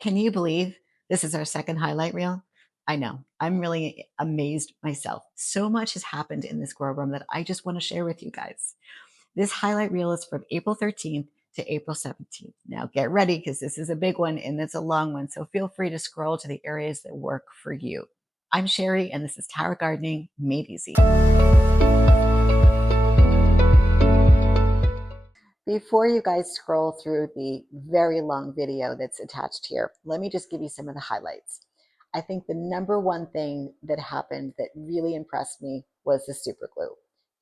Can you believe this is our second highlight reel? I know. I'm really amazed myself. So much has happened in this grow room that I just want to share with you guys. This highlight reel is from April 13th to April 17th. Now get ready because this is a big one and it's a long one. So feel free to scroll to the areas that work for you. I'm Sherry and this is Tower Gardening Made Easy. Before you guys scroll through the very long video that's attached here, let me just give you some of the highlights. I think the number one thing that happened that really impressed me was the super glue.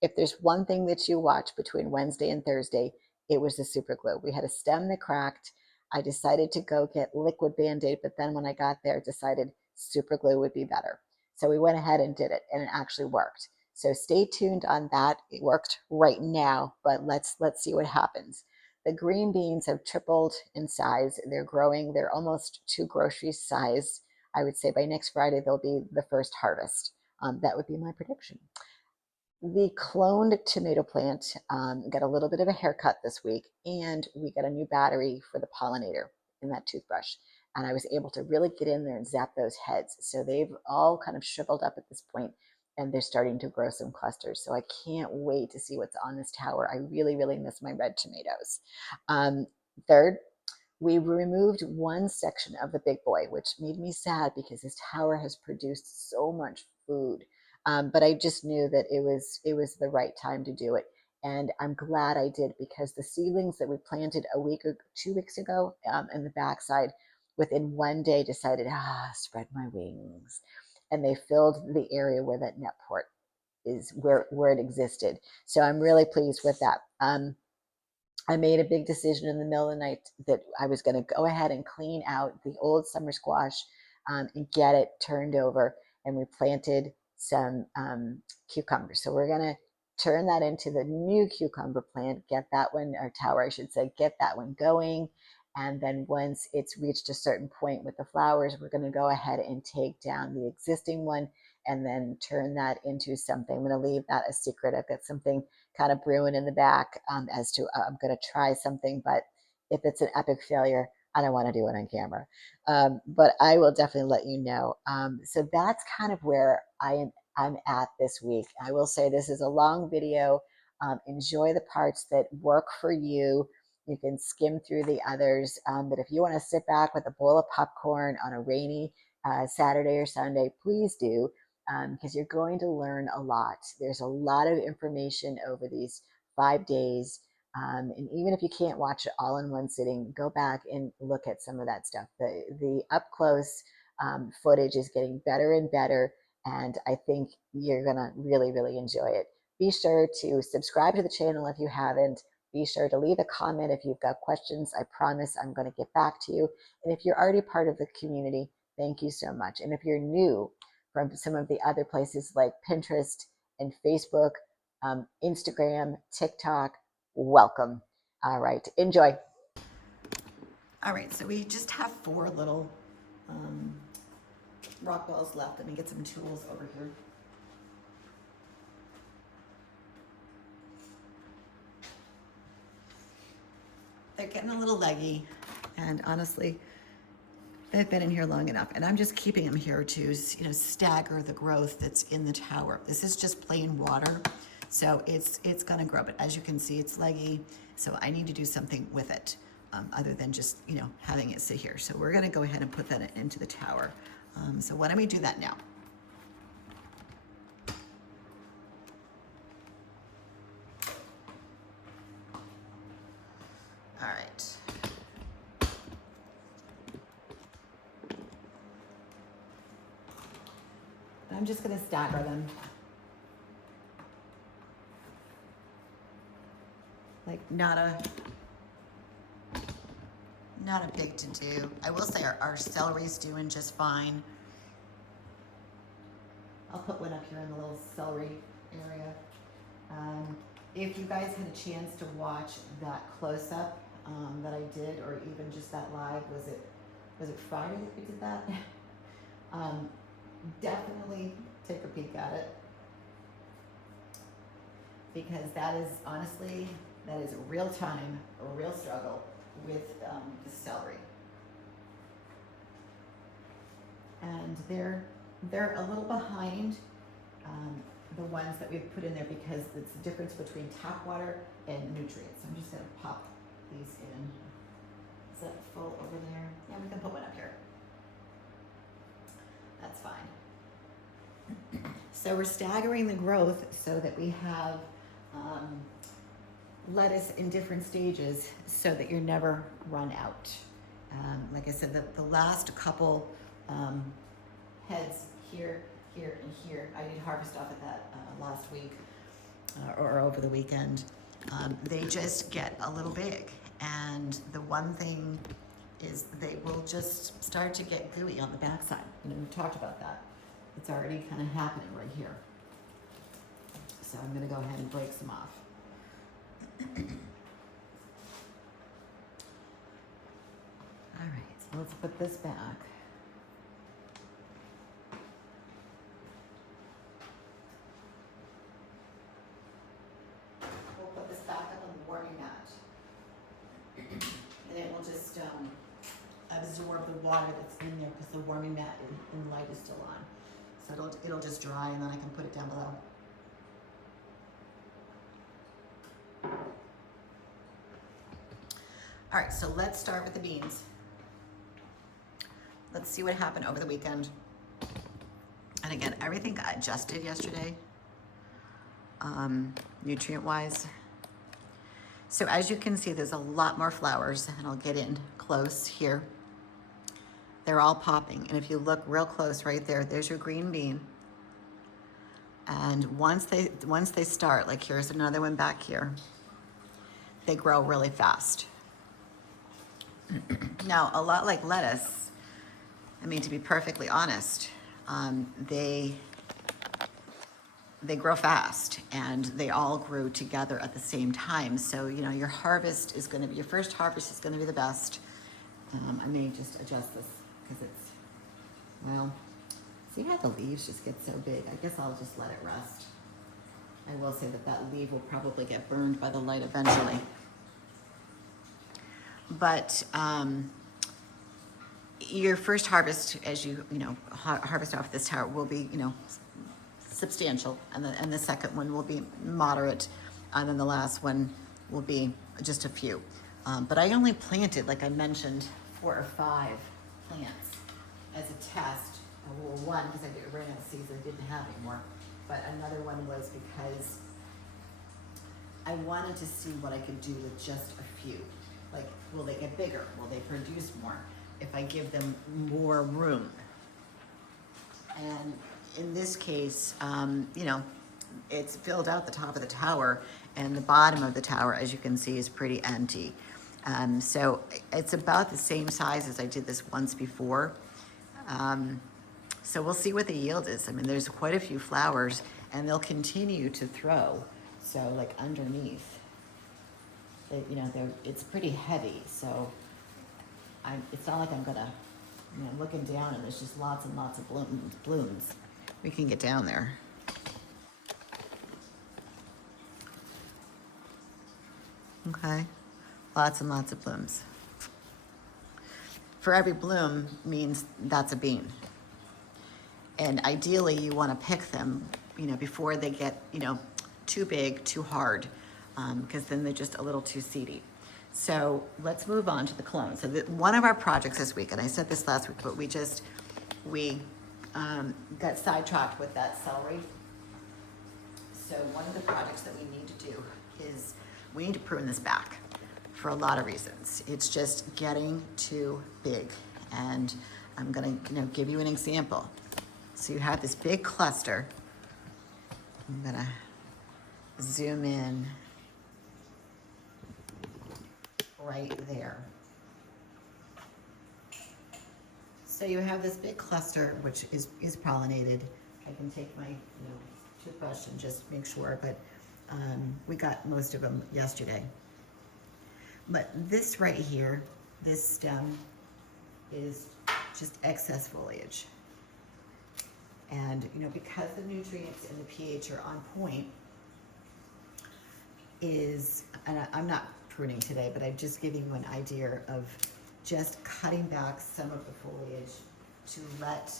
If there's one thing that you watch between Wednesday and Thursday, it was the super glue. We had a stem that cracked. I decided to go get liquid Band-Aid, but then when I got there, decided super glue would be better. So we went ahead and did it, and it actually worked. So stay tuned on that. It worked right now, but let's see what happens. The green beans have tripled in size. They're growing. They're almost 2 grocery size. I would say by next Friday, they'll be the first harvest. That would be my prediction. The cloned tomato plant got a little bit of a haircut this week, and we got a new battery for the pollinator in that toothbrush. And I was able to really get in there and zap those heads. So they've all kind of shriveled up at this point, and they're starting to grow some clusters. So I can't wait to see what's on this tower. I really, really miss my red tomatoes. Third, we removed one section of the big boy, which made me sad because this tower has produced so much food. But I just knew that it was the right time to do it. And I'm glad I did because the seedlings that we planted a week or 2 weeks ago in the backside, within one day decided, spread my wings. And they filled the area where that net port is where it existed. So I'm really pleased with that. I made a big decision in the middle of the night that I was going to go ahead and clean out the old summer squash and get it turned over. And we planted some cucumbers. So we're going to turn that into the new cucumber plant, get that one, or tower, I should say, get that one going. And then once it's reached a certain point with the flowers, we're going to go ahead and take down the existing one and then turn that into something. I'm going to leave that a secret. I've got something kind of brewing in the back as to I'm going to try something, but if it's an epic failure, I don't want to do it on camera. But I will definitely let you know. So that's kind of where I'm at this week. I will say this is a long video. Enjoy the parts that work for you. You can skim through the others. But if you want to sit back with a bowl of popcorn on a rainy Saturday or Sunday, please do. Because you're going to learn a lot. There's a lot of information over these 5 days. And even if you can't watch it all in one sitting, go back and look at some of that stuff. The up close footage is getting better and better. And I think you're going to really, really enjoy it. Be sure to subscribe to the channel if you haven't. Be sure to leave a comment if you've got questions. I promise I'm going to get back to you. And if you're already part of the community, thank you so much. And if you're new, from some of the other places like Pinterest and Facebook, Instagram, TikTok, welcome. All right, enjoy. All right, so we just have 4 little rock balls left. Let me get some tools over here. They're getting a little leggy, and honestly, they've been in here long enough, and I'm just keeping them here to, stagger the growth that's in the tower. This is just plain water, so it's gonna grow, but as you can see, it's leggy, so I need to do something with it, other than just, having it sit here. So we're gonna go ahead and put that into the tower. So why don't we do that now? All right. I'm just gonna stagger them. Like not a big to do. I will say our celery's doing just fine. I'll put one up here in the little celery area. If you guys had a chance to watch that close-up that I did, or even just that live, was it Friday that we did that? Definitely take a peek at it, because that is honestly, that is real time, a real struggle with the celery. and they're a little behind the ones that we've put in there because it's the difference between tap water and nutrients. So I'm just gonna pop these in. Is that full over there? Yeah, we can put one up here. That's fine. So we're staggering the growth so that we have lettuce in different stages so that you're never run out. Like I said, the last couple heads here, here, and here, I did harvest off of that last week or over the weekend. They just get a little big, and the one thing is they will just start to get gooey on the backside. You know, we've talked about that. It's already kind of happening right here. So I'm gonna go ahead and break some off. All right, so let's put this back. We'll put this back up on the warming mat. And it will just absorb the water that's in there because the warming mat and light is still on. So it'll just dry, and then I can put it down below. All right, so let's start with the beans. Let's see what happened over the weekend. And again, everything got adjusted yesterday, nutrient-wise. So as you can see, there's a lot more flowers, and I'll get in close here. They're all popping, and if you look real close right there, there's your green bean. And once they start, like here's another one back here, they grow really fast. Now, a lot like lettuce, I mean, to be perfectly honest, they grow fast, and they all grew together at the same time. So, you know, your first harvest is gonna be the best. I may just adjust this because it's, well, see how the leaves just get so big? I guess I'll just let it rest. I will say that leaf will probably get burned by the light eventually. But your first harvest, as you harvest off this tower, will be substantial, and the second one will be moderate, and then the last one will be just a few. But I only planted, like I mentioned, 4 or 5 plants as a test. Well, one because I ran out of seeds, I didn't have any more, but another one was because I wanted to see what I could do with just a few. Like, will they get bigger? Will they produce more if I give them more room? And in this case, it's filled out the top of the tower, and the bottom of the tower, as you can see, is pretty empty. So it's about the same size as I did this once before. So we'll see what the yield is. I mean, there's quite a few flowers, and they'll continue to throw. So like underneath, it's pretty heavy, so it's not like I'm gonna, looking down and there's just lots and lots of blooms. We can get down there. Okay, lots and lots of blooms. For every bloom means that's a bean. And ideally you wanna pick them, before they get, too big, too hard. Because then they're just a little too seedy. So let's move on to the clones. So one of our projects this week, and I said this last week, but we got sidetracked with that celery. So one of the projects that we need to do is we need to prune this back for a lot of reasons. It's just getting too big. And I'm gonna give you an example. So you have this big cluster. I'm gonna zoom in right there. So you have this big cluster, which is pollinated. I can take my toothbrush and just make sure, but we got most of them yesterday. But this right here, this stem is just excess foliage. And because the nutrients and the pH are on point, and I'm not pruning today, but I'm just giving you an idea of just cutting back some of the foliage to let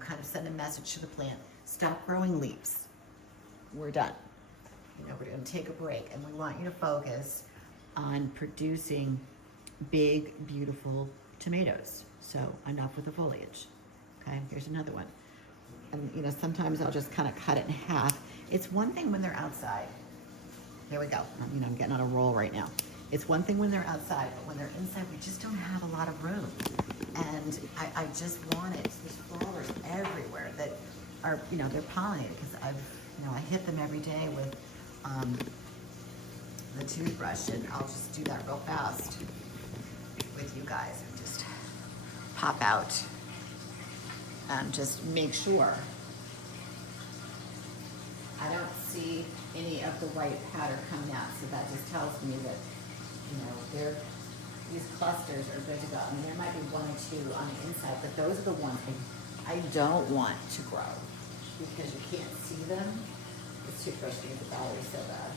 kind of send a message to the plant, stop growing leaves. We're done. We're going to take a break, and we want you to focus on producing big, beautiful tomatoes. So enough with the foliage. Okay, here's another one. And sometimes I'll just kind of cut it in half. It's one thing when they're outside. There we go. I'm getting on a roll right now. It's one thing when they're outside, but when they're inside, we just don't have a lot of room. And I just wanted, there's flowers everywhere that are, they're pollinated, because I hit them every day with the toothbrush, and I'll just do that real fast with you guys and just pop out and just make sure. I don't see any of the white powder coming out, so that just tells me that, these clusters are good to go. I mean, there might be one or two on the inside, but those are the ones I don't want to grow because you can't see them. This toothbrush needs the battery so bad.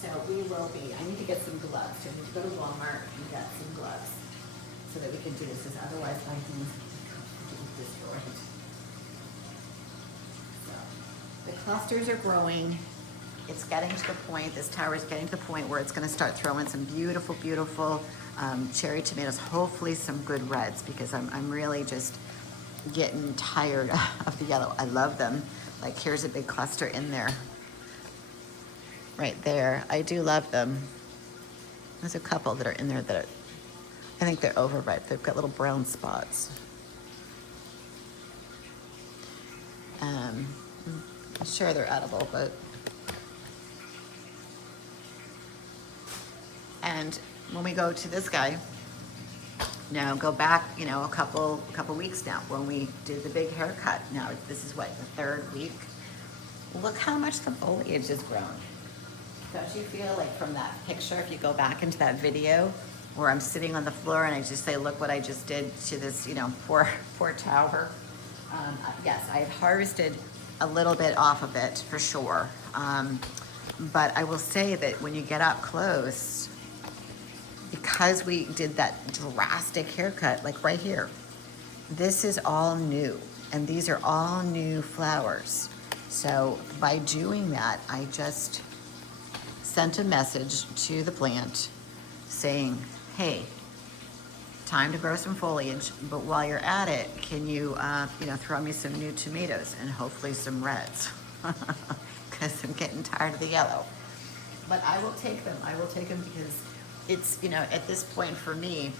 So we will be, I need to get some gloves. So I need to go to Walmart and get some gloves so that we can do this, because otherwise my hands get destroyed. So the clusters are growing. It's getting to the point, this tower is getting to the point where it's going to start throwing some beautiful, beautiful cherry tomatoes, hopefully some good reds, because I'm really just getting tired of the yellow. I love them. Like, here's a big cluster in there. Right there. I do love them. There's a couple that are in there that I think they're overripe. They've got little brown spots. I'm sure they're edible, but... And when we go to this guy, now go back, a couple weeks now, when we did the big haircut. Now, this is what, the third week? Look how much the foliage has grown. Don't you feel like from that picture, if you go back into that video, where I'm sitting on the floor and I just say, look what I just did to this, poor tower. Yes, I've harvested a little bit off of it, for sure. But I will say that when you get up close, because we did that drastic haircut, like right here, this is all new, and these are all new flowers. So by doing that, I just sent a message to the plant saying, hey, time to grow some foliage, but while you're at it, can you, throw me some new tomatoes and hopefully some reds, because I'm getting tired of the yellow. But I will take them. I will take them because it's, at this point for me,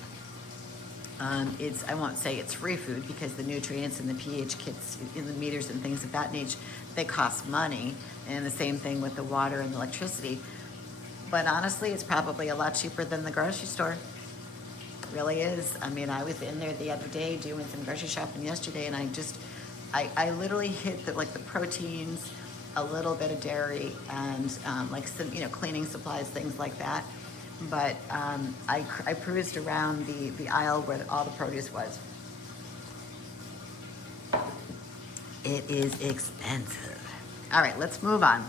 I won't say it's free food, because the nutrients and the pH kits in the meters and things of that nature, they cost money, and the same thing with the water and the electricity. But honestly, it's probably a lot cheaper than the grocery store. It really is. I mean, I was in there the other day doing some grocery shopping yesterday, and I literally hit the proteins, a little bit of dairy, and like some, cleaning supplies, things like that. But I cruised around the aisle where all the produce was. It is expensive. All right, let's move on.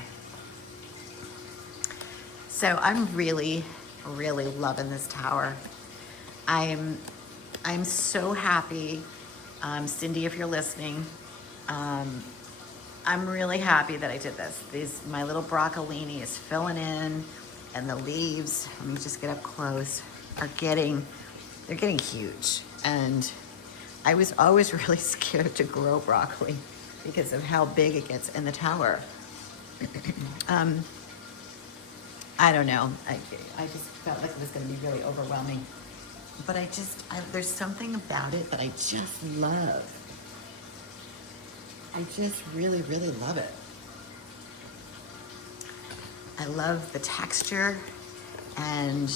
So I'm really, really loving this tower. I'm so happy. Cindy, if you're listening, I'm really happy that I did this. My little broccolini is filling in, and the leaves, let me just get up close, they're getting huge. And I was always really scared to grow broccoli because of how big it gets in the tower. I don't know. I just felt like it was going to be really overwhelming. But there's something about it that I just love. I just really, really love it. I love the texture and,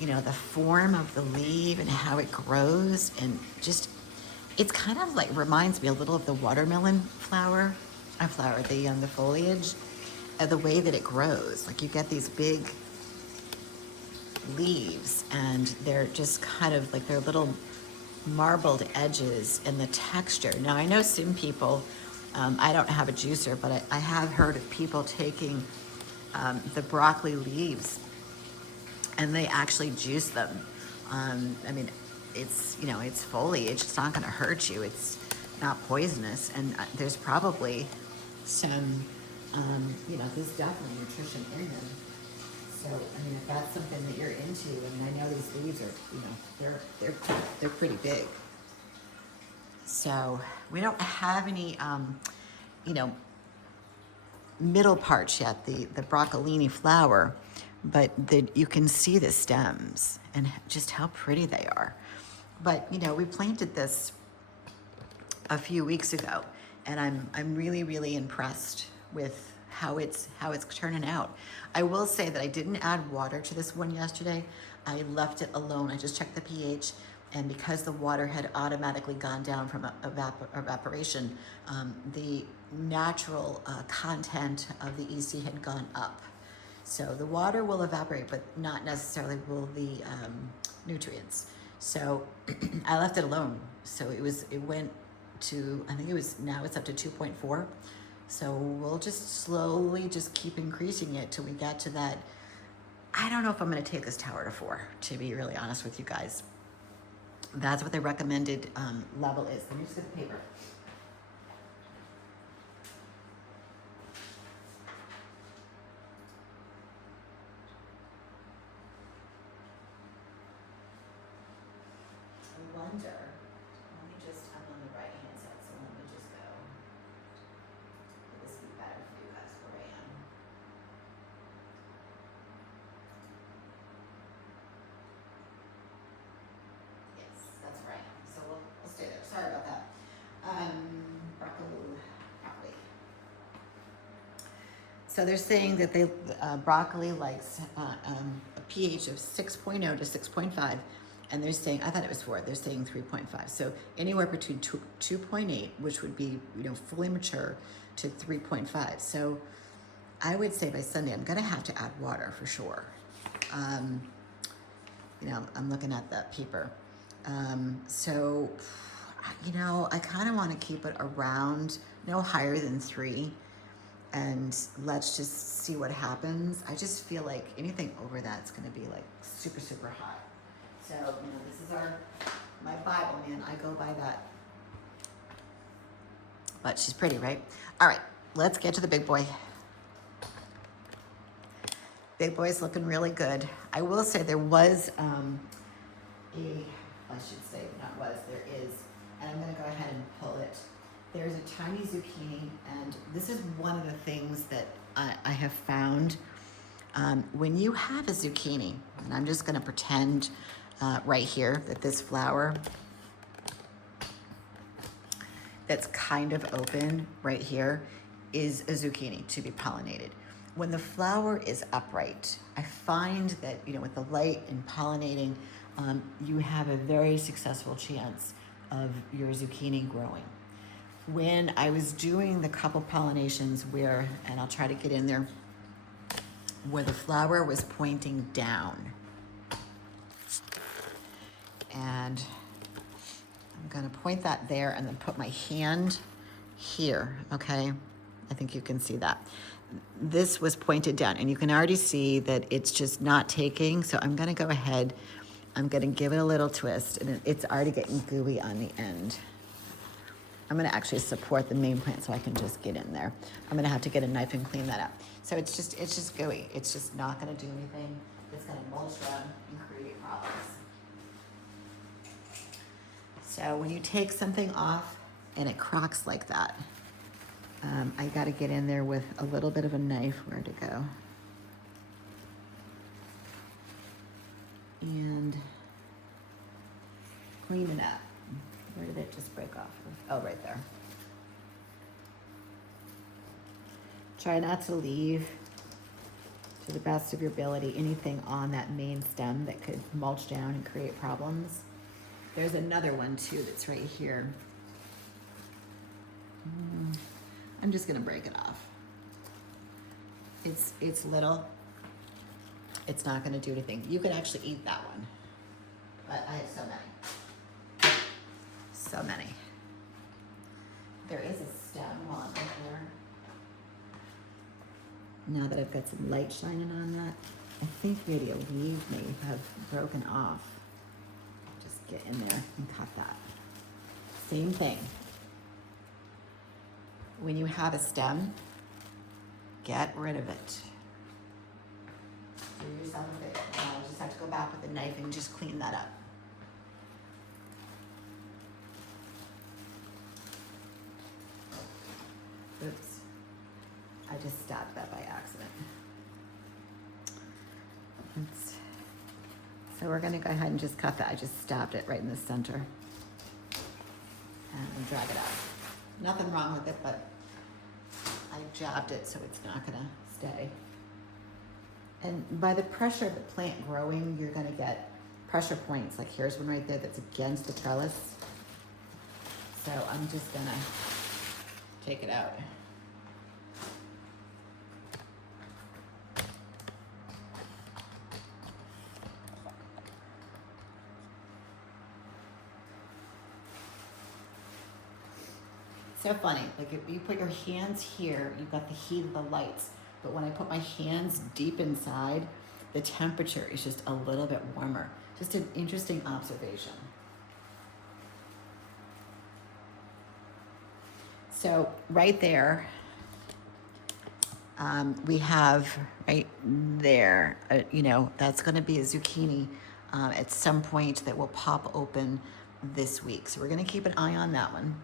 the form of the leaf and how it grows, and just, it's kind of like, reminds me a little of the watermelon the foliage, the way that it grows. Like, you get these big leaves, and they're just kind of like, they're little marbled edges, and the texture. Now, I know some people, I don't have a juicer, but I have heard of people taking the broccoli leaves and they actually juice them. I mean, it's, you know, it's foliage. It's not going to hurt you. It's not poisonous. And there's probably some, you know, there's definitely nutrition in them. So, I mean, if that's something that you're into, and I know these leaves are, you know, they're pretty big. So we don't have any, you know, middle parts yet, the broccolini flower, but you can see the stems and just how pretty they are. But, you know, we planted this a few weeks ago, and I'm really, really impressed with how it's turning out. I will say that I didn't add water to this one yesterday. I left it alone. I just checked the pH, and because the water had automatically gone down from evaporation, the natural content of the EC had gone up. So the water will evaporate, but not necessarily will the nutrients. So I left it alone. So it went to, I think now it's up to 2.4. So we'll just slowly just keep increasing it till we get to that. I don't know if I'm going to take this tower to 4, to be really honest with you guys. That's what the recommended level is. Let me just get the paper. I wonder, let me just, I'm on the right hand side, so let me just go. Would this be better for you guys where I am? Yes, that's where I am. So we'll stay there. Sorry about that. Broccoli. So they're saying that broccoli likes a pH of 6.0 to 6.5, and they're saying, I thought it was 4, they're saying 3.5. So anywhere between 2.8, which would be, you know, fully mature, to 3.5. So I would say by Sunday, I'm gonna have to add water for sure. You know, I'm looking at that paper. So, you know, I kind of want to keep it around no higher than 3, and let's just see what happens. I just feel like anything over that's going to be like super, super hot. So, you know, this is my Bible, man. I go by that. But she's pretty, right? All right, let's get to the big boy. Big boy's looking really good. I will say there was there is, and I'm gonna go ahead and pull it. There's a tiny zucchini, and this is one of the things that I have found. When you have a zucchini, and I'm just gonna pretend right here that this flower that's kind of open right here is a zucchini to be pollinated. When the flower is upright, I find that, you know, with the light and pollinating, you have a very successful chance of your zucchini growing. When I was doing the couple pollinations where, and I'll try to get in there, where the flower was pointing down, and I'm gonna point that there and then put my hand here, okay? I think you can see that. This was pointed down, and you can already see that it's just not taking, so I'm gonna go ahead, I'm gonna give it a little twist, and it's already getting gooey on the end. I'm gonna actually support the main plant so I can just get in there. I'm gonna have to get a knife and clean that up. So it's just gooey. It's just not gonna do anything. It's gonna mulch around and create problems. So when you take something off and it cracks like that, I gotta get in there with a little bit of a knife, where to go. And clean it up. Where did it just break off? Oh, right there. Try not to leave, to the best of your ability, anything on that main stem that could mulch down and create problems. There's another one too that's right here. I'm just gonna break it off. It's little. It's not gonna do anything. You could actually eat that one, but I have so many. So many. There is a stem while I'm right there. Now that I've got some light shining on that, I think maybe a leaf may have broken off. get in there and cut that. Same thing. When you have a stem, get rid of it. Do yourself a favor. Now you just have to go back with a knife and just clean that up. Oops. I just stabbed that by accident. So we're gonna go ahead and just cut that. I just stabbed it right in the center. And drag it out. Nothing wrong with it, but I jabbed it so it's not gonna stay. And by the pressure of the plant growing, you're gonna get pressure points. Like here's one right there that's against the trellis. So I'm just gonna take it out. So funny, like if you put your hands here, you've got the heat of the lights. But when I put my hands deep inside, the temperature is just a little bit warmer. Just an interesting observation. So right there, we have right there, you know, that's gonna be a zucchini at some point that will pop open this week. So we're gonna keep an eye on that one.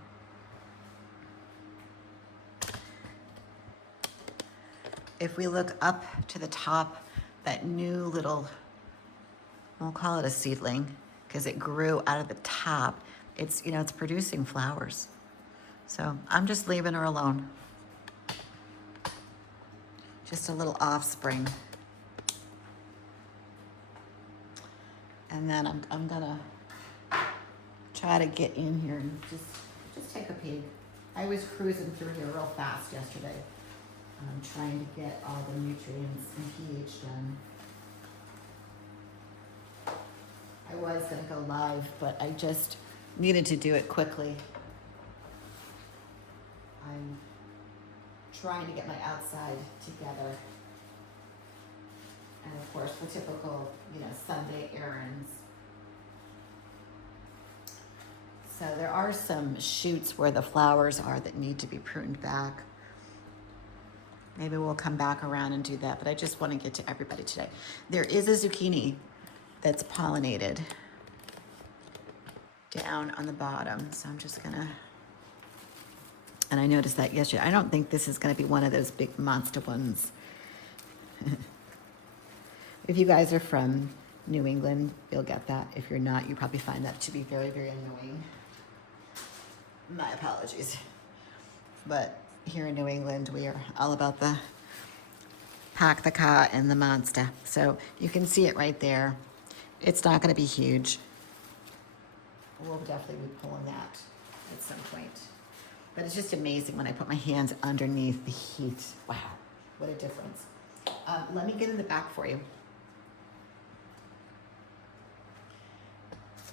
If we look up to the top, that new little, we'll call it a seedling, because it grew out of the top. It's, you know, it's producing flowers. So I'm just leaving her alone. Just a little offspring. And then I'm gonna try to get in here and just take a peek. I was cruising through here real fast yesterday. I'm trying to get all the nutrients and pH done. I was gonna go live, but I just needed to do it quickly. I'm trying to get my outside together. And of course, the typical, you know, Sunday errands. So there are some shoots where the flowers are that need to be pruned back. Maybe we'll come back around and do that, but I just want to get to everybody today. There is a zucchini that's pollinated down on the bottom, so I'm just gonna, and I noticed that yesterday. I don't think this is gonna be one of those big monster ones. If you guys are from New England, you'll get that. If you're not, you probably find that to be very, very annoying. My apologies. But here in New England, we are all about the pack the car and the monster. So you can see it right there. It's not gonna be huge. We'll definitely be pulling that at some point. But it's just amazing when I put my hands underneath the heat. Wow, what a difference. Let me get in the back for you.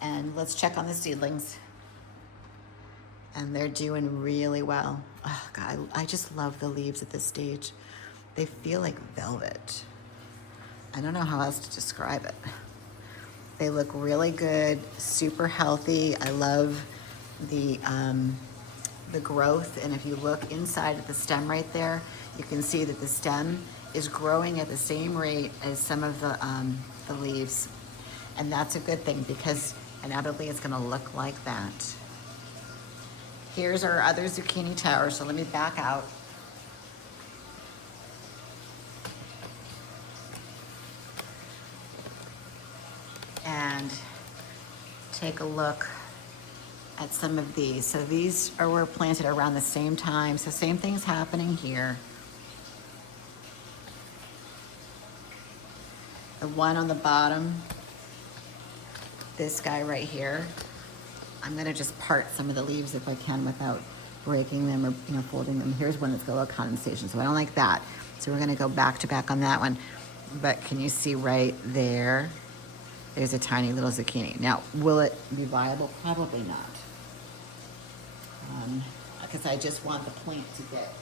And let's check on the seedlings. And they're doing really well. Oh God, I just love the leaves at this stage. They feel like velvet. I don't know how else to describe it. They look really good, super healthy. I love the growth. And if you look inside of the stem right there, you can see that the stem is growing at the same rate as some of the leaves. And that's a good thing because inevitably it's gonna look like that. Here's our other zucchini tower, so let me back out. And take a look at some of these. So these were planted around the same time, so same thing's happening here. The one on the bottom, this guy right here, I'm gonna just part some of the leaves if I can without breaking them or, you know, folding them. Here's one that's got a little condensation, so I don't like that. So we're gonna go back to back on that one. But can you see right there? There's a tiny little zucchini. Now, will it be viable? Probably not. Because I just want the plant to get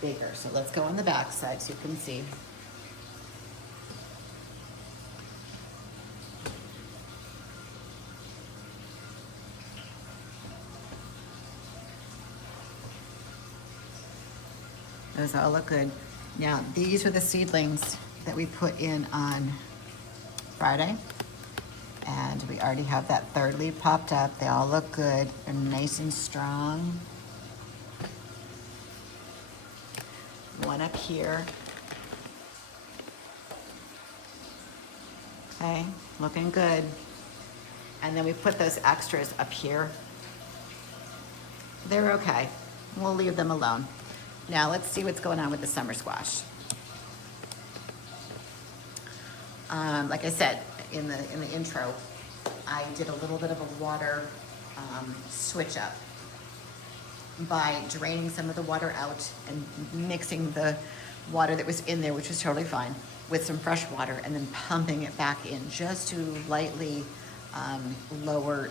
bigger. So let's go on the back side so you can see. those all look good. Now, these are the seedlings that we put in on Friday. And we already have that third leaf popped up. They all look good. They're nice and strong. One up here. Okay, looking good. And then we put those extras up here. They're okay. We'll leave them alone. Now let's see what's going on with the summer squash. Like I said in the intro, I did a little bit of a water switch up by draining some of the water out and mixing the water that was in there, which was totally fine, with some fresh water, and then pumping it back in just to lightly lower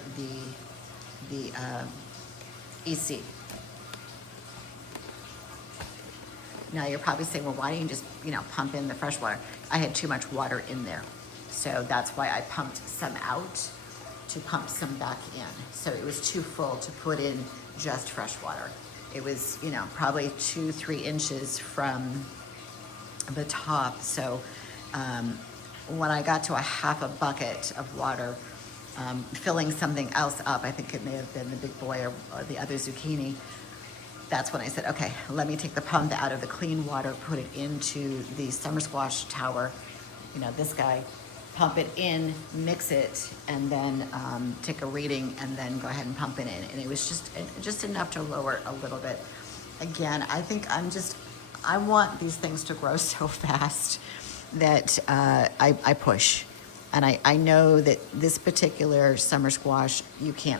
the EC. Now you're probably saying, well, why didn't you just, pump in the fresh water? I had too much water in there. So that's why I pumped some out to pump some back in. So it was too full to put in just fresh water. It was, probably 2-3 inches from the top. So when I got to a half a bucket of water, filling something else up, I think it may have been the big boy or the other zucchini, that's when I said, okay, let me take the pump out of the clean water, put it into the summer squash tower, this guy, pump it in, mix it, and then take a reading, and then go ahead and pump it in. And it was just enough to lower a little bit. Again, I think I want these things to grow so fast that I push. And I know that this particular summer squash,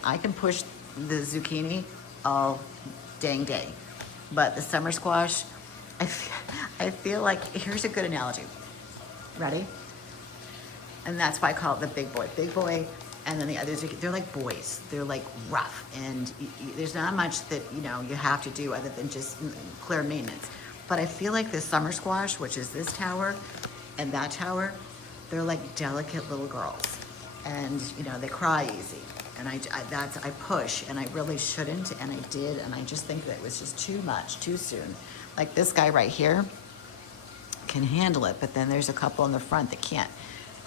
I can push the zucchini all dang day. But the summer squash, I feel like, here's a good analogy. Ready? And that's why I call it the big boy. Big boy, and then the others, they're like boys. They're like rough. And there's not much that, you have to do other than just clear maintenance. But I feel like this summer squash, which is this tower and that tower, they're like delicate little girls. And, they cry easy. And I push, and I really shouldn't, and I did, and I just think that it was just too much, too soon. Like this guy right here can handle it, but then there's a couple in the front that can't,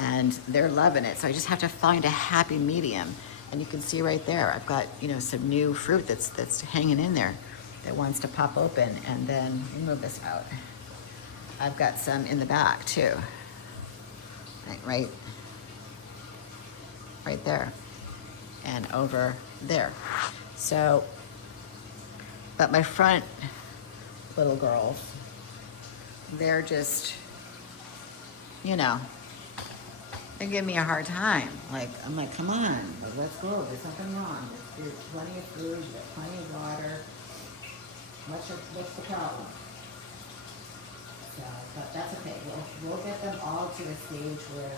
and they're loving it. So I just have to find a happy medium. And you can see right there, I've got, some new fruit that's hanging in there that wants to pop open. And then, let me move this out. I've got some in the back too, right there. And over there. So, but my front little girls, they're just, they give me a hard time. I'm like, come on, let's go. There's nothing wrong. There's plenty of food, there's plenty of water. What's the problem? So, but that's okay. We'll get them all to a stage where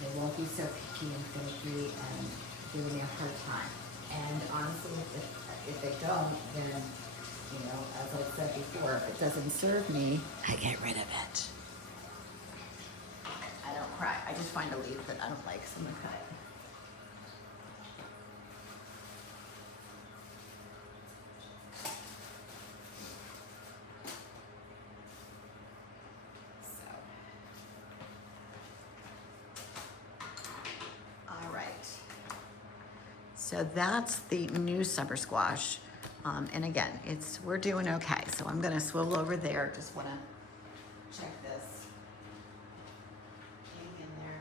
they won't be so picky and finicky and giving me a hard time. And honestly, if they don't, then, as I said before, if it doesn't serve me, I get rid of it. I don't cry. I just find a leaf that I don't like, so I'm gonna cut it. So that's the new summer squash. And again, we're doing okay. So I'm gonna swivel over there. Just wanna check this. Hang in there.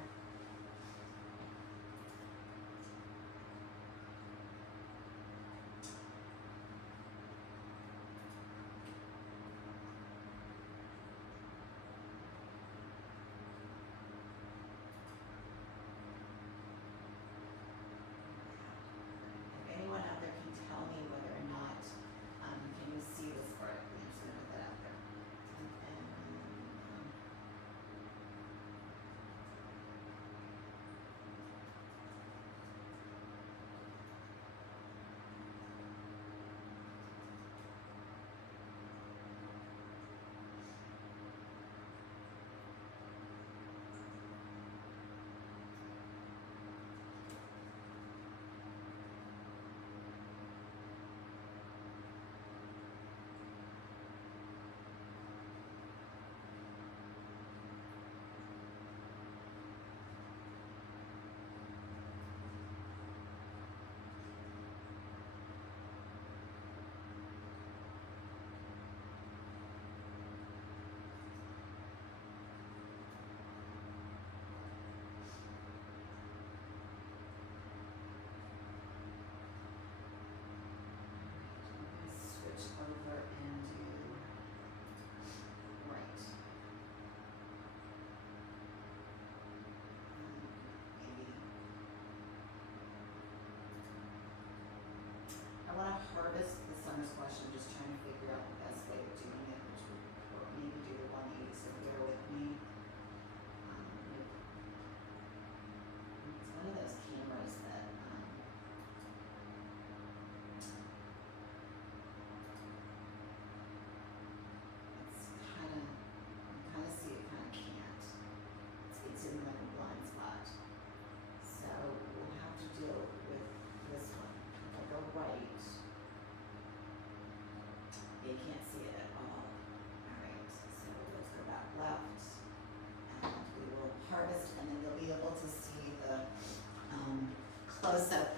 close-up.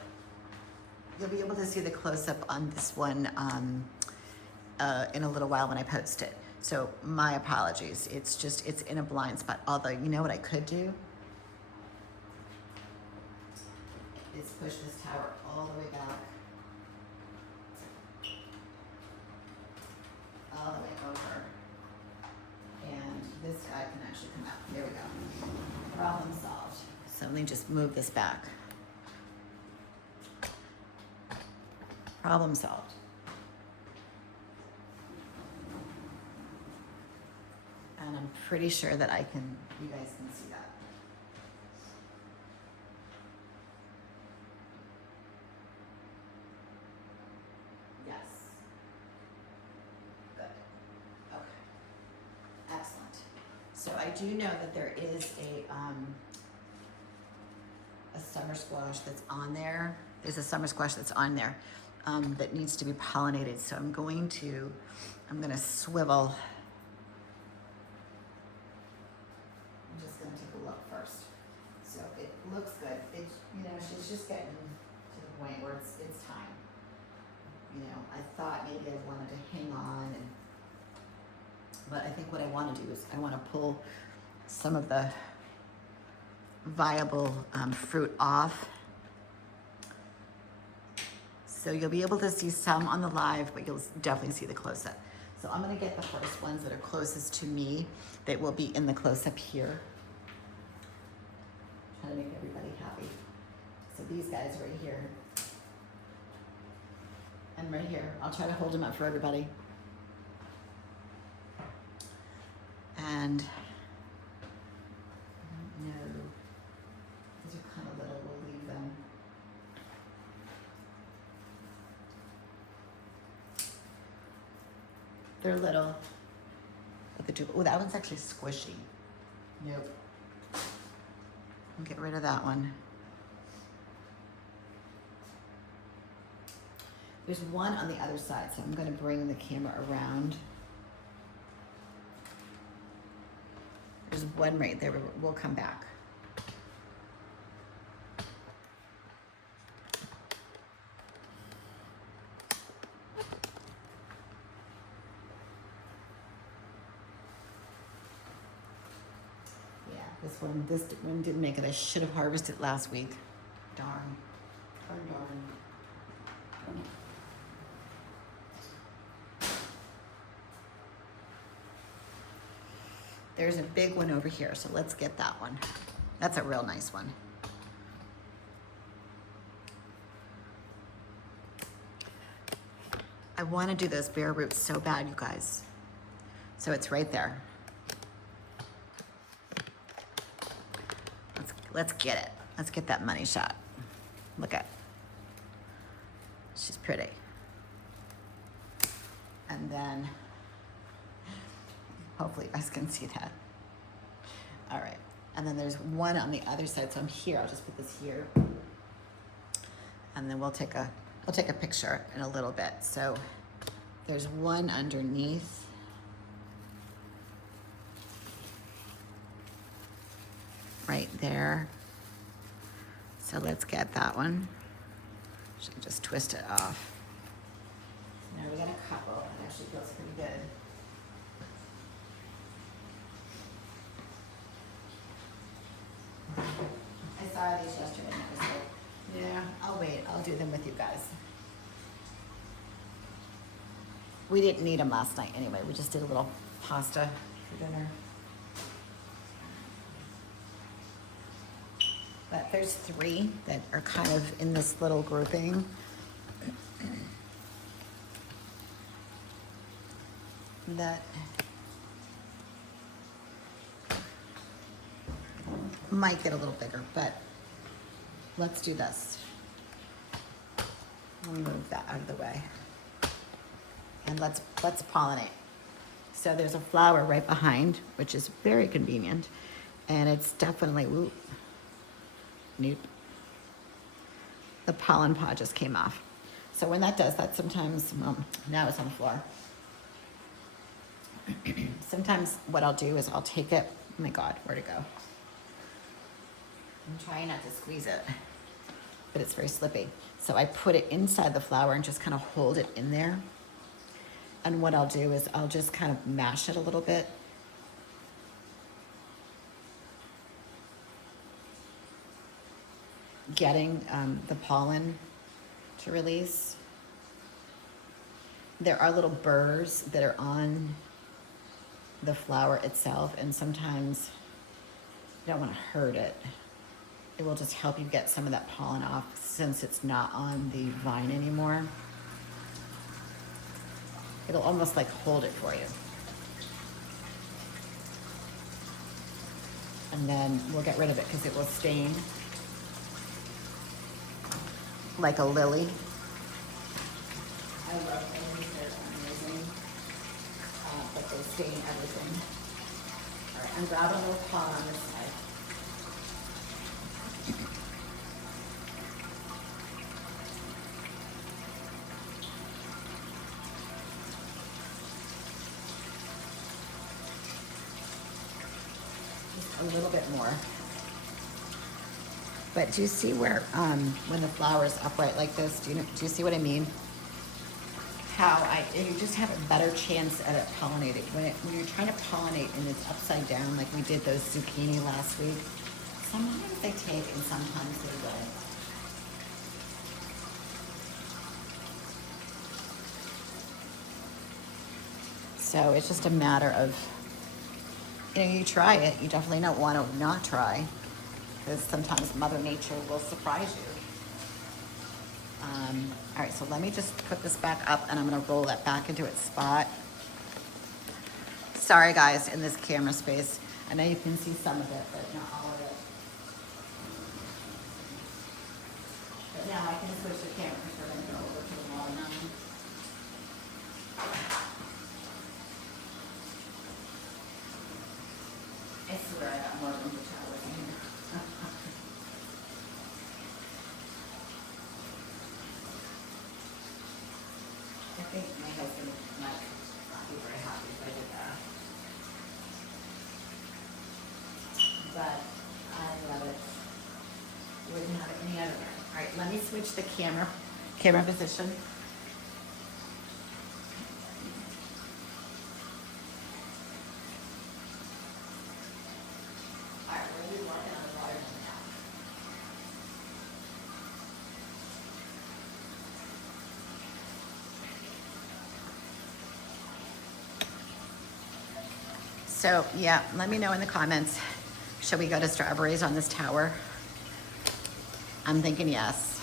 You'll be able to see the close-up on this one in a little while when I post it. So my apologies. It's in a blind spot. Although, you know what I could do? Is push this tower all the way back. All the way over. And this guy can actually come out. There we go. Problem solved. So let me just move this back. Problem solved. And I'm pretty sure that you guys can see that. Yes. Good. Okay. Excellent. So I do know that there is a summer squash that's on there. There's a summer squash that's on there that needs to be pollinated. So I'm going to swivel. I'm just going to take a look first. So it looks good. She's just getting to the point where it's time. I thought maybe I wanted to hang on, but I think what I want to do is I want to pull some of the viable fruit off. So you'll be able to see some on the live, but you'll definitely see the close-up. So I'm going to get the first ones that are closest to me that will be in the close-up here. Trying to make everybody happy. So these guys right here. And right here. I'll try to hold them up for everybody. And I don't know. These are kind of little. We'll leave them. They're little. Oh, that one's actually squishy. Nope. I'll get rid of that one. There's one on the other side, so I'm going to bring the camera around. There's one right there, but we'll come back. This one didn't make it. I should have harvested last week. Darn. Darn. There's a big one over here, so let's get that one. That's a real nice one. I want to do those bare roots so bad, you guys. So it's right there. Let's get it. Let's get that money shot. Look at. She's pretty. And then, hopefully you guys can see that. All right. And then there's one on the other side. So I'm here. I'll just put this here. And then we'll take a picture in a little bit. So there's one underneath. Right there. So let's get that one. Should just twist it off. So now we got a couple. It actually feels pretty good. I saw these yesterday and I was like, yeah, I'll wait. I'll do them with you guys. We didn't need them last night anyway. We just did a little pasta for dinner. But there's 3 that are kind of in this little grouping. That might get a little bigger, but let's do this. I'll move that out of the way. And let's pollinate. So there's a flower right behind, which is very convenient. And it's definitely, whoop. Nope. The pollen pod just came off. So when that does that, sometimes, now it's on the floor. Sometimes what I'll do is I'll take it, oh my God, where'd it go? I'm trying not to squeeze it. but it's very slippy. So I put it inside the flower and just kind of hold it in there. And what I'll do is I'll just kind of mash it a little bit. Getting the pollen to release. There are little burrs that are on the flower itself, and sometimes you don't want to hurt it. It will just help you get some of that pollen off since it's not on the vine anymore. It'll almost like hold it for you. And then we'll get rid of it because it will stain like a lily. I love lilies, they're amazing, but they stain everything. All right, I'm grabbing a little pollen on this side. Just a little bit more. But do you see where, when the flower is upright like this, do you see what I mean? How you just have a better chance at it pollinating. When you're trying to pollinate and it's upside down, like we did those zucchini last week, sometimes they take and sometimes they don't. So it's just a matter of, you try it. You definitely don't want to not try, because sometimes Mother Nature will surprise you. All right, so let me just put this back up and I'm gonna roll that back into its spot. Sorry guys, in this camera space. I know you can see some of it, but not all of it. But now I can switch the camera because we're gonna go over to the watermelon. I swear I got more than the child with me. I think my husband might not be very happy if I did that. But I love it. Wouldn't have it any other way. All right, let me switch the camera position. All right, we're going to be working on the watermelon now. So yeah, let me know in the comments, should we go to strawberries on this tower? I'm thinking yes.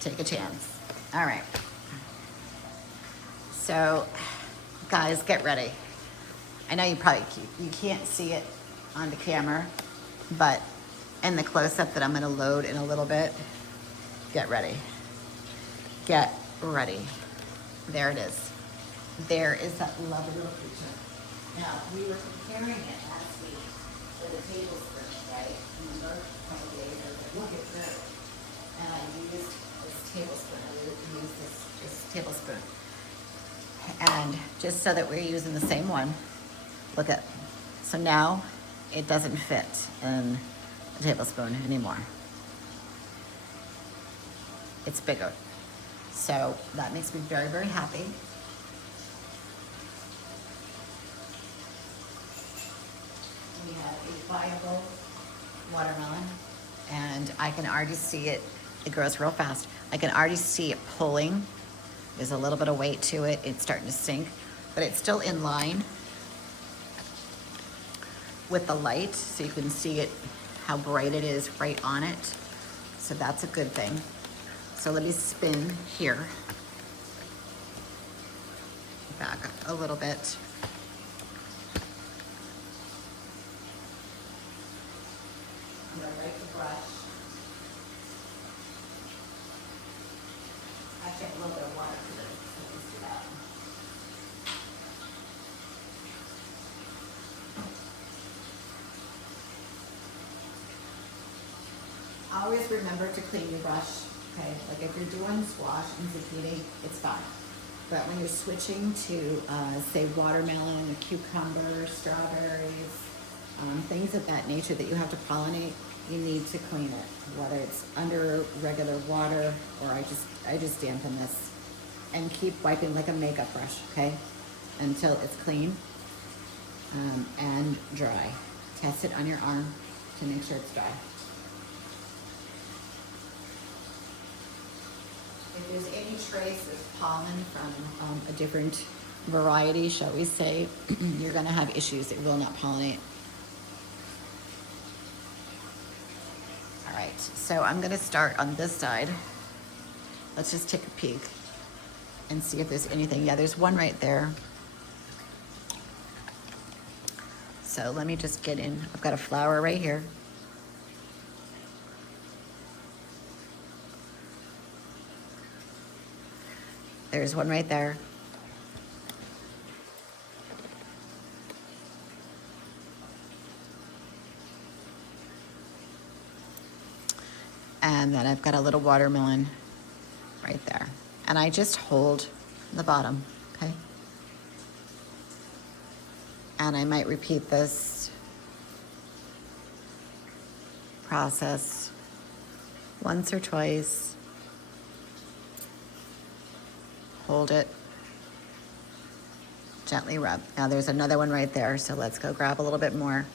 Take a chance. All right. So guys, get ready. I know you can't see it on the camera, but in the close-up that I'm gonna load in a little bit, get ready. Get ready. There it is. There is that lovely little creature. Now, we were comparing it last week with a tablespoon, right? Remember, a couple days, I was like, look, it's good. And I used this tablespoon. I used this tablespoon. And just so that we're using the same one, look at, so now it doesn't fit in a tablespoon anymore. It's bigger. So that makes me very, very happy. We have a viable watermelon, and I can already see it. It grows real fast. I can already see it pulling. There's a little bit of weight to it. It's starting to sink, but it's still in line with the light, so you can see it, how bright it is right on it. So that's a good thing. So let me spin here. Back up a little bit. I'm gonna rake the brush. Actually, a little bit of water for this, so let's do that. Always remember to clean your brush, okay? Like if you're doing squash and zucchini, it's fine. But when you're switching to, say, watermelon, cucumber, strawberries, things of that nature that you have to pollinate, you need to clean it, whether it's under regular water or I just dampen this and keep wiping like a makeup brush, okay, until it's clean and dry. Test it on your arm to make sure it's dry. If there's any trace of pollen from a different variety, shall we say, you're gonna have issues. It will not pollinate. All right, so I'm gonna start on this side. Let's just take a peek and see if there's anything. Yeah, there's one right there. So let me just get in. I've got a flower right here. There's one right there. And then I've got a little watermelon right there. And I just hold the bottom, okay? And I might repeat this process once or twice. Hold it, gently rub. Now there's another one right there, so let's go grab a little bit more.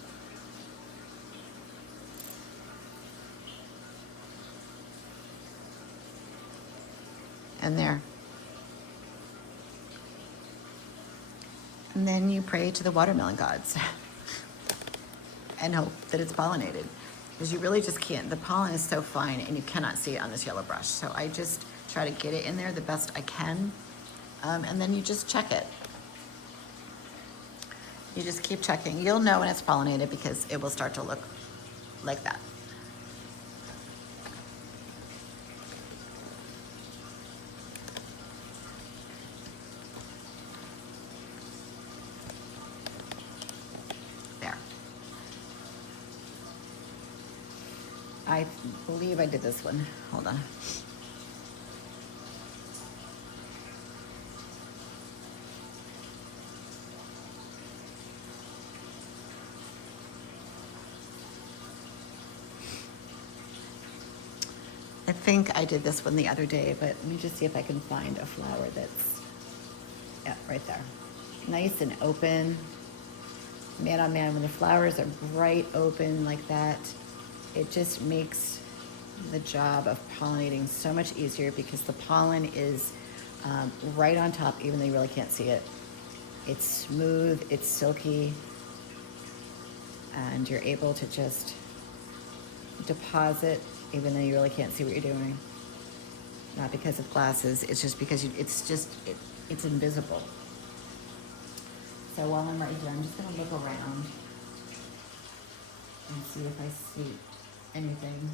And there. And then you pray to the watermelon gods and hope that it's pollinated. Because you really just can't. The pollen is so fine and you cannot see it on this yellow brush. So I just try to get it in there the best I can. And then you just check it. You just keep checking. You'll know when it's pollinated because it will start to look like that. There. I believe I did this one. Hold on. I think I did this one the other day, but let me just see if I can find a flower that's, yeah, right there. Nice and open. Man, oh man, when the flowers are bright open like that, it just makes the job of pollinating so much easier because the pollen is right on top, even though you really can't see it. It's smooth, it's silky, and you're able to just deposit even though you really can't see what you're doing. Not because of glasses, it's just because it's invisible. So while I'm right here, I'm just gonna look around and see if I see anything.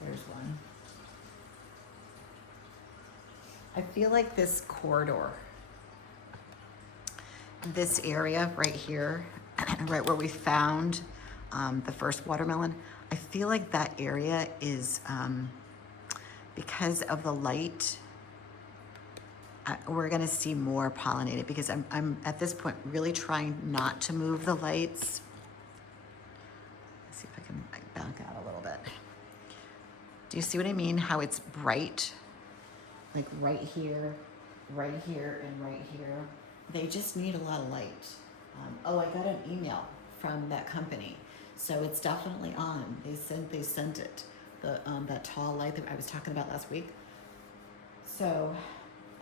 There's one. I feel like this corridor, this area right here, right where we found the first watermelon, I feel like that area is, because of the light, we're gonna see more pollinated because I'm at this point really trying not to move the lights. Let's see if I can back out a little bit. Do you see what I mean? How it's bright, like right here, and right here. They just need a lot of light. Oh, I got an email from that company. So it's definitely on. They sent it, that tall light that I was talking about last week. So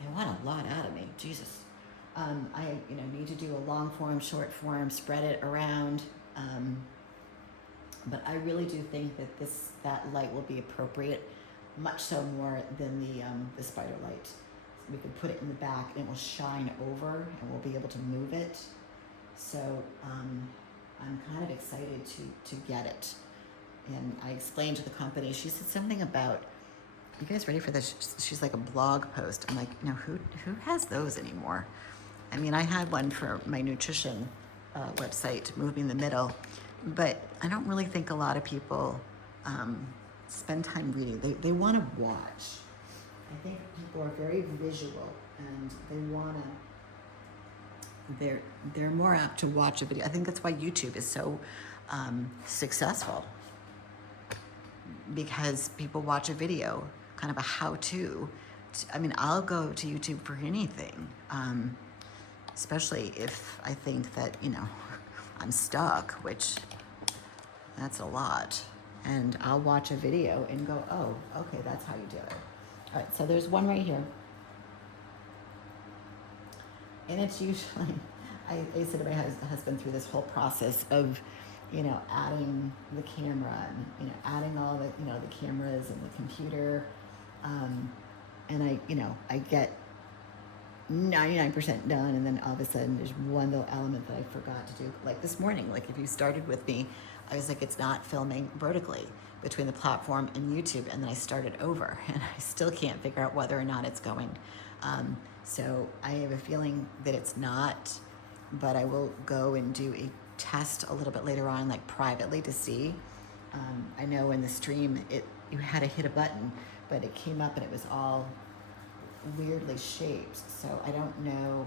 they want a lot out of me, Jesus. I need to do a long form, short form, spread it around. But I really do think that that light will be appropriate, much so more than the spider light. So we can put it in the back and it will shine over and we'll be able to move it. So I'm kind of excited to get it. And I explained to the company, she said something about, you guys ready for this? She's like a blog post. I'm like, who has those anymore? I mean, I had one for my nutrition website, Moving the Middle, but I don't really think a lot of people spend time reading. They want to watch. I think people are very visual and they want to, they're more apt to watch a video. I think that's why YouTube is so successful. because people watch a video, kind of a how-to. I mean, I'll go to YouTube for anything, especially if I think that, you know, I'm stuck, which that's a lot. And I'll watch a video and go, oh, okay, that's how you do it. All right, so there's one right here. And it's usually, I said to my husband through this whole process of, you know, adding the camera and, you know, adding all the, you know, the cameras and the computer. And I get 99% done, and then all of a sudden there's one little element that I forgot to do. Like this morning, like if you started with me, I was like, it's not filming vertically between the platform and YouTube, and then I started over, and I still can't figure out whether or not it's going. So I have a feeling that it's not, but I will go and do a test a little bit later on, like privately, to see. I know in the stream, you had to hit a button, but it came up and it was all weirdly shaped, so I don't know.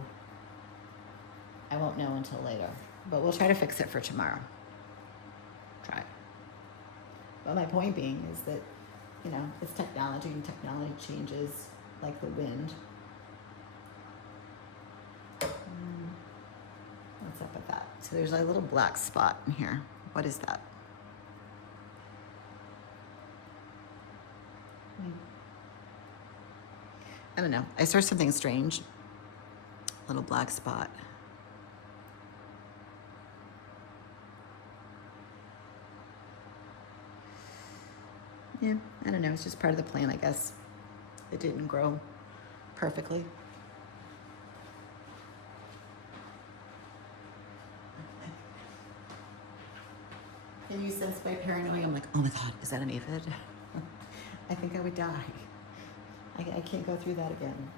I won't know until later, but we'll try to fix it for tomorrow. Try. But my point being is that, you know, it's technology, and technology changes like the wind. What's up with that? So there's a little black spot in here. What is that? I don't know. I saw something strange. Little black spot. Yeah, I don't know. It's just part of the plan, I guess. It didn't grow perfectly. Can you sense my paranoia? I'm like, oh my God, is that an aphid? I think I would die. I can't go through that again.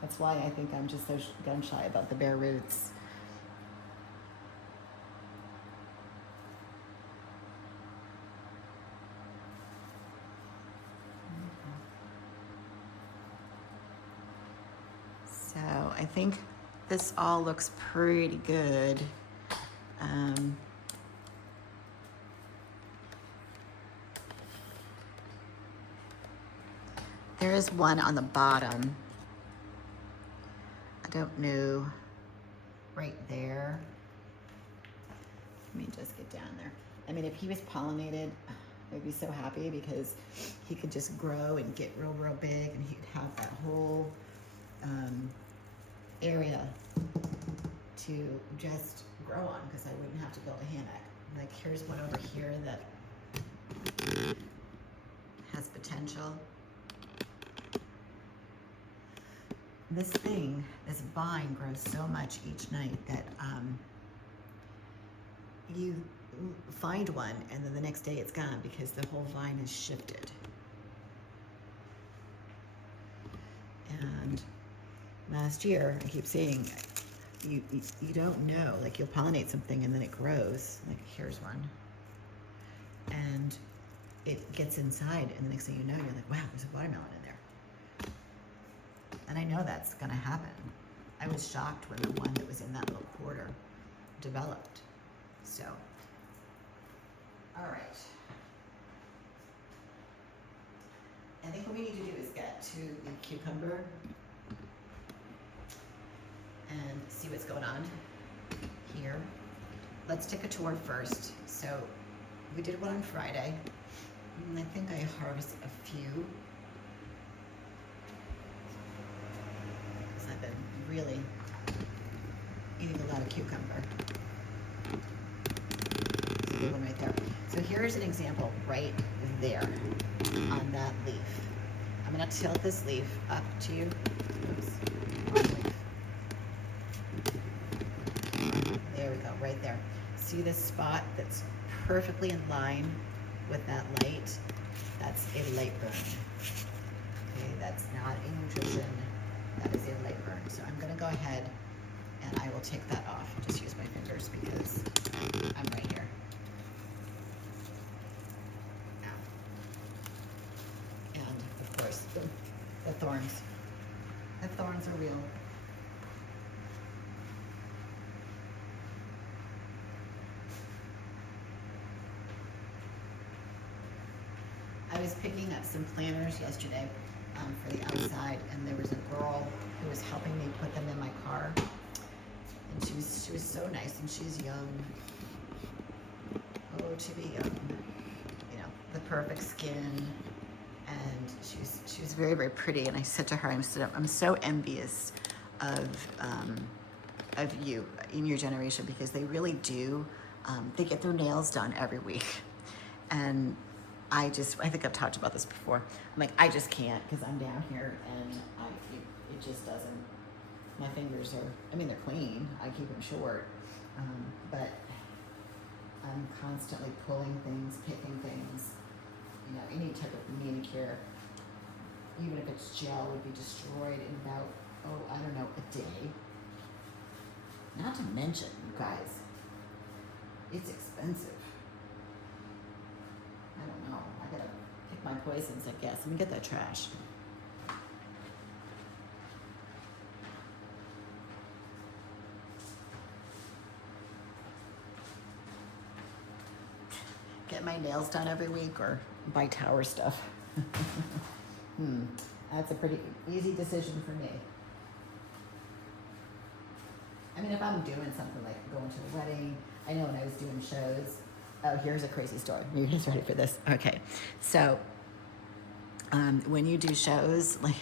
That's why I think I'm just so gun shy about the bare roots. So I think this all looks pretty good. There is one on the bottom. I don't know, right there. Let me just get down there. I mean, if he was pollinated, I'd be so happy because he could just grow and get real, real big, and he'd have that whole area to just grow on, because I wouldn't have to build a hammock. Like here's one over here that has potential. This thing, this vine grows so much each night that you find one and then the next day it's gone because the whole vine has shifted. And last year, I keep saying, you don't know, like you'll pollinate something and then it grows. Like here's one. And it gets inside, and the next thing you know, you're like, wow, there's a watermelon in there. And I know that's gonna happen. I was shocked when the one that was in that little quarter developed. So, all right. I think what we need to do is get to the cucumber and see what's going on here. Let's take a tour first. So we did one on Friday, and I think I harvested a few. Because I've been really eating a lot of cucumber. There's a good one right there. So here's an example right there on that leaf. I'm gonna tilt this leaf up to you. Oops. There we go, right there. See this spot that's perfectly in line with that light? That's a light burn. Okay, that's not a nutrition, that is a light burn. So I'm gonna go ahead and I will take that off. I'll just use my fingers because I'm right here. And of course, the thorns. The thorns are real. I was picking up some planters yesterday for the outside, and there was a girl who was helping me put them in my car, and she was so nice, and she's young. Oh, to be young, you know, the perfect skin, and she was very, very pretty. And I said to her, I'm so envious of you in your generation, because they really do. They get their nails done every week, and I think I've talked about this before. I'm like, I just can't, because I'm down here, and it just doesn't. My fingers are, I mean, they're clean. I keep them short, but I'm constantly pulling things, picking things. You know, any type of manicure, even if it's gel, would be destroyed in about, I don't know, a day. Not to mention, you guys, it's expensive. I don't know. I gotta pick my poisons, I guess. Let me get that trash. Get my nails done every week or buy tower stuff. That's a pretty easy decision for me. I mean, if I'm doing something like going to a wedding, I know when I was doing shows, oh, here's a crazy story. You guys ready for this? Okay. So, when you do shows, like,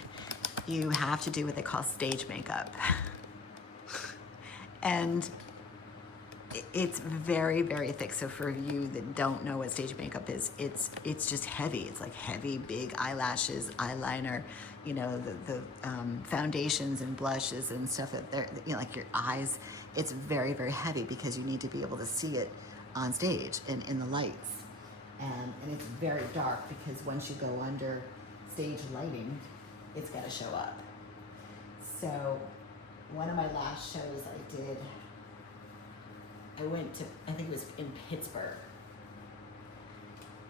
you have to do what they call stage makeup. And it's very, very thick. So for you that don't know what stage makeup is, it's just heavy. It's like heavy, big eyelashes, eyeliner, you know, the foundations and blushes and stuff that they're, you know, like your eyes. It's very, very heavy, because you need to be able to see it on stage in the lights. And it's very dark, because once you go under stage lighting, it's got to show up. So one of my last shows I did, I went to, I think it was in Pittsburgh,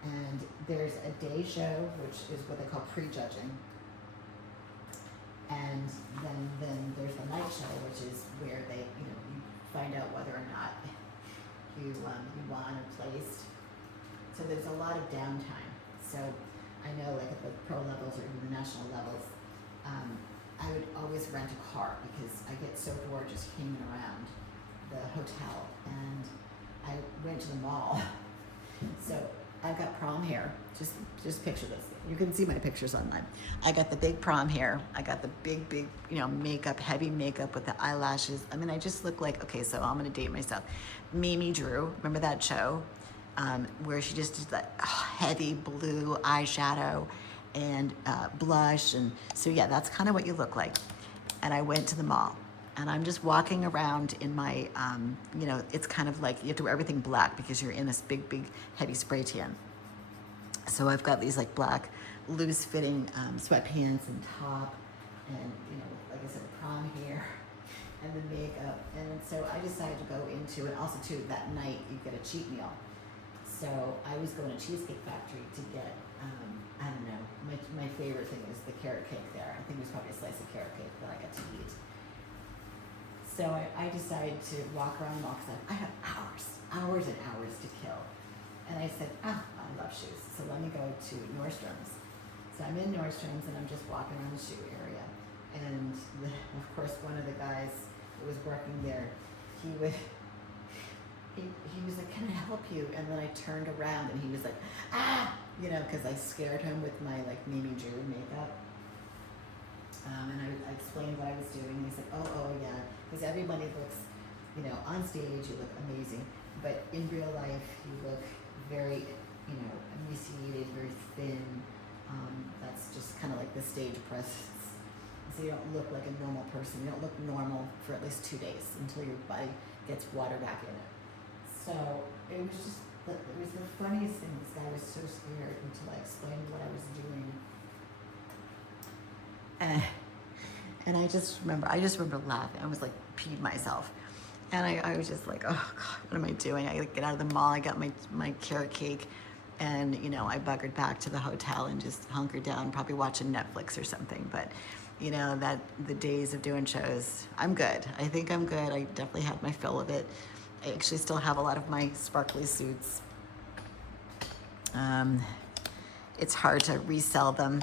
and there's a day show, which is what they call prejudging, and then there's the night show, which is where they, you know, you find out whether or not you won or placed. So there's a lot of downtime. So I know, like, at the pro levels or even the national levels, I would always rent a car, because I get so bored just hanging around the hotel, and I went to the mall. So I've got prom hair. Just picture this. You can see my pictures online. I got the big prom hair. I got the big, you know, makeup, heavy makeup with the eyelashes. I mean, I just look like, okay, so I'm gonna date myself. Mimi Drew, remember that show? Where she just did that heavy blue eyeshadow and blush. And so yeah, that's kind of what you look like. And I went to the mall, and I'm just walking around in my, you know, it's kind of like you have to wear everything black, because you're in this big, heavy spray tan. So I've got these like black, loose fitting sweatpants and top, and, you know, like I said, prom hair and the makeup. And so I decided to go into it. Also too, that night you get a cheat meal. So I was going to Cheesecake Factory to get, I don't know, my favorite thing is the carrot cake there. I think it was probably a slice of carrot cake that I got to eat. So I decided to walk around the mall, because I have hours and hours to kill. And I said, I love shoes, so let me go to Nordstrom's. So I'm in Nordstrom's, and I'm just walking around the shoe area. And of course, one of the guys that was working there, he was like, can I help you? And then I turned around, and he was like, you know, because I scared him with my, like, Mimi Drew makeup. And I explained what I was doing, and he said, oh yeah, because everybody looks, you know, on stage you look amazing, but in real life you look very, you know, emaciated, very thin. That's just kind of like the stage presence. So you don't look like a normal person. You don't look normal for at least 2 days until your body gets water back in it. So it was the funniest thing. This guy was so scared until I explained what I was doing. And I just remember laughing. I was like, peed myself. And I was just like, oh God, what am I doing? I get out of the mall, I got my carrot cake, and, you know, I buggered back to the hotel and just hunkered down, probably watching Netflix or something. But, you know, the days of doing shows, I'm good. I think I'm good. I definitely had my fill of it. I actually still have a lot of my sparkly suits. it's hard to resell them.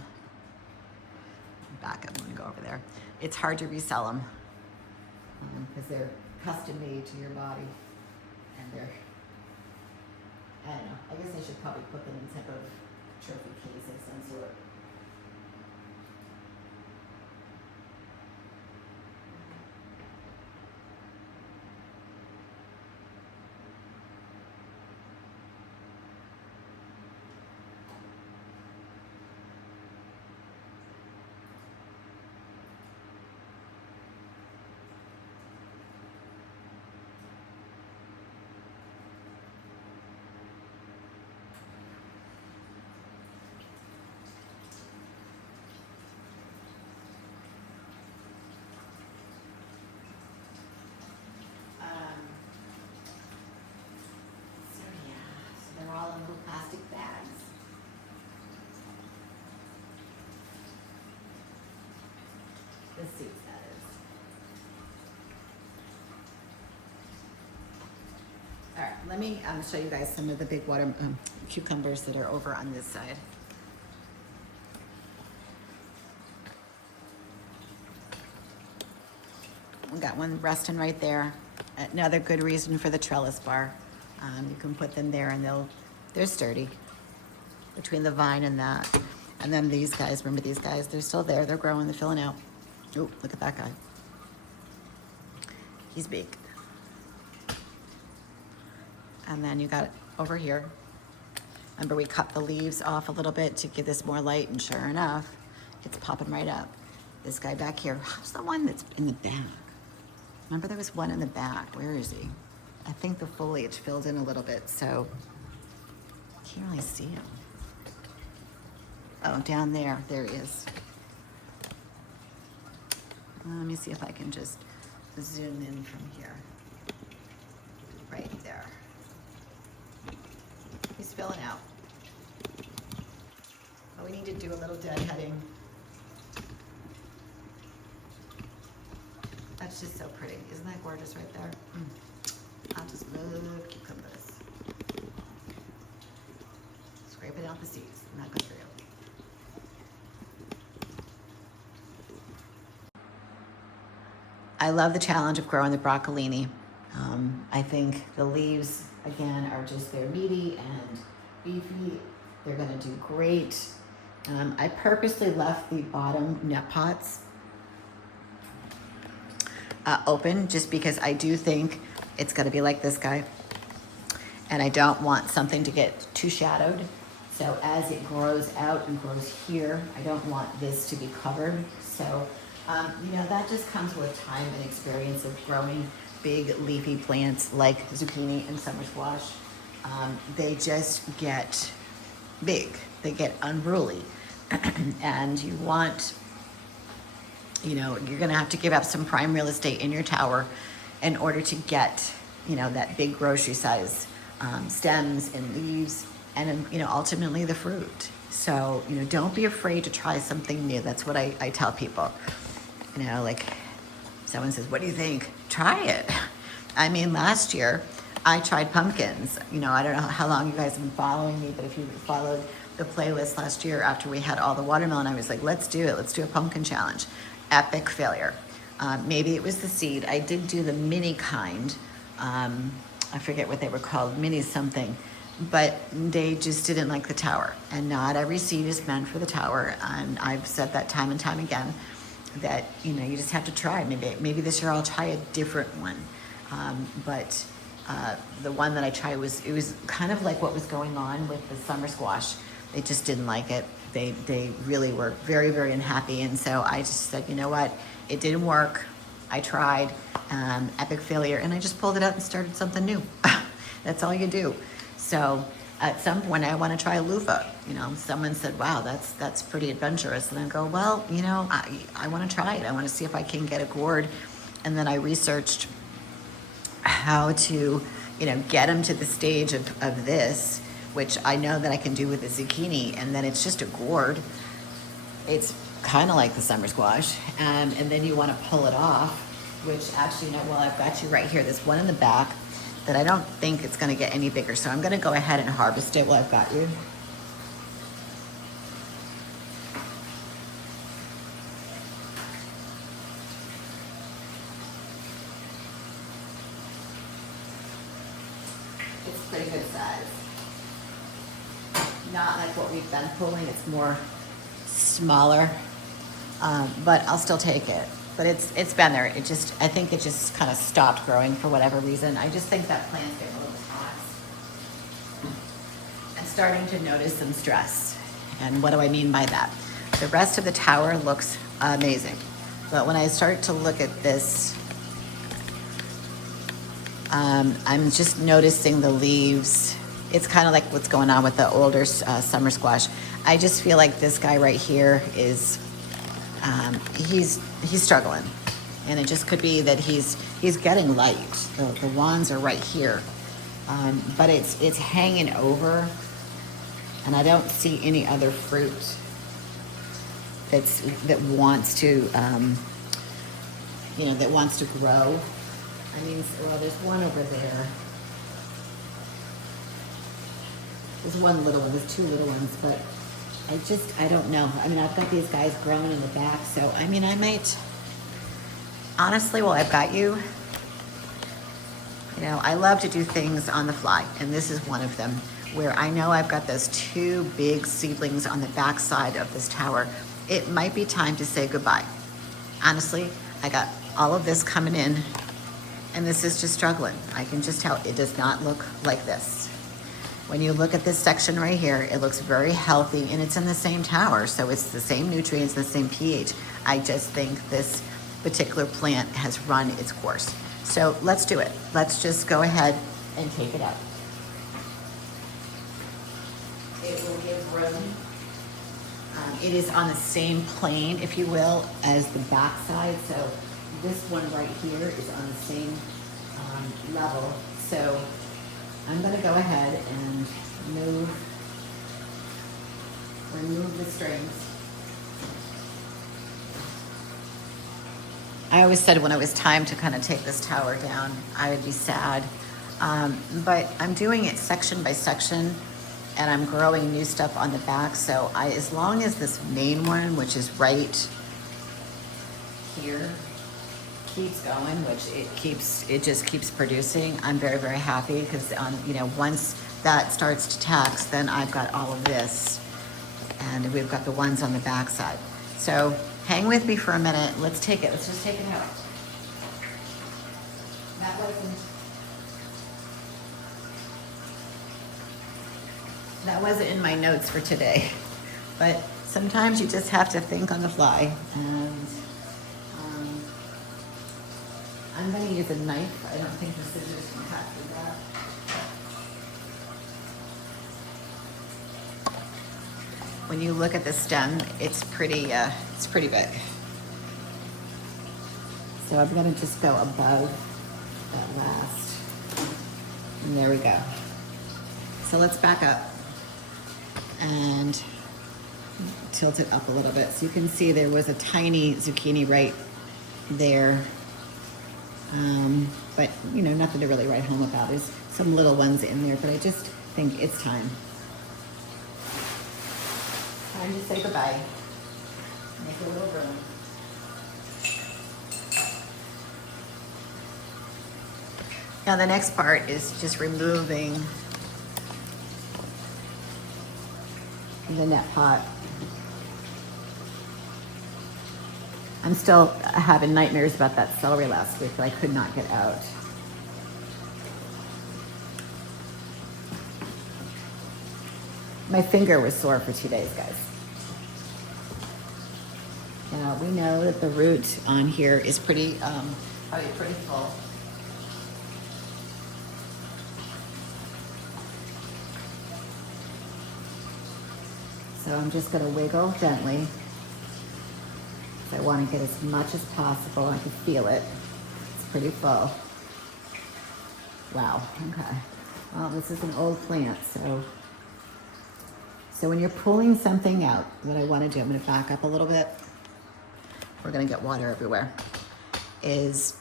Back up, I'm gonna go over there. It's hard to resell them because they're custom made to your body, and they're, I don't know, I guess I should probably put them in some type of trophy case of some sort. They're all in little plastic bags. The seeds, that is. All right, let me show you guys some of the big water cucumbers that are over on this side. We got one resting right there. Another good reason for the trellis bar. You can put them there and they're sturdy between the vine and that. And then these guys, remember these guys? They're still there. They're growing. They're filling out. Oh, look at that guy. He's big. And then you got over here. Remember we cut the leaves off a little bit to give this more light, and sure enough, it's popping right up. This guy back here. How's the one that's in the back? Remember there was one in the back. Where is he? I think the foliage filled in a little bit, so I can't really see him. Oh, down there, there he is. Let me see if I can just zoom in from here. Right there. He's filling out. But we need to do a little deadheading. That's just so pretty. Isn't that gorgeous right there? I'll just move cucumbers. Scraping out the seeds. Not good for you. I love the challenge of growing the broccolini. I think the leaves, again, are just, they're meaty and beefy. They're gonna do great. I purposely left the bottom net pots open just because I do think it's gonna be like this guy. And I don't want something to get too shadowed. So as it grows out and grows here, I don't want this to be covered. So, you know, that just comes with time and experience of growing big leafy plants like zucchini and summer squash. They just get big, they get unruly. And you want, you know, you're gonna have to give up some prime real estate in your tower in order to get, you know, that big grocery size stems and leaves and, you know, ultimately the fruit. So, you know, don't be afraid to try something new. That's what I tell people. You know, like someone says, what do you think? Try it. I mean, last year I tried pumpkins. You know, I don't know how long you guys have been following me, but if you followed the playlist last year after we had all the watermelon, I was like, let's do it. Let's do a pumpkin challenge. Epic failure. Maybe it was the seed. I did do the mini kind. I forget what they were called, mini something, but they just didn't like the tower. And not every seed is meant for the tower. And I've said that time and time again, that, you know, you just have to try. Maybe this year I'll try a different one. But the one that I tried it was kind of like what was going on with the summer squash. They just didn't like it. They really were very, very unhappy. And so I just said, you know what? It didn't work. I tried, epic failure, and I just pulled it out and started something new. That's all you do. So at some point I want to try a loofah. You know, someone said, wow, that's pretty adventurous. And I go, well, you know, I want to try it. I want to see if I can get a gourd. And then I researched how to, you know, get them to the stage of this, which I know that I can do with the zucchini. And then it's just a gourd. It's kind of like the summer squash. And then you want to pull it off, which actually, no, well, I've got you right here. There's one in the back that I don't think it's going to get any bigger. So I'm going to go ahead and harvest it while I've got you. pretty good size. Not like what we've been pulling, it's more smaller, but I'll still take it. But it's been there. I think it just kind of stopped growing for whatever reason. I just think that plant's getting a little taxed. I'm starting to notice some stress. And what do I mean by that? The rest of the tower looks amazing. But when I start to look at this, I'm just noticing the leaves. It's kind of like what's going on with the older summer squash. I just feel like this guy right here is, he's struggling. And it just could be that he's getting light. The wands are right here. But it's hanging over, and I don't see any other fruit that wants to, that wants to grow. I mean, well, there's one over there. There's one little one, there's two little ones, but I don't know. I mean, I've got these guys growing in the back, so I mean, I might, honestly, well, I've got you. I love to do things on the fly, and this is one of them where I know I've got those two big seedlings on the back side of this tower. It might be time to say goodbye. Honestly, I got all of this coming in, and this is just struggling. I can just tell it does not look like this. When you look at this section right here, it looks very healthy, and it's in the same tower, so it's the same nutrients, the same pH. I just think this particular plant has run its course. So let's do it. Let's just go ahead and take it out. It will give room. It is on the same plane, if you will, as the back side. So this one right here is on the same level. So I'm going to go ahead and remove the strings. I always said when it was time to kind of take this tower down, I would be sad. But I'm doing it section by section, and I'm growing new stuff on the back. So as long as this main one, which is right here, keeps going, which it just keeps producing, I'm very, very happy, because once that starts to tax, then I've got all of this, and we've got the ones on the back side. So hang with me for a minute. Let's just take it out. That wasn't in my notes for today, but sometimes you just have to think on the fly. And I'm going to use a knife. I don't think the scissors can cut through that. When you look at the stem, it's pretty big. So I'm going to just go above that last. And there we go. So let's back up and tilt it up a little bit. So you can see there was a tiny zucchini right there. But nothing to really write home about. There's some little ones in there, but I just think it's time. Time to say goodbye. Make a little room. Now the next part is just removing the net pot. I'm still having nightmares about that celery last week that I could not get out. My finger was sore for 2 days, guys. Now we know that the root on here is probably pretty full. So I'm just going to wiggle gently. I want to get as much as possible. I can feel it. It's pretty full. Wow. Okay. Well, this is an old plant, so when you're pulling something out, what I want to do, I'm going to back up a little bit. We're going to get water everywhere. There's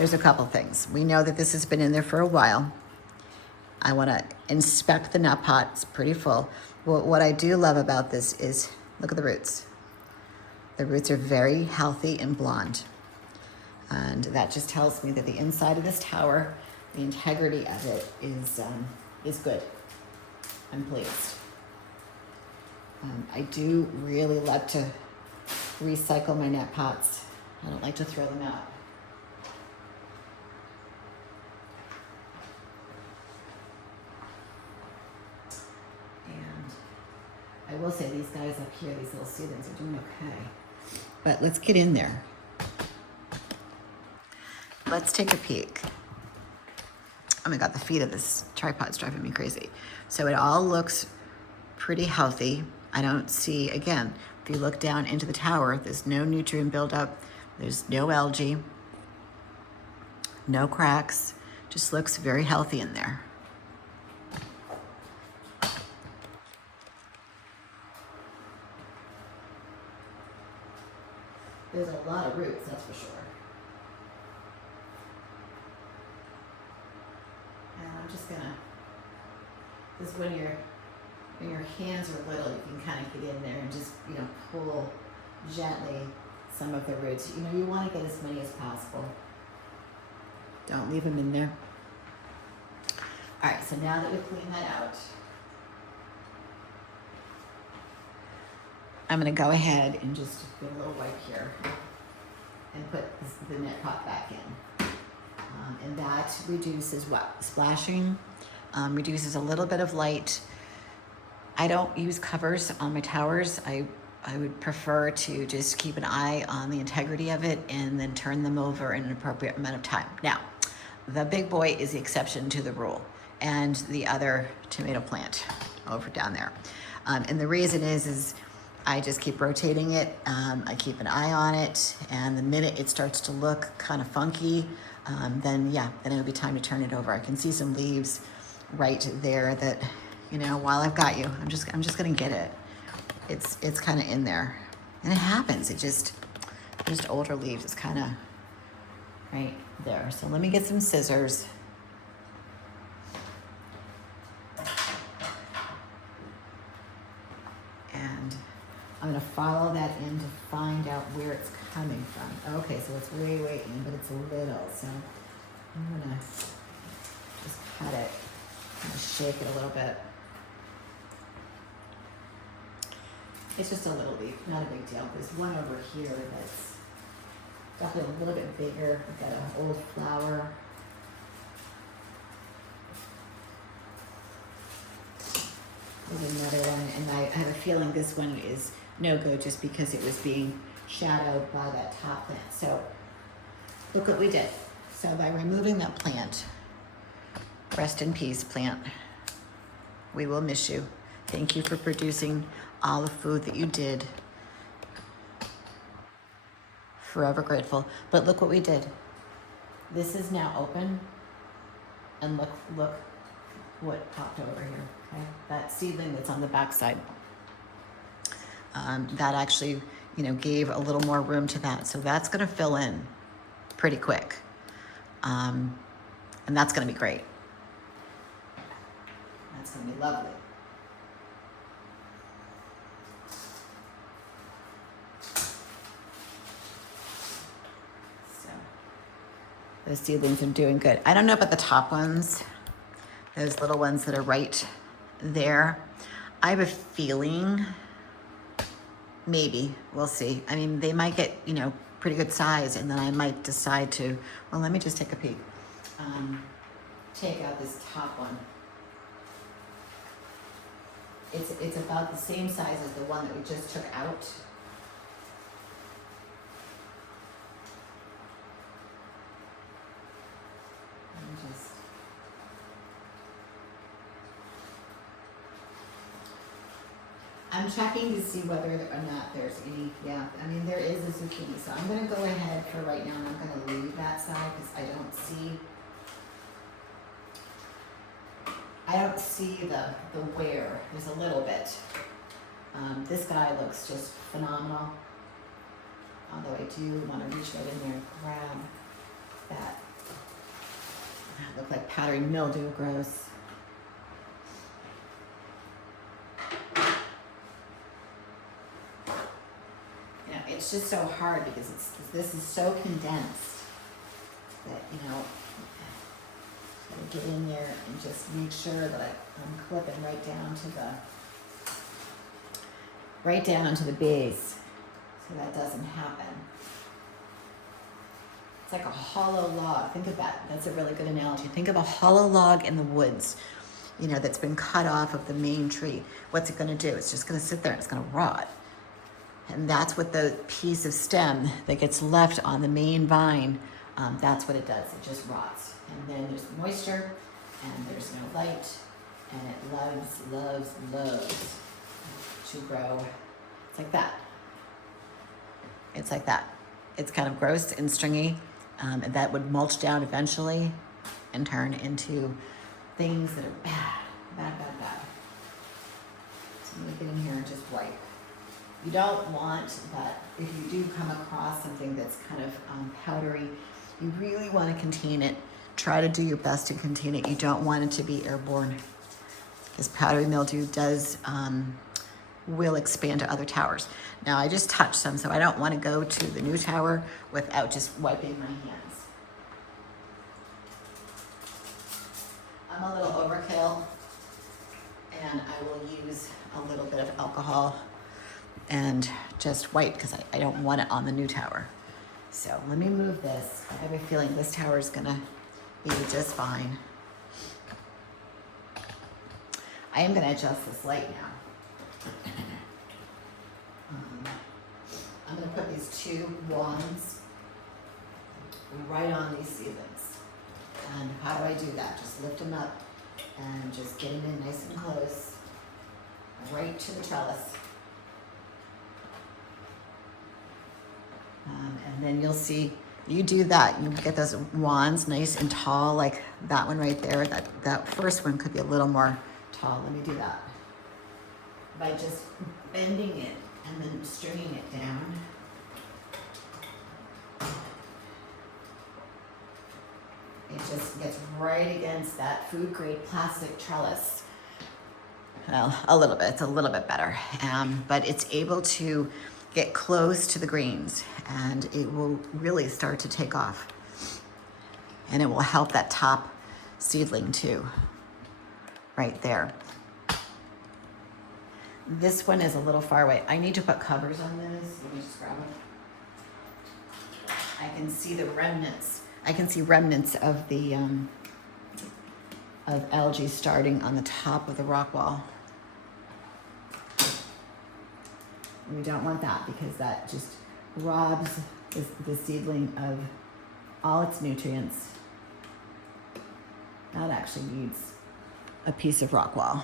a couple things. We know that this has been in there for a while. I want to inspect the nut pot. It's pretty full. What I do love about this is, look at the roots. The roots are very healthy and blonde. And that just tells me that the inside of this tower The integrity of it is good. I'm pleased. I do really love to recycle my net pots. I don't like to throw them out. And I will say these guys up here, these little seedlings are doing okay. But let's get in there. Let's take a peek. Oh my God, the feet of this tripod's driving me crazy. So it all looks pretty healthy. I don't see, again, if you look down into the tower, there's no nutrient buildup. There's no algae, no cracks. Just looks very healthy in there. There's a lot of roots, that's for sure. And I'm just gonna, because when your hands are little, you can kind of get in there and just, pull gently some of the roots. You want to get as many as possible. Don't leave them in there. All right, so now that we've cleaned that out, I'm going to go ahead and just get a little wipe here and put the net pot back in. And that reduces what? Splashing, reduces a little bit of light. I don't use covers on my towers. I would prefer to just keep an eye on the integrity of it and then turn them over in an appropriate amount of time. Now, the big boy is the exception to the rule, and the other tomato plant over down there. And the reason is I just keep rotating it. I keep an eye on it, and the minute it starts to look kind of funky, then it'll be time to turn it over. I can see some leaves right there that, while I've got you, I'm just gonna get it. It's kind of in there, and it happens. Just older leaves. It's kind of right there. So let me get some scissors. And I'm gonna follow that in to find out where it's coming from. Okay, so it's way in, but it's a little. So I'm gonna just cut it, kind of shake it a little bit. It's just a little leaf, not a big deal. There's one over here that's definitely a little bit bigger. I've got an old flower. There's another one, and I have a feeling this one is no good just because it was being shadowed by that top plant. So look what we did. So by removing that plant, rest in peace, plant. We will miss you. Thank you for producing all the food that you did. Forever grateful. But look what we did. This is now open, and look what popped over here. Okay, that seedling that's on the backside. That actually, gave a little more room to that. So that's going to fill in pretty quick, and that's going to be great. That's going to be lovely. Those seedlings are doing good. I don't know about the top ones, those little ones that are right there. I have a feeling, maybe, we'll see. I mean, they might get, pretty good size, and then I might decide to, well, let me just take a peek. Take out this top one. It's about the same size as the one that we just took out. I'm checking to see whether or not there's any, I mean, there is a zucchini. So I'm going to go ahead for right now, and I'm going to leave that side because I don't see the wear. There's a little bit. This guy looks just phenomenal. Although I do want to reach right in there and grab that. That looked like powdery mildew, gross. It's just so hard because this is so condensed that, Get in there and just make sure that I'm clipping right down to the base, so that doesn't happen. It's like a hollow log. Think of that. That's a really good analogy. Think of a hollow log in the woods, you know, that's been cut off of the main tree. What's it going to do? It's just going to sit there and it's going to rot. And that's what the piece of stem that gets left on the main vine, that's what it does. It just rots. And then there's moisture, and there's no light, and it loves to grow. It's like that. It's like that. It's kind of gross and stringy, and that would mulch down eventually and turn into things that are bad. So I'm gonna get in here and just wipe. You don't want that. If you do come across something that's kind of powdery, you really want to contain it. Try to do your best to contain it. You don't want it to be airborne, because powdery mildew will expand to other towers. Now I just touched some, so I don't want to go to the new tower without just wiping my hands. I'm a little overkill, and I will use a little bit of alcohol and just wipe, because I don't want it on the new tower. So let me move this. I have a feeling this tower is gonna be just fine. I am gonna adjust this light now. I'm gonna put these two wands right on these seedlings. And how do I do that? Just lift them up and just get them in nice and close, right to the trellis. And then you'll see, you do that, you get those wands nice and tall, like that one right there. That first one could be a little more tall. Let me do that. By just bending it and then stringing it down. It just gets right against that food grade plastic trellis. Well, a little bit, it's a little bit better. But it's able to get close to the greens, and it will really start to take off. And it will help that top seedling too, right there. This one is a little far away. I need to put covers on this. Let me just grab it. I can see the remnants. I can see remnants of the of algae starting on the top of the rock wall. We don't want that, because that just robs the seedling of all its nutrients. That actually needs a piece of rock wall.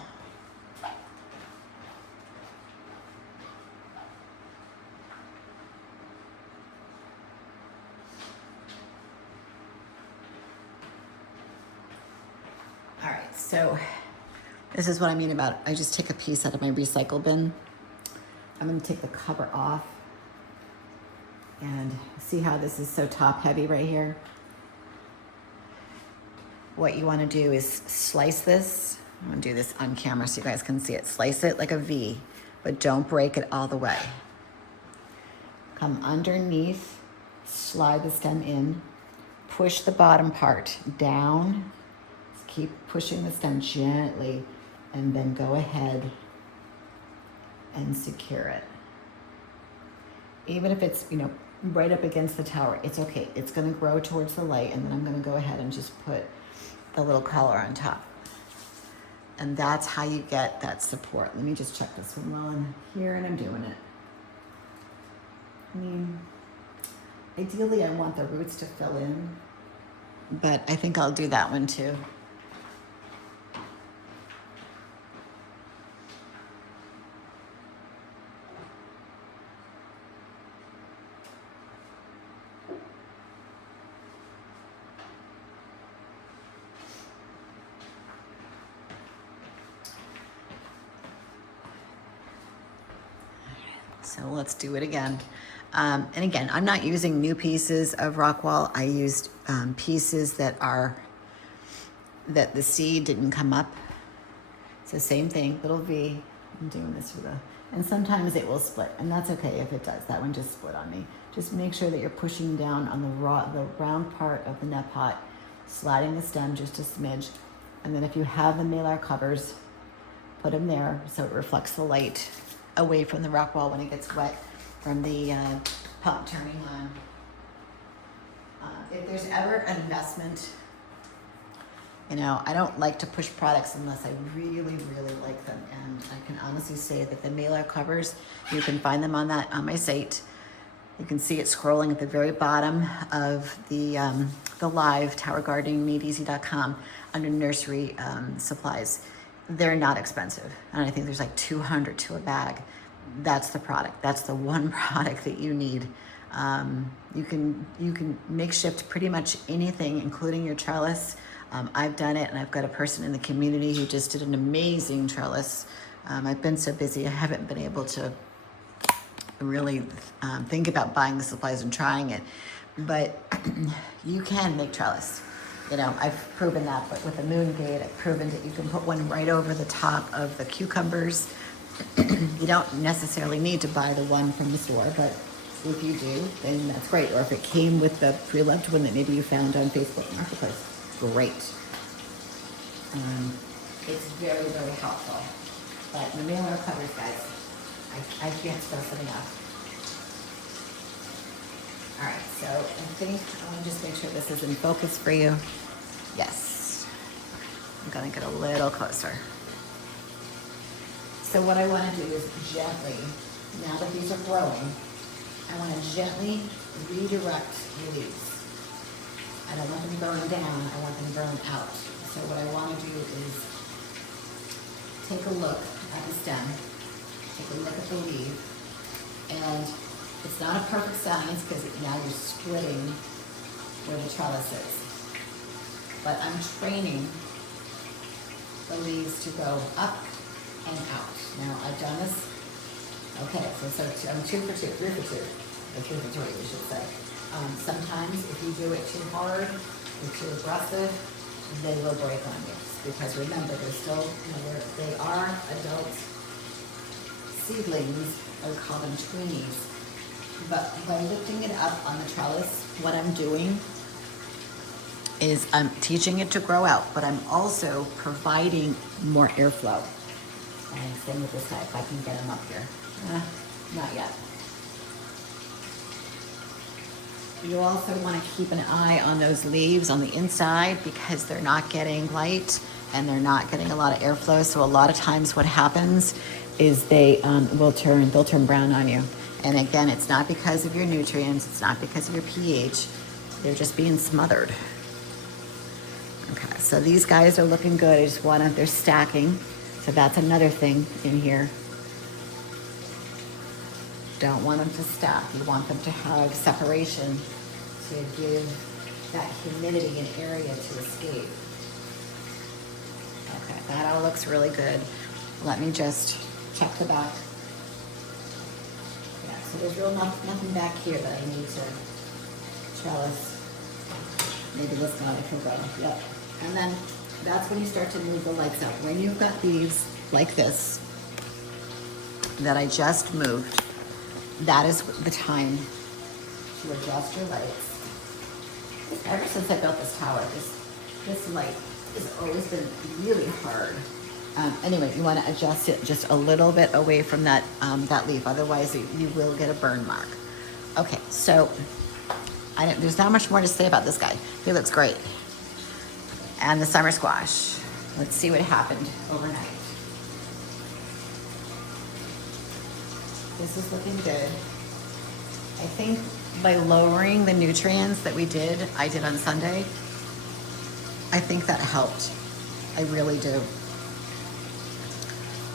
All right, so this is what I mean about, I just take a piece out of my recycle bin. I'm going to take the cover off, and see how this is so top heavy right here. What you want to do is slice this. I'm going to do this on camera so you guys can see it. Slice it like a V, but don't break it all the way. Come underneath, slide the stem in, push the bottom part down. Just keep pushing the stem gently, and then go ahead and secure it. Even if it's, you know, right up against the tower, it's okay. It's going to grow towards the light, and then I'm going to go ahead and just put the little collar on top. And that's how you get that support. Let me just check this one while I'm here and I'm doing it. I mean, ideally I want the roots to fill in, but I think I'll do that one too. So let's do it again. And again, I'm not using new pieces of rock wall. I used pieces that the seed didn't come up. It's the same thing, little V. I'm doing this for and sometimes it will split, and that's okay if it does. That one just split on me. Just make sure that you're pushing down on the round part of the net pot sliding the stem just a smidge. And then if you have the mylar covers, put them there so it reflects the light away from the rock wall when it gets wet from the pump turning on. If there's ever an investment, you know, I don't like to push products unless I really, really like them. And I can honestly say that the mylar covers, you can find them on my site. You can see it scrolling at the very bottom of the live towergardeningmadeeasy.com under nursery supplies. They're not expensive, and I think there's like 200 to a bag. That's the product. That's the one product that you need. You can makeshift pretty much anything, including your trellis. I've done it, and I've got a person in the community who just did an amazing trellis. I've been so busy, I haven't been able to really think about buying the supplies and trying it, but you can make trellis. You know, I've proven that, but with the moon gate, I've proven that you can put one right over the top of the cucumbers. You don't necessarily need to buy the one from the store, but if you do, then that's great. Or if it came with the pre-loved one that maybe you found on Facebook Marketplace, great. It's very, very helpful. But the mailer covers, guys, I can't stress it enough. All right, so I think, let me just make sure this is in focus for you. Yes. I'm gonna get a little closer. So what I wanna do is gently, now that these are growing, I wanna gently redirect the leaves. I don't want them growing down, I want them growing out. So what I wanna do is take a look at the stem, take a look at the leaf, and it's not a perfect science because now you're splitting where the trellis is. But I'm training the leaves to go up and out. Now I've done this. Okay, so I'm 2 for 2, 3 for 2, or 3 for 3, we should say. Sometimes if you do it too hard or too aggressive, they will break on you. Because remember, they're still, you know, they are adult seedlings, I would call them tweenies. But by lifting it up on the trellis, what I'm doing is I'm teaching it to grow out, but I'm also providing more airflow. And same with this guy, if I can get him up here. Not yet. You also want to keep an eye on those leaves on the inside because they're not getting light and they're not getting a lot of airflow. So a lot of times what happens is they'll turn brown on you. And again, it's not because of your nutrients, it's not because of your pH, they're just being smothered. Okay, so these guys are looking good. They're stacking. So that's another thing in here. Don't want them to stack. You want them to have separation to give that humidity and area to escape. Okay, that all looks really good. Let me just check the back. Yeah, so there's nothing back here that I need to trellis. Maybe this guy can go. Yep. And then that's when you start to move the lights up. When you've got leaves like this that I just moved, that is the time to adjust your lights. Ever since I built this tower, this light has always been really hard. Anyway, you want to adjust it just a little bit away from that leaf, otherwise you will get a burn mark. Okay, so there's not much more to say about this guy. He looks great. And the summer squash. Let's see what happened overnight. This is looking good. I think by lowering the nutrients that I did on Sunday, I think that helped. I really do.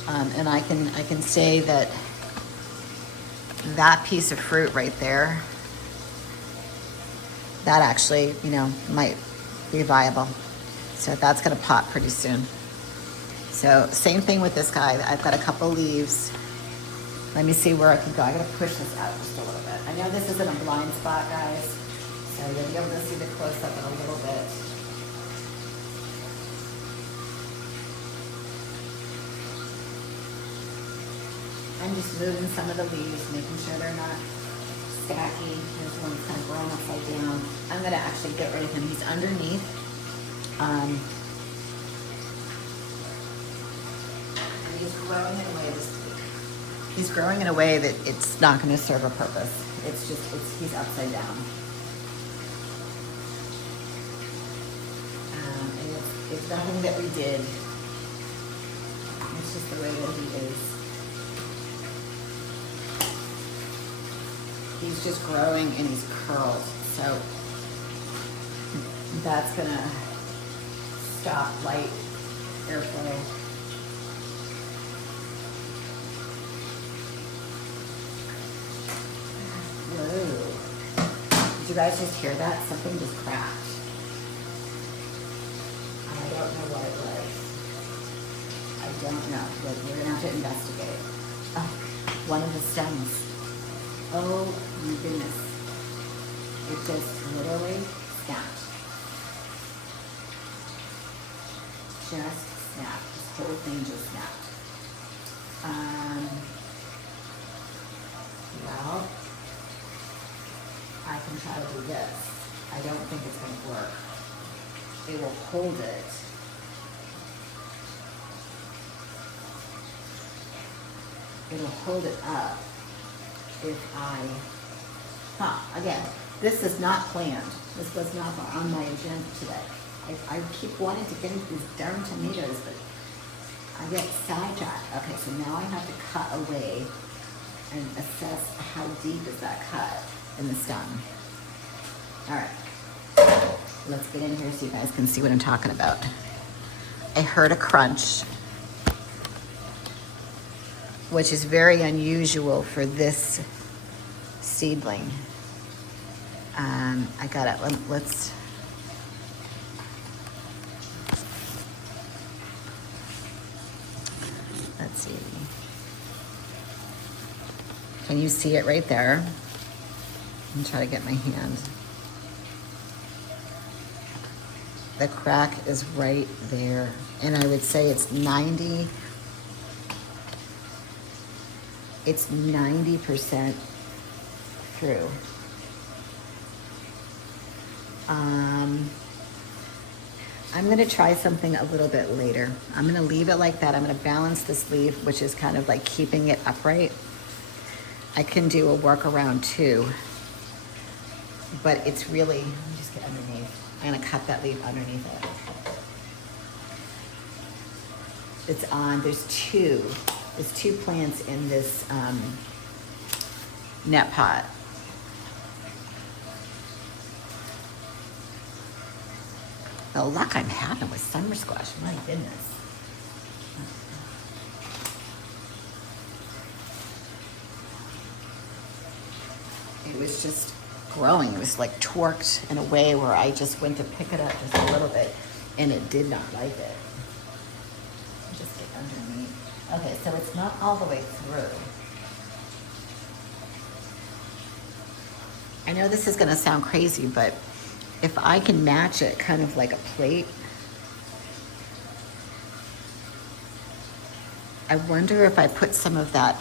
And I can say that piece of fruit right there, that actually, might be viable. So that's gonna pop pretty soon. So same thing with this guy. I've got a couple leaves. Let me see where I can go. I gotta push this out just a little bit. I know this isn't a blind spot, guys, so you'll be able to see the close-up in a little bit. I'm just moving some of the leaves, making sure they're not stacky. This one's kind of growing upside down. I'm gonna actually get rid of him. He's underneath, And he's growing in a way he's growing in a way that it's not going to serve a purpose. It's just, he's upside down. And it's nothing that we did. It's just the way that he is. He's just growing and he's curled. So that's going to stop light airflow. Whoa. Did you guys just hear that? Something just cracked. I don't know what it was. I don't know. But we're going to have to investigate. Oh, one of the stems. Oh my goodness. It just literally snapped. Just snapped. This whole thing just snapped. Well, I can try to do this. I don't think it's going to work. It will hold it. It'll hold it up if again, this is not planned. This was not on my agenda today. I keep wanting to get into these darn tomatoes, but I get sidetracked. Okay, so now I have to cut away and assess how deep is that cut in the stem. All right, let's get in here so you guys can see what I'm talking about. I heard a crunch, which is very unusual for this seedling. I got it. Let's see. Can you see it right there? I'm trying to get my hand. The crack is right there. And I would say it's 90% through. I'm gonna try something a little bit later. I'm gonna leave it like that. I'm gonna balance this leaf, which is kind of like keeping it upright. I can do a workaround too, but it's really, let me just get underneath. I'm gonna cut that leaf underneath it. It's on, there's two plants in this net pot. The luck I'm having with summer squash, my goodness. It was just growing. It was like torqued in a way where I just went to pick it up just a little bit and it did not like it. Just get underneath. Okay, so it's not all the way through. I know this is gonna sound crazy, but if I can match it kind of like a plate, I wonder if I put some of that,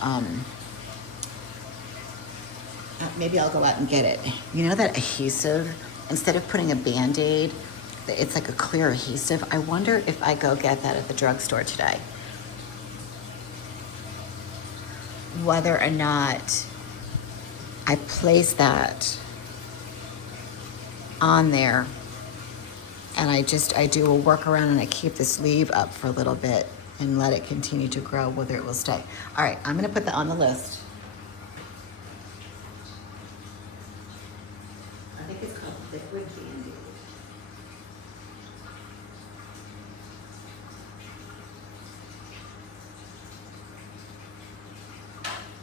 maybe I'll go out and get it. You know that adhesive? Instead of putting a Band-Aid, it's like a clear adhesive. I wonder if I go get that at the drugstore today. Whether or not I place that on there and I do a workaround and I keep this leaf up for a little bit and let it continue to grow, whether it will stay. All right, I'm gonna put that on the list. I think it's called liquid Band-Aid.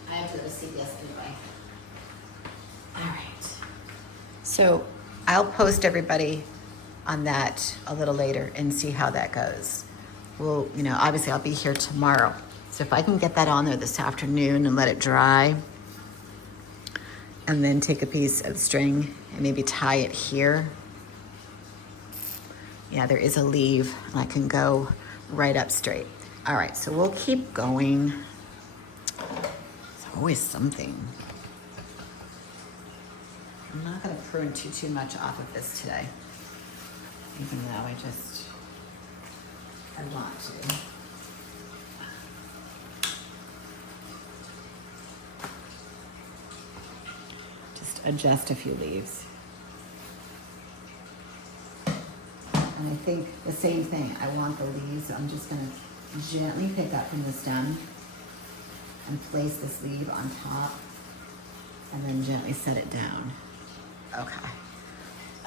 I have to go to CVS anyway. All right. So I'll post everybody on that a little later and see how that goes. Well, you know, obviously I'll be here tomorrow. So if I can get that on there this afternoon and let it dry, and then take a piece of string and maybe tie it here. Yeah, there is a leaf and I can go right up straight. All right, so we'll keep going. There's always something. I'm not gonna prune too much off of this today. even though I want to. Just adjust a few leaves. And I think the same thing, I want the leaves, so I'm just gonna gently pick up from the stem and place this leaf on top and then gently set it down. Okay.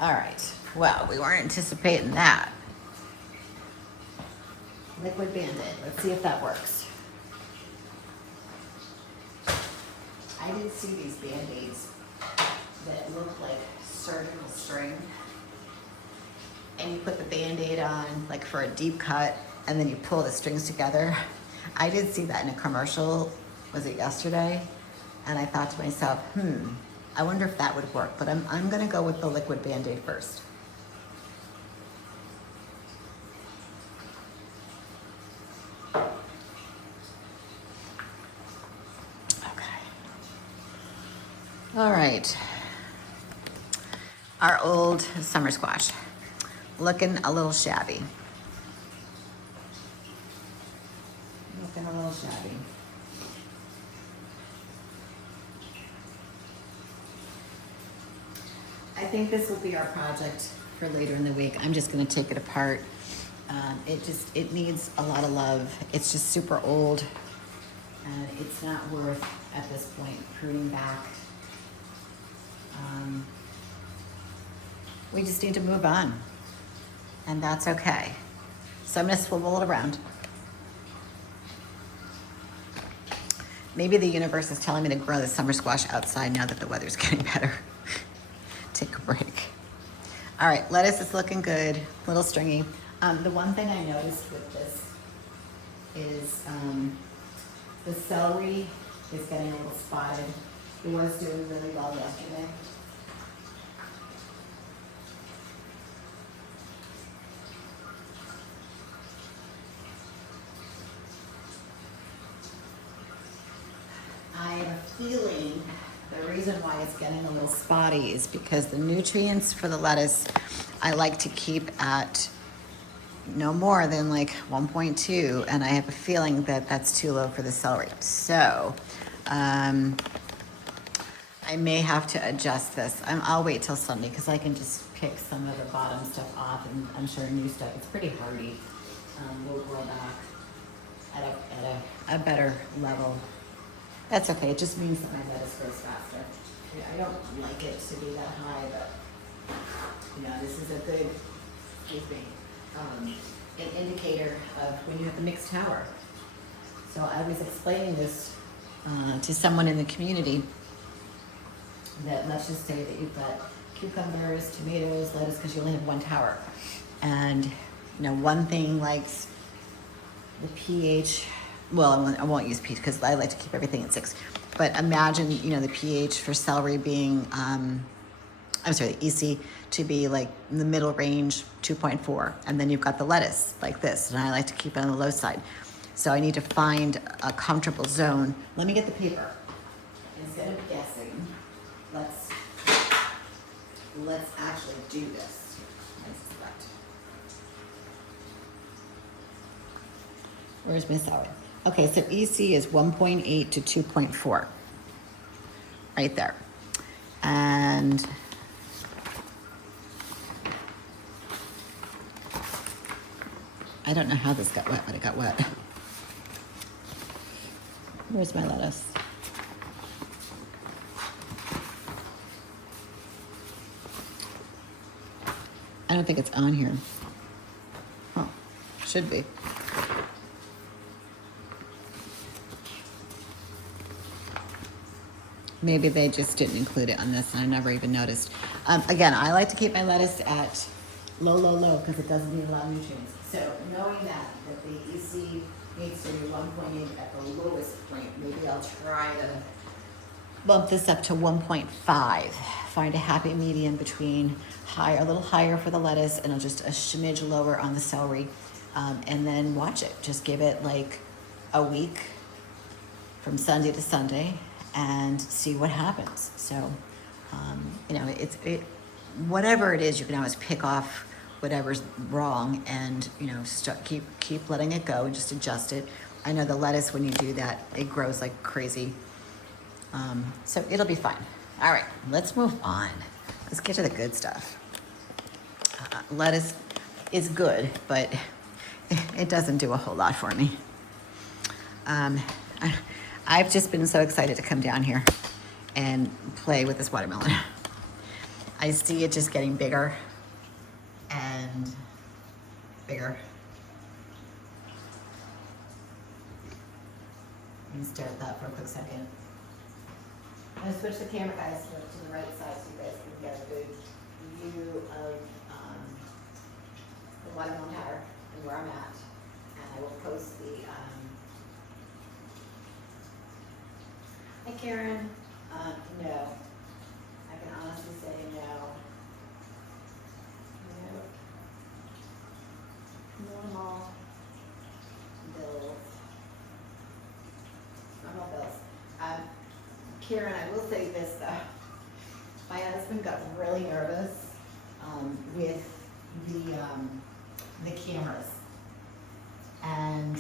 All right. Well, we weren't anticipating that. Liquid Band-Aid. Let's see if that works. I did see these Band-Aids that look like surgical string. And you put the Band-Aid on, like for a deep cut, and then you pull the strings together. I did see that in a commercial, was it yesterday? And I thought to myself, I wonder if that would work, but I'm gonna go with the liquid Band-Aid first. Okay. All right. Our old summer squash, looking a little shabby. Looking a little shabby. I think this will be our project for later in the week. I'm just gonna take it apart. It needs a lot of love. It's just super old, and it's not worth, at this point, pruning back. We just need to move on, and that's okay. So I'm gonna swivel it around. Maybe the universe is telling me to grow the summer squash outside now that the weather's getting better. Take a break. All right, lettuce is looking good, a little stringy. The one thing I noticed with this is the celery is getting a little spotted. It was doing really well yesterday. I have a feeling the reason why it's getting a little spotty is because the nutrients for the lettuce I like to keep at no more than like 1.2, and I have a feeling that that's too low for the celery. So I may have to adjust this. I'll wait till Sunday because I can just pick some of the bottom stuff off, and I'm sure new stuff. It's pretty hardy. We'll grow back at a better level. That's okay. It just means that my lettuce grows faster. I don't like it to be that high, but this is a good, an indicator of when you have the mixed tower. So I was explaining this to someone in the community that, let's just say that you've got cucumbers, tomatoes, lettuce, because you only have one tower. And one thing likes the pH. Well, I won't use pH because I like to keep everything at 6. But imagine, the pH for celery being, the EC to be like in the middle range, 2.4. And then you've got the lettuce like this, and I like to keep it on the low side. So I need to find a comfortable zone. Let me get the paper. Instead of guessing, let's actually do this. I suspect. Where's my celery? Okay, so EC is 1.8 to 2.4, right there. And I don't know how this got wet, but it got wet. Where's my lettuce? I don't think it's on here. Oh, should be. Maybe they just didn't include it on this, and I never even noticed. Again, I like to keep my lettuce at low, because it doesn't need a lot of nutrients. So knowing that the EC needs to be 1.8 at the lowest point, maybe I'll try to bump this up to 1.5. Find a happy medium between a little higher for the lettuce, and just a smidge lower on the celery. And then watch it. Just give it like a week from Sunday to Sunday, and see what happens. So, whatever it is, you can always pick off whatever's wrong and, you know, keep letting it go and just adjust it. I know the lettuce, when you do that, it grows like crazy. So it'll be fine. All right, let's move on. Let's get to the good stuff. Lettuce is good, but it doesn't do a whole lot for me. I've just been so excited to come down here and play with this watermelon. I see it just getting bigger and bigger. Let me stare at that for a quick second. I'm gonna switch the camera, guys, to the right side so you guys can get a good view of the watermelon tower and where I'm at. And I will post the, hi Karen, no. I can honestly say no. No. Normal bills. Normal bills. Karen, I will say this though. My husband got really nervous with the cameras and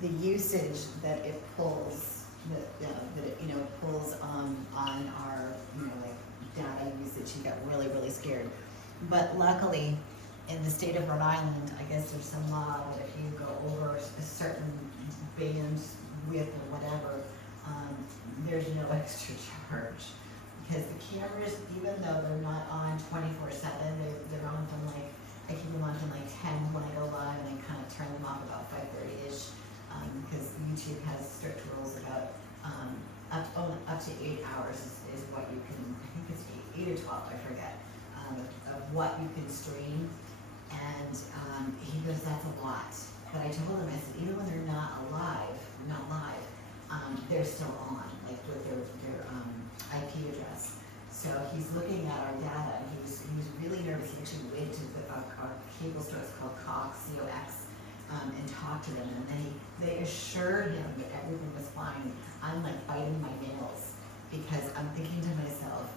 the usage that it pulls, that it, you know, pulls on our, you know, like data usage. He got really, really scared. But luckily, in the state of Rhode Island, I guess there's some law that if you go over a certain band width or whatever, there's no extra charge. Because the cameras, even though they're not on 24/7, they're on from like, I keep them on from like 10 when I go live, and I kind of turn them off about 5:30ish, because YouTube has strict rules about up to 8 hours is what you can, I think it's 8 or 12, I forget, of what you can stream. And he goes, that's a lot. But I told him, I said, even when they're not live, they're still on, like with their IP address. So he's looking at our data, and he was really nervous. He actually went to our cable store, it's called Cox, C-O-X, and talked to them. And then they assured him that everything was fine. I'm like biting my nails because I'm thinking to myself,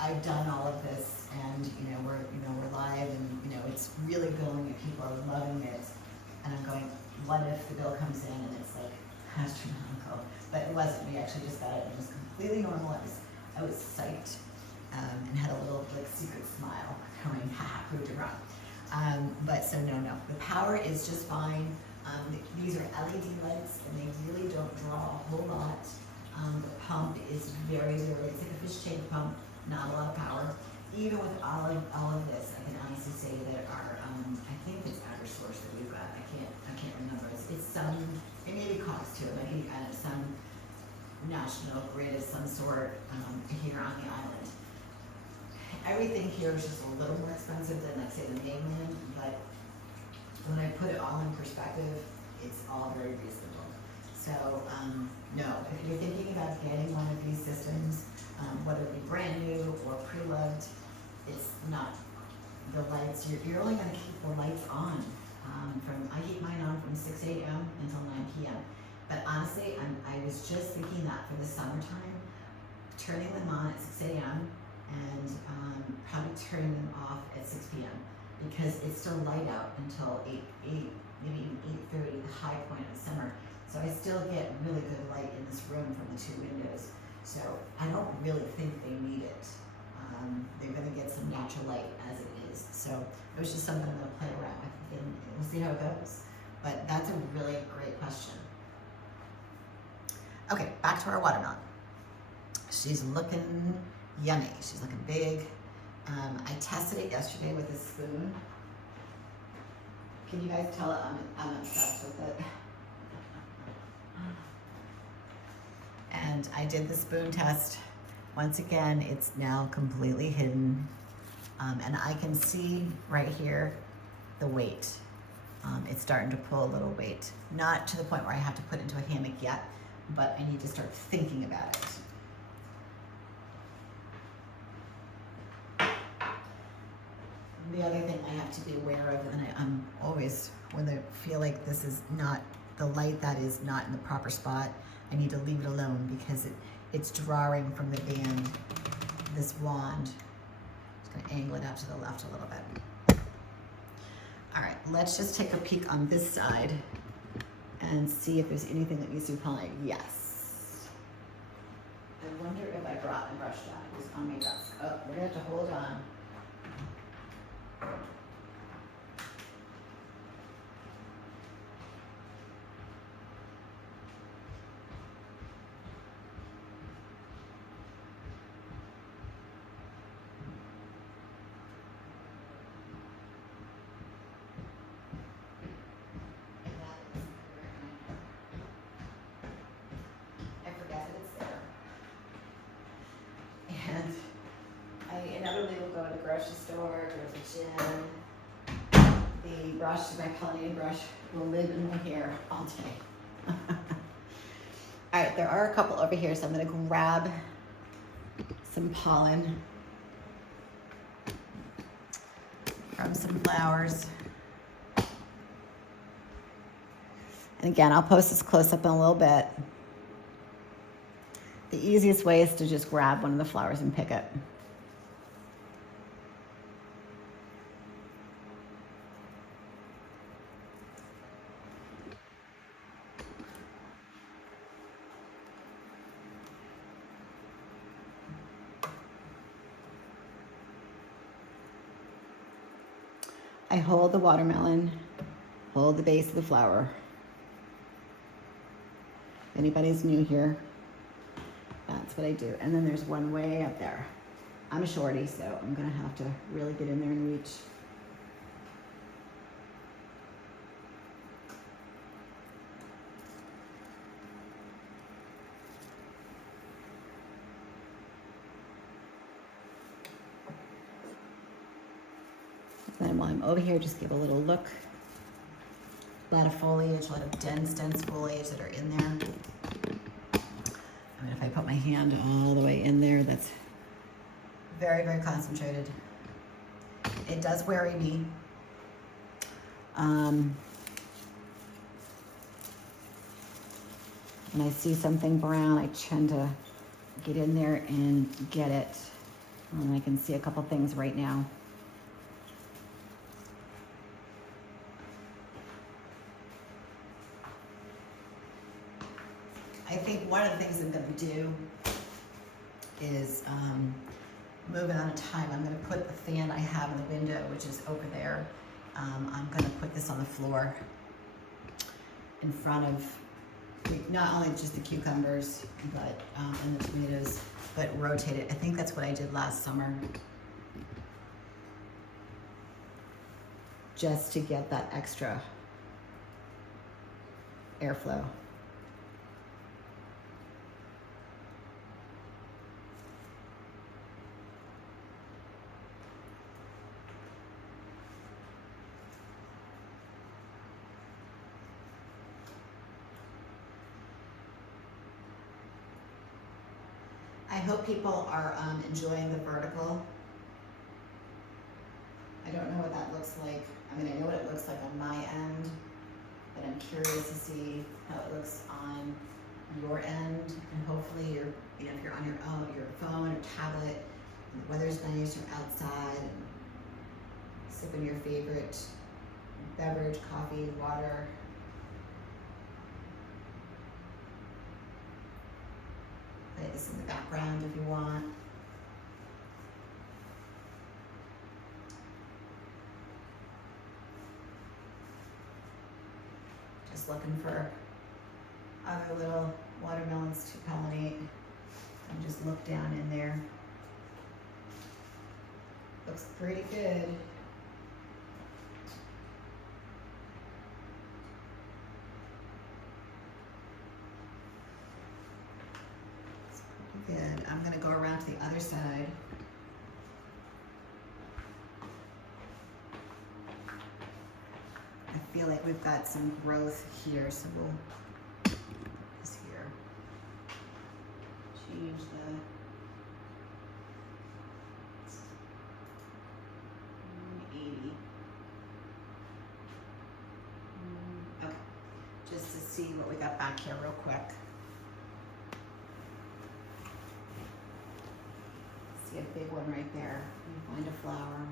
I've done all of this, and we're live, and it's really going, and people are loving it. And I'm going, what if the bill comes in and it's like astronomical? But it wasn't. We actually just got it, and it was completely normal. I was psyched, and had a little like secret smile, going, ha, proved it wrong. But so no, the power is just fine. These are LED lights, and they really don't draw a whole lot. The pump is very, very, it's like a fish tank pump, not a lot of power. Even with all of this, I can honestly say that our, I think it's AgriSource that we've got. I can't remember. It may be Cox too. It might be some national grid of some sort here on the island. Everything here is just a little more expensive than, let's say, the mainland, but when I put it all in perspective, it's all very reasonable. So, no, if you're thinking about getting one of these systems, whether it be brand new or pre-loved, it's not the lights. You're only going to keep the lights on. I keep mine on from 6 a.m. until 9 p.m. But honestly, I was just thinking that for the summertime, turning them on at 6 a.m. and probably turning them off at 6 p.m. because it's still light out until 8, maybe even 8:30, the high point of the summer. So I still get really good light in this room from the 2 windows. So I don't really think they need it. They're going to get some natural light as it is. So it was just something I'm going to play around with, and we'll see how it goes. But that's a really great question. Okay, back to our watermelon. She's looking yummy. She's looking big. I tested it yesterday with a spoon. Can you guys tell I'm obsessed with it? And I did the spoon test. Once again, it's now completely hidden. And I can see right here the weight. It's starting to pull a little weight. Not to the point where I have to put it into a hammock yet, but I need to start thinking about it. The other thing I have to be aware of, and I'm always, when I feel like this is not the light that is not in the proper spot, I need to leave it alone because it's drawing from the band, this wand, Just gonna angle it out to the left a little bit. All right, let's just take a peek on this side and see if there's anything that needs to be pollinated. Yes. I wonder if I brought my brush down. It was on my desk. Oh, we're gonna have to hold on. I forget that it's there. And I inevitably will go to the grocery store, go to the gym. The brush, my pollinating brush, will live in my hair all day. All right, there are a couple over here, so I'm gonna grab some pollen from some flowers. And again, I'll post this close up in a little bit. The easiest way is to just grab one of the flowers and pick it. I hold the watermelon, hold the base of the flower. If anybody's new here, that's what I do. And then there's one way up there. I'm a shorty, so I'm gonna have to really get in there and reach. Then while I'm over here, just give a little look. A lot of foliage, a lot of dense foliage that are in there. I mean, if I put my hand all the way in there, that's very, very concentrated. It does worry me. When I see something brown, I tend to get in there and get it. And I can see a couple things right now. I think one of the things I'm going to do is move it on a time. I'm going to put the fan I have in the window, which is over there. I'm going to put this on the floor in front of not only just the cucumbers, but and the tomatoes, but rotate it. I think that's what I did last summer, just to get that extra airflow. I hope people are enjoying the vertical. I don't know what that looks like. I mean, I know what it looks like on my end, but I'm curious to see how it looks on your end. And hopefully you're, if you're on your own, your phone or tablet, and the weather's nice, you're outside, and sipping your favorite beverage, coffee, water. Play this in the background if you want. Just looking for other little watermelons to pollinate. And just look down in there. Looks pretty good. Good. I'm going to go around to the other side. I feel like we've got some growth here, so we'll this here. Change the 80. Okay. Just to see what we got back here real quick. See a big one right there. You find a flower.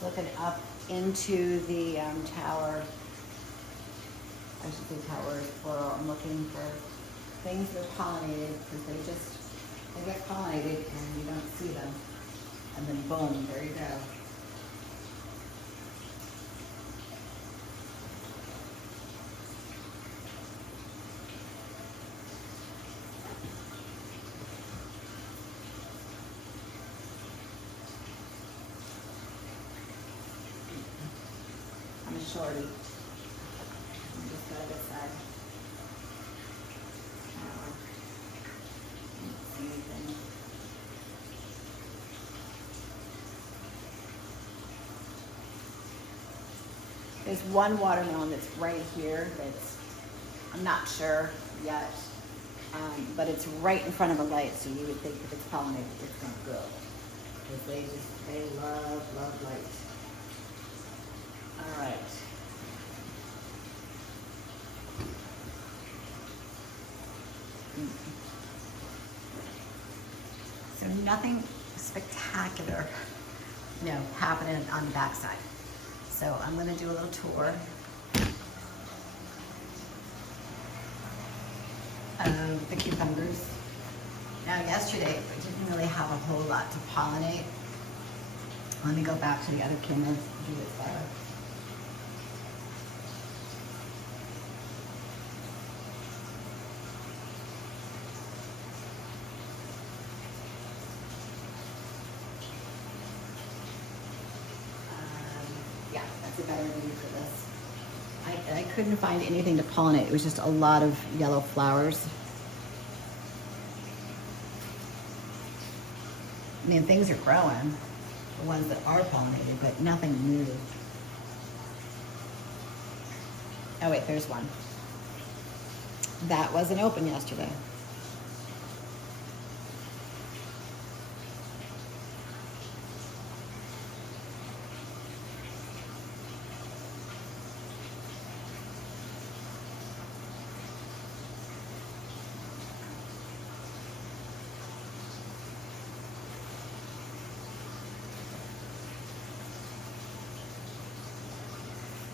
Looking up into the tower, I should say tower squirrel. I'm looking for things that are pollinated because they get pollinated and you don't see them. And then boom, there you go. I'm a shorty. I'm just go to this side. I don't see anything. There's one watermelon that's right here that's, I'm not sure yet, but it's right in front of a light, so you would think if it's pollinated, it's going to go. Because they love light. All right. So nothing spectacular, happening on the backside. So I'm going to do a little tour of the cucumbers. Now yesterday we didn't really have a whole lot to pollinate. Let me go back to the other camera and do this better. Yeah, that's a better view for this. I couldn't find anything to pollinate. It was just a lot of yellow flowers. I mean, things are growing, the ones that are pollinated, but nothing moved. Oh wait, there's one. That wasn't open yesterday.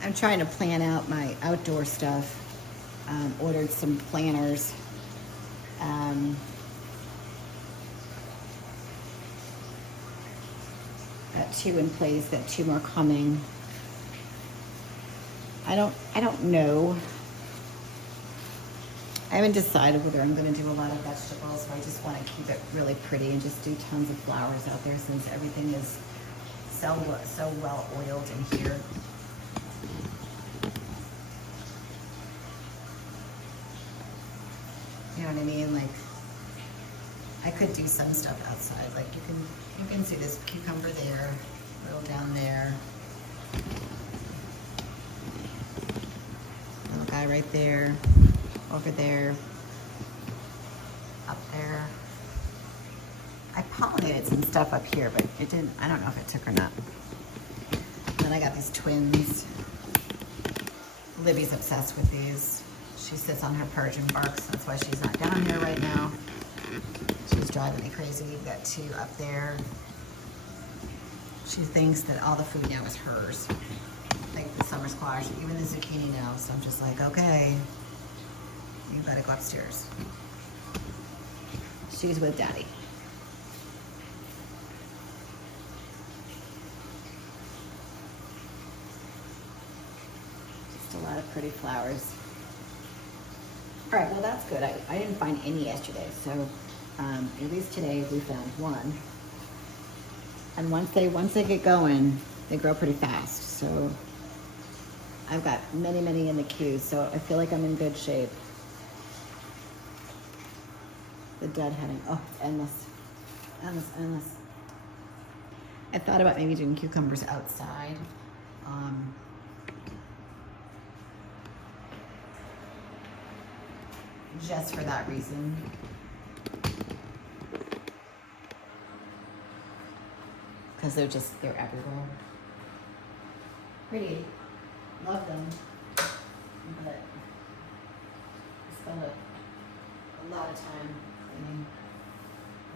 I'm trying to plan out my outdoor stuff. Ordered some planters. Got 2 in place, got 2 more coming. I don't know. I haven't decided whether I'm going to do a lot of vegetables, or I just want to keep it really pretty and just do tons of flowers out there since everything is so well oiled in here. You know what I mean? Like, I could do some stuff outside. Like you can see this cucumber there, a little down there. Little guy right there, over there, up there. I pollinated some stuff up here, but it didn't, I don't know if it took or not. Then I got these twins. Libby's obsessed with these. She sits on her perch and barks. That's why she's not down here right now. She's driving me crazy. We've got 2 up there. She thinks that all the food now is hers. Like the summer squash, even the zucchini now. So I'm just like, okay, you gotta go upstairs. She's with Daddy. Just a lot of pretty flowers. All right, well that's good. I didn't find any yesterday, so at least today we found 1. And once they get going, they grow pretty fast. So I've got many, many in the queue, so I feel like I'm in good shape. The deadheading, oh, endless, endless, endless. I thought about maybe doing cucumbers outside. Just for that reason. Because they're everywhere. Pretty, love them, but I spend a lot of time cleaning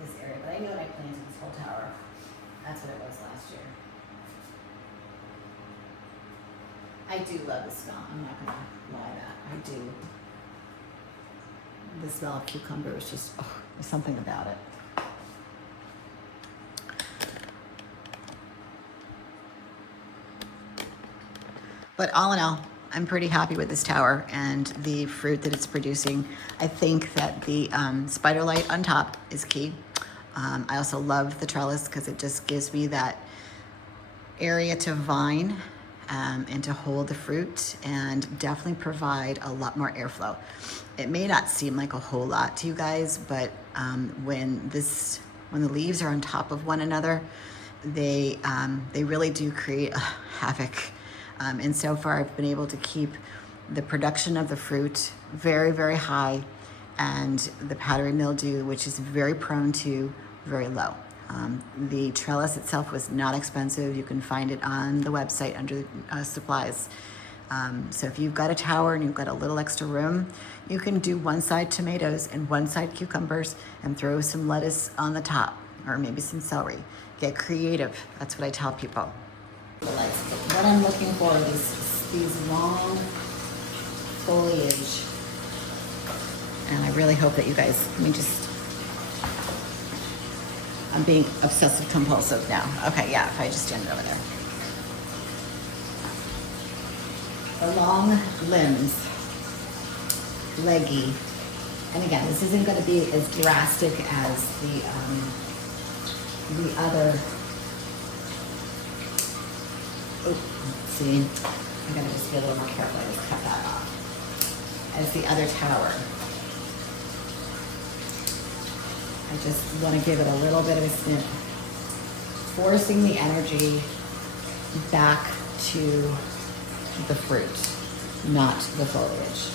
this area. But I know what I planted this whole tower. That's what it was last year. I do love the smell. I'm not gonna lie that. I do. The smell of cucumber is just, oh, there's something about it. But all in all, I'm pretty happy with this tower and the fruit that it's producing. I think that the spider light on top is key. I also love the trellis because it just gives me that area to vine and to hold the fruit, and definitely provide a lot more airflow. It may not seem like a whole lot to you guys, but when the leaves are on top of one another, they really do create a havoc. And so far I've been able to keep the production of the fruit very, very high, and the powdery mildew, which is very prone to, very low. The trellis itself was not expensive. You can find it on the website under supplies. So if you've got a tower and you've got a little extra room, you can do one side tomatoes and one side cucumbers and throw some lettuce on the top, or maybe some celery. Get creative. That's what I tell people. What I'm looking for is these long foliage. And I really hope that you guys, I'm being obsessive compulsive now. Okay, yeah, if I just stand it over there. The long limbs, leggy. And again, this isn't going to be as drastic as the other. Oh, let's see. I'm going to just be a little more careful. I just cut that off. As the other tower. I just want to give it a little bit of a snip, forcing the energy back to the fruit, not the foliage.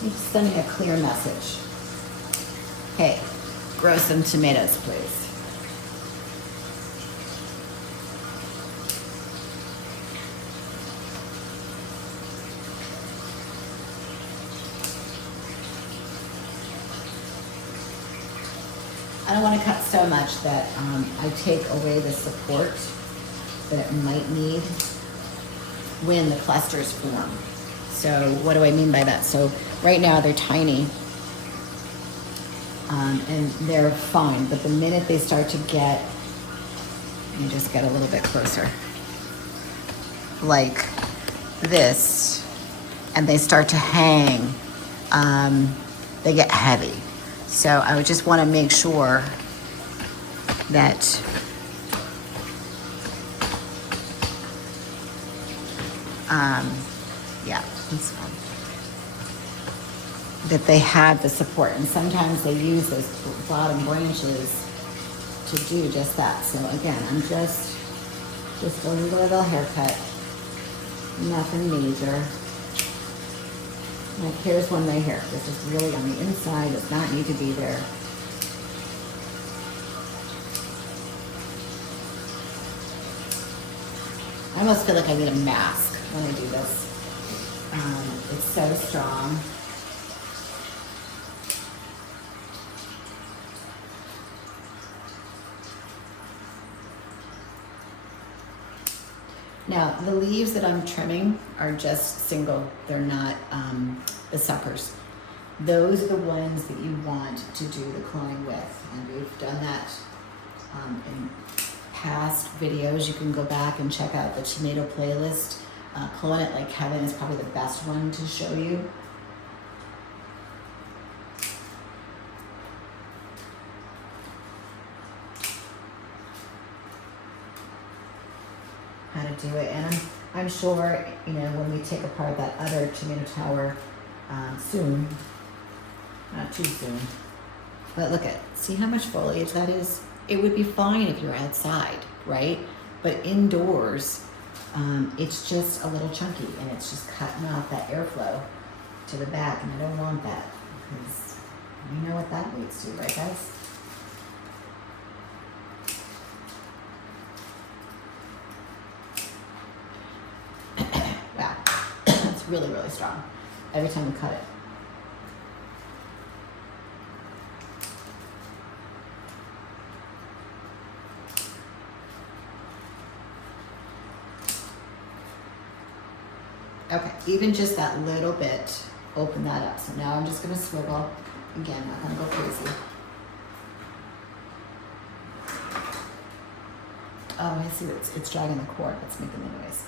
I'm just sending a clear message. Hey, grow some tomatoes, please. I don't want to cut so much that I take away the support that it might need when the clusters form. So what do I mean by that? So right now they're tiny and they're fine, but the minute they start to get, let me just get a little bit closer, like this, and they start to hang, they get heavy. So I would just want to make sure that yeah, that's fine. That they have the support, and sometimes they use those bottom branches to do just that. So again, I'm just a little haircut, nothing major. Like here's one right here. This is really on the inside, does not need to be there. I almost feel like I need a mask when I do this. It's so strong. Now, the leaves that I'm trimming are just single. They're not the suckers. Those are the ones that you want to do the cloning with. And we've done that in past videos. You can go back and check out the tomato playlist. Clone It Like Kevin is probably the best one to show you. to do it. And I'm sure, you know, when we take apart that other tomato tower soon, not too soon, but look at, see how much foliage that is? It would be fine if you're outside, right? But indoors, it's just a little chunky and it's just cutting off that airflow to the back, and I don't want that because you know what that leads to, right guys? Wow, it's really, really strong every time we cut it. Okay, even just that little bit, open that up. So now I'm just gonna swivel. Again, not gonna go crazy. Oh, I see, it's dragging the cord, that's making the noise.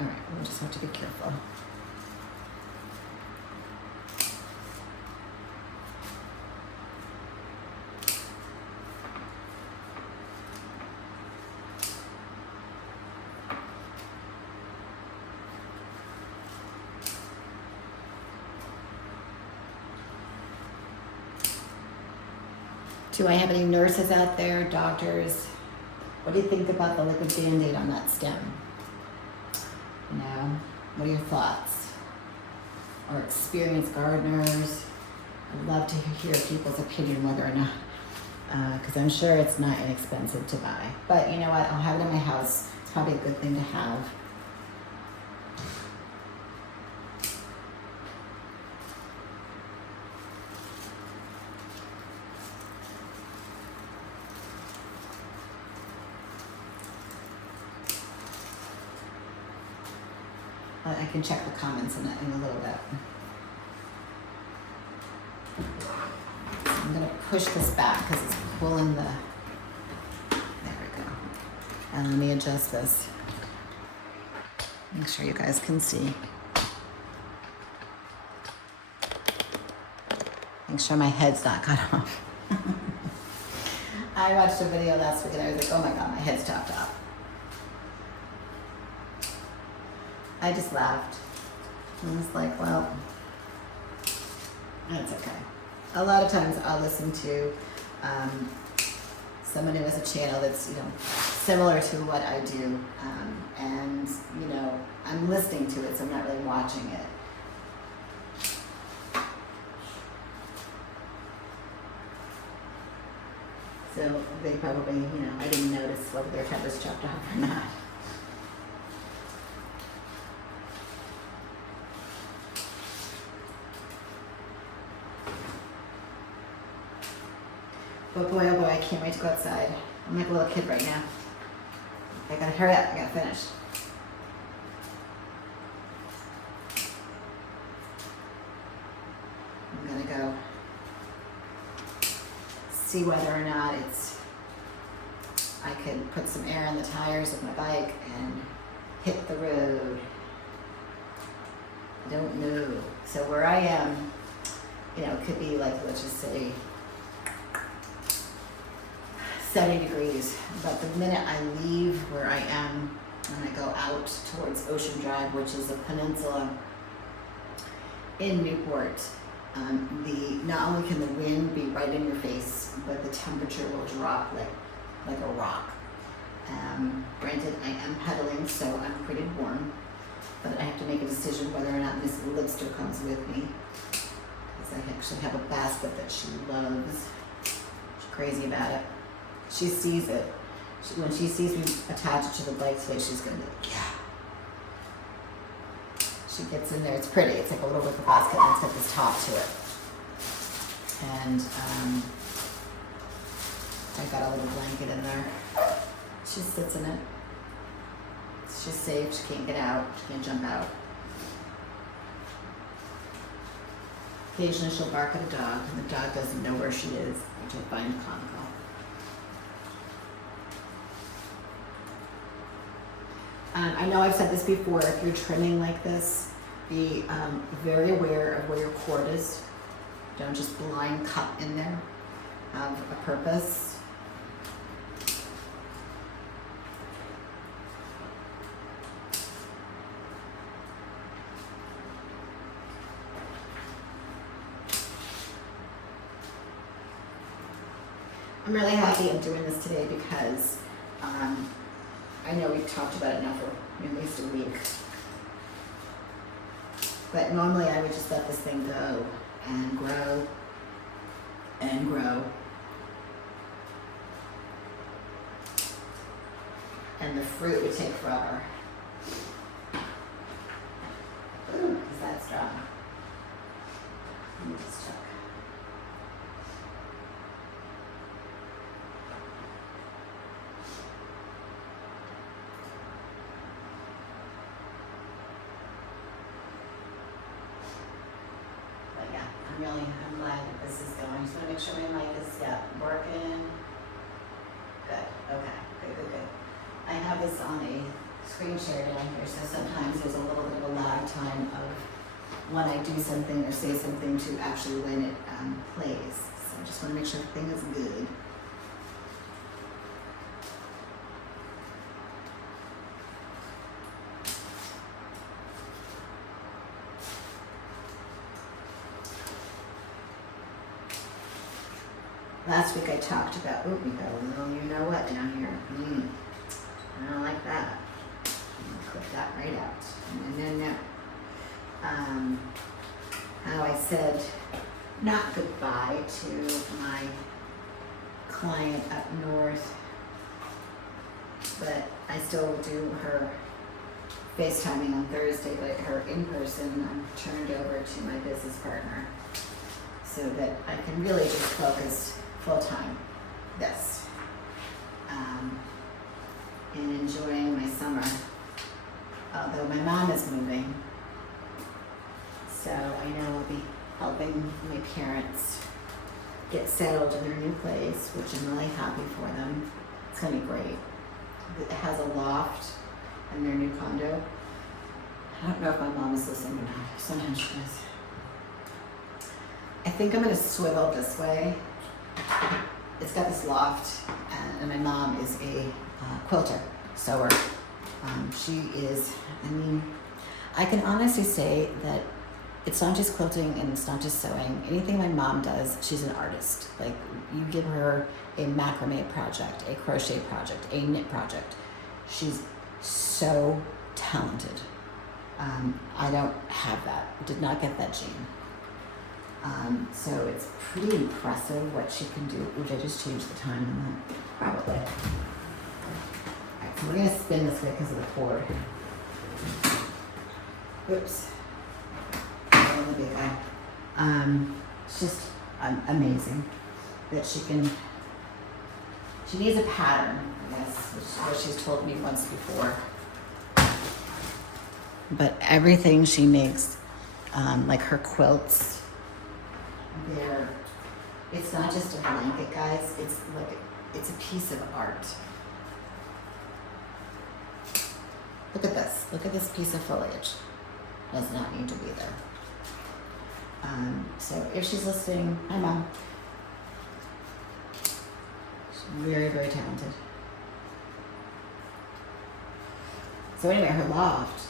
All right, we'll just have to be careful. Do I have any nurses out there, doctors? What do you think about the liquid Band-Aid on that stem? You know, what are your thoughts? Or experienced gardeners? I'd love to hear people's opinion whether or not, because I'm sure it's not inexpensive to buy. But you know what, I'll have it in my house. It's probably a good thing to have. I can check the comments in a little bit. So I'm going to push this back because it's pulling the, there we go. And let me adjust this. Make sure you guys can see. Make sure my head's not cut off. I watched a video last week and I was like, oh my God, my head's chopped off. I just laughed. I was like, well, that's okay. A lot of times I'll listen to someone who has a channel that's, you know, similar to what I do. And, you know, I'm listening to it, so I'm not really watching it. So they probably, you know, I didn't notice whether their head was chopped off or not. But boy, oh boy, I can't wait to go outside. I'm like a little kid right now. I gotta hurry up, I gotta finish. I'm gonna go see whether or not I could put some air in the tires of my bike and hit the road. I don't know. So where I am, you know, it could be like, let's just say, 70 degrees, but the minute I leave where I am and I go out towards Ocean Drive, which is a peninsula in Newport, not only can the wind be right in your face, but the temperature will drop like a rock. Granted, I am pedaling, so I'm pretty warm, but I have to make a decision whether or not Miss Lipster comes with me, because I actually have a basket that she loves. She's crazy about it. She sees it. When she sees me attach it to the bike today, she's gonna be like, yeah. She gets in there. It's pretty. It's like a little wicker basket, and it's got this top to it. And I got a little blanket in there. She sits in it. She's safe. She can't get out. She can't jump out. Occasionally, she'll bark at a dog, and the dog doesn't know where she is, which I find comical. I know I've said this before, if you're trimming like this, be very aware of where your cord is. Don't just blind cut in there. Have a purpose. I'm really happy I'm doing this today because I know we've talked about it now for at least a week. But normally I would just let this thing go and grow and grow. And the fruit would take forever. Ooh, is that strong? Let me just check. But yeah, I'm glad that this is going. Just want to make sure my mic is, working. Good, okay, good. I have this on a screen share down here, so sometimes there's a little bit of a lag time of when I do something or say something to actually when it plays. So I just want to make sure everything is good. Last week I talked about, we got a little you know what down here. I don't like that. I'm gonna clip that right out. No. How I said not goodbye to my client up north, but I still do her FaceTiming on Thursday, but her in person I'm turned over to my business partner so that I can really just focus full time this. And enjoying my summer. Although my mom is moving, so I know I'll be helping my parents get settled in their new place, which I'm really happy for them. It's gonna be great. It has a loft in their new condo. I don't know if my mom is listening or not. Sometimes she does. I think I'm gonna swivel this way. It's got this loft, and my mom is a quilter, sewer. She is, I can honestly say that it's not just quilting and it's not just sewing. Anything my mom does, she's an artist. Like, you give her a macrame project, a crochet project, a knit project. She's so talented. I don't have that, did not get that gene. So it's pretty impressive what she can do. Ooh, I just changed the time on that? Probably. Alright, so we're going to spin this way because of the cord. Oops. Oh, the big guy. It's just amazing that she needs a pattern, I guess, which is what she's told me once before. But everything she makes, like her quilts, it's not just a blanket, guys. It's a piece of art. Look at this. Look at this piece of foliage. Does not need to be there. So if she's listening, hi Mom. She's very, very talented. So anyway, her loft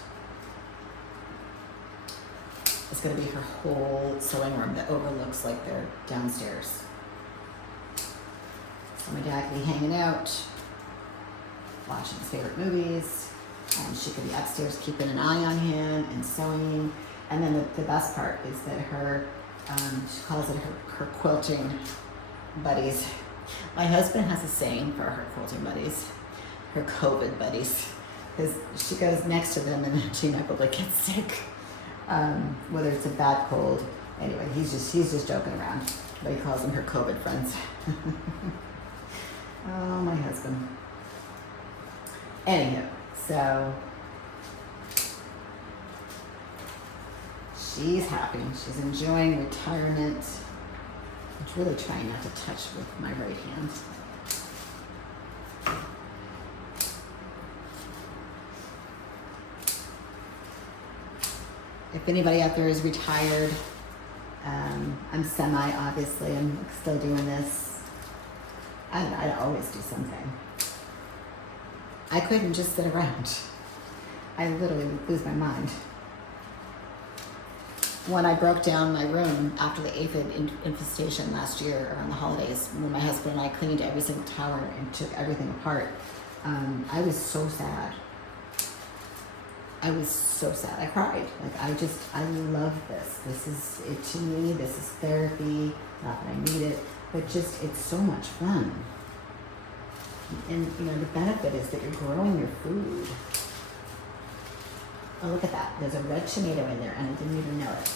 is going to be her whole sewing room that overlooks like their downstairs. So my dad could be hanging out, watching his favorite movies, and she could be upstairs keeping an eye on him and sewing. And then the best part is that her, she calls it her quilting buddies. My husband has a saying for her quilting buddies, her COVID buddies, because she goes next to them and then she inevitably gets sick. Whether it's a bad cold. Anyway, he's just joking around, but he calls them her COVID friends. Oh, my husband. Anywho, so she's happy. She's enjoying retirement. I'm really trying not to touch with my right hand. If anybody out there is retired, I'm semi, obviously. I'm still doing this. I'd always do something. I couldn't just sit around. I literally would lose my mind. when I broke down my room after the aphid infestation last year around the holidays, when my husband and I cleaned every single tower and took everything apart, I was so sad. I was so sad. I cried. Like, I love this. This is it to me. This is therapy. Not that I need it, but just, it's so much fun. And, you know, the benefit is that you're growing your food. Oh, look at that. There's a red tomato in there, and I didn't even know it.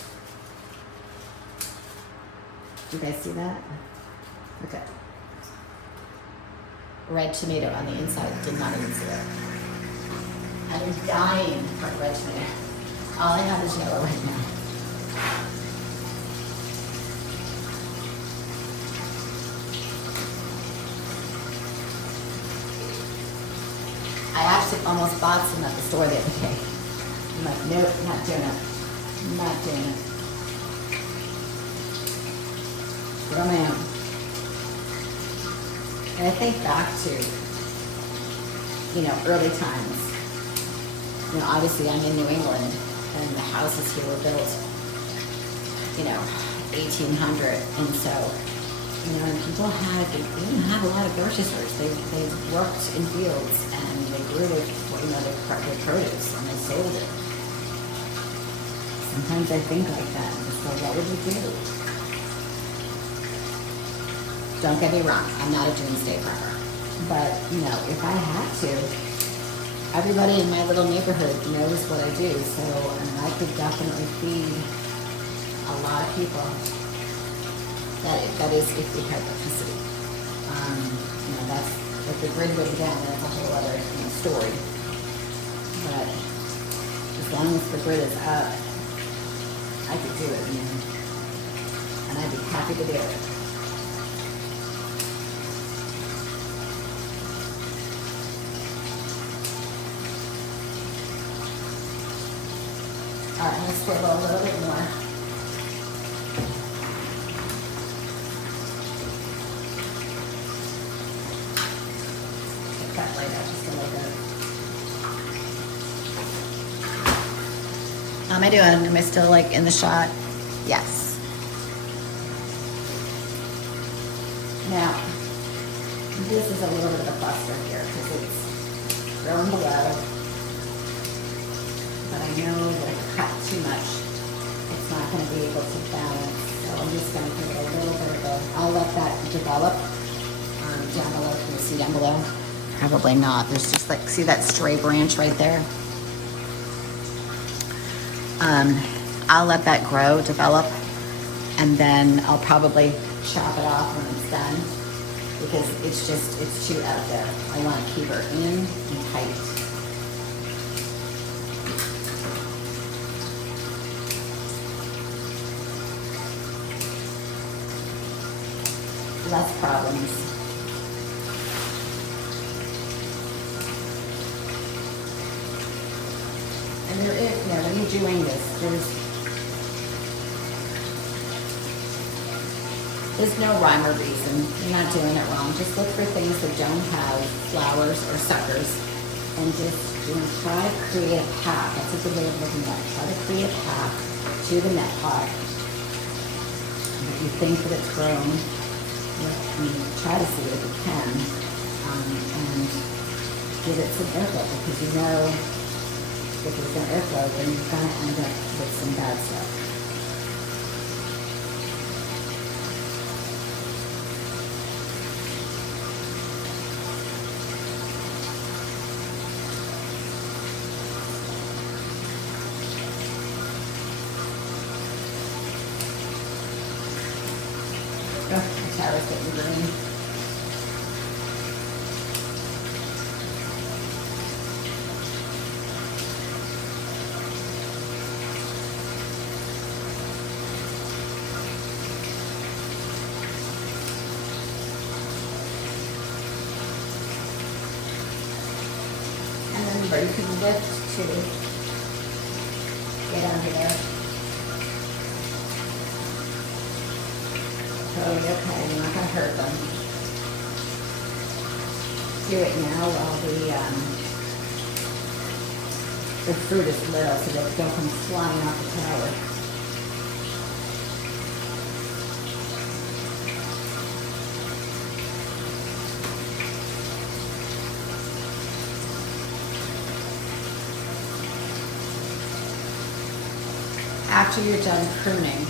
Do you guys see that? Look at red tomato on the inside. Did not even see it. I'm dying for red tomato. All I have is yellow right now. I actually almost bought some at the store the other day. I'm like, nope, not doing it. Not doing it. Grow my own. And I think back to, you know, early times. You know, obviously I'm in New England, and the houses here were built, you know, 1800, and so, you know, and people they didn't have a lot of grocery stores. They worked in fields, and they grew their, you know, their produce, and they sold it. Sometimes I think like that. So what would you do? Don't get me wrong, I'm not a doomsday prepper, but, you know, if I had to, everybody in my little neighborhood knows what I do, so I could definitely feed a lot of people. That is if we had electricity. You know, that's, if the grid went down, that's a whole other, you know, story. But as long as the grid is up, I could do it, you know, and I'd be happy to do it. All right, I'm going to scribble a little bit more. Cut light out just a little bit. How am I doing? Am I still like in the shot? Yes. Now, this is a little bit of a buster here because it's growing below. But I know that if I cut too much, it's not going to be able to balance. So I'm just going to give it a little bit of a, I'll let that develop down below. Can you see down below? Probably not. There's just like, see that stray branch right there? I'll let that grow, develop, and then I'll probably chop it off when it's done because it's too out there. I want to keep her in and tight. Less problems. And there is, you know, when you're doing this, there's no rhyme or reason. You're not doing it wrong. Just look for things that don't have flowers or suckers, and just, you know, try to create a path. That's a good way of looking at it. Try to create a path to the net pot. And if you think that it's grown, try to see it if you can, and give it some airflow, because you know if there's no airflow, then you're going to end up with some bad stuff. Oh, the tower's getting green. And then remember, you can lift to get under there. Totally okay, you're not going to hurt them. Do it now while the fruit is little so that they don't come flying off the tower. after you're done pruning,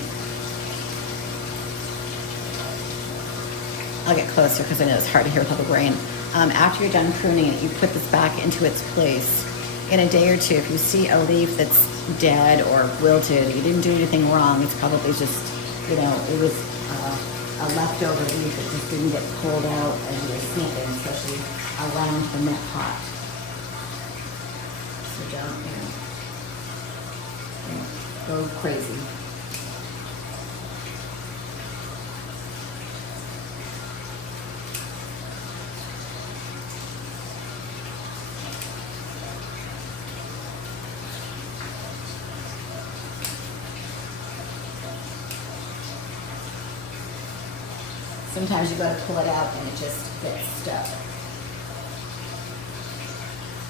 I'll get closer because I know it's hard to hear with all the rain. After you're done pruning it, you put this back into its place. In a day or two, if you see a leaf that's dead or wilted, you didn't do anything wrong. It's probably just, you know, it was a leftover leaf that just didn't get pulled out as you were snipping, especially around the net pot. So don't, go crazy. Sometimes you got to pull it out and it just gets stuck.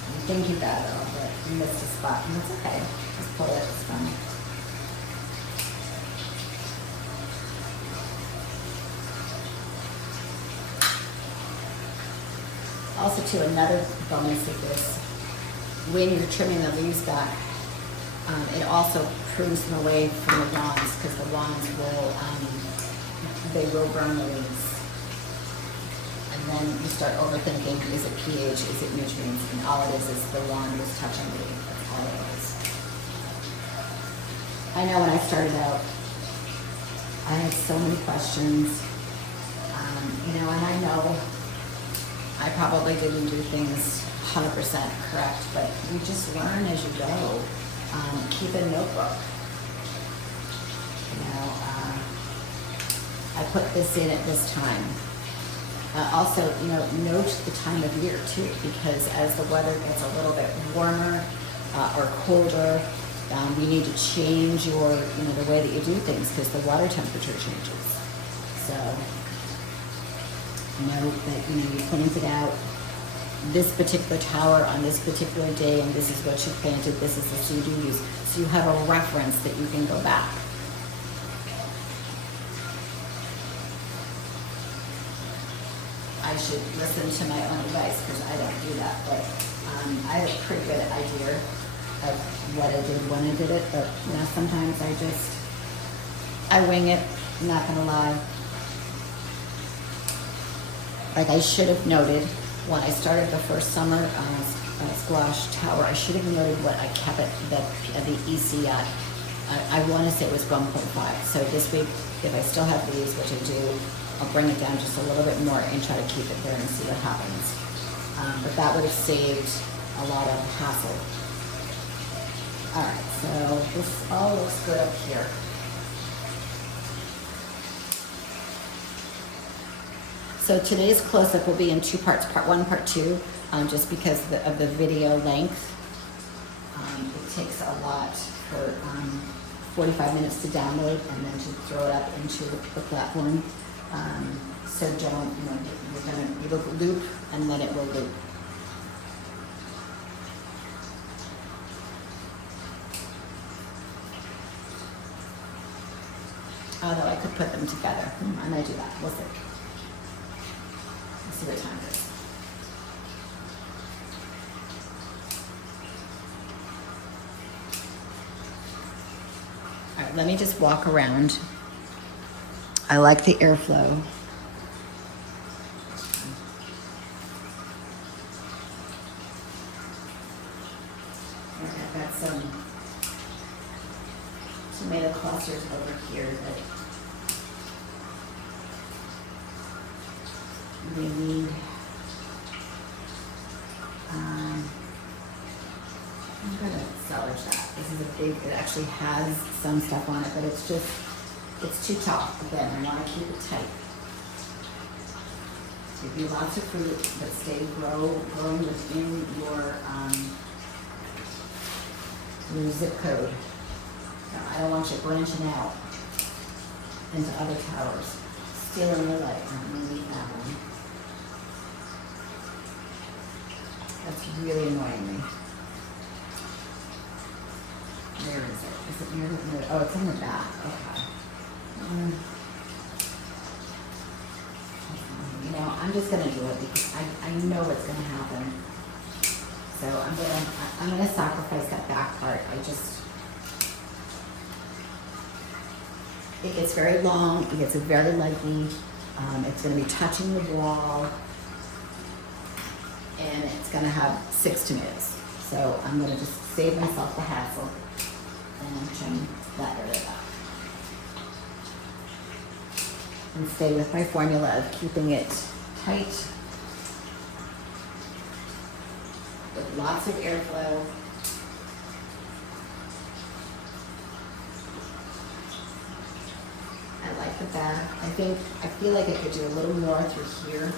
I'm thinking about it all, but you missed a spot, and that's okay. Just pull it, it's fine. Also, too, another bonus of this, when you're trimming the leaves back, it also prunes them away from the wands, because the wands will, they will burn the leaves. And then you start overthinking, is it pH, is it nutrients? And all it is the wand is touching the leaf. That's all it is. I know when I started out, I had so many questions. And I know I probably didn't do things 100% correct, but you just learn as you go. Keep a notebook. I put this in at this time. Also, note the time of year too, because as the weather gets a little bit warmer or colder, you need to change your, the way that you do things because the water temperature changes. So, note that, you planted out this particular tower on this particular day, and this is what you planted, this is the seed you use. So you have a reference that you can go back. I should listen to my own advice because I don't do that, but I have a pretty good idea of what I did when I did it, but sometimes I wing it, I'm not gonna lie. Like I should have noted when I started the first summer squash tower, I should have noted what I kept at the EC at. I want to say it was 1.5. So this week, if I still have these, which I do, I'll bring it down just a little bit more and try to keep it there and see what happens. But that would have saved a lot of hassle. All right, so this all looks good up here. So today's close-up will be in two parts, part one, part two, just because of the video length. It takes a lot for 45 minutes to download and then to throw it up into the platform. So don't, it'll loop and then it will loop. Although I could put them together. I might do that, we'll see. Let's see what time it is. All right, let me just walk around. I like the airflow. I've got some tomato clusters over here that we need. I'm going to salvage that. This is a big, it actually has some stuff on it, but it's too tall. Again, I want to keep it tight. Give you lots of fruit, but stay growing within your zip code. Now, I don't want you branching out into other towers. Stealing your light. I'm going to leave that one. That's really annoying me. Where is it? Is it near the, oh, it's in the back. Okay. I'm just gonna do it because I know what's gonna happen. So I'm gonna sacrifice that back part. It gets very long, it gets very leggy, it's gonna be touching the wall, and it's gonna have 6 tomatoes. So I'm gonna just save myself the hassle and trim that area up. And stay with my formula of keeping it tight with lots of airflow. I like the back. I feel like I could do a little more through here.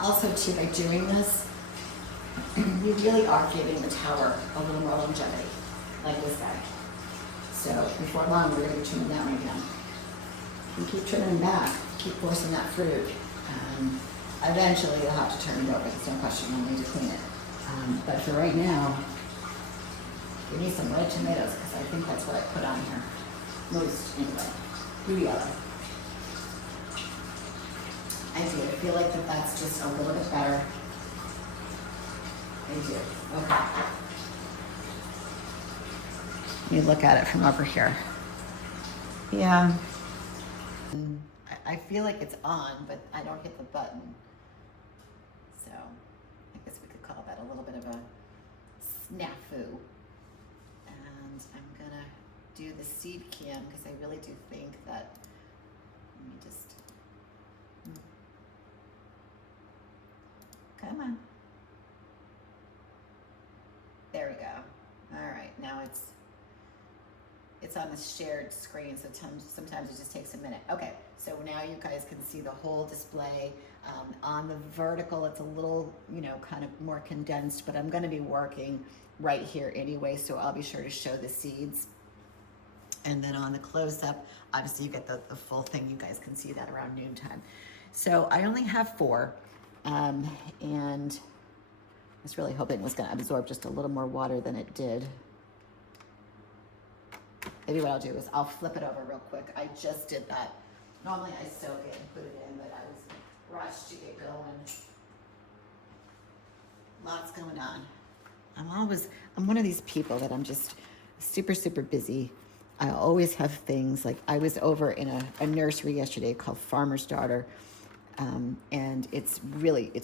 Also, too, by doing this, you really are giving the tower a little more longevity, like this guy. So before long, we're going to be trimming that one again. You keep trimming back, keep forcing that fruit. Eventually, you'll have to turn it over. There's no question you'll need to clean it. But for right now, give me some red tomatoes, because I think that's what I put on here. Most, anyway. Blue yellow. I do. I feel like that's just a little bit better. I do. Okay. Let me look at it from over here. Yeah. I feel like it's on, but I don't hit the button. So I guess we could call that a little bit of a snafu. And I'm gonna do the seed can, because I really do think that, let me just, come on. There we go. All right, now it's on the shared screen, so sometimes it just takes a minute. Okay, so now you guys can see the whole display. On the vertical, it's a little, kind of more condensed, but I'm gonna be working right here anyway, so I'll be sure to show the seeds. And then on the close-up, obviously you get the full thing. You guys can see that around noontime. So I only have 4, and I was really hoping it was gonna absorb just a little more water than it did. Maybe what I'll do is I'll flip it over real quick. I just did that. Normally I soak it and put it in, but I was rushed to get going. Lots going on. I'm one of these people that I'm just super, super busy. I always have things, like I was over in a nursery yesterday called Farmer's Daughter. And it's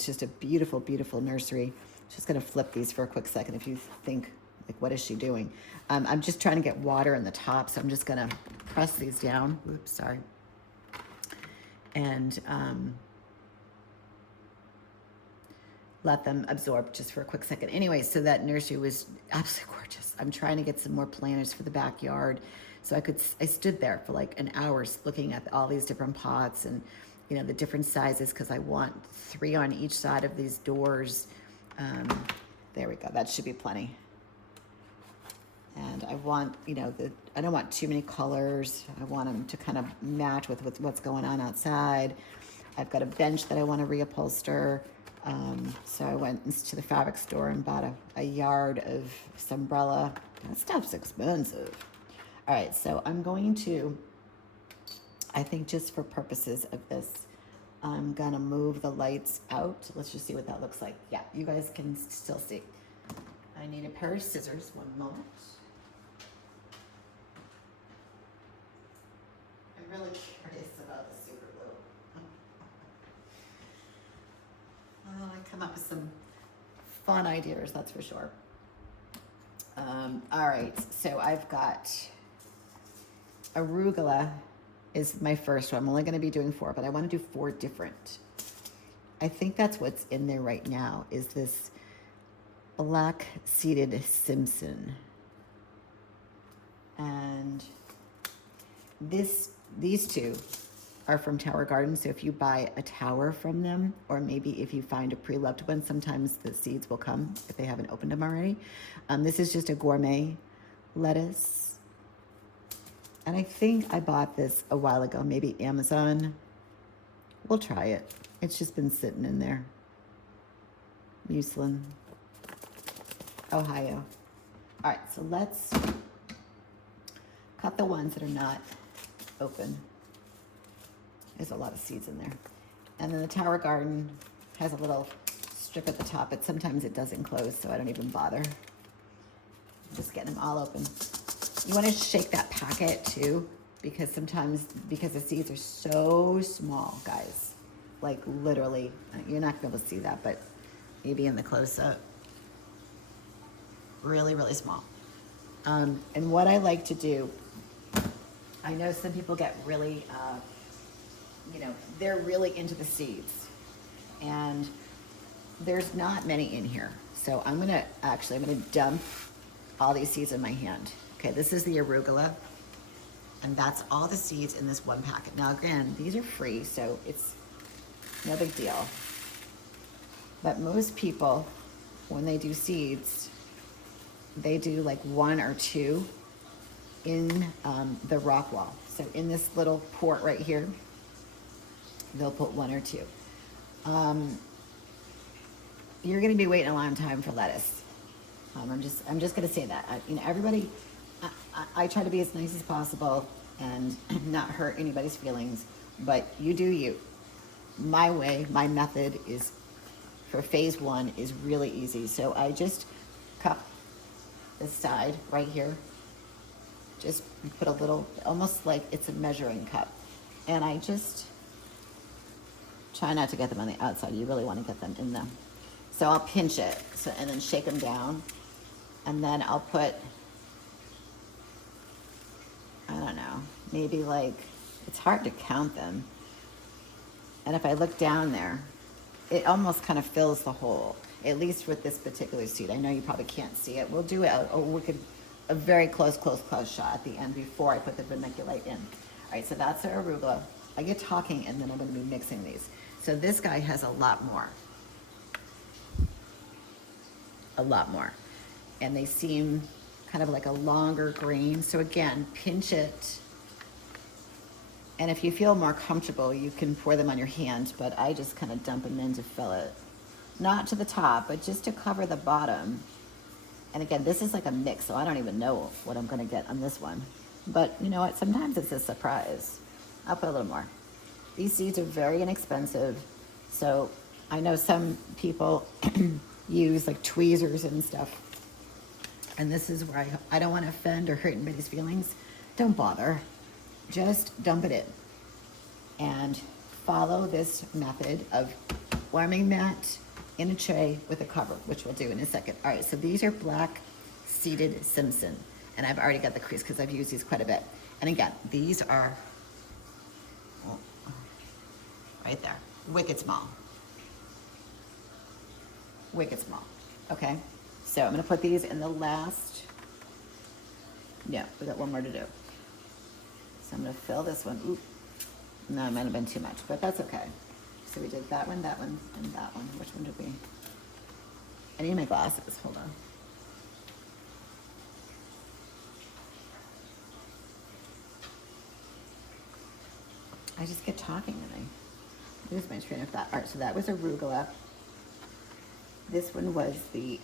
just a beautiful, beautiful nursery. Just gonna flip these for a quick second if you think, like, what is she doing? I'm just trying to get water in the top, so I'm just gonna press these down. Oops, sorry. And let them absorb just for a quick second. Anyway, so that nursery was absolutely gorgeous. I'm trying to get some more planters for the backyard. So I stood there for like an hour looking at all these different pots and, the different sizes, because I want 3 on each side of these doors. There we go, that should be plenty. And I want, I don't want too many colors. I want them to kind of match with what's going on outside. I've got a bench that I want to reupholster. So I went to the fabric store and bought a yard of umbrella. That stuff's expensive. All right, so I'm going to, I think just for purposes of this, I'm gonna move the lights out. Let's just see what that looks like. Yeah, you guys can still see. I need a pair of scissors, one moment. I'm really curious about the super glue. Oh, I come up with some fun ideas, that's for sure. All right, so I've got arugula is my first one. I'm only going to be doing 4, but I want to do 4 different. I think that's what's in there right now, is this black seeded Simpson. And these 2 are from Tower Garden. So if you buy a tower from them, or maybe if you find a pre-loved one, sometimes the seeds will come if they haven't opened them already. This is just a gourmet lettuce. And I think I bought this a while ago, maybe Amazon. We'll try it. It's just been sitting in there. Muslin, Ohio. All right, so let's cut the ones that are not open. There's a lot of seeds in there. And then the tower garden has a little strip at the top, but sometimes it does enclose, so I don't even bother. I'm just getting them all open. You want to shake that packet too, because sometimes, because the seeds are so small, guys, like literally, you're not gonna be able to see that, but maybe in the close-up, really, really small. And what I like to do, I know some people get really, they're really into the seeds, and there's not many in here. So I'm gonna dump all these seeds in my hand. Okay, this is the arugula, and that's all the seeds in this one packet. Now again, these are free, so it's no big deal. But most people, when they do seeds, they do like 1 or 2 in the rock wall. So in this little port right here, they'll put 1 or 2. You're gonna be waiting a long time for lettuce. I'm just gonna say that. Everybody, I try to be as nice as possible and not hurt anybody's feelings, but you do you. My way, my method is, for phase 1 is really easy. So I just cup this side right here. Just put a little, almost like it's a measuring cup. And I just try not to get them on the outside. You really want to get them in them. So I'll pinch it, and then shake them down. And then I'll put, I don't know, maybe like, it's hard to count them. And if I look down there, it almost kind of fills the hole, at least with this particular seed. I know you probably can't see it. We'll do a very close shot at the end before I put the vermiculite in. All right, so that's our arugula. I get talking and then I'm gonna be mixing these. So this guy has a lot more. And they seem kind of like a longer green. So again, pinch it. And if you feel more comfortable, you can pour them on your hand, but I just kind of dump them in to fill it. Not to the top, but just to cover the bottom. And again, this is like a mix, so I don't even know what I'm gonna get on this one. But you know what, sometimes it's a surprise. I'll put a little more. These seeds are very inexpensive. So I know some people use like tweezers and stuff. And this is where I don't want to offend or hurt anybody's feelings. Don't bother. Just dump it in. And follow this method of warming that in a tray with a cover, which we'll do in a second. All right, so these are black seeded Simpson. And I've already got the crease because I've used these quite a bit. And again, these are right there, wicked small. Wicked small, okay? So I'm gonna put these in the last, yeah, we got one more to do. So I'm gonna fill this one, oop. No, it might have been too much, but that's okay. So we did that one, and that one. Which one did we? I need my glasses, hold on. I just get talking and I lose my train of thought. All right, so that was arugula. This one was the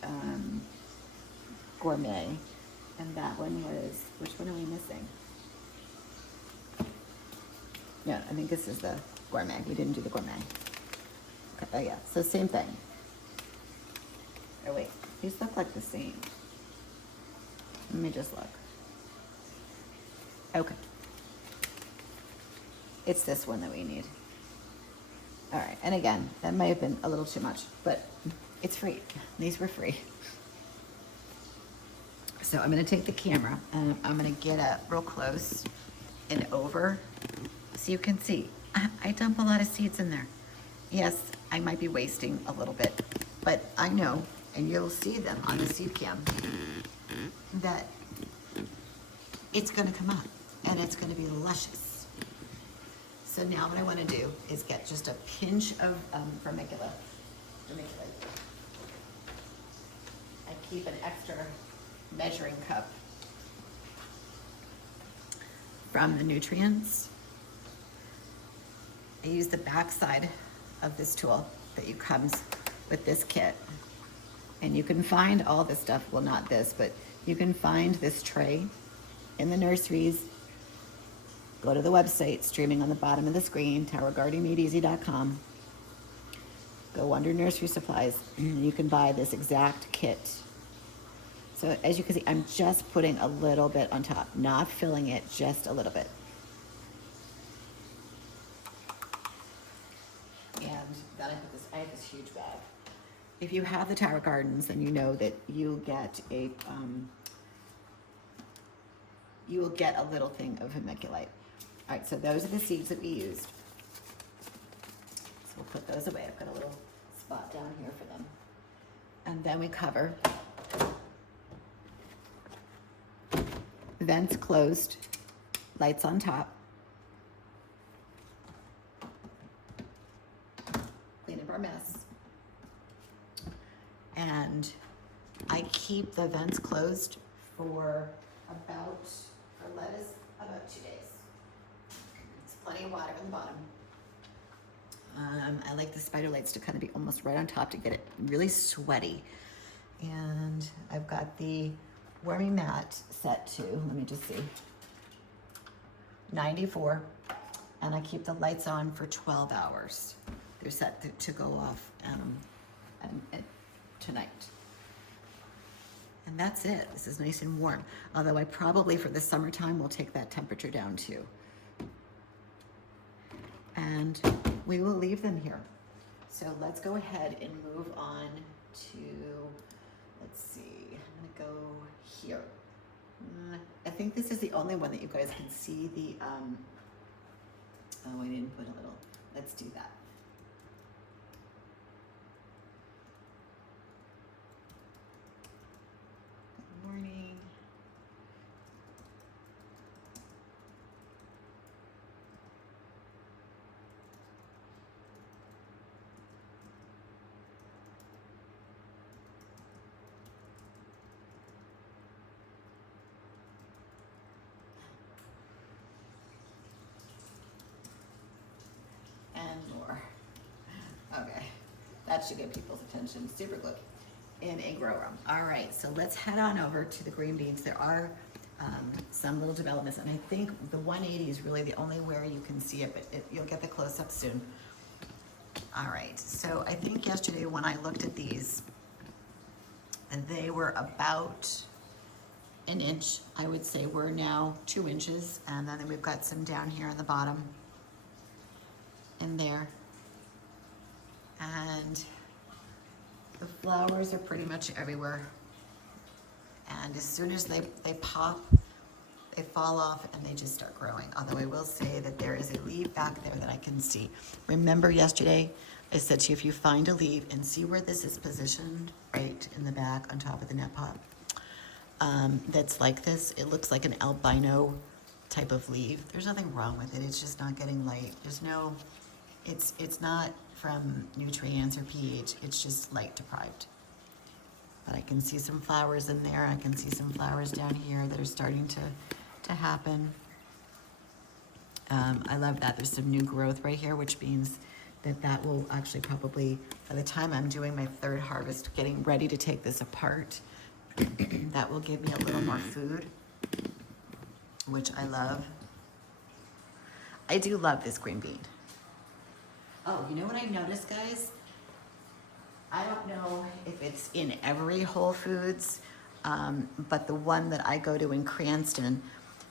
gourmet, and that one was, which one are we missing? Yeah, I think this is the gourmet. We didn't do the gourmet. Okay, oh yeah, so same thing. Oh wait, these look like the same. Let me just look. Okay. It's this one that we need. All right, and again, that may have been a little too much, but it's free. These were free. So I'm gonna take the camera and I'm gonna get up real close and over so you can see. I dump a lot of seeds in there. Yes, I might be wasting a little bit, but I know, and you'll see them on the seed cam, that it's gonna come up and it's gonna be luscious. So now what I wanna do is get just a pinch of vermiculite. I keep an extra measuring cup from the nutrients. I use the back side of this tool that comes with this kit. And you can find all this stuff, well not this, but you can find this tray in the nurseries. go to the website, streaming on the bottom of the screen, towergardenmadeeasy.com. Go under nursery supplies. You can buy this exact kit. So as you can see, I'm just putting a little bit on top, not filling it, just a little bit. And then I have this huge bag. If you have the Tower Gardens, then you know that you get a you will get a little thing of vermiculite. All right, so those are the seeds that we used. So we'll put those away. I've got a little spot down here for them. And then we cover. Vents closed, lights on top. Clean up our mess. And I keep the vents closed for lettuce, about 2 days. There's plenty of water in the bottom. I like the spider lights to kind of be almost right on top to get it really sweaty. And I've got the warming mat set to, let me just see, 94. And I keep the lights on for 12 hours. They're set to go off tonight. And that's it. This is nice and warm. Although I probably for the summertime will take that temperature down too. And we will leave them here. So let's go ahead and move on to, let's see, I'm gonna go here. I think this is the only one that you guys can see the, oh, I didn't put a little, let's do that. Good morning. And more. Okay, that should get people's attention. Super glue in a grow room. All right, so let's head on over to the green beans. There are some little developments, and I think the 180 is really the only where you can see it, but you'll get the close-up soon. All right, so I think yesterday when I looked at these, and they were about an inch, I would say we're now 2 inches, and then we've got some down here on the bottom in there. And the flowers are pretty much everywhere. And as soon as they pop, they fall off and they just start growing. Although I will say that there is a leaf back there that I can see. Remember yesterday, I said to you, if you find a leaf and see where this is positioned, right in the back on top of the net pot, that's like this, it looks like an albino type of leaf. There's nothing wrong with it. It's just not getting light. There's no, it's not from nutrients or pH. It's just light deprived. But I can see some flowers in there. I can see some flowers down here that are starting to happen. I love that. There's some new growth right here, which means that will actually probably, by the time I'm doing my third harvest, getting ready to take this apart, that will give me a little more food, which I love. I do love this green bean. Oh, you know what I noticed, guys? I don't know if it's in every Whole Foods, but the one that I go to in Cranston,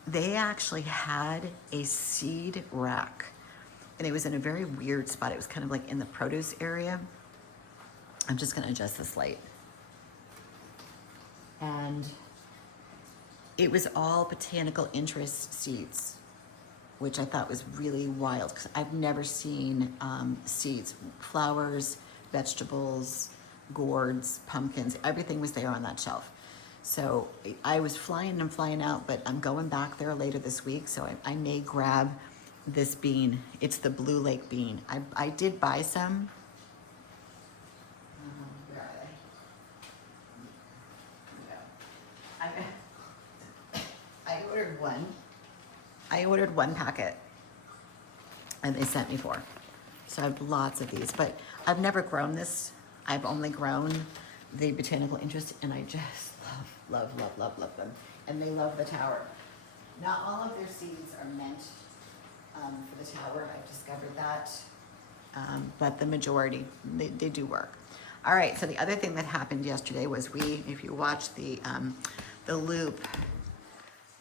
they actually had a seed rack. And it was in a very weird spot. It was kind of like in the produce area. I'm just gonna adjust this light. And it was all botanical interest seeds, which I thought was really wild because I've never seen seeds, flowers, vegetables, gourds, pumpkins, everything was there on that shelf. So I was flying and flying out, but I'm going back there later this week, so I may grab this bean. It's the Blue Lake bean. I did buy some. Where are they? I ordered one. I ordered one packet, and they sent me 4. So I have lots of these, but I've never grown this. I've only grown the botanical interest, and I just love them. And they love the tower. Not all of their seeds are meant for the tower. I've discovered that. But the majority, they do work. All right, so the other thing that happened yesterday was if you watch the loop,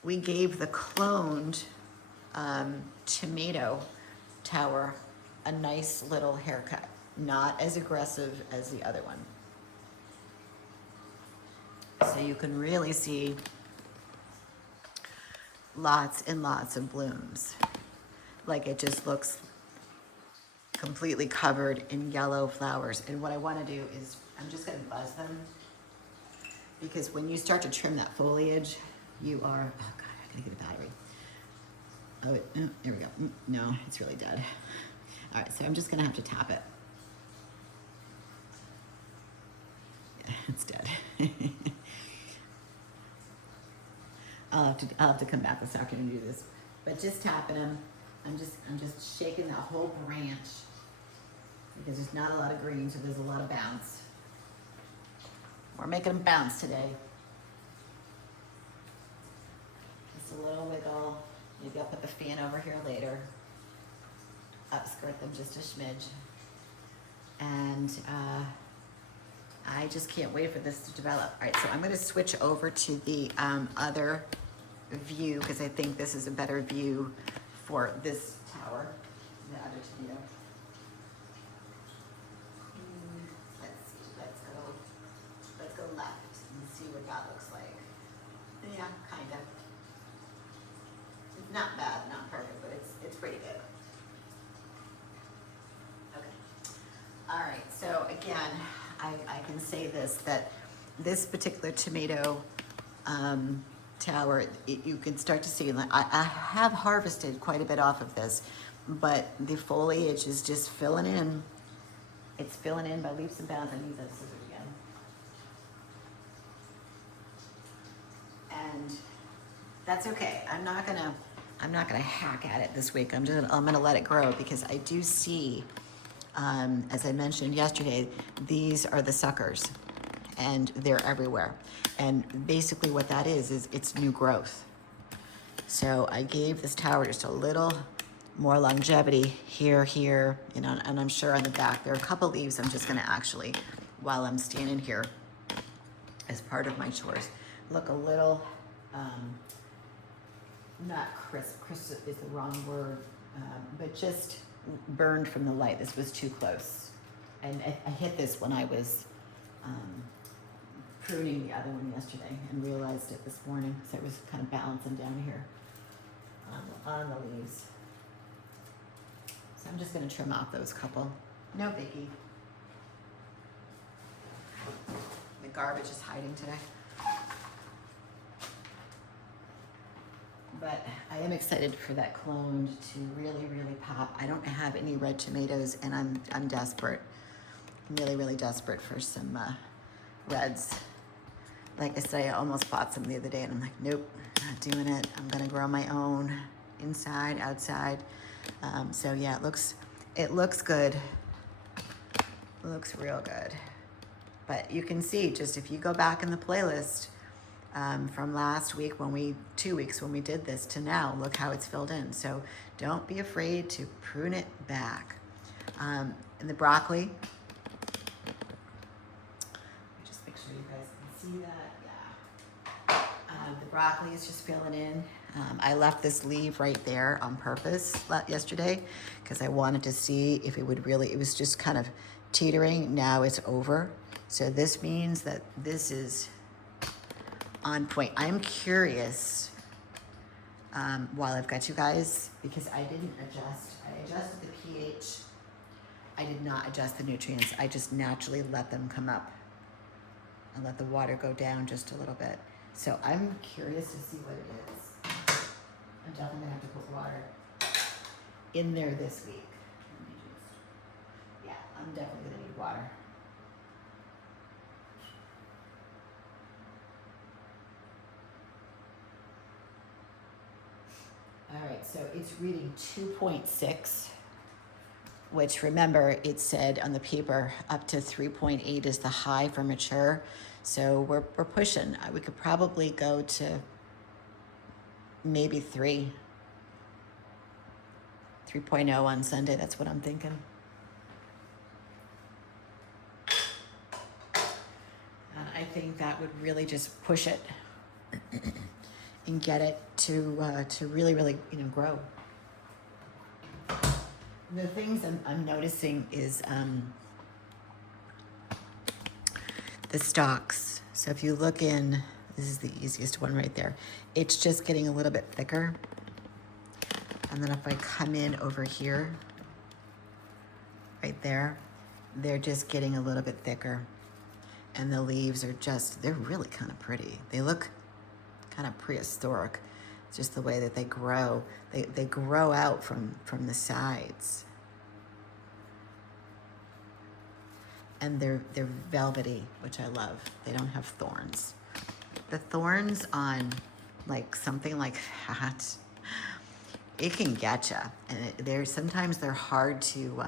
we gave the cloned tomato tower a nice little haircut, not as aggressive as the other one. So you can really see lots and lots of blooms. Like it just looks completely covered in yellow flowers. And what I want to do is I'm just going to buzz them, because when you start to trim that foliage, you are, oh God, I gotta get a battery. Oh, there we go. No, it's really dead. All right, so I'm just gonna have to tap it. Yeah, it's dead. I'll have to come back this afternoon and do this. But just tapping them, I'm just shaking that whole branch, because there's not a lot of green, so there's a lot of bounce. We're making them bounce today. Just a little wiggle. Maybe I'll put the fan over here later. Upskirt them just a smidge. And I just can't wait for this to develop. All right, so I'm gonna switch over to the other view, because I think this is a better view for this tower, the other tomato. Let's see, let's go left and see what that looks like. Yeah, kind of. It's not bad, not perfect, but it's pretty good. Okay. All right, so again, I can say this, that this particular tomato tower, you can start to see, like, I have harvested quite a bit off of this, but the foliage is just filling in. It's filling in by leaps and bounds. I need that scissors again. And that's okay. I'm not gonna hack at it this week. I'm gonna let it grow, because I do see, as I mentioned yesterday, these are the suckers, and they're everywhere. And basically what that is it's new growth. So I gave this tower just a little more longevity here, you know, and I'm sure on the back, there are a couple leaves I'm just gonna actually, while I'm standing here, as part of my chores, look a little, not crisp is the wrong word, but just burned from the light. This was too close. And I hit this when I was pruning the other one yesterday, and realized it this morning, so it was kind of balancing down here on the leaves. So I'm just gonna trim off those couple. No biggie. The garbage is hiding today. But I am excited for that clone to really, really pop. I don't have any red tomatoes, and I'm desperate. I'm really, really desperate for some reds. Like I say, I almost bought some the other day, and I'm like, nope, not doing it. I'm gonna grow my own, inside, outside. So yeah, it looks good. It looks real good. But you can see, just if you go back in the playlist, from last week, 2 weeks when we did this, to now, look how it's filled in. So don't be afraid to prune it back. And the broccoli, just make sure you guys can see that. Yeah. The broccoli is just filling in. I left this leaf right there on purpose yesterday, because I wanted to see if it would really, it was just kind of teetering. Now it's over. So this means that this is on point. I'm curious, while I've got you guys, because I didn't adjust. I adjusted the pH. I did not adjust the nutrients. I just naturally let them come up. I let the water go down just a little bit. So I'm curious to see what it is. I'm definitely gonna have to put water in there this week. Yeah, I'm definitely gonna need water. All right, so it's reading 2.6, which, remember, it said on the paper up to 3.8 is the high for mature. So we're pushing. We could probably go to maybe 3. 3.0 on Sunday. That's what I'm thinking. And I think that would really just push it and get it to really, really, grow. The things I'm noticing is the stalks. So if you look in, this is the easiest one right there. It's just getting a little bit thicker. And then if I come in over here, right there, they're just getting a little bit thicker. And the leaves are they're really kind of pretty. They look kind of prehistoric. It's just the way that they grow. They grow out from the sides. And they're velvety, which I love. They don't have thorns. The thorns on like something like that, it can get you. And sometimes they're hard to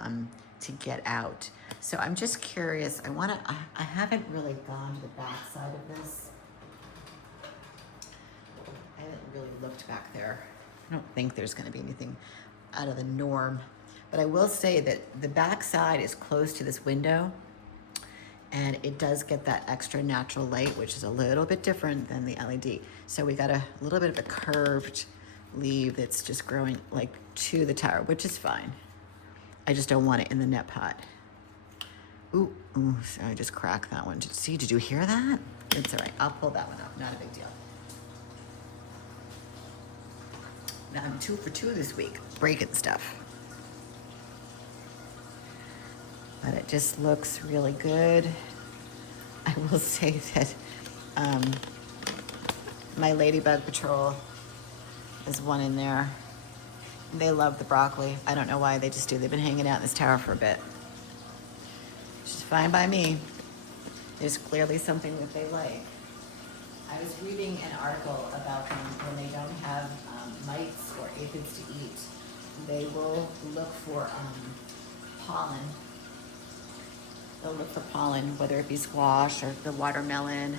get out. So I'm just curious. I haven't really gone to the back side of this. I haven't really looked back there. I don't think there's going to be anything out of the norm. But I will say that the back side is close to this window. And it does get that extra natural light, which is a little bit different than the LED. So we got a little bit of a curved leaf that's just growing like to the tower, which is fine. I just don't want it in the net pot. Ooh, so I just cracked that one. Did you hear that? It's all right. I'll pull that one up. Not a big deal. Now I'm 2 for 2 this week, breaking stuff. But it just looks really good. I will say that my Ladybug Patrol is one in there. They love the broccoli. I don't know why, they just do. They've been hanging out in this tower for a bit. Which is fine by me. There's clearly something that they like. I was reading an article about them when they don't have mites or aphids to eat. They will look for pollen. They'll look for pollen, whether it be squash or the watermelon,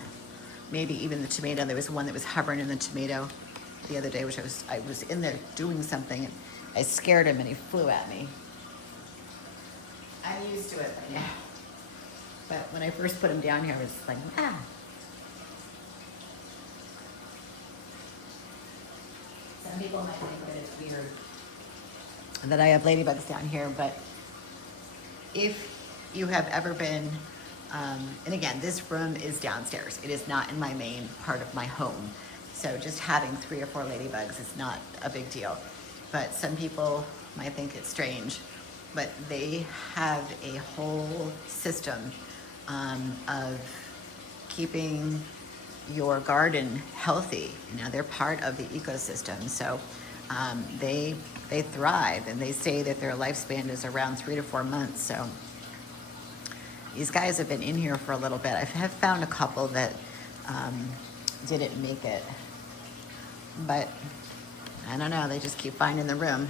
maybe even the tomato. There was one that was hovering in the tomato the other day, which I was in there doing something, and I scared him and he flew at me. I'm used to it by now. But when I first put him down here, I was like, ah. Some people might think that it's weird that I have ladybugs down here, but if you have ever been, and again, this room is downstairs. It is not in my main part of my home. So just having 3 or 4 ladybugs is not a big deal. But some people might think it's strange, but they have a whole system of keeping your garden healthy. They're part of the ecosystem. So they thrive, and they say that their lifespan is around 3 to 4 months. So these guys have been in here for a little bit. I have found a couple that didn't make it, but I don't know, they just keep finding the room.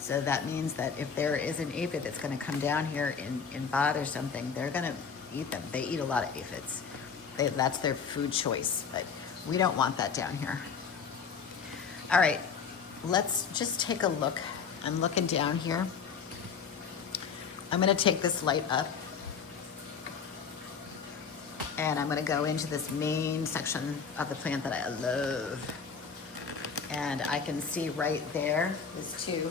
So that means that if there is an aphid that's gonna come down here and bother something, they're gonna eat them. They eat a lot of aphids. That's their food choice, but we don't want that down here. All right, let's just take a look. I'm looking down here. I'm gonna take this light up, and I'm gonna go into this main section of the plant that I love. And I can see right there, there's 2,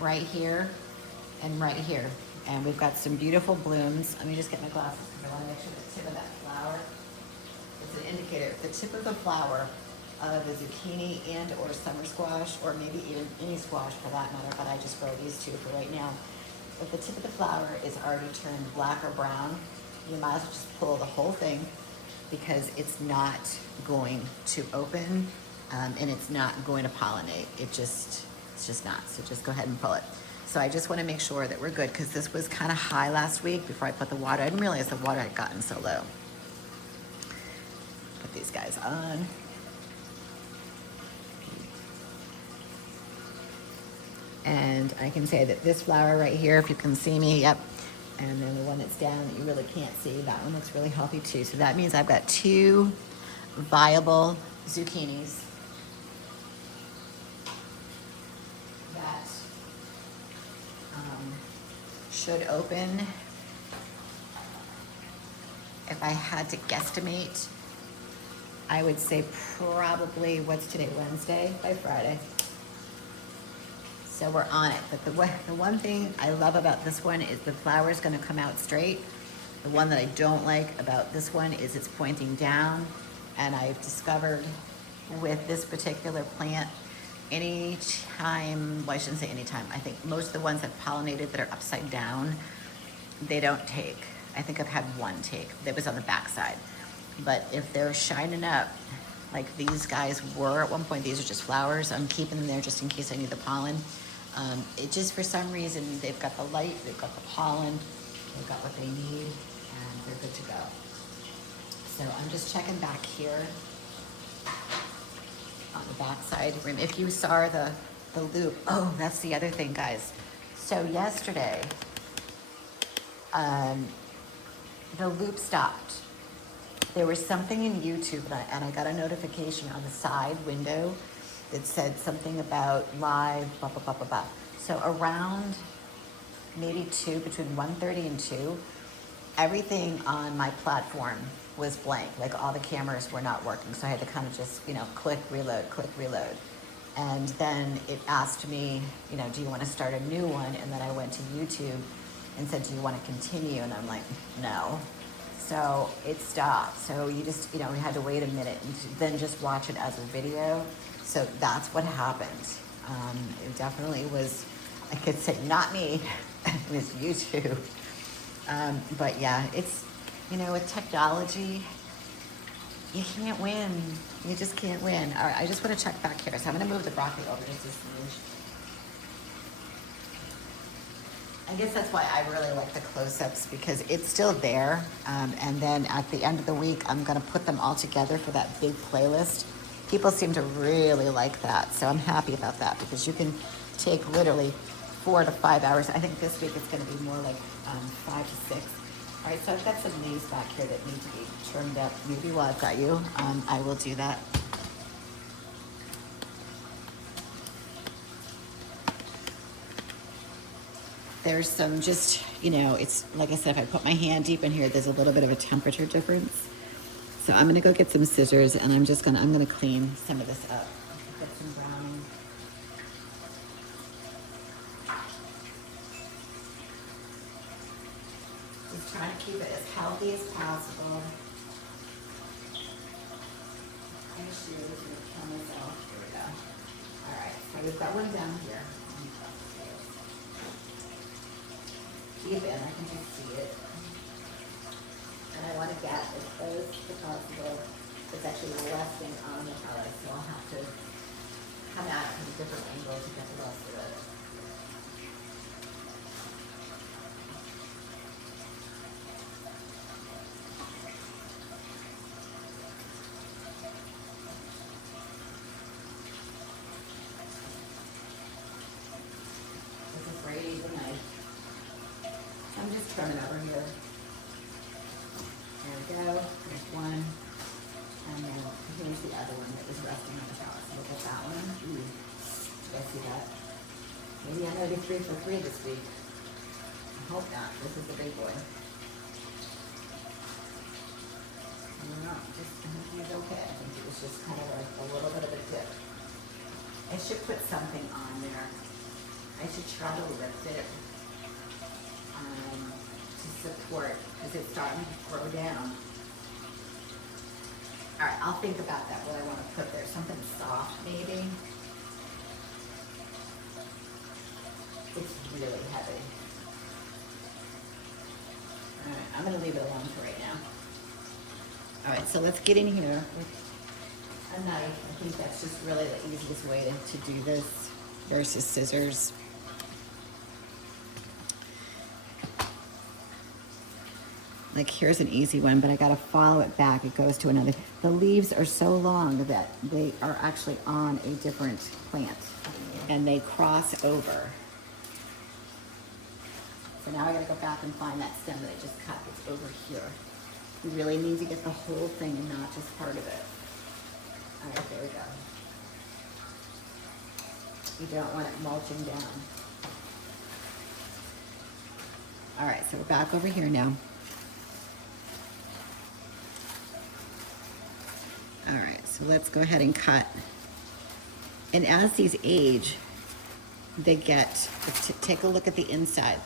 right here and right here. And we've got some beautiful blooms. Let me just get my glasses because I wanna make sure the tip of that flower, it's an indicator. If the tip of the flower of the zucchini and or summer squash, or maybe even any squash for that matter, but I just grow these 2 for right now. If the tip of the flower is already turned black or brown, you might as well just pull the whole thing, because it's not going to open and it's not going to pollinate. It's just not. So just go ahead and pull it. So I just want to make sure that we're good, because this was kind of high last week before I put the water. I didn't realize the water had gotten so low. Put these guys on. And I can say that this flower right here, if you can see me, yep. And then the one that's down that you really can't see, that one looks really healthy too. So that means I've got 2 viable zucchinis that should open, if I had to guesstimate, I would say probably, what's today, Wednesday? By Friday. So we're on it. But the one thing I love about this one is the flower is going to come out straight. The one that I don't like about this one is it's pointing down. And I've discovered with this particular plant, anytime, well, I shouldn't say anytime, I think most of the ones that pollinated that are upside down, they don't take. I think I've had one take that was on the back side. But if they're shining up, like these guys were at one point, these are just flowers. I'm keeping them there just in case I need the pollen. It just, for some reason, they've got the light, they've got the pollen, they've got what they need, and they're good to go. So I'm just checking back here on the back side rim. If you saw the loop, oh, that's the other thing, guys. So yesterday, the loop stopped. There was something in YouTube, and I got a notification on the side window that said something about live, blah, blah, blah, blah, blah. So around maybe between 1:30 and 2, everything on my platform was blank. Like all the cameras were not working. So I had to kind of just, click, reload. And then it asked me, do you want to start a new one? And then I went to YouTube and said, do you want to continue? And I'm like, no. So it stopped. So you just, we had to wait a minute and then just watch it as a video. So that's what happened. It definitely was, I could say, not me, it was YouTube. But yeah, it's, with technology, you can't win. You just can't win. All right, I just want to check back here. So I'm going to move the broccoli over just a smidge. I guess that's why I really like the close-ups, because it's still there. And then at the end of the week, I'm going to put them all together for that big playlist. People seem to really like that. So I'm happy about that, because you can take literally 4 to 5 hours. I think this week it's going to be more like 5 to 6. All right, so I've got some leaves back here that need to be trimmed up. Maybe while I've got you, I will do that. There's some just, it's like I said, if I put my hand deep in here, there's a little bit of a temperature difference. So I'm gonna go get some scissors, and I'm gonna clean some of this up. Get some browning. Just trying to keep it as healthy as possible. Issues, I'm gonna turn this off. Here we go. All right, so we've got one down here. Deep in, I can just see it. And I want to get as close as possible. It's actually resting on the trellis, so I'll have to come at it from a different angle to get the rest of it. This is Brady's a knife. I'm just trimming over here. There we go. There's one. And then here's the other one that was resting on the trellis. Look at that one. Ooh. Did I see that? Maybe I'm going to be 3 for 3 this week. I hope not. This is the big boy. I don't know. I think he's okay. I think it was just kind of like a little bit of a dip. I should put something on there. I should try to lift it. To support, because it's starting to grow down. All right, I'll think about that, what I want to put there. Something soft, maybe. It's really heavy. All right, I'm going to leave it alone for right now. All right, so let's get in here with a knife. I think that's just really the easiest way to do this versus scissors. Like here's an easy one, but I gotta follow it back. It goes to another. The leaves are so long that they are actually on a different plant and they cross over. So now I gotta go back and find that stem that I just cut. It's over here. You really need to get the whole thing and not just part of it. All right, there we go. You don't want it mulching down. All right, so we're back over here now. All right, so let's go ahead and cut. And as these age, they get, take a look at the inside.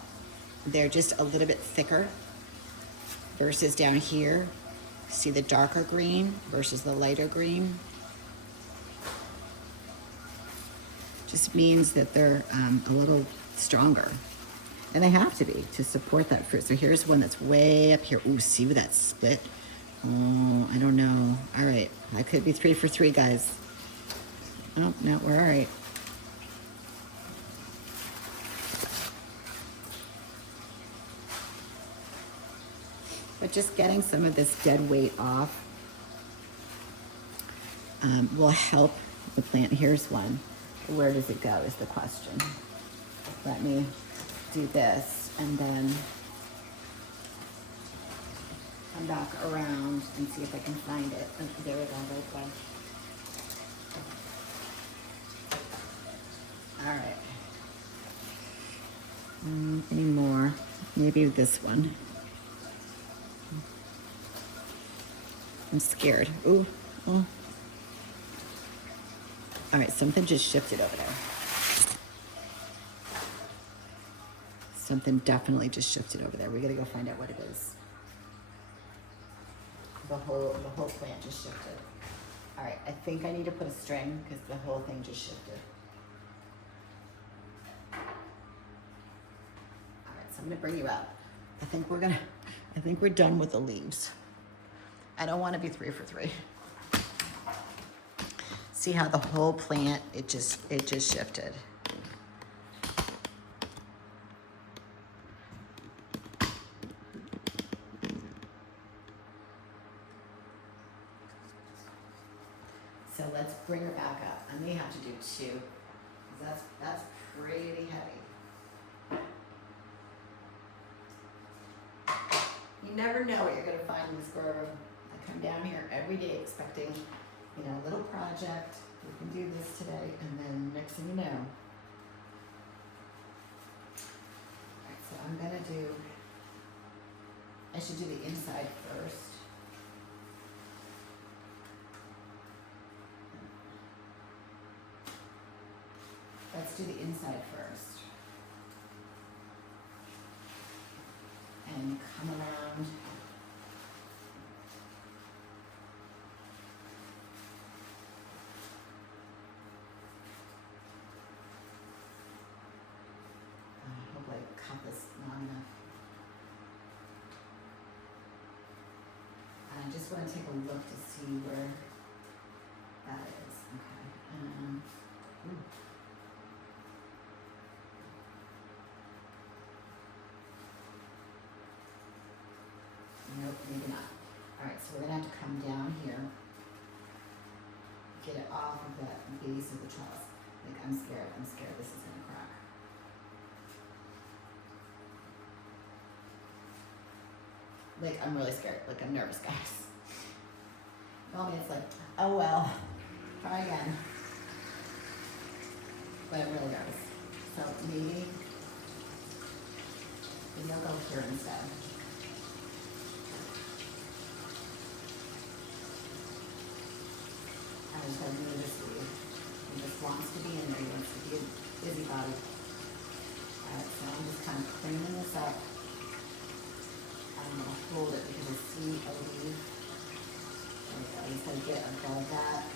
They're just a little bit thicker versus down here. See the darker green versus the lighter green? Just means that they're a little stronger. And they have to be to support that fruit. So here's one that's way up here. Ooh, see that split? Oh, I don't know. All right, I could be 3 for 3, guys. Oh, no, we're all right. But just getting some of this dead weight off will help the plant. Here's one. Where does it go is the question. Let me do this and then come back around and see if I can find it. Oh, there we go, right there. All right. Any more? Maybe this one. I'm scared. Ooh. Oh. All right, something just shifted over there. Something definitely just shifted over there. We gotta go find out what it is. The whole plant just shifted. All right, I think I need to put a string because the whole thing just shifted. All right, so I'm gonna bring you up. I think we're done with the leaves. I don't want to be 3 for 3. See how the whole plant, it just shifted. So let's bring her back up. I may have to do 2. That's pretty heavy. You never know what you're gonna find in this grove. I come down here every day expecting, you know, a little project. We can do this today, and then next thing you know. All right, so I'm gonna do, I should do the inside first. Let's do the inside first. And come around. I hope I cut this long enough. And I just want to take a look to see where that is. Okay. Ooh. Nope, maybe not. All right, so we're gonna have to come down here, get it off of that base of the trellis. Like, I'm scared this is gonna crack. Like, I'm really scared, like, I'm nervous, guys. Well, I mean, it's like, oh well, try again. But I'm really nervous. So maybe I'll go here instead. I just have to this weed. He just wants to be in there. He wants to be a busybody. Alright, so I'm just kind of cleaning this up. I'm going to hold it because I see a leaf. There we go. I just got to get above that.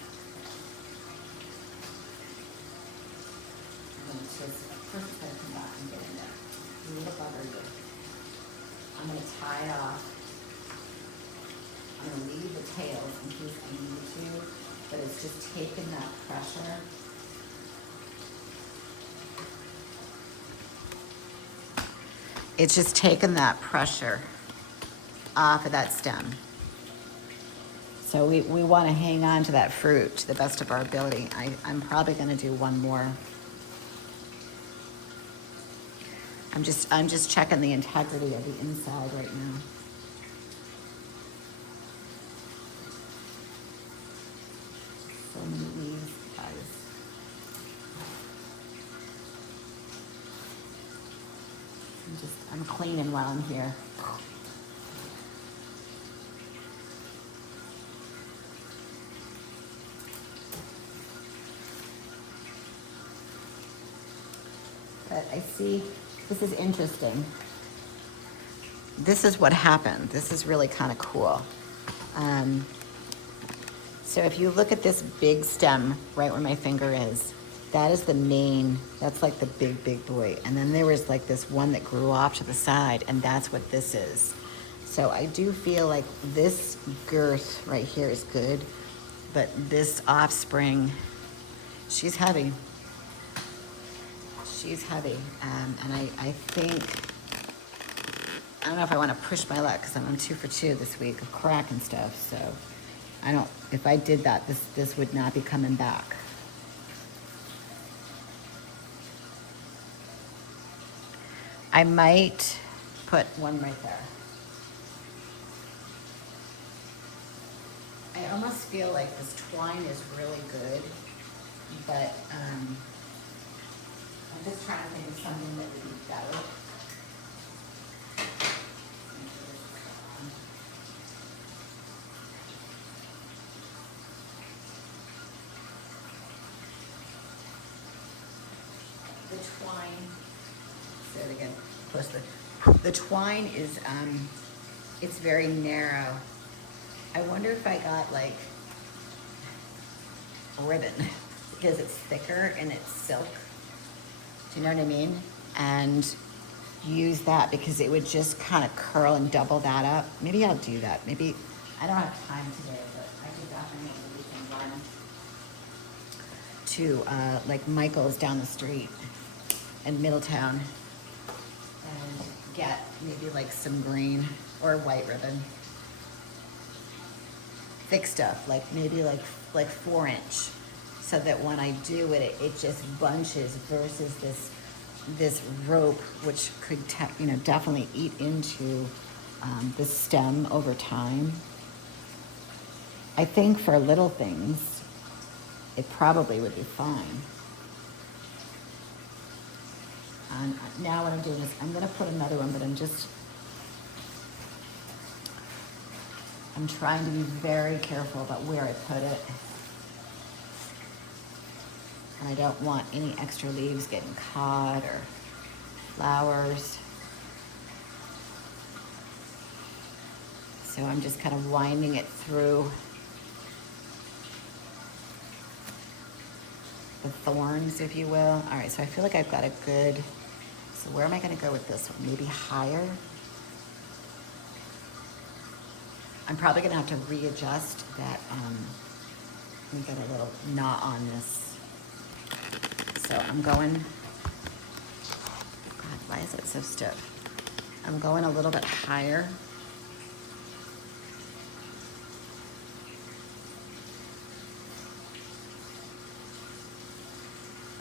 I'm going to just, first it's going to come back and get in there. A little bugger you. I'm going to tie it off. I'm going to leave the tails in case I need to. But it's just taking that pressure. It's just taking that pressure off of that stem. So we want to hang on to that fruit to the best of our ability. I'm probably going to do one more. I'm just checking the integrity of the inside right now. So many leaves, guys. I'm cleaning while I'm here. But I see, this is interesting. This is what happened. This is really kind of cool. So if you look at this big stem right where my finger is, that is the main, that's like the big, big boy. And then there was like this one that grew off to the side, and that's what this is. So I do feel like this girth right here is good, but this offspring, she's heavy. She's heavy. And I think, I don't know if I want to push my luck because I'm on 2 for 2 this week of crack and stuff. So I don't, if I did that, this would not be coming back. I might put one right there. I almost feel like this twine is really good, but I'm just trying to think of something that would be better. The twine, say it again, push the twine is, it's very narrow. I wonder if I got like ribbon because it's thicker and it's silk. Do you know what I mean? And use that because it would just kind of curl and double that up. Maybe I'll do that. Maybe, I don't have time today, but I could definitely have the weekend run to like Michael's down the street in Middletown and get maybe like some green or white ribbon. Thick stuff, like maybe like 4-inch, so that when I do it, it just bunches versus this rope, which could definitely eat into the stem over time. I think for little things, it probably would be fine. And now what I'm doing is I'm gonna put another one, but I'm trying to be very careful about where I put it. And I don't want any extra leaves getting caught or flowers. So I'm just kind of winding it through the thorns, if you will. All right, so I feel like I've got a good, so where am I gonna go with this one? Maybe higher? I'm probably gonna have to readjust that, we got a little knot on this. So I'm going, God, why is it so stiff? I'm going a little bit higher.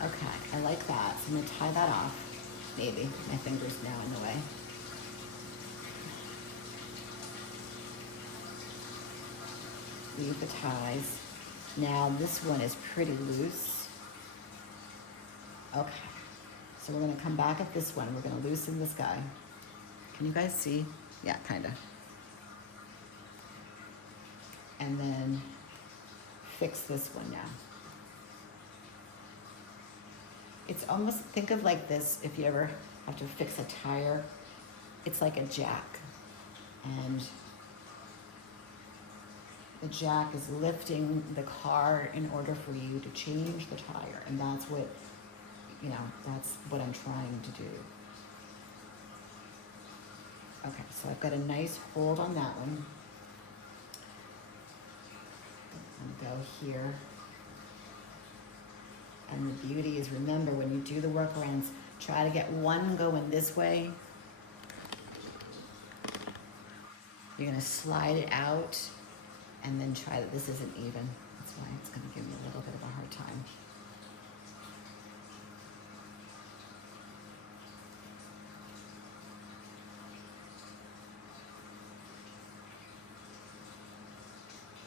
Okay, I like that. So I'm gonna tie that off. Maybe, my finger's now in the way. Leave the ties. Now this one is pretty loose. Okay, so we're gonna come back at this one. We're gonna loosen this guy. Can you guys see? Yeah, kinda. And then fix this one now. It's almost, think of like this, if you ever have to fix a tire, it's like a jack. And the jack is lifting the car in order for you to change the tire. And that's what, that's what I'm trying to do. Okay, so I've got a nice hold on that one. I'm gonna go here. And the beauty is, remember, when you do the workarounds, try to get one going this way. You're gonna slide it out and then try that. This isn't even. That's why it's gonna give me a little bit of a hard time.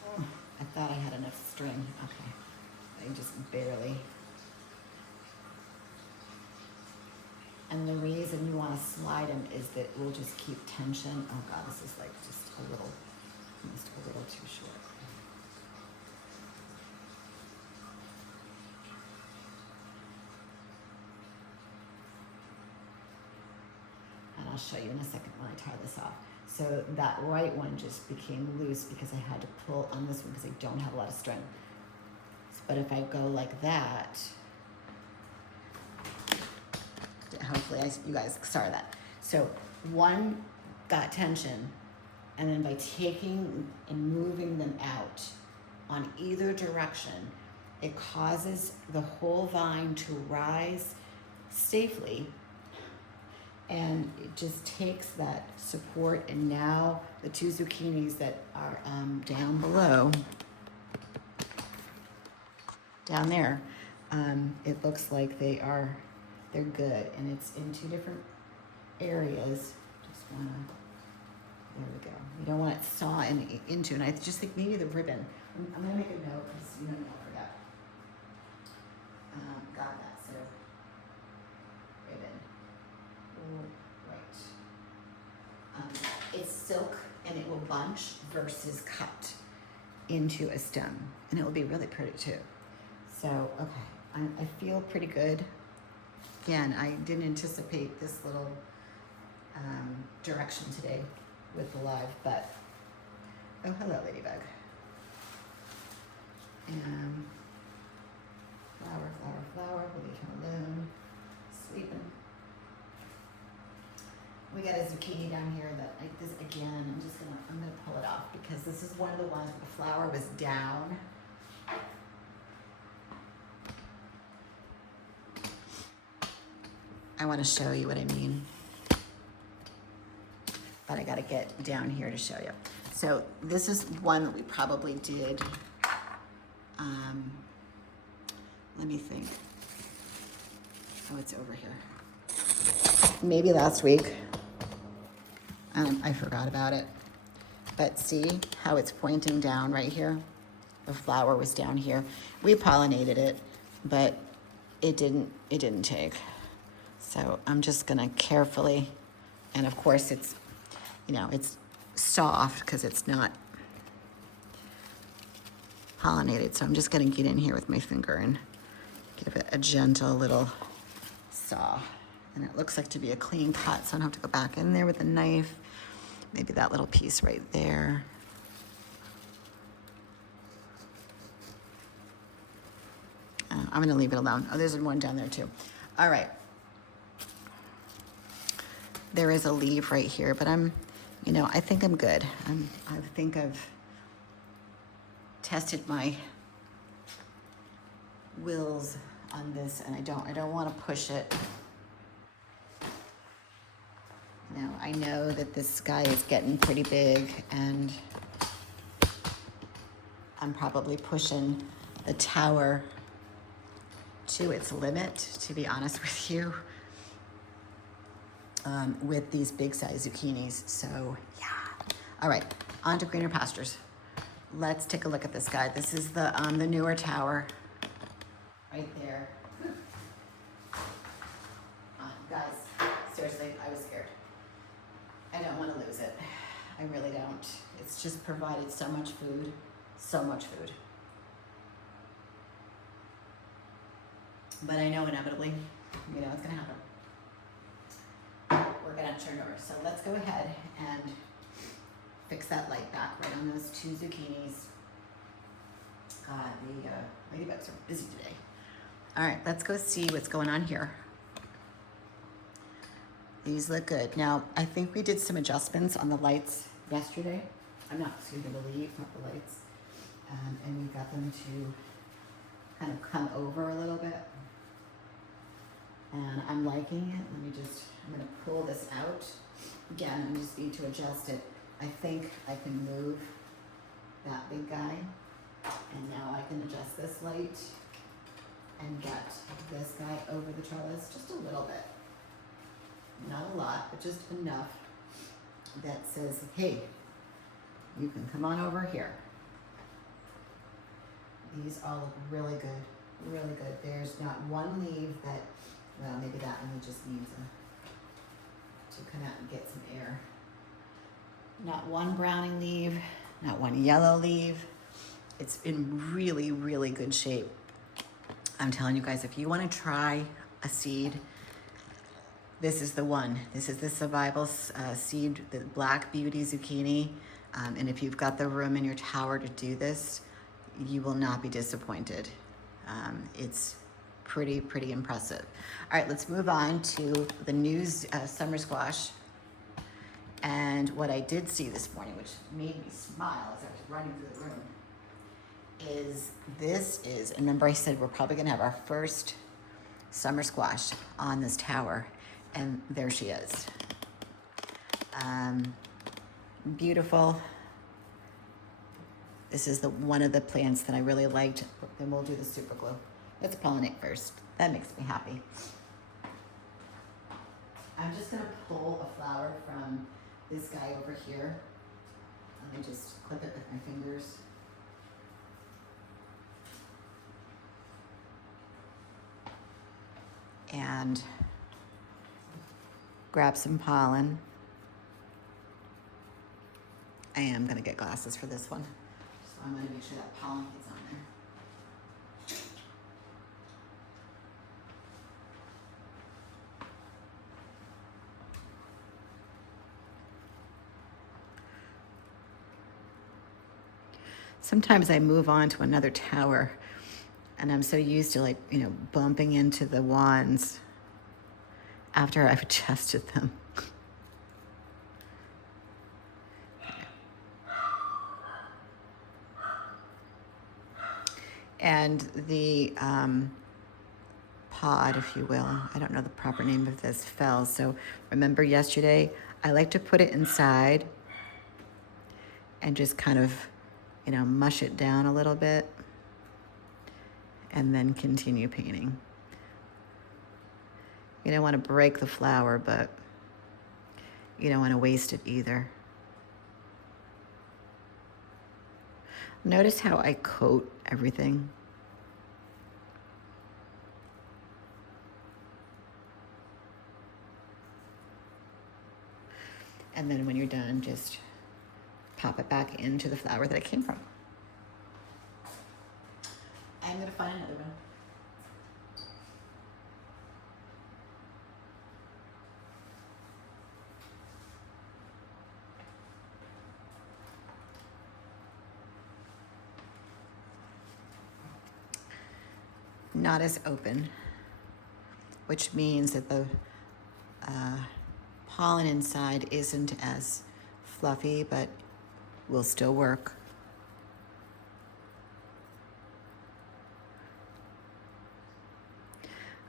Oh, I thought I had enough string. Okay, I just barely. And the reason you want to slide them is that it will just keep tension. Oh God, this is like just a little too short. And I'll show you in a second when I tie this off. So that right one just became loose because I had to pull on this one because I don't have a lot of string. But if I go like that, hopefully you guys saw that. So one got tension, and then by taking and moving them out on either direction, it causes the whole vine to rise safely, and it just takes that support. And now the two zucchinis that are down below, down there, it looks like they're good, and it's in two different areas. Just wanna, there we go. You don't want it sawing into, and I just think maybe the ribbon. I'm gonna make a note because you know I'll forget. Got that, so ribbon. Right. It's silk, and it will bunch versus cut into a stem, and it will be really pretty too. So, okay, I feel pretty good. Again, I didn't anticipate this little direction today with the live, but, oh, hello, ladybug. And flower, flower, flower, we'll leave him alone, sleeping. We got a zucchini down here that, like this, again, I'm gonna pull it off because this is one of the ones where the flower was down. I want to show you what I mean, but I got to get down here to show you. So this is one that we probably did, let me think. Oh, it's over here. Maybe last week. I forgot about it. But see how it's pointing down right here? The flower was down here. We pollinated it, but it didn't take. So I'm just gonna carefully, and of course it's, it's soft because it's not pollinated. So I'm just gonna get in here with my finger and give it a gentle little saw. And it looks like to be a clean cut, so I don't have to go back in there with a knife. Maybe that little piece right there. I'm gonna leave it alone. Oh, there's one down there too. All right. There is a leaf right here, but I think I'm good. I think I've tested my wills on this, and I don't want to push it. I know that this guy is getting pretty big, and I'm probably pushing the tower to its limit, to be honest with you, with these big size zucchinis. So yeah. All right, on to greener pastures. Let's take a look at this guy. This is the newer tower right there. Guys, seriously, I was scared. I don't want to lose it. I really don't. It's just provided so much food, so much food. But I know inevitably, it's gonna happen. We're gonna turn over. So let's go ahead and fix that light back right on those two zucchinis. God, the ladybugs are busy today. All right, let's go see what's going on here. These look good. Now, I think we did some adjustments on the lights yesterday. I'm not going to believe, not the lights. And we got them to kind of come over a little bit. And I'm liking it. I'm going to pull this out. Again, I just need to adjust it. I think I can move that big guy. And now I can adjust this light and get this guy over the trellis just a little bit. Not a lot, but just enough that says, hey, you can come on over here. These all look really good, really good. There's not one leaf that, well, maybe that one just needs to come out and get some air. Not one browning leaf, not one yellow leaf. It's in really, really good shape. I'm telling you guys, if you want to try a seed, this is the one. This is the survival seed, the Black Beauty zucchini. And if you've got the room in your tower to do this, you will not be disappointed. It's pretty impressive. All right, let's move on to the new summer squash. And what I did see this morning, which made me smile as I was running through the room, is, and remember I said we're probably gonna have our first summer squash on this tower, and there she is. Beautiful. This is one of the plants that I really liked. Then we'll do the super glue. Let's pollinate first. That makes me happy. I'm just gonna pull a flower from this guy over here. Let me just clip it with my fingers. And grab some pollen. I am gonna get glasses for this one. So I'm gonna make sure that pollen gets on there. Sometimes I move on to another tower and I'm so used to, like, you know, bumping into the wands after I've adjusted them. And the pod, if you will, I don't know the proper name of this, fell. So remember yesterday, I like to put it inside and just kind of, you know, mush it down a little bit and then continue painting. You don't want to break the flower, but you don't want to waste it either. Notice how I coat everything. And then when you're done, just pop it back into the flower that it came from. I'm gonna find another one. Not as open, which means that the pollen inside isn't as fluffy, but will still work.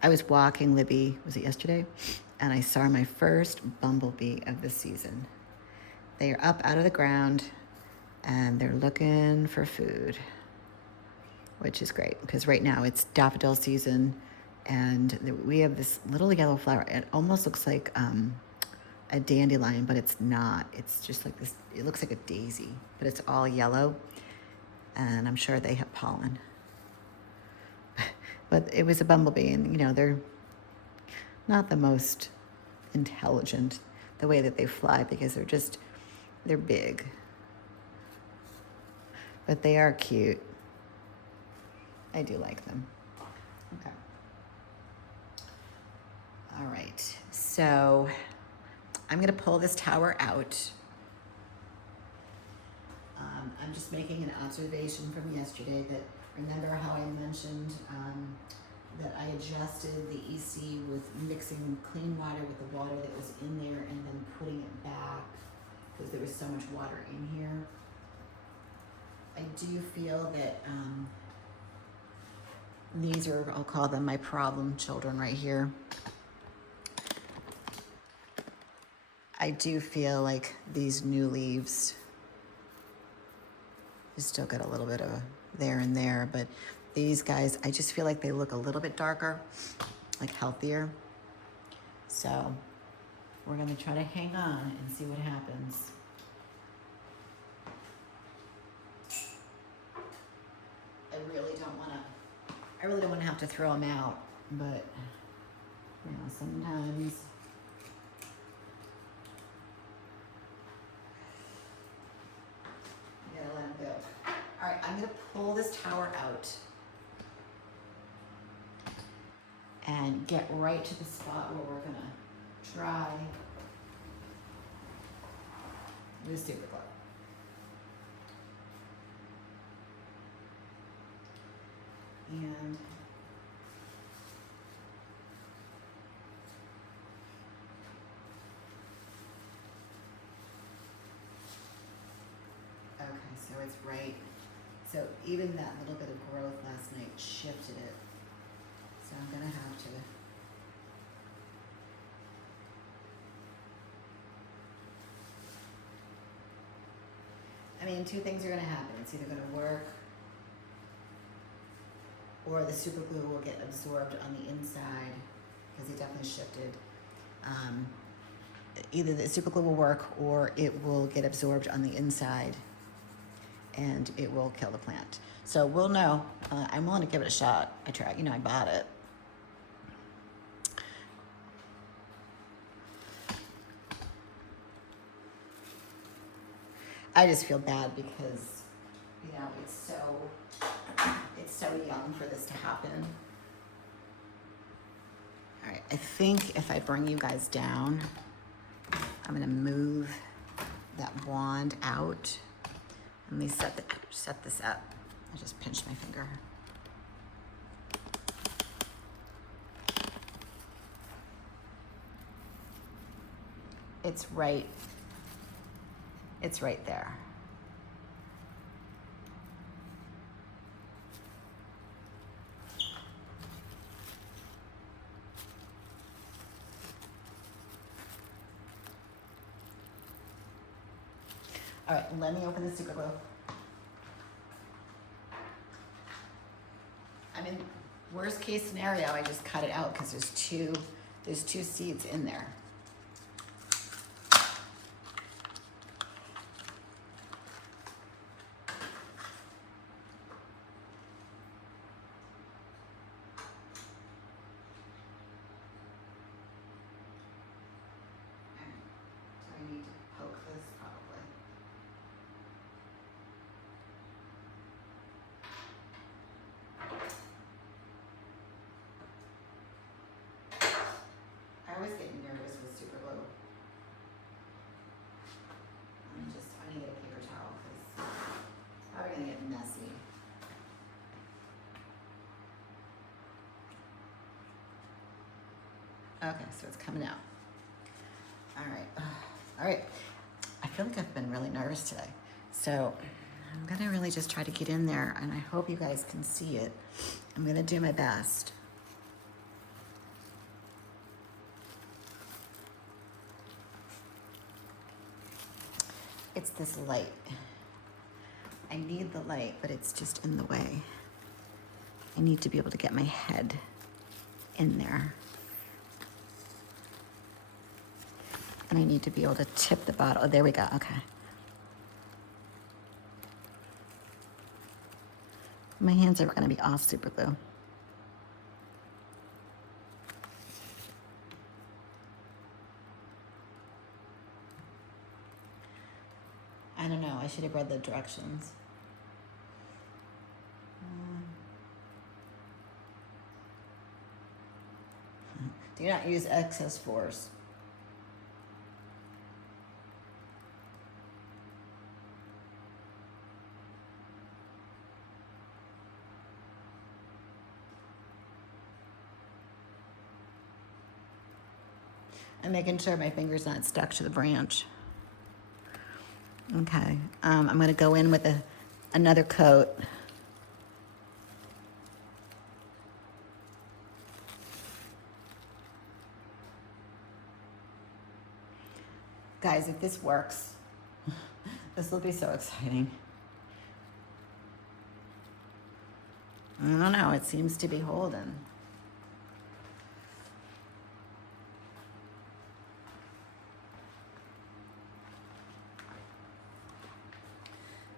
I was walking Libby, was it yesterday? And I saw my first bumblebee of the season. They are up out of the ground and they're looking for food, which is great because right now it's daffodil season and we have this little yellow flower. It almost looks like a dandelion, but it's not. It's just like this, it looks like a daisy, but it's all yellow and I'm sure they have pollen. But it was a bumblebee, and you know, they're not the most intelligent the way that they fly because they're big. But they are cute. I do like them. Okay. All right, so I'm gonna pull this tower out. I'm just making an observation from yesterday that, remember how I mentioned that I adjusted the EC with mixing clean water with the water that was in there and then putting it back because there was so much water in here. I do feel that these are, I'll call them my problem children right here. I do feel like these new leaves, you still get a little bit of there and there, but these guys, I just feel like they look a little bit darker, like healthier. So we're gonna try to hang on and see what happens. I really don't wanna have to throw them out, but you know, sometimes pull this tower out and get right to the spot where we're gonna dry the super glue. And okay, so it's right. So even that little bit of growth last night shifted it. So I'm gonna have to two things are gonna happen. It's either gonna work or the super glue will get absorbed on the inside because it definitely shifted. Either the super glue will work or it will get absorbed on the inside and it will kill the plant. So we'll know. I'm willing to give it a shot. I tried, I bought it. I just feel bad because, it's so young for this to happen. All right, I think if I bring you guys down, I'm gonna move that wand out. Let me set this up. I just pinched my finger. It's right there. All right, let me open the super glue. Worst case scenario, I just cut it out because there's two seeds in there. I always get nervous with super glue. I need to get a paper towel because it's probably gonna get messy. Okay, so it's coming out. All right. I feel like I've been really nervous today. So I'm gonna really just try to get in there and I hope you guys can see it. I'm gonna do my best. It's this light. I need the light, but it's just in the way. I need to be able to get my head in there. And I need to be able to tip the bottle. Oh, there we go, okay. My hands are gonna be off super glue. I don't know, I should have read the directions. Do not use excess force. I'm making sure my finger's not stuck to the branch. Okay, I'm gonna go in with another coat. Guys, if this works, this will be so exciting. I don't know, it seems to be holding.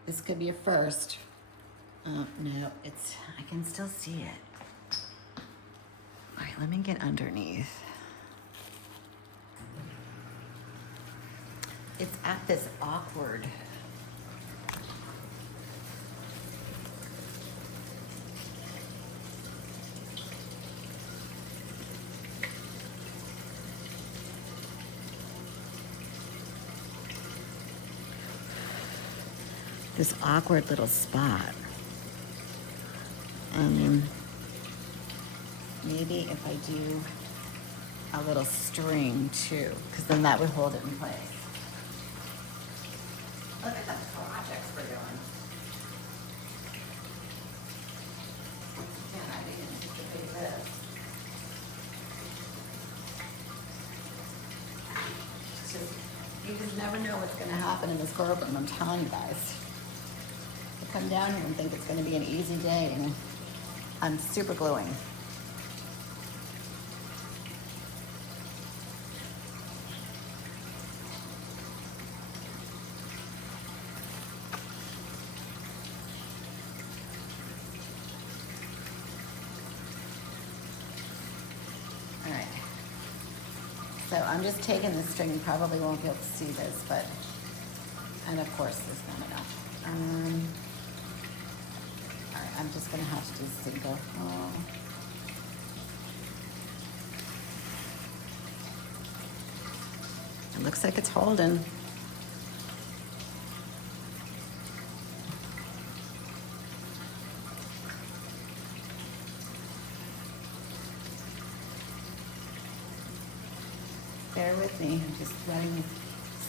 This could be a first. No, I can still see it. All right, let me get underneath. It's at this awkward. this awkward little spot. Maybe if I do a little string too, because then that would hold it in place. Look at the projects we're doing. Man, I didn't anticipate this. You just never know what's going to happen in this grow room, I'm telling you guys. You come down here and think it's going to be an easy day, and I'm super gluing. So I'm just taking the string. You probably won't be able to see this, but, and of course there's not enough. All right, I'm just gonna have to do single. Oh. It looks like it's holding. Bear with me, I'm just running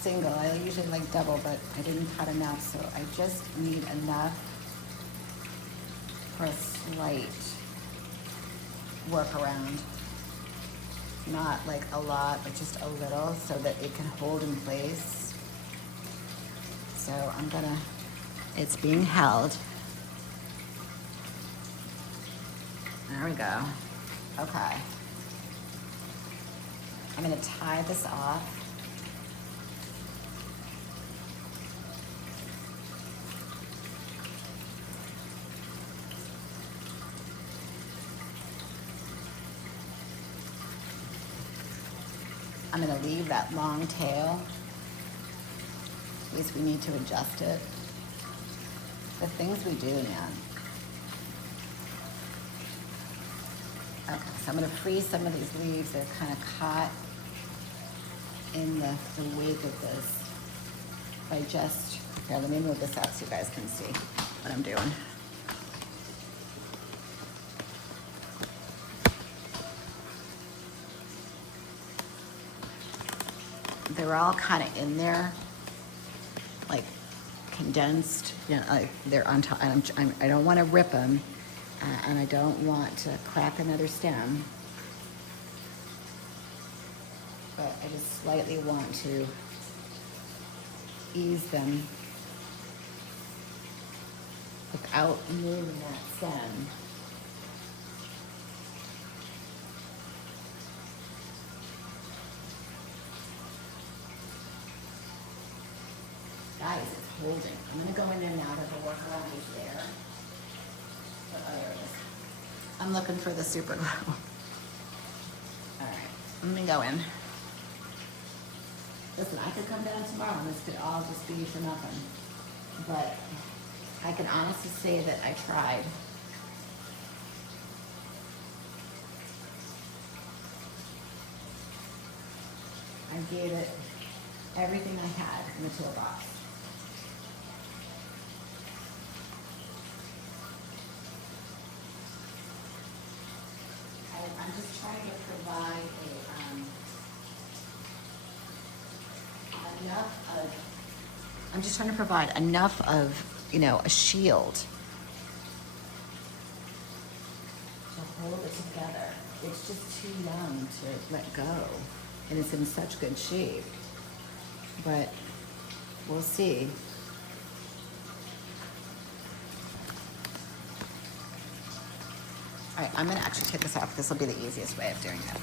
single. I usually like double, but I didn't cut enough, so I just need enough for a slight workaround. Not like a lot, but just a little so that it can hold in place. So I'm gonna, it's being held. There we go. Okay. I'm going to tie this off. I'm going to leave that long tail in case we need to adjust it. The things we do, man. Okay, so I'm going to freeze some of these leaves. They're kind of caught in the wake of this. If I just, here, let me move this out so you guys can see what I'm doing. They're all kind of in there, like condensed. You know, like they're on top. I don't want to rip them, and I don't want to crack another stem. But I just slightly want to ease them without moving that stem. Guys, it's holding. I'm going to go in there now that the workaround is there. Oh, there it is. I'm looking for the super glue. All right, let me go in. Listen, I could come down tomorrow and this could all just be for nothing. But I can honestly say that I tried. I gave it everything I had in the toolbox. I'm just trying to provide enough of, you know, a shield to hold it together. It's just too young to let go, and it's in such good shape. But we'll see. All right, I'm gonna actually take this off. This will be the easiest way of doing it.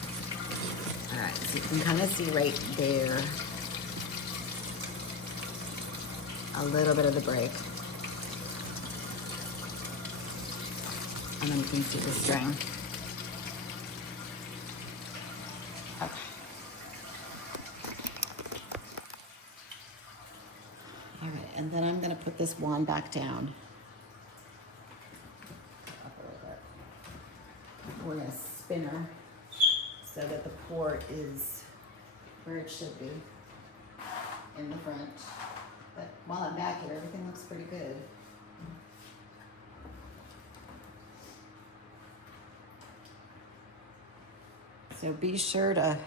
All right, so you can kind of see right there a little bit of the break. And then you can see the string. Okay. All right, and then I'm gonna put this wand back down. We're gonna spin her so that the port is where it should be in the front. But while I'm back here, everything looks pretty good. So be sure to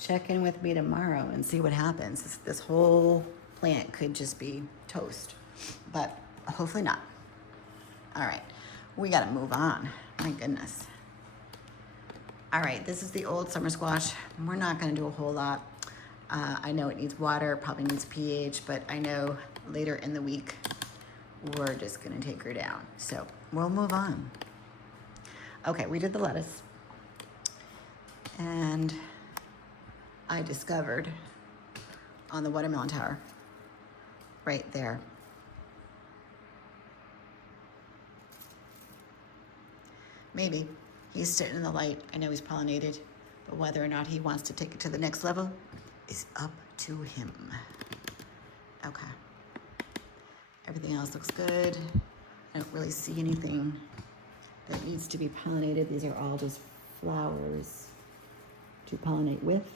check in with me tomorrow and see what happens. This whole plant could just be toast, but hopefully not. All right, we gotta move on. My goodness. All right, this is the old summer squash. We're not gonna do a whole lot. I know it needs water, probably needs pH, but I know later in the week, we're just gonna take her down. So we'll move on. Okay, we did the lettuce. And I discovered on the watermelon tower, right there, maybe he's sitting in the light. I know he's pollinated, but whether or not he wants to take it to the next level is up to him. Okay. Everything else looks good. I don't really see anything that needs to be pollinated. These are all just flowers to pollinate with.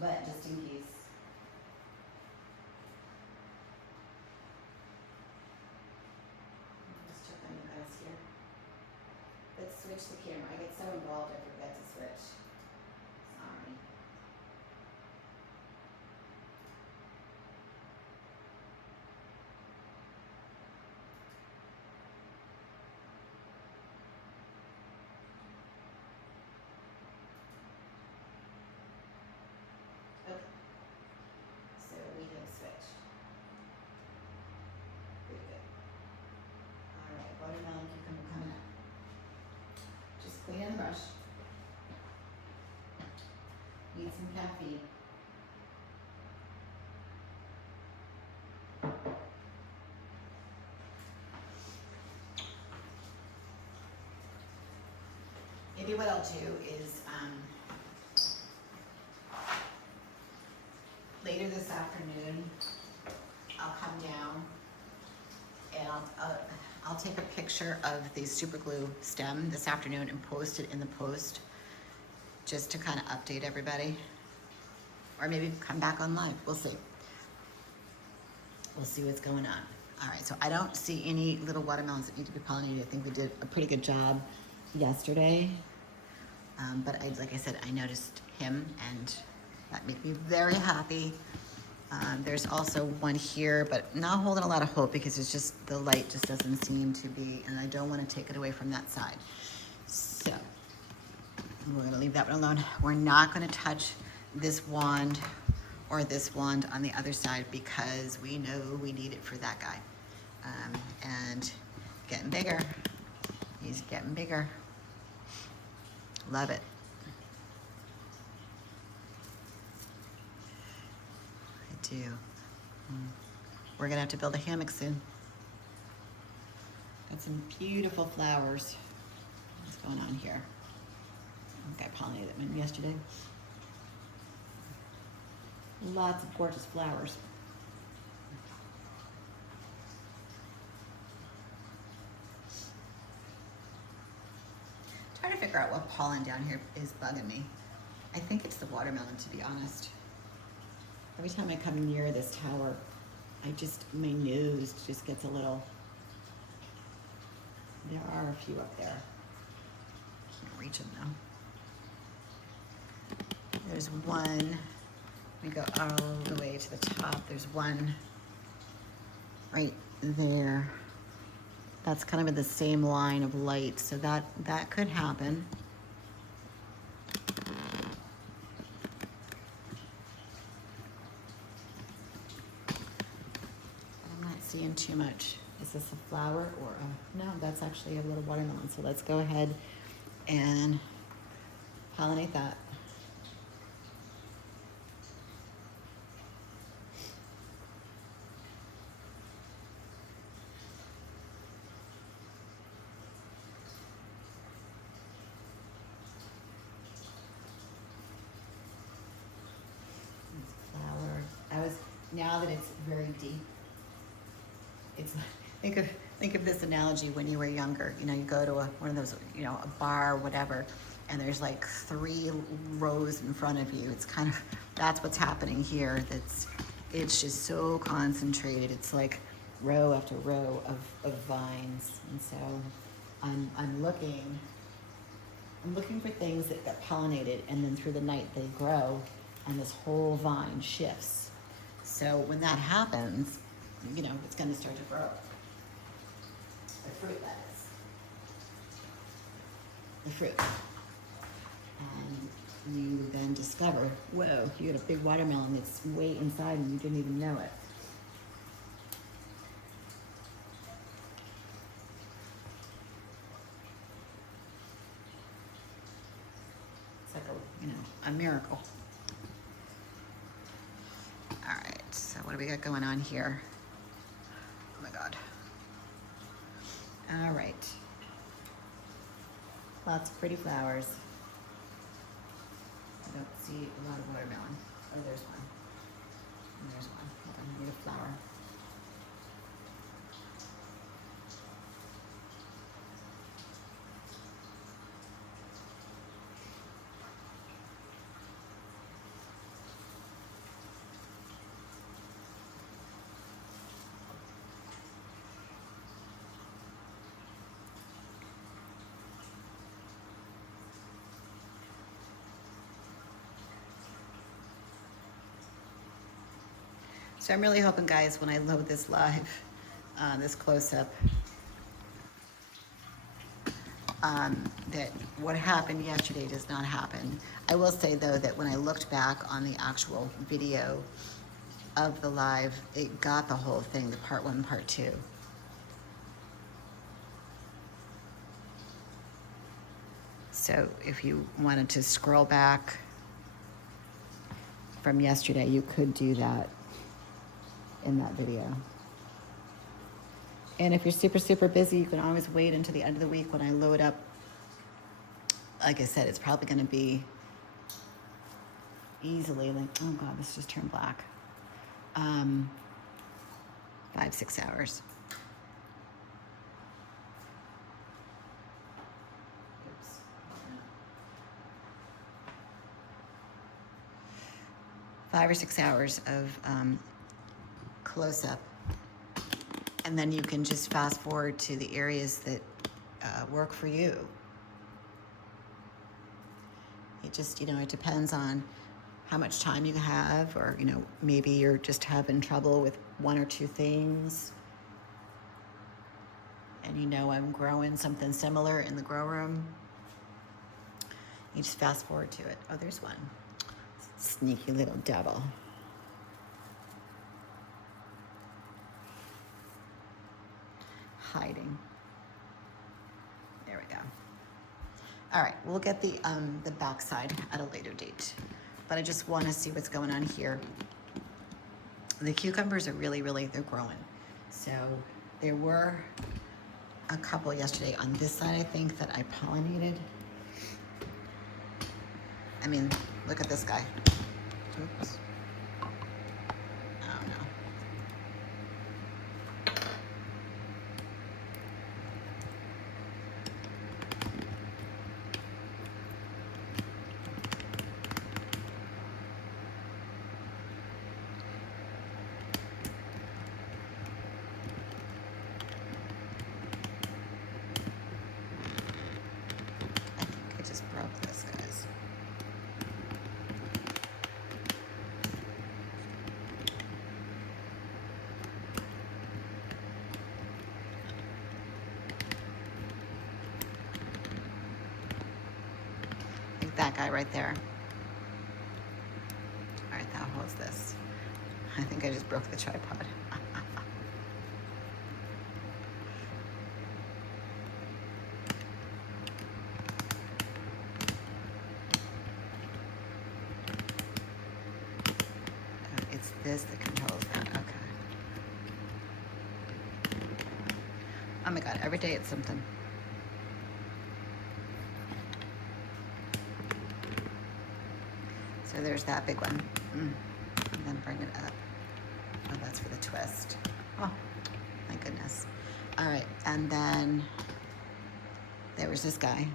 But just in case. Let's check on you guys here. Let's switch the camera. I get so involved I forget to switch. Sorry. Okay. So we have switched. Pretty good. All right, watermelon cucumber coming up. Just clean the brush. Need some caffeine. Maybe what I'll do is later this afternoon, I'll come down and I'll take a picture of the super glue stem this afternoon and post it in the post just to kind of update everybody. Or maybe come back on live, we'll see. We'll see what's going on. All right, so I don't see any little watermelons that need to be pollinated. I think we did a pretty good job yesterday. But like I said, I noticed him and that made me very happy. There's also one here, but not holding a lot of hope because it's just, the light just doesn't seem to be, and I don't want to take it away from that side. So we're gonna leave that one alone. We're not gonna touch this wand or this wand on the other side because we know we need it for that guy. And getting bigger, he's getting bigger. Love it. I do. We're gonna have to build a hammock soon. Got some beautiful flowers. What's going on here? I think I pollinated them yesterday. Lots of gorgeous flowers. Trying to figure out what pollen down here is bugging me. I think it's the watermelon, to be honest. Every time I come near this tower, my nose just gets a little, there are a few up there. Can't reach them though. There's one, we go all the way to the top. There's one right there. That's kind of in the same line of light, so that could happen. I'm not seeing too much. Is this a flower or a, no, that's actually a little watermelon. So let's go ahead and pollinate that. Now that it's very deep, It's think of this analogy when you were younger. You know, you go to one of those, you know, a bar or whatever, and there's like 3 rows in front of you. It's kind of, that's what's happening here. It's just so concentrated. It's like row after row of vines. And so I'm looking for things that get pollinated, and then through the night they grow and this whole vine shifts. So when that happens, you know, it's going to start to grow. The fruit, that is. The fruit. And you then discover, whoa, you got a big watermelon that's way inside and you didn't even know it. It's like a miracle. All right, so what do we got going on here? Oh my God. All right. Lots of pretty flowers. I don't see a lot of watermelon. Oh, there's one. And there's one. Hold on, I need a flower. So I'm really hoping, guys, when I load this live, this close-up, that what happened yesterday does not happen. I will say, though, that when I looked back on the actual video of the live, it got the whole thing, the part 1, part 2. So if you wanted to scroll back from yesterday, you could do that in that video. And if you're super, super busy, you can always wait until the end of the week when I load up. Like I said, it's probably going to be easily like, oh God, this just turned black. 5-6 hours. Oops. 5 or 6 hours of close-up, and then you can just fast forward to the areas that work for you. It just, you know, it depends on how much time you have, or, you know, maybe you're just having trouble with 1 or 2 things, and you know I'm growing something similar in the grow room. You just fast forward to it. Oh, there's one. Sneaky little devil. Hiding. There we go. All right, we'll get the backside at a later date, but I just want to see what's going on here. The cucumbers are really, they're growing. So there were a couple yesterday on this side, I think, that I pollinated. I mean, look at this guy. Oops. Oh no. I think I just broke this, guys. Like that guy right there. All right, that holds this. I think I just broke the tripod. It's this that controls that. Okay. Oh my God, every day it's something. So there's that big one. And then bring it up. Oh, that's for the twist. Oh, my goodness. And then there was this guy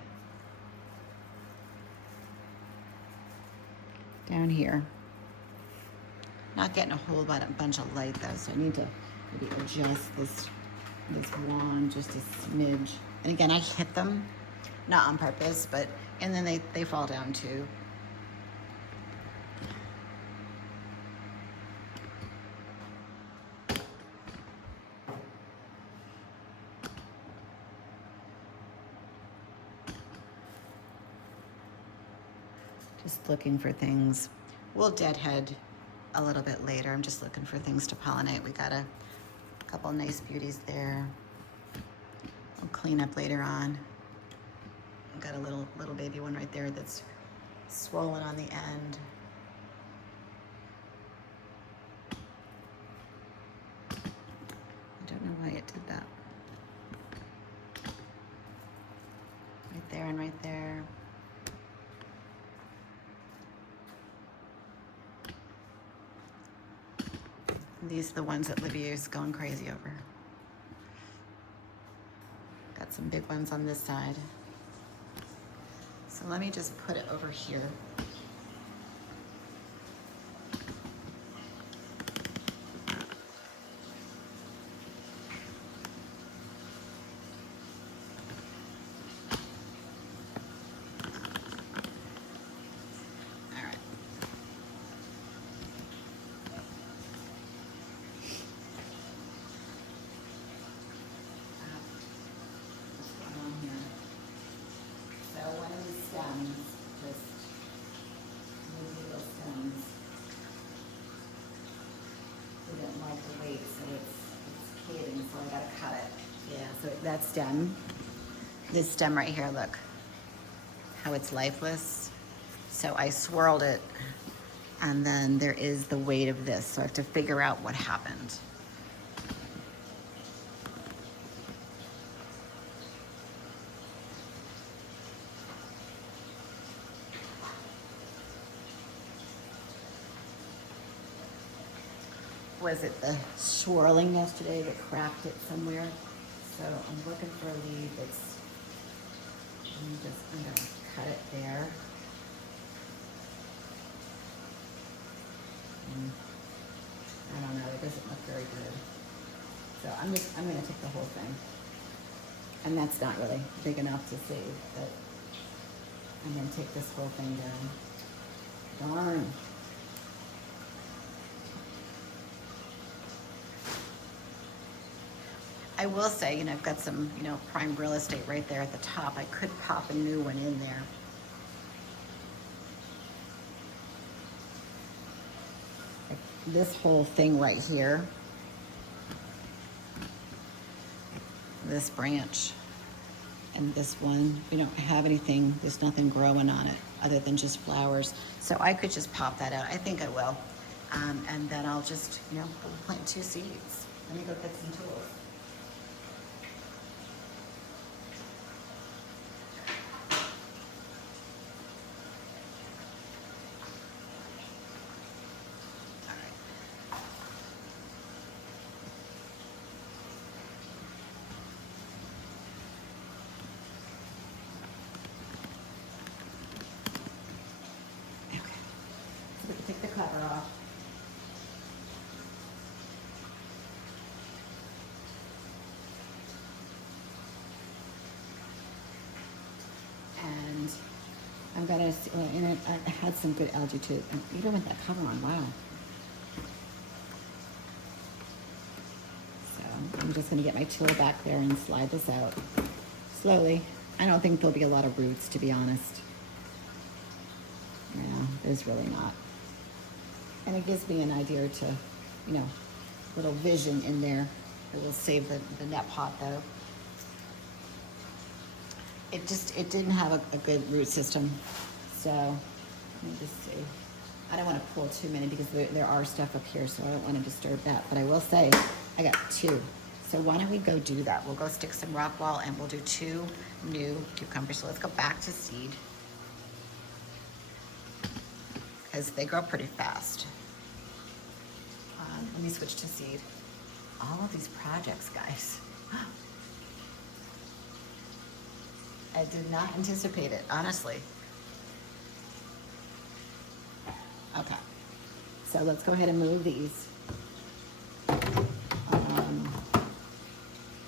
down here. Not getting a whole bunch of light though, so I need to maybe adjust this wand just a smidge. And again, I hit them, not on purpose, but, and then they fall down too. Just looking for things. We'll deadhead a little bit later. I'm just looking for things to pollinate. We got a couple nice beauties there. I'll clean up later on. I've got a little baby one right there that's swollen on the end. I don't know why it did that. Right there and right there. These are the ones that Livia's going crazy over. Got some big ones on this side. So let me just put it over here. That stem, this stem right here, look how it's lifeless. So I swirled it, and then there is the weight of this, so I have to figure out what happened. Was it the swirling yesterday that cracked it somewhere? So I'm looking for a lead that's, I'm gonna cut it there. I don't know, it doesn't look very good. So I'm gonna take the whole thing. And that's not really big enough to save, but I'm gonna take this whole thing down. Darn. I will say, I've got some, prime real estate right there at the top. I could pop a new one in there. Like this whole thing right here. This branch and this one, we don't have anything, there's nothing growing on it other than just flowers. So I could just pop that out. I think I will. And then I'll just, plant 2 seeds. Let me go get some tools. Take the cover off. And I'm gonna see, I had some good algae too. Even with that cover on, wow. So I'm just gonna get my tool back there and slide this out slowly. I don't think there'll be a lot of roots, to be honest. Yeah, there's really not. And it gives me an idea to, little vision in there. It will save the net pot though. It didn't have a good root system. So let me just see. I don't want to pull too many because there are stuff up here, so I don't want to disturb that. But I will say I got 2. So why don't we go do that? We'll go stick some rock wool and we'll do 2 new cucumbers. So let's go back to seed, because they grow pretty fast. Let me switch to seed. All of these projects, guys. I did not anticipate it, honestly. Okay, so let's go ahead and move these.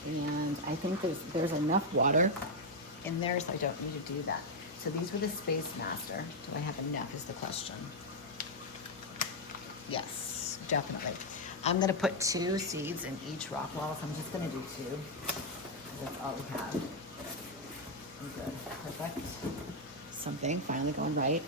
And I think there's enough water in there, so I don't need to do that. So these were the Space Master. Do I have enough is the question. Yes, definitely. I'm gonna put 2 seeds in each rock wall, so I'm just gonna do 2. That's all we have. Good, perfect. Something finally going right.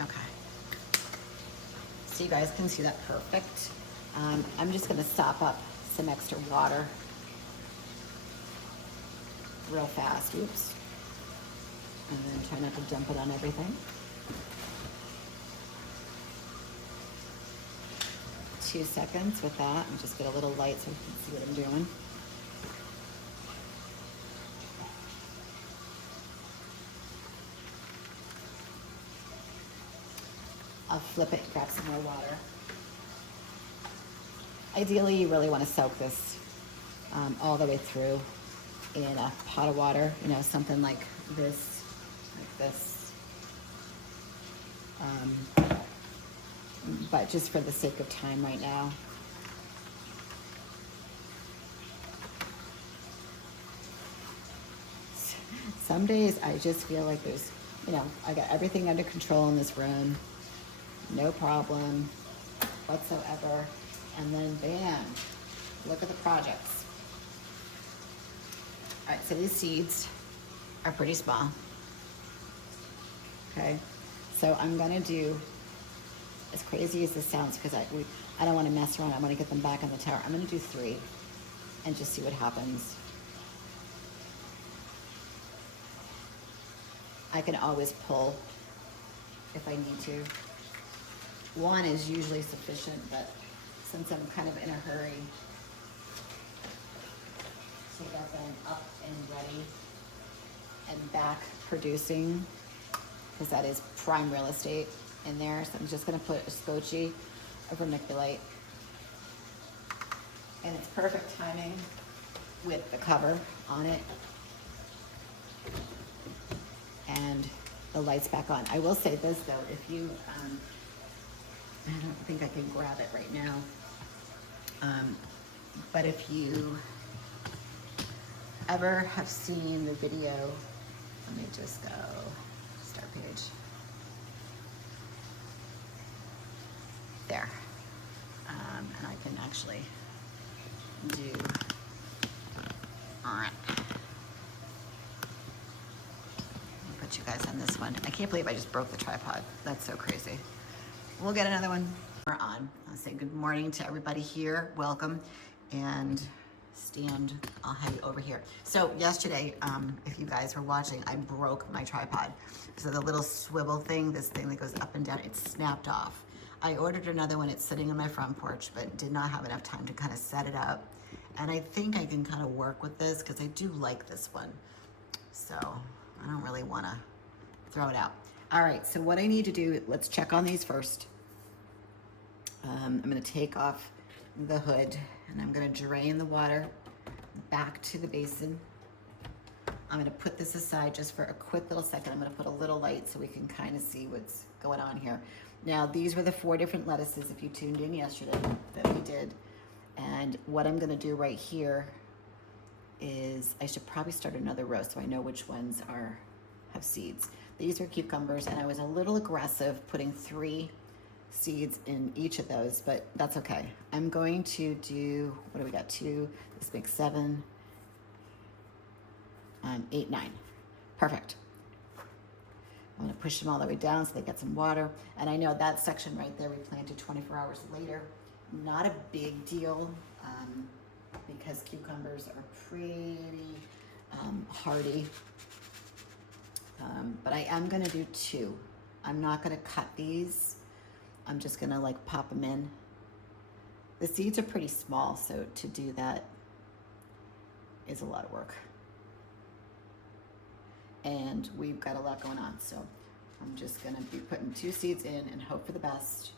Okay. So you guys can see that perfect. I'm just gonna sop up some extra water real fast. Oops. And then try not to dump it on everything. 2 seconds with that, and just get a little light so you can see what I'm doing. I'll flip it, grab some more water. Ideally, you really want to soak this all the way through in a pot of water, you know, something like this, but just for the sake of time right now. Some days I just feel like there's, you know, I got everything under control in this room, no problem whatsoever, and then bam, look at the projects. All right, so these seeds are pretty small. Okay, so I'm gonna do, as crazy as this sounds, because I don't want to mess around. I want to get them back in the tower. I'm gonna do 3 and just see what happens. I can always pull if I need to. 1 is usually sufficient, but since I'm kind of in a hurry to get them up and ready and back producing, because that is prime real estate in there. So I'm just gonna put a scotchy of vermiculite. And it's perfect timing with the cover on it. And the light's back on. I will say this though, if you, I don't think I can grab it right now, but if you ever have seen the video, let me just go start page. There. And I can actually do, all right. Put you guys on this one. I can't believe I just broke the tripod. That's so crazy. We'll get another one. We're on. I'll say good morning to everybody here. Welcome. And I'll have you over here. So yesterday, if you guys were watching, I broke my tripod. So the little swivel thing, this thing that goes up and down, it snapped off. I ordered another one. It's sitting on my front porch, but did not have enough time to kind of set it up. And I think I can kind of work with this because I do like this one. So I don't really want to throw it out. All right, so what I need to do, let's check on these first. I'm going to take off the hood and I'm going to drain the water back to the basin. I'm going to put this aside just for a quick little second. I'm going to put a little light so we can kind of see what's going on here. Now, these were the 4 different lettuces, if you tuned in yesterday, that we did. And what I'm going to do right here is I should probably start another row so I know which ones have seeds. These are cucumbers, and I was a little aggressive putting 3 seeds in each of those, but that's okay. I'm going to do, what do we got, 2, this makes 7, 8, 9. Perfect. I'm gonna push them all the way down so they get some water. And I know that section right there we planted 24 hours later. Not a big deal because cucumbers are pretty hardy. But I am gonna do 2. I'm not gonna cut these. I'm just gonna like pop them in. The seeds are pretty small, so to do that is a lot of work. and we've got a lot going on. So I'm just gonna be putting 2 seeds in and hope for the best.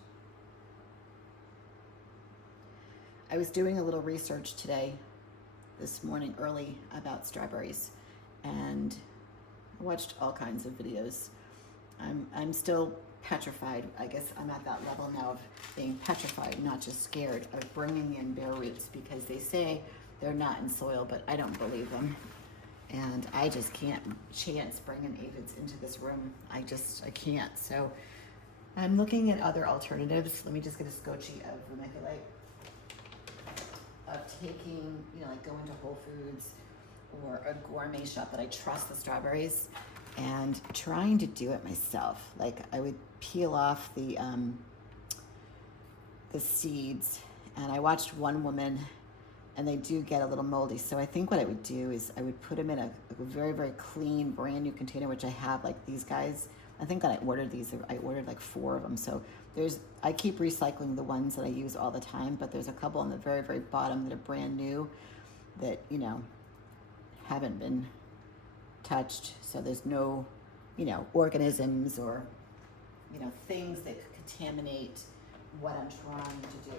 I was doing a little research today, this morning early, about strawberries, and I watched all kinds of videos. I'm still petrified. I guess I'm at that level now of being petrified, not just scared, of bringing in bare roots, because they say they're not in soil, but I don't believe them. And I just can't chance bringing aphids into this room. I can't. So I'm looking at other alternatives. Let me just get a scotchy of vermiculite, of taking, like going to Whole Foods or a gourmet shop that I trust the strawberries, and trying to do it myself. Like I would peel off the seeds, and I watched one woman, and they do get a little moldy. So I think what I would do is I would put them in a very, very clean, brand new container, which I have, like these guys. I think that I ordered these, I ordered like 4 of them. So I keep recycling the ones that I use all the time, but there's a couple on the very, very bottom that are brand new that, haven't been touched. So there's no, organisms or, things that could contaminate what I'm trying to do.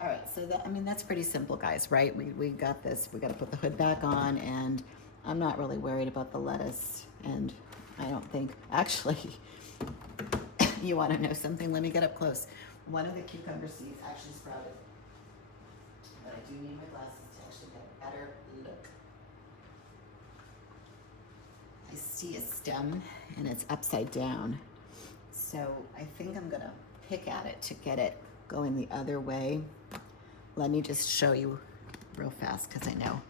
All right, so that's pretty simple, guys, right? We got this. We got to put the hood back on, and I'm not really worried about the lettuce, and I don't think, actually, you want to know something? Let me get up close. One of the cucumber seeds actually sprouted, but I do need my glasses to actually get a better look. I see a stem, and it's upside down, so I think I'm gonna pick at it to get it going the other way. Let me just show you real fast, because I know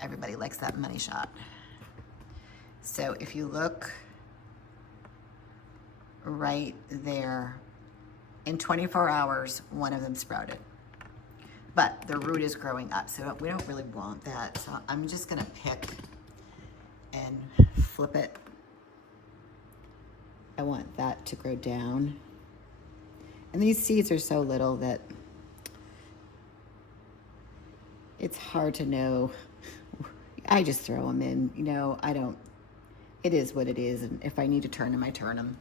everybody likes that money shot. So if you look right there, in 24 hours, one of them sprouted. But the root is growing up, so we don't really want that. So I'm just gonna pick and flip it. I want that to grow down. And these seeds are so little that it's hard to know. I just throw them in, it is what it is. And if I need to turn them, I turn them.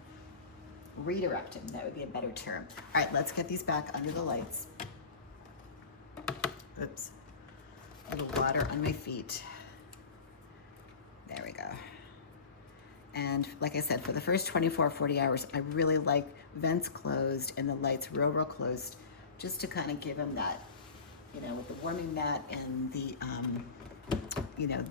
Redirect them, that would be a better term. All right, let's get these back under the lights. Oops, a little water on my feet. There we go. And like I said, for the first 24, 40 hours, I really like vents closed and the lights real closed, just to kind of give them that, with the warming mat and the,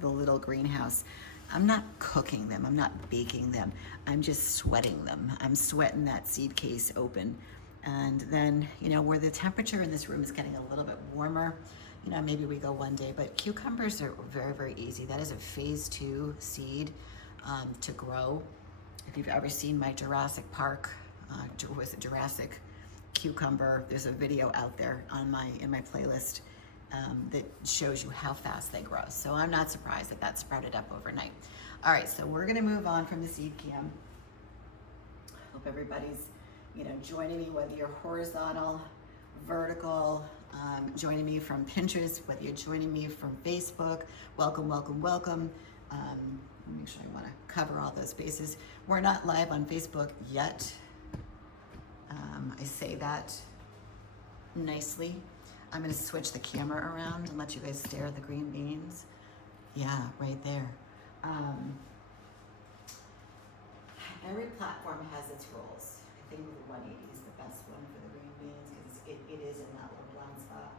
the little greenhouse. I'm not cooking them, I'm not baking them, I'm just sweating them. I'm sweating that seed case open. And then, where the temperature in this room is getting a little bit warmer, maybe we go one day, but cucumbers are very, very easy. That is a phase 2 seed to grow. If you've ever seen my Jurassic Park, Jurassic cucumber, there's a video out there in my playlist that shows you how fast they grow. So I'm not surprised that sprouted up overnight. All right, so we're gonna move on from the seed cam. Hope everybody's, joining me, whether you're horizontal, vertical, joining me from Pinterest, whether you're joining me from Facebook. Welcome, welcome, welcome. Make sure I want to cover all those bases. We're not live on Facebook yet. I say that nicely. I'm going to switch the camera around and let you guys stare at the green beans. Yeah, right there. Every platform has its roles. I think the 180 is the best one for the green beans, because it is in that little blind spot.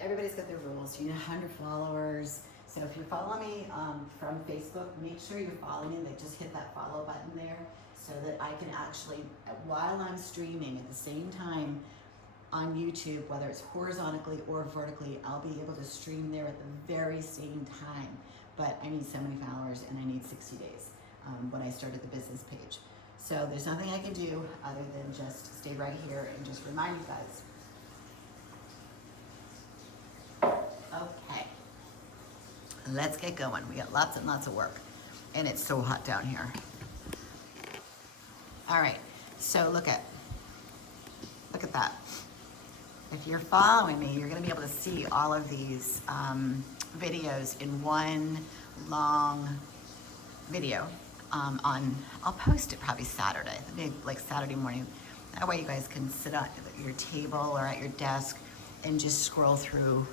Everybody's got their rules. 100 followers. So if you follow me from Facebook, make sure you're following me. Like, just hit that follow button there, so that I can actually, while I'm streaming at the same time on YouTube, whether it's horizontally or vertically, I'll be able to stream there at the very same time. But I need so many followers, and I need 60 days when I started the business page. So there's nothing I can do other than just stay right here and just remind you guys. Okay, let's get going. We got lots and lots of work, and it's so hot down here. All right, so look at that. If you're following me, you're gonna be able to see all of these videos in one long video I'll post it probably Saturday, maybe like Saturday morning. That way you guys can sit at your table or at your desk and just scroll through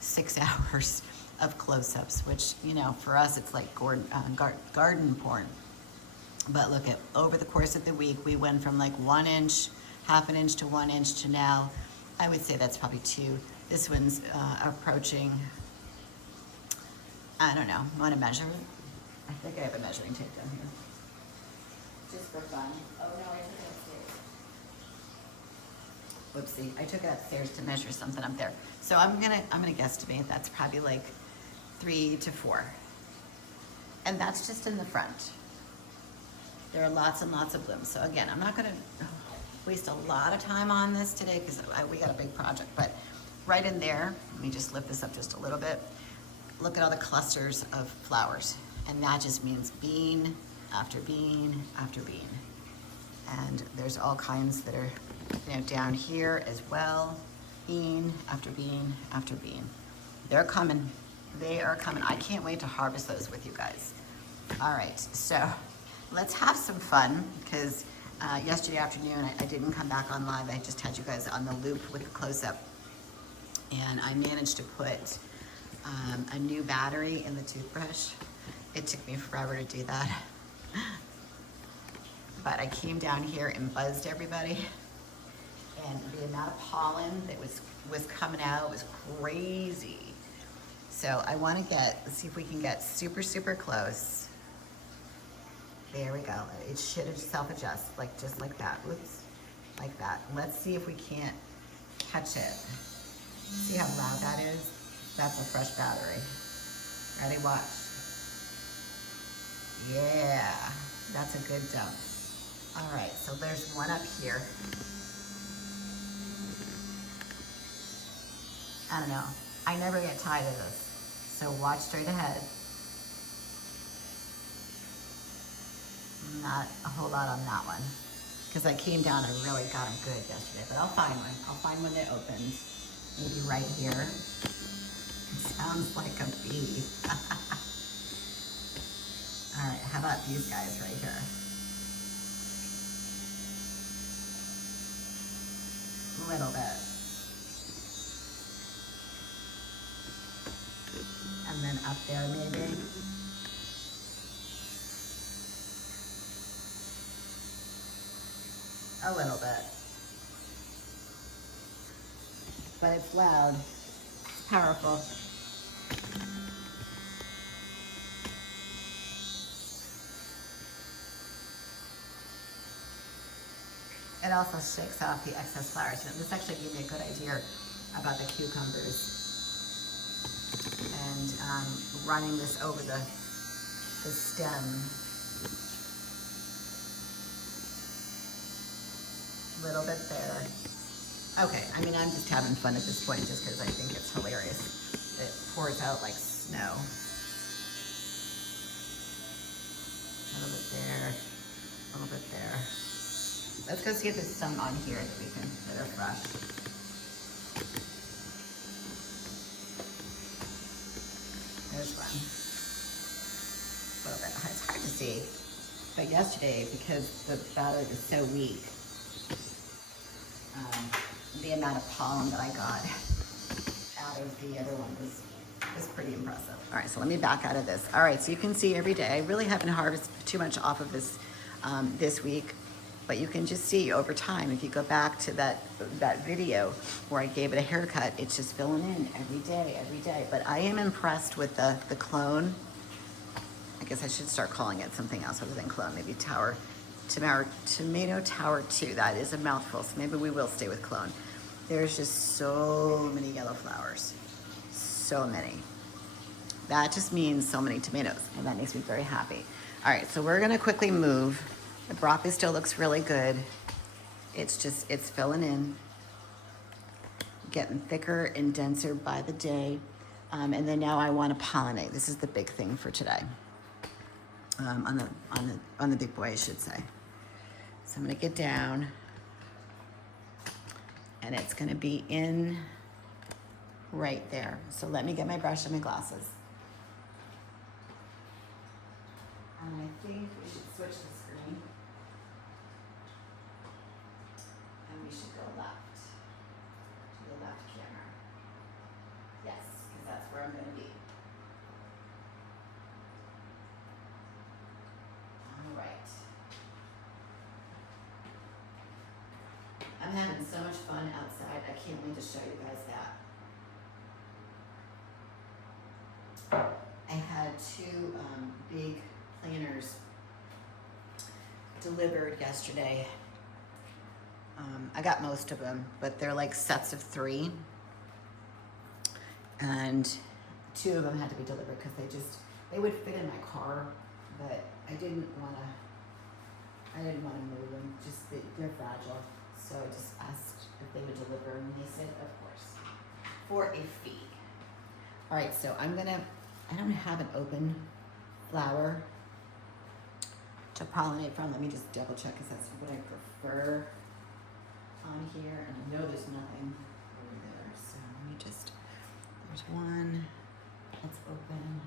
6 hours of close-ups, which, you know, for us it's like garden porn. But look at, over the course of the week, we went from like 1 inch, half an inch to 1 inch to now, I would say that's probably 2. This one's approaching, I don't know, want to measure? I think I have a measuring tape down here. Just for fun. Oh no, I took it upstairs. Whoopsie, I took it upstairs to measure something up there. So I'm gonna guesstimate that's probably like 3 to 4. And that's just in the front. There are lots and lots of blooms. So again, I'm not gonna waste a lot of time on this today because we got a big project, but right in there, let me just lift this up just a little bit. Look at all the clusters of flowers. And that just means bean after bean after bean. And there's all kinds that are, you know, down here as well. Bean after bean after bean. They're coming. They are coming. I can't wait to harvest those with you guys. All right, so let's have some fun because yesterday afternoon I didn't come back on live. I just had you guys on the loop with the close-up. And I managed to put a new battery in the toothbrush. It took me forever to do that. But I came down here and buzzed everybody. And the amount of pollen that was coming out was crazy. So I want to see if we can get super, super close. There we go. It should self-adjust, like just like that. Oops, like that. Let's see if we can't catch it. See how loud that is? That's a fresh battery. Ready? Watch. Yeah, that's a good dump. All right, so there's one up here. I don't know. I never get tired of this. So watch straight ahead. Not a whole lot on that one. Because I came down and really got them good yesterday. But I'll find one. I'll find one that opens. Maybe right here. It sounds like a bee. All right, how about these guys right here? A little bit. And then up there maybe. A little bit. But it's loud, it's powerful. It also shakes off the excess flowers. And this actually gave me a good idea about the cucumbers. And running this over the stem. Little bit there. Okay, I mean, I'm just having fun at this point just because I think it's hilarious. It pours out like snow. A little bit there, a little bit there. Let's go see if there's some on here that are fresh. There's one. A little bit, it's hard to see. But yesterday, because the battery was so weak, the amount of pollen that I got out of the other one was pretty impressive. All right, so let me back out of this. All right, so you can see every day, I really haven't harvested too much off of this this week, but you can just see over time, if you go back to that video where I gave it a haircut, it's just filling in every day. But I am impressed with the clone. I guess I should start calling it something else other than clone, maybe Tomato Tower 2. That is a mouthful, so maybe we will stay with clone. There's just so many yellow flowers, so many. That just means so many tomatoes, and that makes me very happy. All right, so we're gonna quickly move. The broccoli still looks really good. It's filling in, getting thicker and denser by the day. And then now I wanna pollinate. This is the big thing for today. On the big boy, I should say. So I'm gonna get down, and it's gonna be in right there. So let me get my brush and my glasses. And I think we should switch the screen. And we should go left. To the left camera. Yes, because that's where I'm going to be. All right. I'm having so much fun outside. I can't wait to show you guys that. I had two big planters delivered yesterday. I got most of them, but they're like sets of 3. And 2 of them had to be delivered because they would fit in my car, but I didn't want to move them. Just they're fragile. So I just asked if they would deliver, and they said, of course, for a fee. All right, so I don't have an open flower to pollinate from. Let me just double check because that's what I prefer on here. And I know there's nothing over there. So let me just, there's one that's open.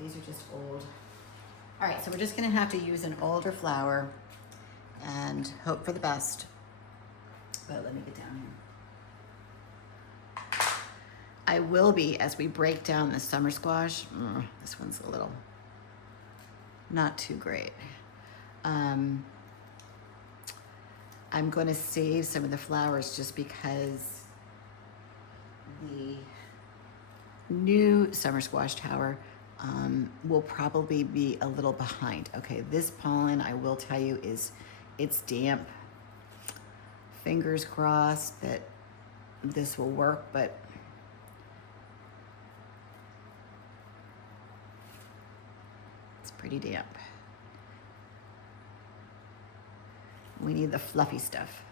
These are just old. All right, so we're just gonna have to use an older flower and hope for the best. But let me get down here. I will be, as we break down the summer squash, this one's a little not too great. I'm gonna save some of the flowers just because the new summer squash tower will probably be a little behind. Okay, this pollen, I will tell you, it's damp. Fingers crossed that this will work, but it's pretty damp. We need the fluffy stuff.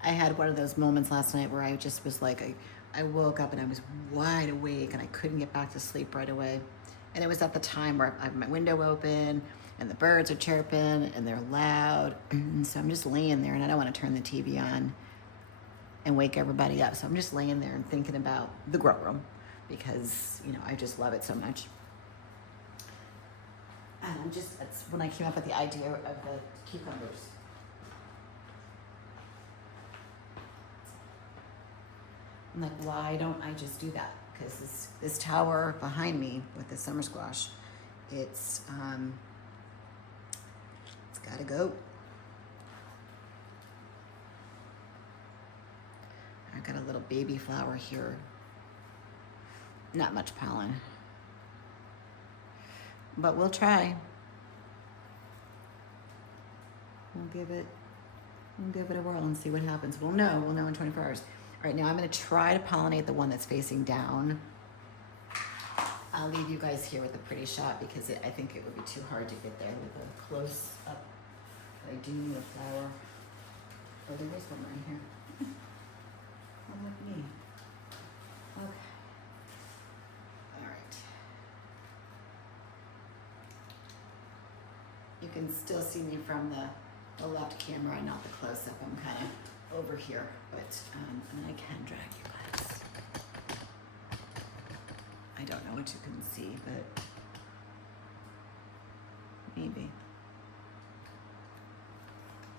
I had one of those moments last night where I just was like, I woke up and I was wide awake and I couldn't get back to sleep right away. And it was at the time where I have my window open and the birds are chirping and they're loud. And so I'm just laying there and I don't want to turn the TV on and wake everybody up. So I'm just laying there and thinking about the grow room because, you know, I just love it so much. And that's when I came up with the idea of the cucumbers. I'm like, why don't I just do that? Because this tower behind me with the summer squash, it's gotta go. I got a little baby flower here. Not much pollen, but we'll try. We'll give it a whirl and see what happens. We'll know in 24 hours. All right, now I'm gonna try to pollinate the one that's facing down. I'll leave you guys here with a pretty shot because I think it would be too hard to get there with a close up. I do need a flower. Oh, there is one right here. Oh, look at me. Okay. All right. You can still see me from the left camera, not the close up. I'm kind of over here, but and I can drag you guys. I don't know what you can see, but maybe.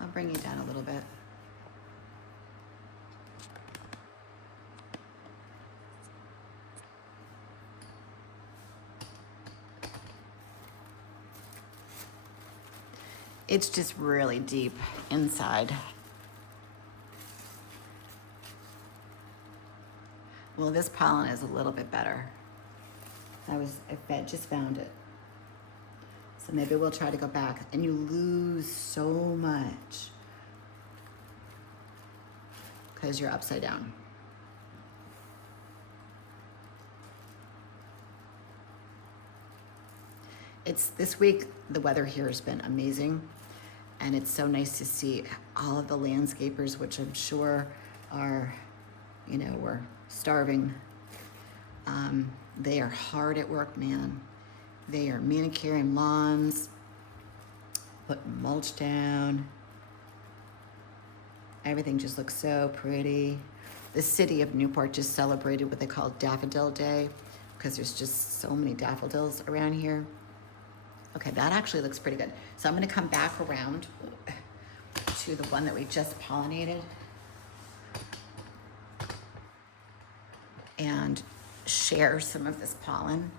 I'll bring you down a little bit. It's just really deep inside. Well, this pollen is a little bit better. I just found it. So maybe we'll try to go back. And you lose so much because you're upside down. This week, the weather here has been amazing. And it's so nice to see all of the landscapers, which I'm sure are you know, were starving. They are hard at work, man. They are manicuring lawns, putting mulch down. Everything just looks so pretty. The city of Newport just celebrated what they call Daffodil Day because there's just so many daffodils around here. Okay, that actually looks pretty good. So I'm going to come back around to the one that we just pollinated and share some of this pollen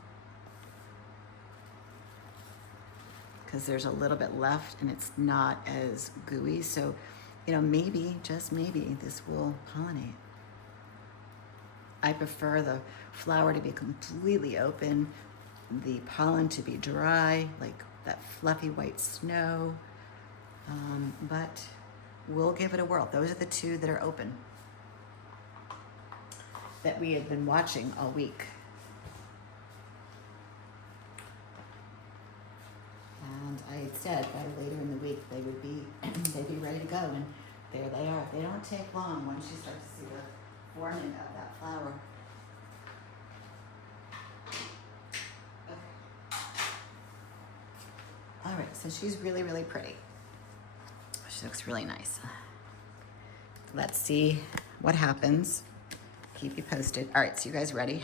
because there's a little bit left and it's not as gooey. So, you know, maybe, just maybe, this will pollinate. I prefer the flower to be completely open, the pollen to be dry, like that fluffy white snow. But we'll give it a whirl. Those are the two that are open that we had been watching all week. And I had said that later in the week they'd be ready to go, and there they are. They don't take long once you start to see the forming of that flower. All right, so she's really, really pretty. She looks really nice. Let's see what happens. Keep you posted. All right, so you guys ready?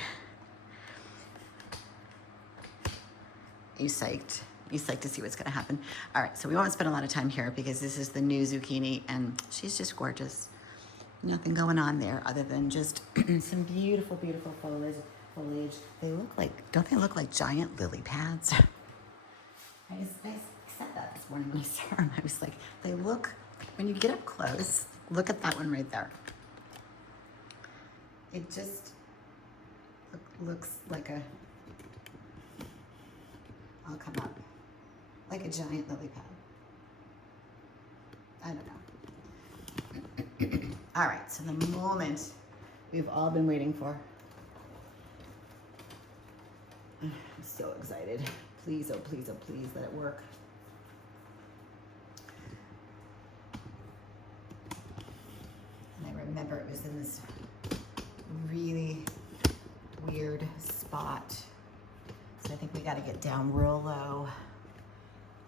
You psyched? You psyched to see what's gonna happen? All right, so we won't spend a lot of time here because this is the new zucchini and she's just gorgeous. Nothing going on there other than just some beautiful, beautiful foliage. They look like, don't they look like giant lily pads? I said that this morning when I saw them. I was like, they look, when you get up close, look at that one right there. It just looks like a, I'll come up, like a giant lily pad. I don't know. All right, so the moment we've all been waiting for. I'm so excited. Please, oh please, oh please, let it work. And I remember it was in this really weird spot. So I think we gotta get down real low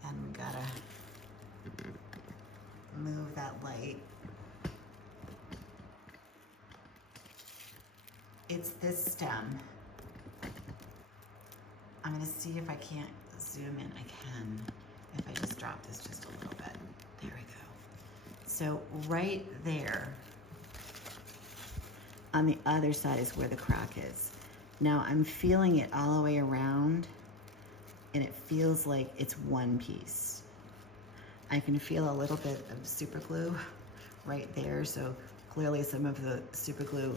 and we gotta move that light. It's this stem. I'm gonna see if I can't zoom in. I can, if I just drop this just a little bit. There we go. So right there on the other side is where the crack is. Now I'm feeling it all the way around and it feels like it's one piece. I can feel a little bit of super glue right there. So clearly some of the super glue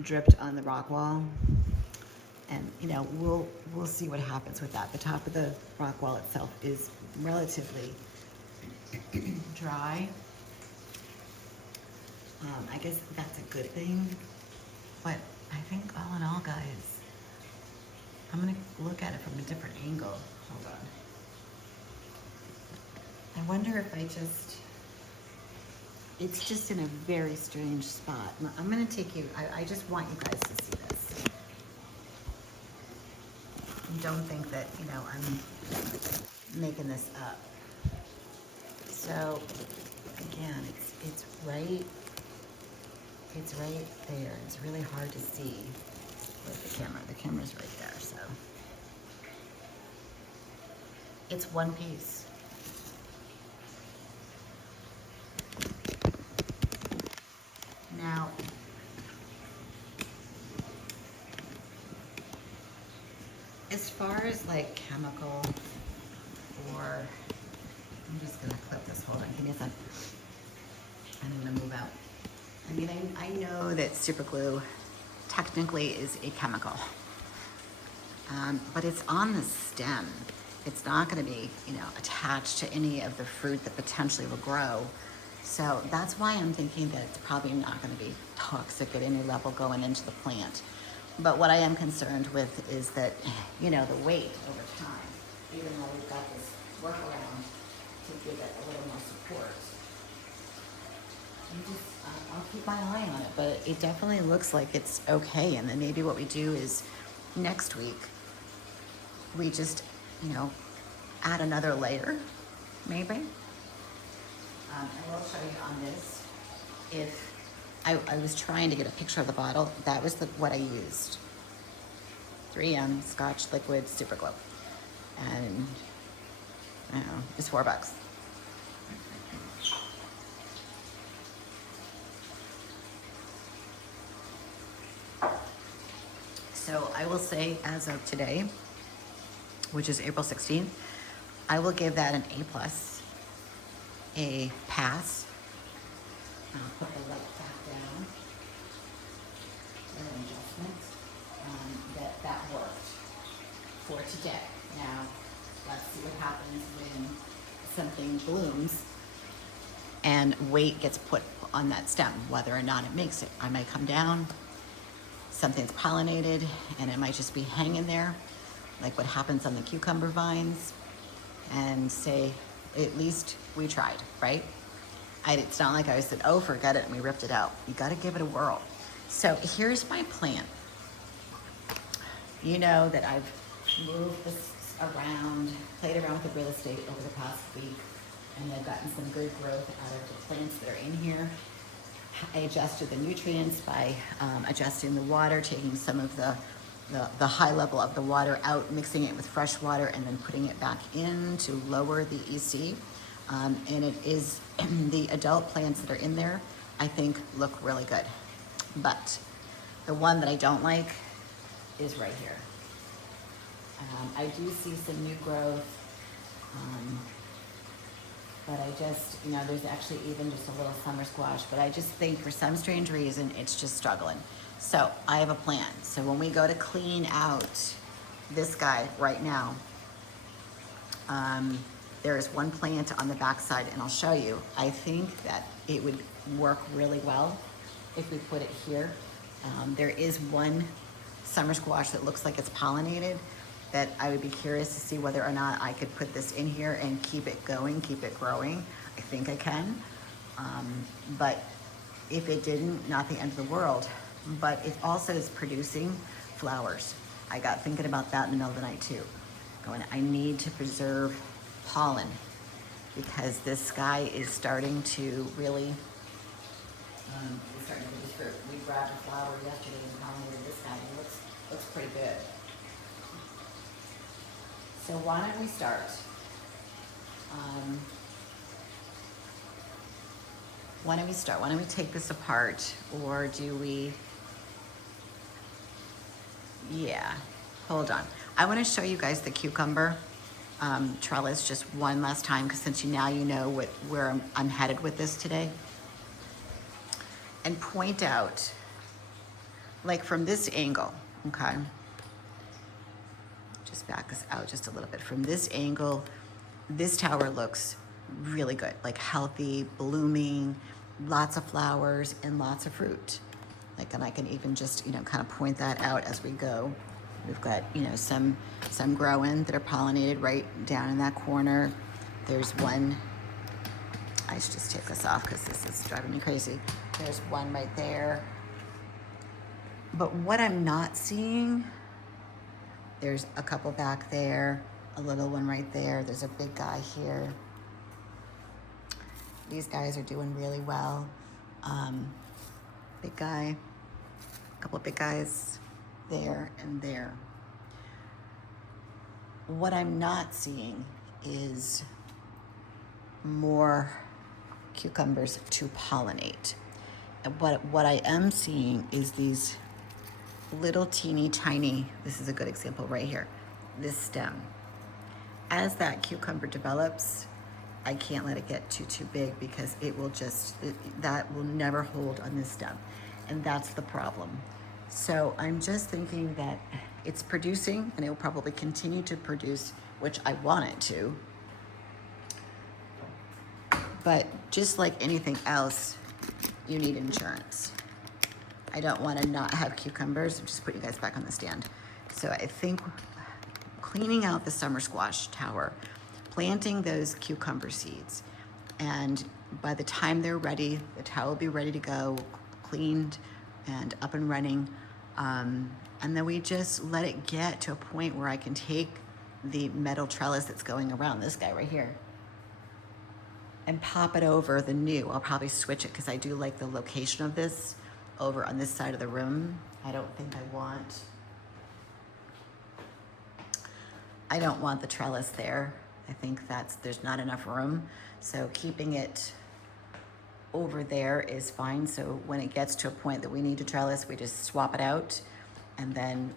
dripped on the rock wall. And you know, we'll see what happens with that. The top of the rock wall itself is relatively dry. I guess that's a good thing, but I think all in all, guys, I'm gonna look at it from a different angle. Hold on. I wonder if it's just in a very strange spot. I'm gonna take you, I just want you guys to see this. Don't think that, you know, I'm making this up. So again, it's right there. It's really hard to see with the camera. The camera's right there, so it's one piece. Now, as far as like chemical, or I'm just gonna clip this. Hold on, give me a sec. And I'm gonna move out. I mean, I know that super glue technically is a chemical, but it's on the stem. It's not gonna be, you know, attached to any of the fruit that potentially will grow. So that's why I'm thinking that it's probably not gonna be toxic at any level going into the plant. But what I am concerned with is that, you know, the weight over time, even though we've got this workaround to give it a little more support, I'll keep my eye on it, but it definitely looks like it's okay. And then maybe what we do is next week, we just, you know, add another layer, maybe. I will show you on this. If I was trying to get a picture of the bottle, that was what I used. 3M Scotch Liquid Super Glue. And I don't know, it's $4. So I will say, as of today, which is April 16th, I will give that an A+, a pass. I'll put the light back down. An adjustment. That worked for today. Now, let's see what happens when something blooms and weight gets put on that stem, whether or not it makes it. I might come down, something's pollinated, and it might just be hanging there, like what happens on the cucumber vines, and say, at least we tried, right? It's not like I said, oh, forget it, and we ripped it out. You gotta give it a whirl. So here's my plan. You know that I've moved this around, played around with the real estate over the past week, and I've gotten some good growth out of the plants that are in here. I adjusted the nutrients by adjusting the water, taking some of the high level of the water out, mixing it with fresh water, and then putting it back in to lower the EC. And it is, the adult plants that are in there, I think look really good. But the one that I don't like is right here. I do see some new growth, but I just, you know, there's actually even just a little summer squash, but I just think for some strange reason, it's just struggling. So I have a plan. So when we go to clean out this guy right now, there is one plant on the backside, and I'll show you. I think that it would work really well if we put it here. There is one summer squash that looks like it's pollinated that I would be curious to see whether or not I could put this in here and keep it going, keep it growing. I think I can. But if it didn't, not the end of the world. But it also is producing flowers. I got thinking about that in the middle of the night too. Going, I need to preserve pollen because this sky is starting to really, it's starting to produce fruit. We grabbed a flower yesterday and pollinated this guy, and it looks pretty good. So why don't we start? Why don't we start? Why don't we take this apart, or do we? Yeah, hold on. I want to show you guys the cucumber trellis just one last time, because since now you know where I'm headed with this today, and point out, like from this angle, okay? Just back us out just a little bit. From this angle, this tower looks really good, like healthy, blooming, lots of flowers and lots of fruit. Like, and I can even just, you know, kind of point that out as we go. We've got, you know, some growing that are pollinated right down in that corner. There's one, I should just take this off because this is driving me crazy. There's one right there. But what I'm not seeing, there's a couple back there, a little one right there. There's a big guy here. These guys are doing really well. Big guy, a couple of big guys there and there. What I'm not seeing is more cucumbers to pollinate. And what I am seeing is these little teeny tiny, this is a good example right here, this stem. As that cucumber develops, I can't let it get too big because it will just, that will never hold on this stem. And that's the problem. So I'm just thinking that it's producing, and it will probably continue to produce, which I want it to. But just like anything else, you need insurance. I don't want to not have cucumbers. I'm just putting you guys back on the stand. So I think cleaning out the summer squash tower, planting those cucumber seeds, And by the time they're ready, the tower will be ready to go, cleaned and up and running. And then we just let it get to a point where I can take the metal trellis that's going around this guy right here and pop it over the new. I'll probably switch it because I do like the location of this over on this side of the room. I don't want the trellis there. I think there's not enough room. So keeping it over there is fine. So when it gets to a point that we need a trellis, we just swap it out and then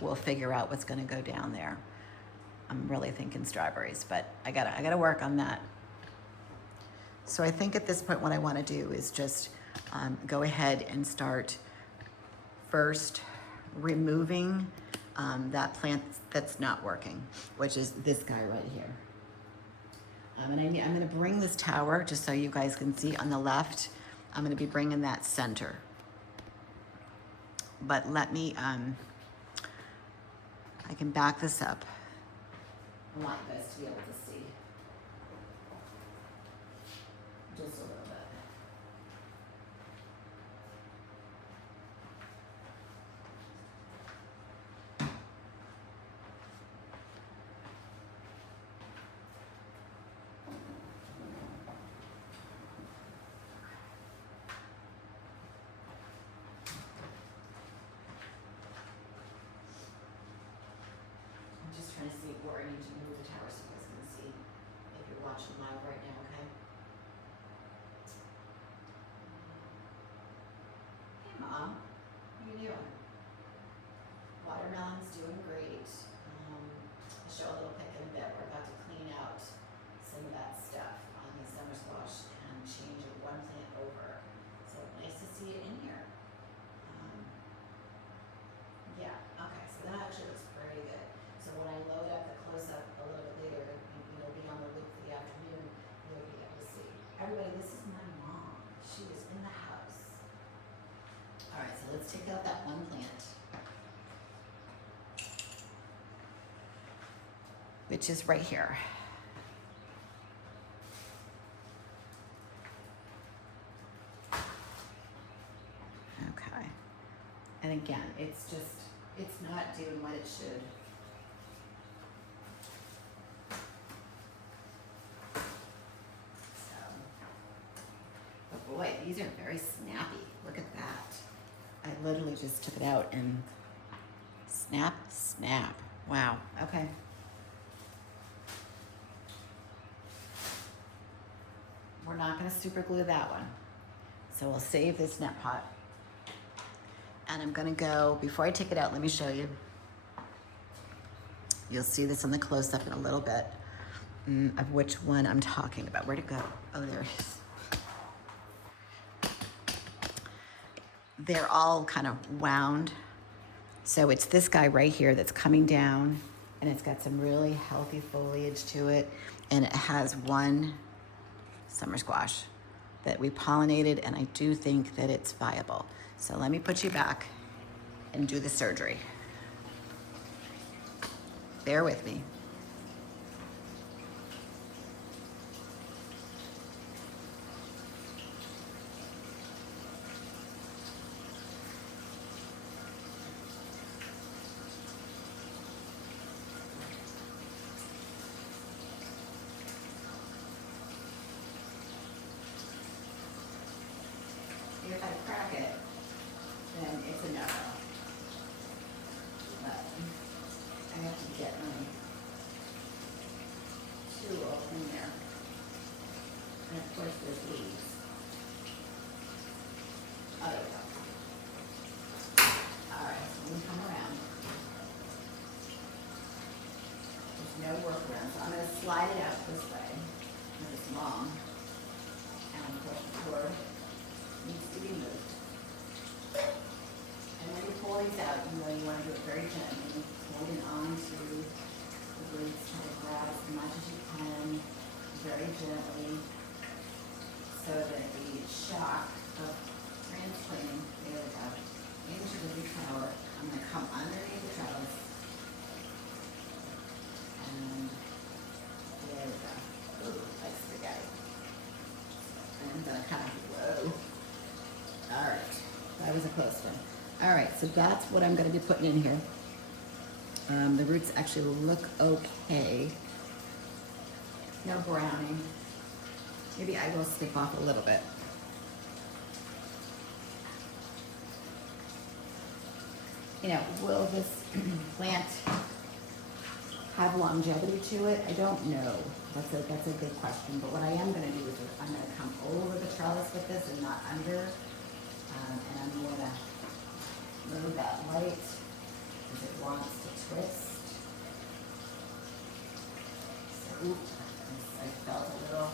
we'll figure out what's gonna go down there. I'm really thinking strawberries, but I gotta work on that. So I think at this point what I wanna do is just go ahead and start first removing that plant that's not working, which is this guy right here. And I'm gonna bring this tower, just so you guys can see on the left, I'm gonna be bringing that center. But let me, I can back this up. I want you guys to be able to see. Just a little bit. Trying to see where I need to move the tower so you guys can see if you're watching live right now, okay? Hey Mom, what are you doing? Watermelon's doing great. I'll show a little pic in a bit. We're about to clean out some of that stuff on the summer squash and change it one plant over. So nice to see it in here. Yeah, okay, so that actually looks pretty good. So when I load up the close-up a little bit later, it'll be on the loop for the afternoon, you'll be able to see. Everybody, this is my mom. She is in the house. All right, so let's take out that one plant, which is right here. Okay. And again, it's not doing what it should. Oh boy, these are very snappy. Look at that. I literally just took it out and snap, snap. Wow, okay. We're not gonna super glue that one. So we'll save this net pot. And I'm gonna go, before I take it out, let me show you. You'll see this in the close-up in a little bit of which one I'm talking about. Where'd it go? Oh, there it is. They're all kind of wound. So it's this guy right here that's coming down and it's got some really healthy foliage to it. And it has one summer squash that we pollinated, and I do think that it's viable. So let me put you back and do the surgery. Bear with me. If I crack it, then it's a no-no. But I have to get my tool in there. And of course there's leaves. Oh, there we go. Alright, so we come around. There's no workaround, so I'm going to slide it out this way, because it's long. And of course the cord needs to be moved. And when you pull these out, you know you want to do it very gently, holding on to the roots, try to grab as much as you can, very gently, so that the shock of transplanting, there we go, into the new tower. I'm going to come underneath the trellis, and there we go. Ooh, like spaghetti. gonna kind of, whoa. All right, that was a close one. All right, so that's what I'm gonna be putting in here. The roots actually look okay. No browning. Maybe I will snip off a little bit. You know, will this plant have longevity to it? I don't know. That's a good question. But what I am going to do is I'm going to come over the trellis with this and not under. And I'm going to move that light because it wants to twist. So, oops, I felt a little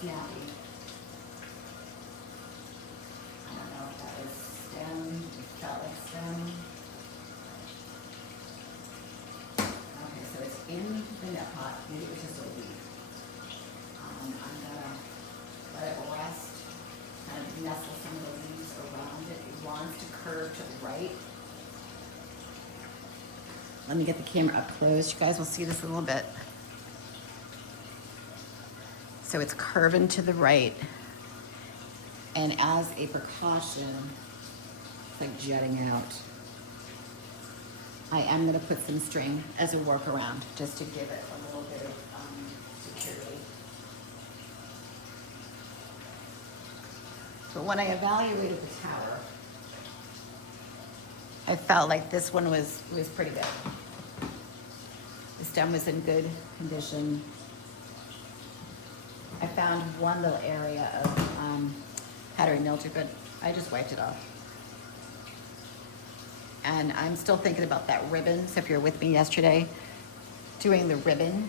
snappy. I don't know if that was stem. It felt like stem. Okay, so it's in the net pot. Maybe it was just a leaf. I'm gonna let it rest, kind of nestle some of the leaves around it. It wants to curve to the right. Let me get the camera up close. You guys will see this a little bit. So it's curving to the right. And as a precaution, it's like jutting out. I am gonna put some string as a workaround, just to give it a little bit of security. But when I evaluated the tower, I felt like this one was pretty good. The stem was in good condition. I found one little area of powdery mildew, but I just wiped it off. And I'm still thinking about that ribbon. So if you're with me yesterday, doing the ribbon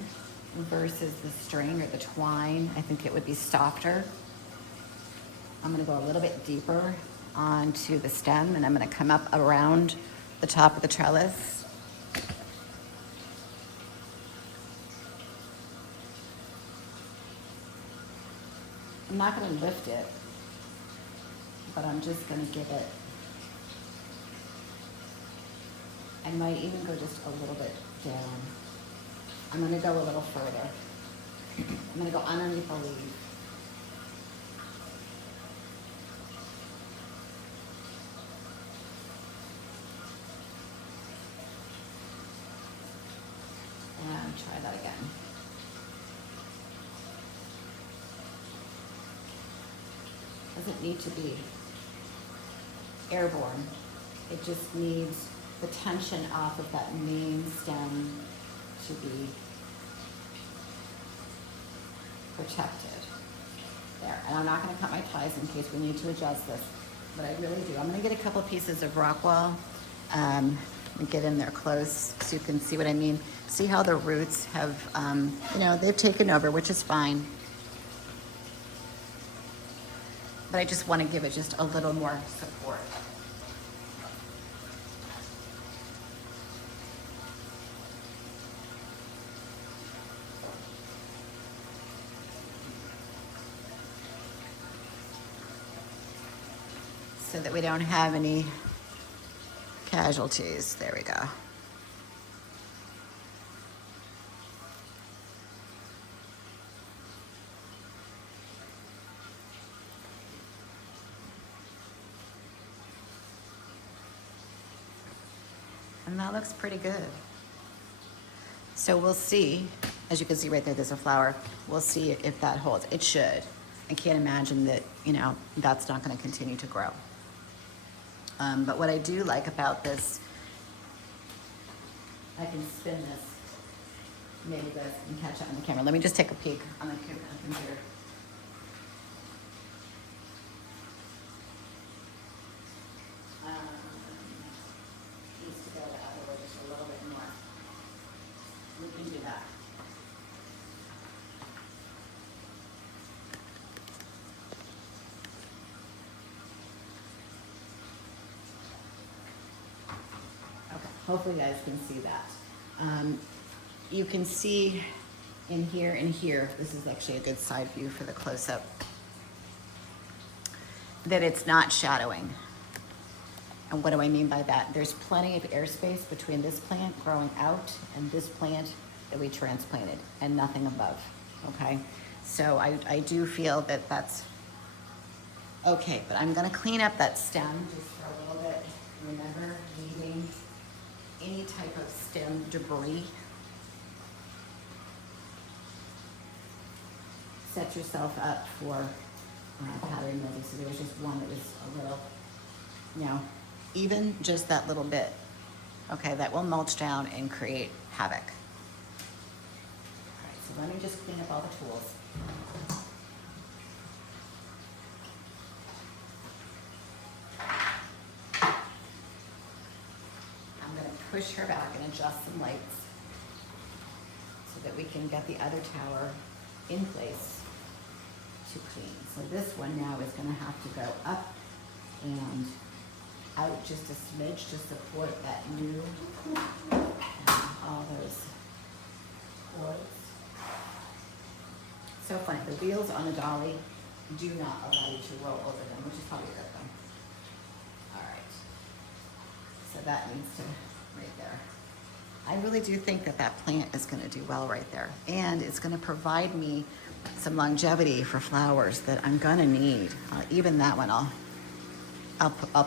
versus the string or the twine, I think it would be softer. I'm gonna go a little bit deeper onto the stem, and I'm gonna come up around the top of the trellis. I'm not gonna lift it, but I'm just gonna give it, I might even go just a little bit down. I'm gonna go a little further. I'm gonna go underneath the leaf. And try that again. Doesn't need to be airborne. It just needs the tension off of that main stem to be protected. There, and I'm not gonna cut my ties in case we need to adjust this, but I really do. I'm gonna get a couple pieces of rock wool and get in there close so you can see what I mean. See how the roots have, you know, they've taken over, which is fine. But I just want to give it just a little more support. So that we don't have any casualties. There we go. And that looks pretty good. So we'll see, as you can see right there, there's a flower. We'll see if that holds. It should. I can't imagine that, you know, that's not going to continue to grow. But what I do like about this, I can spin this. Maybe you guys can catch it on the camera. Let me just take a peek on the computer. Needs to go the other way just a little bit more. We can do that. Okay, hopefully you guys can see that. You can see in here and here, this is actually a good side view for the close-up, that it's not shadowing. And what do I mean by that? There's plenty of airspace between this plant growing out and this plant that we transplanted, and nothing above, okay? So I do feel that that's Okay, but I'm gonna clean up that stem just for a little bit. Remember, leaving any type of stem debris. Set yourself up for powdery mildew. So there was just one that was a little, you know, even just that little bit, okay, that will mulch down and create havoc. All right, so let me just clean up all the tools. I'm going to push her back and adjust some lights so that we can get the other tower in place to clean. So this one now is going to have to go up and out just a smidge to support that new and all those cords. So funny, the wheels on the dolly do not allow you to roll over them, which is probably a good thing. All right, so that needs to right there. I really do think that that plant is going to do well right there, and it's going to provide me some longevity for flowers that I'm going to need. Even that one I'll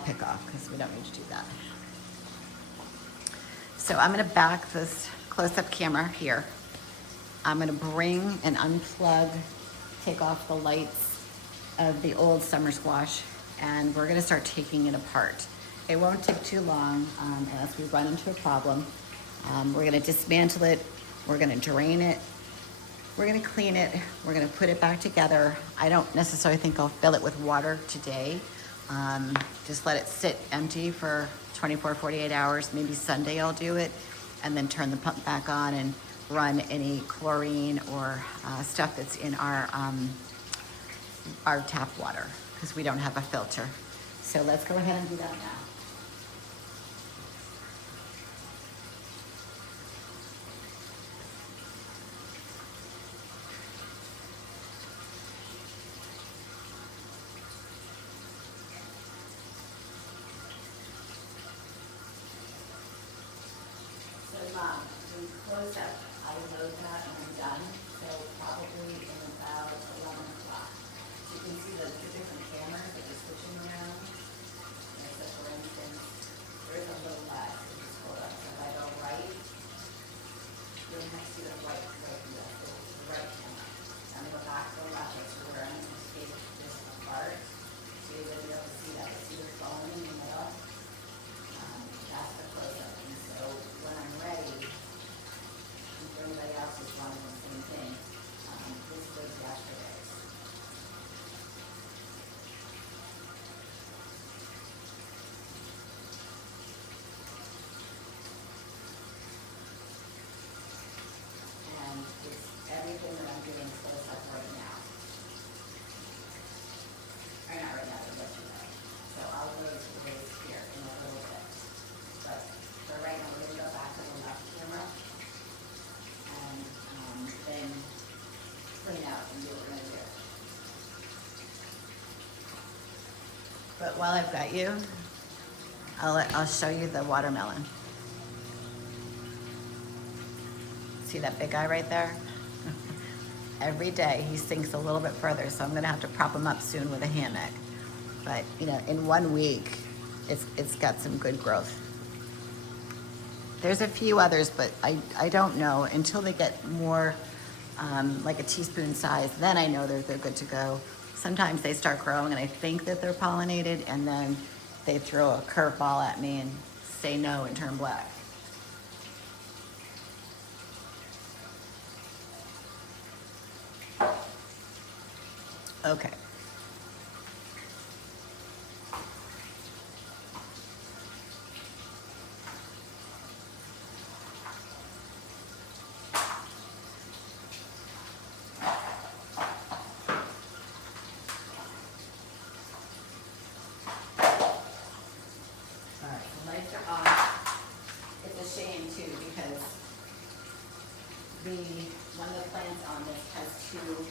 pick off because we don't need to do that. So I'm going to back this close-up camera here. I'm going to bring and unplug, take off the lights of the old summer squash, and we're going to start taking it apart. It won't take too long unless we run into a problem. We're going to dismantle it. We're going to drain it. We're going to clean it. We're going to put it back together. I don't necessarily think I'll fill it with water today. Just let it sit empty for 24, 48 hours. Maybe Sunday I'll do it, and then turn the pump back on and run any chlorine or stuff that's in our tap water because we don't have a filter. So let's go ahead and do that now. We close up. I load that and I'm done. So probably in about 11 o'clock. So you can see the different cameras that are switching around. And so for instance, there's a little lag. So just hold up. So if I go right, you'll see the right camera. I'm going to go back to the left. That's where I'm going to take this apart. So you're going to be able to see that. See the phone in the middle. That's the close-up. And so when I'm ready, if anybody else is wanting the same thing, this was yesterday's. And it's everything that I'm doing close-up right now. Or not right now, but yesterday. So I'll go to the base here in a little bit. But for right now, we're going to go back to the left camera and then clean out and do what we're going to do. But while I've got you, I'll show you the watermelon. See that big guy right there? Every day he sinks a little bit further, so I'm going to have to prop him up soon with a hammock. But you know, in 1 week, it's got some good growth. There's a few others, but I don't know until they get more like a teaspoon size. Then I know they're good to go. Sometimes they start growing and I think that they're pollinated, and then they throw a curveball at me and say no and turn black. Okay. One of the plants on this has two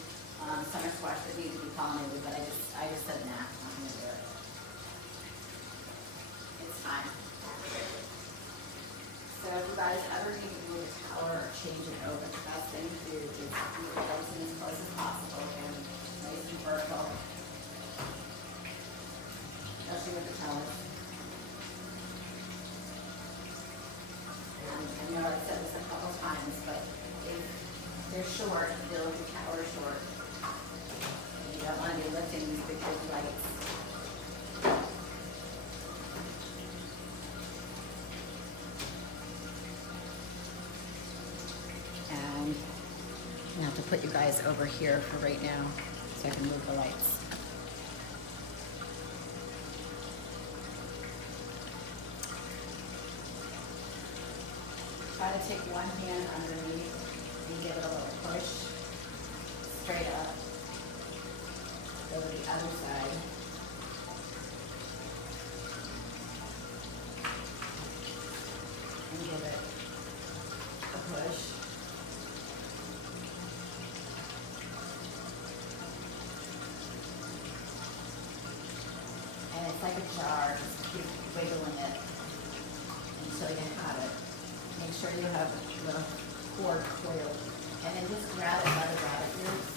summer squash that need to be pollinated, but I just said nah, I'm not gonna do it. It's time. So if you guys ever need to move a tower or change it over, the best thing to do is keep it as close as possible and nice and vertical. with lights. And I have to put you guys over here for right now so I can move the lights. Try to take one hand underneath and give it a little push straight up. Go to the other side. And give it a push. And it's like a jar, just keep wiggling it until you have it. Make sure you have a little cord coiled. And then just grab it by the rabbit ears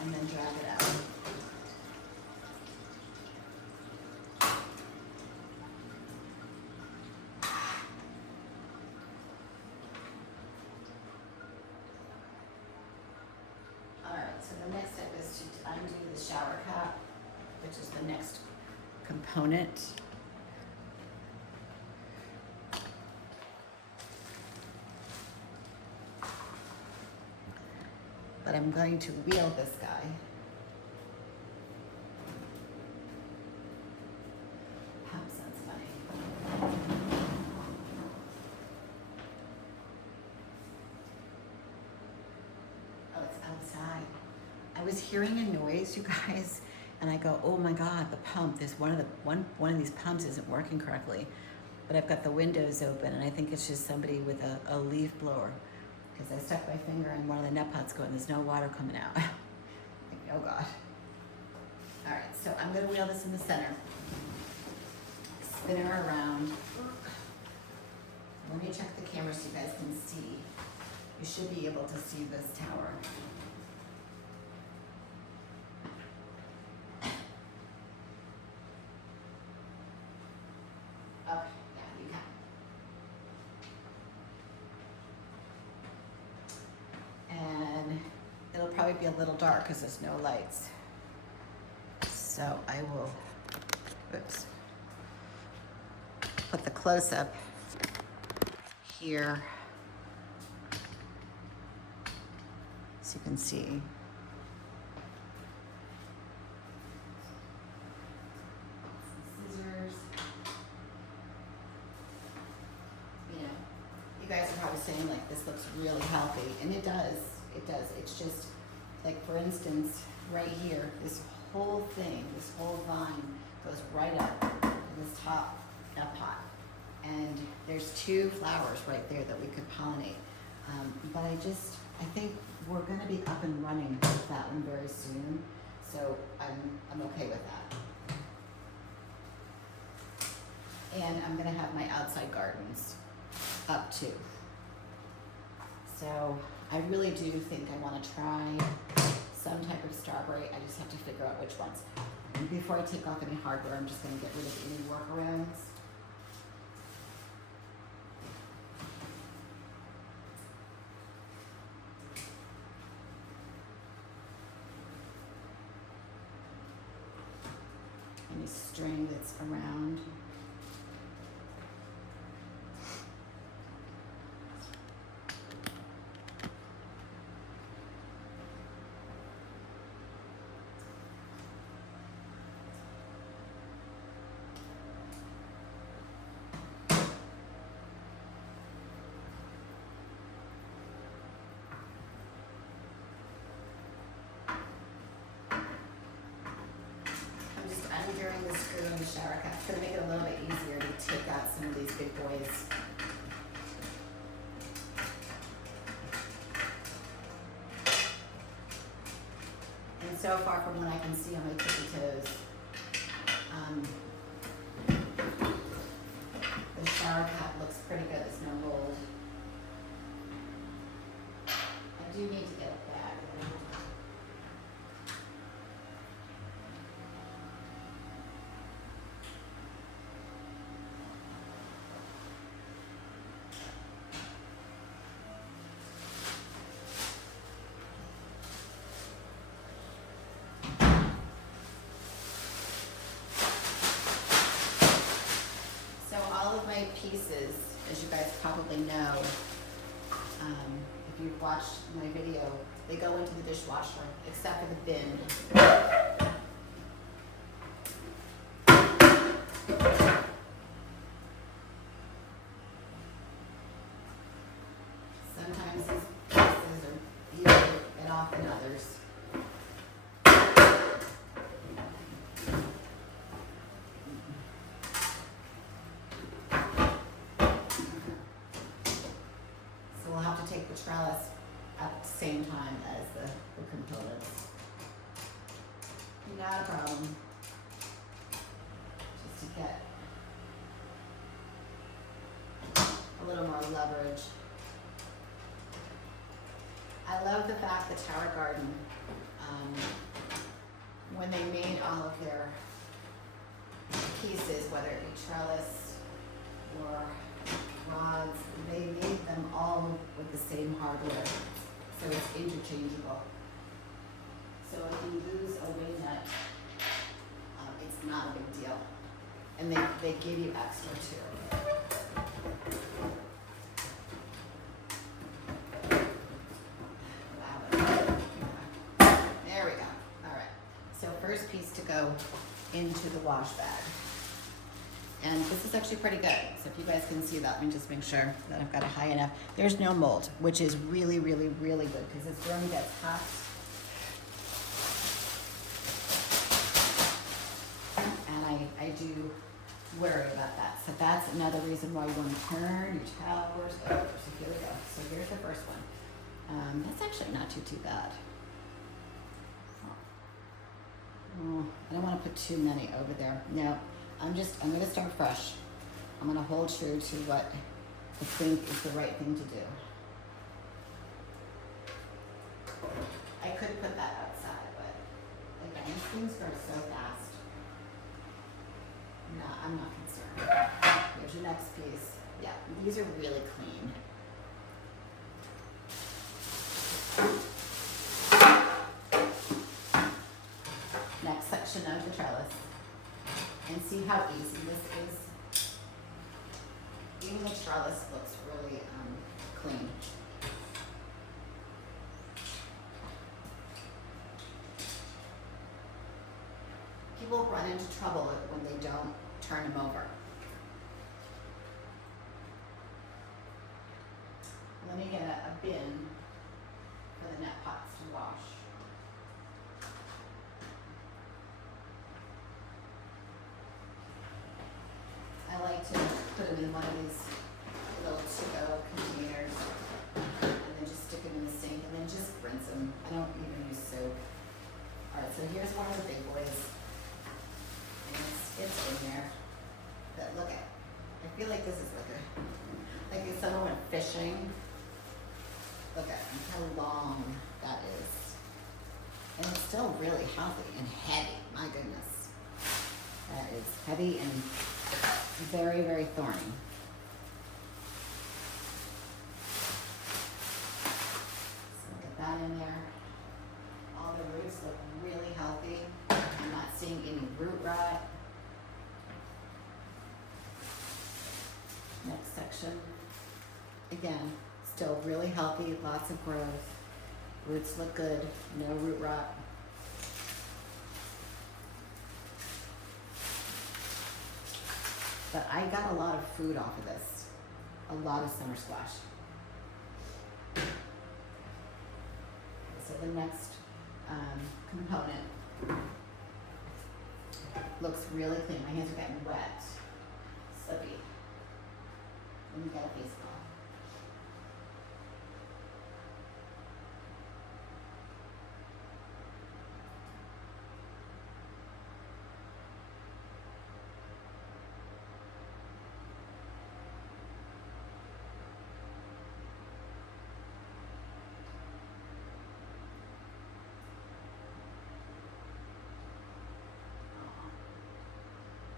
and then drag it out. Alright, so the next step is to undo the shower cap, which is the next component. But I'm going to wheel this guy. Pump sounds funny. Oh, it's outside. I was hearing a noise, you guys, and I go, oh my God, the pump. There's one of these pumps isn't working correctly. But I've got the windows open, and I think it's just somebody with a leaf blower. Because I stuck my finger in one of the net pots going, there's no water coming out. Like, oh God. All right, so I'm gonna wheel this in the center. Spin her around. Let me check the camera so you guys can see. You should be able to see this tower. Okay, yeah, you can. And it'll probably be a little dark because there's no lights. So I will, oops, put the close-up here so you can see. Some scissors. You know, you guys are probably saying like this looks really healthy, and it does. It does. It's just like, for instance, right here, this whole thing, this whole vine goes right up to this top pot, and there's 2 flowers right there that we could pollinate. But I think we're going to be up and running with that one very soon, so I'm okay with that. And I'm going to have my outside gardens up too. So I really do think I want to try some type of strawberry. I just have to figure out which ones. And before I take off any hardware, I'm just going to get rid of any workarounds. Any string that's around. Undoing the screw in the shower cap. It's going to make it a little bit easier to take out some of these big boys. And so far from what I can see on my tippy toes, the shower cap looks pretty good. There's no mold. I do need to get it back. pieces, as you guys probably know, if you've watched my video, they go into the dishwasher, except for the bin. Sometimes these pieces are easier to get off than others. So we'll have to take the trellis at the same time as the components. Not a problem. Just to get a little more leverage. I love the fact that Tower Garden, when they made all of their pieces, whether it be trellis or rods, they made them all with the same hardware, so it's interchangeable. So if you lose a wing nut, it's not a big deal. And they give you extra too. There we go. All right. So first piece to go into the wash bag. And this is actually pretty good. So if you guys can see that, let me just make sure that I've got it high enough. There's no mold, which is really, really, really good because this room gets hot. And I do worry about that. So that's another reason why you want to turn your towers over. So here we go. So here's the first one. That's actually not too bad. Oh, I don't want to put too many over there. No, I'm going to start fresh. I'm going to hold true to what I think is the right thing to do. I could put that outside, but again, these things grow so fast. No, I'm not concerned. Here's your next piece. Yeah, these are really clean. Next section of the trellis. And see how easy this is? Even the trellis looks really clean. People run into trouble when they don't turn them over. Let me get a bin for the net pots to wash. I like to put them in one of these little to-go containers and then just stick them in the sink and then just rinse them. I don't even use soap. Alright, so here's one of the big boys. And it's in there. But look at it. I feel like this is like if someone went fishing. Look at how long that is. And it's still really healthy and heavy. My goodness. That is heavy and very, very thorny. So get that in there. All the roots look really healthy. I'm not seeing any root rot. Next section. Again, still really healthy, lots of growth. Roots look good, no root rot. But I got a lot of food off of this. A lot of summer squash. So the next component looks really clean. My hands are getting wet, slippy. Let me get a face cloth.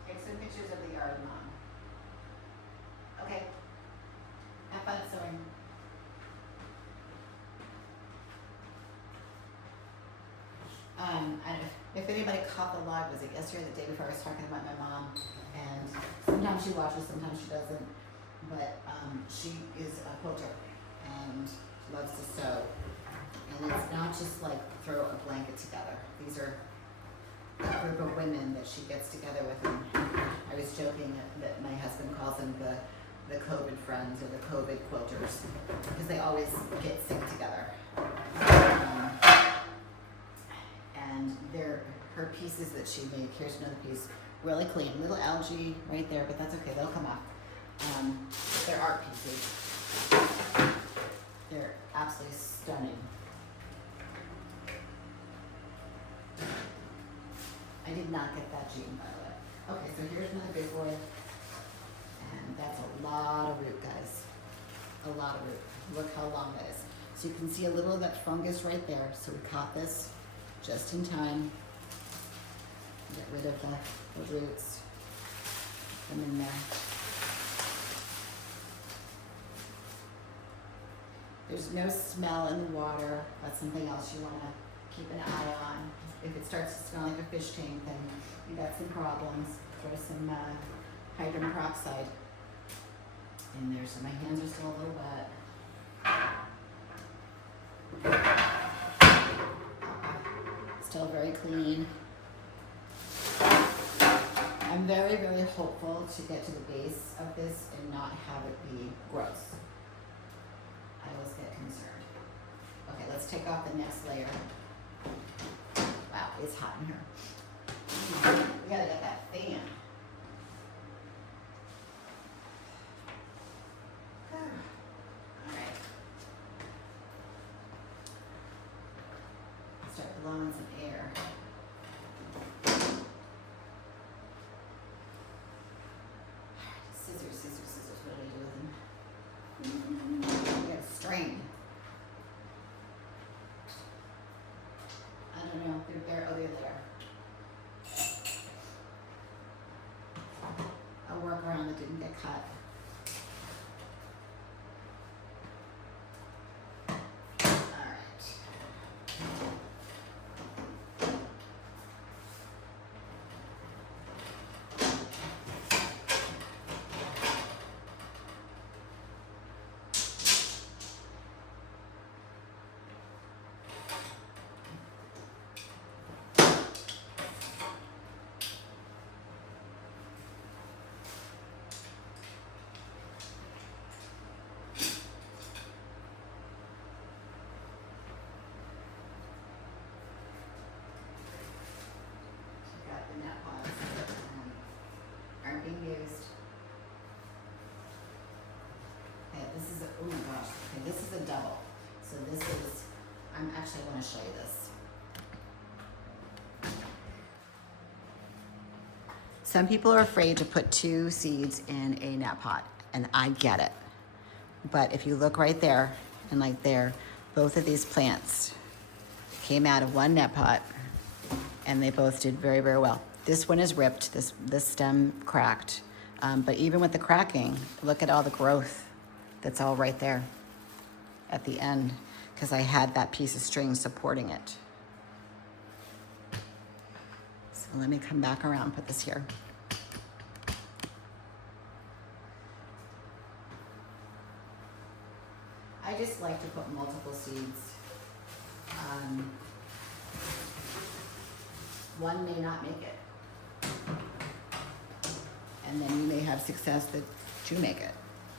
Take some pictures of the yard, Mom. Okay. Have fun sewing. If anybody caught the live, was it yesterday or the day before? I was talking about my mom, and sometimes she watches, sometimes she doesn't. but she is a quilter and loves to sew. And it's not just like throw a blanket together. These are a group of women that she gets together with. And I was joking that my husband calls them the COVID friends or the COVID quilters because they always get sick together. And they're her pieces that she made. Here's another piece, really clean, little algae right there, but that's okay, they'll come off. They're art pieces. They're absolutely stunning. I did not get that gene, by the way. Okay, so here's another big boy. And that's a lot of root, guys. A lot of root. Look how long that is. So you can see a little of that fungus right there. So we caught this just in time. Get rid of the roots from in there. There's no smell in the water. That's something else you want to keep an eye on. If it starts to smell like a fish tank, then you got some problems. Throw some hydrogen peroxide in there. So my hands are still a little wet. Still very clean. I'm very, very hopeful to get to the base of this and not have it be gross. I always get concerned. Okay, let's take off the next layer. Wow, it's hot in here. We gotta get that fan. Alright. Start blowing some air. Scissors, what do I do with them? I gotta strain. I don't know, they're there. A workaround that didn't get cut. Aren't being used. Okay, this is a, oh my gosh, okay, this is a double. So this is, I'm actually going to show you this. Some people are afraid to put 2 seeds in a net pot, and I get it. But if you look right there and like there, both of these plants came out of one net pot, and they both did very, very well. This one is ripped, this stem cracked. But even with the cracking, look at all the growth that's all right there at the end, because I had that piece of string supporting it. So let me come back around and put this here. I just like to put multiple seeds. One may not make it. And then you may have success that you make it,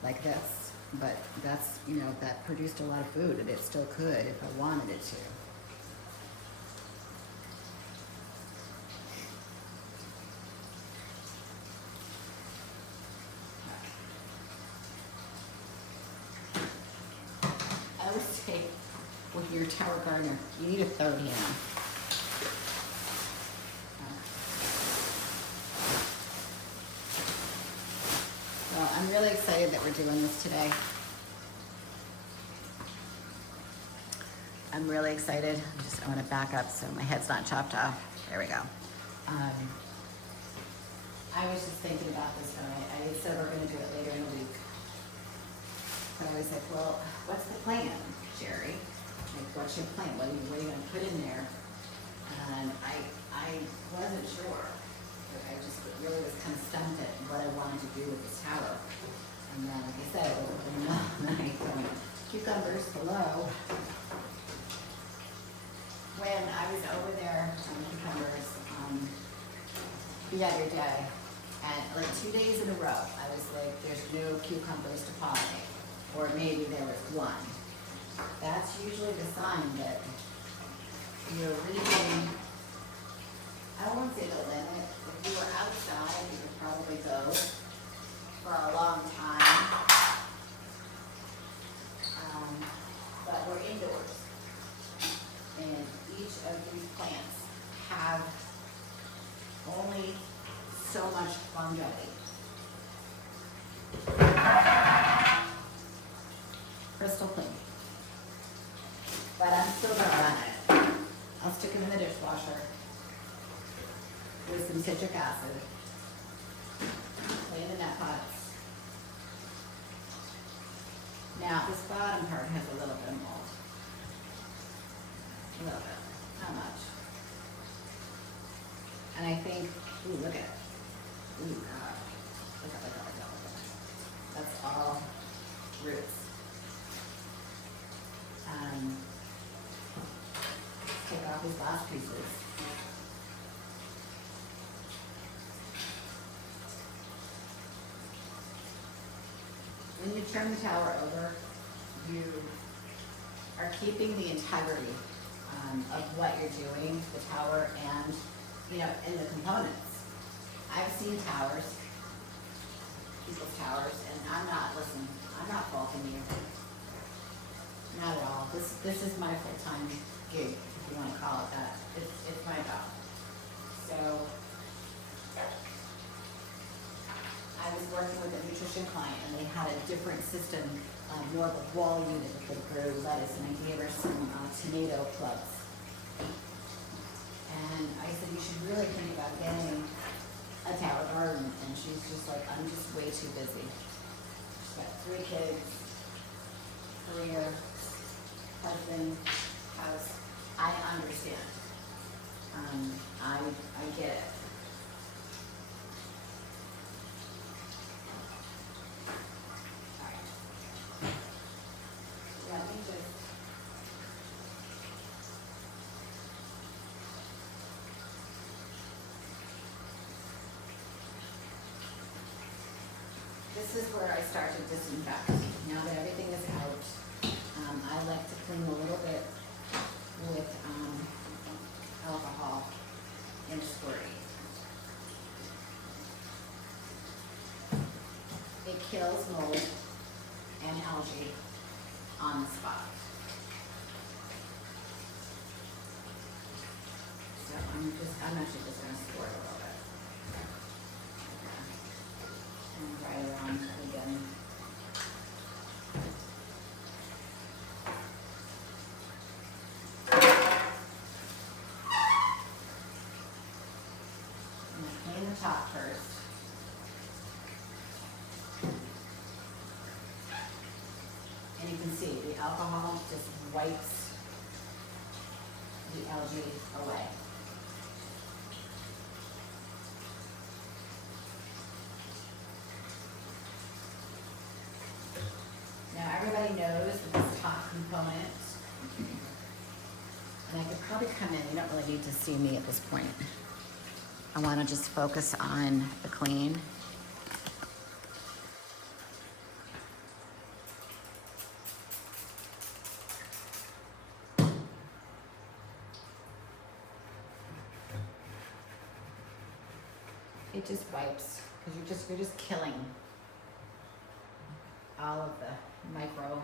like this. But that's, you know, that produced a lot of food, and it still could if I wanted it to. I always say, with your tower gardener, you need a third hand. Well, I'm really excited that we're doing this today. I'm really excited. I want to back up so my head's not chopped off. There we go. I was just thinking about this when I said we're going to do it later in the week. But I was like, well, what's the plan, Jerry? Like, what's your plan? What are you going to put in there? And I wasn't sure. I just really was kind of stumped at what I wanted to do with this tower. And then, like I said, it was in the middle of the night going, cucumbers below. When I was over there on cucumbers the other day, and like 2 days in a row, I was like, there's no cucumbers to pollinate. Or maybe there was one. That's usually the sign that you're reaching, I won't say the limit. If you were outside, you could probably go for a long time. But we're indoors. And each of these plants have only so much longevity. Crystal clean. But I'm still gonna run it. I'll stick them in the dishwasher with some citric acid. Clean the net pots. Now this bottom part has a little bit of mold. A little bit, not much. And I think, ooh, look at it. Ooh, God. Look at it. That's all roots. Take off these last pieces. When you turn the tower over, you are keeping the integrity of what you're doing, the tower, and and the components. I've seen towers, people's towers, and I'm not faulting you. Not at all. This is my full-time gig, if you want to call it that. It's my job. So I was working with a nutrition client, and they had a different system, more of a wall unit that could grow lettuce, and I gave her some tomato plugs. And I said, you should really think about getting a tower garden. And she's just like, I'm just way too busy. She's got 3 kids, career, husband, house. I understand. I get it. All right. Let me just. This is where I start to disinfect. Now that everything is out, I like to clean a little bit with alcohol and squirty. It kills mold and algae on the spot. So I'm actually just going to squirt a little bit. And right around again. I'm going to clean the top first. And you can see the alcohol just wipes the algae away. Now everybody knows that this top component, and I could probably come in, you don't really need to see me at this point. I want to just focus on the clean. It just wipes, because you're just killing all of the micro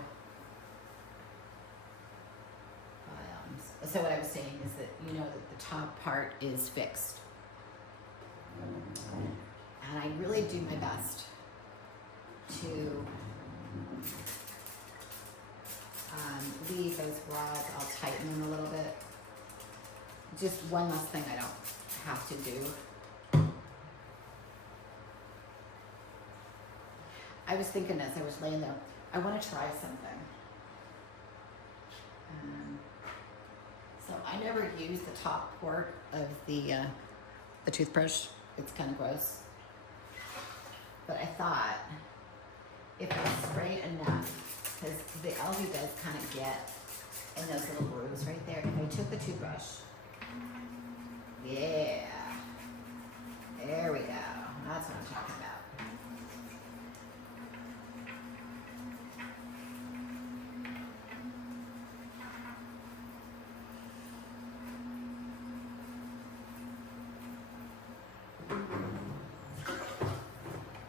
biomes. So what I was saying is that you know that the top part is fixed. And I really do my best to leave those rods. I'll tighten them a little bit. Just one less thing I don't have to do. I was thinking as I was laying there, I want to try something. So I never use the top port of the toothbrush. It's kind of gross. But I thought if I spray enough, because the algae does kind of get in those little grooves right there. If I took the toothbrush, yeah, there we go. That's what I'm talking about.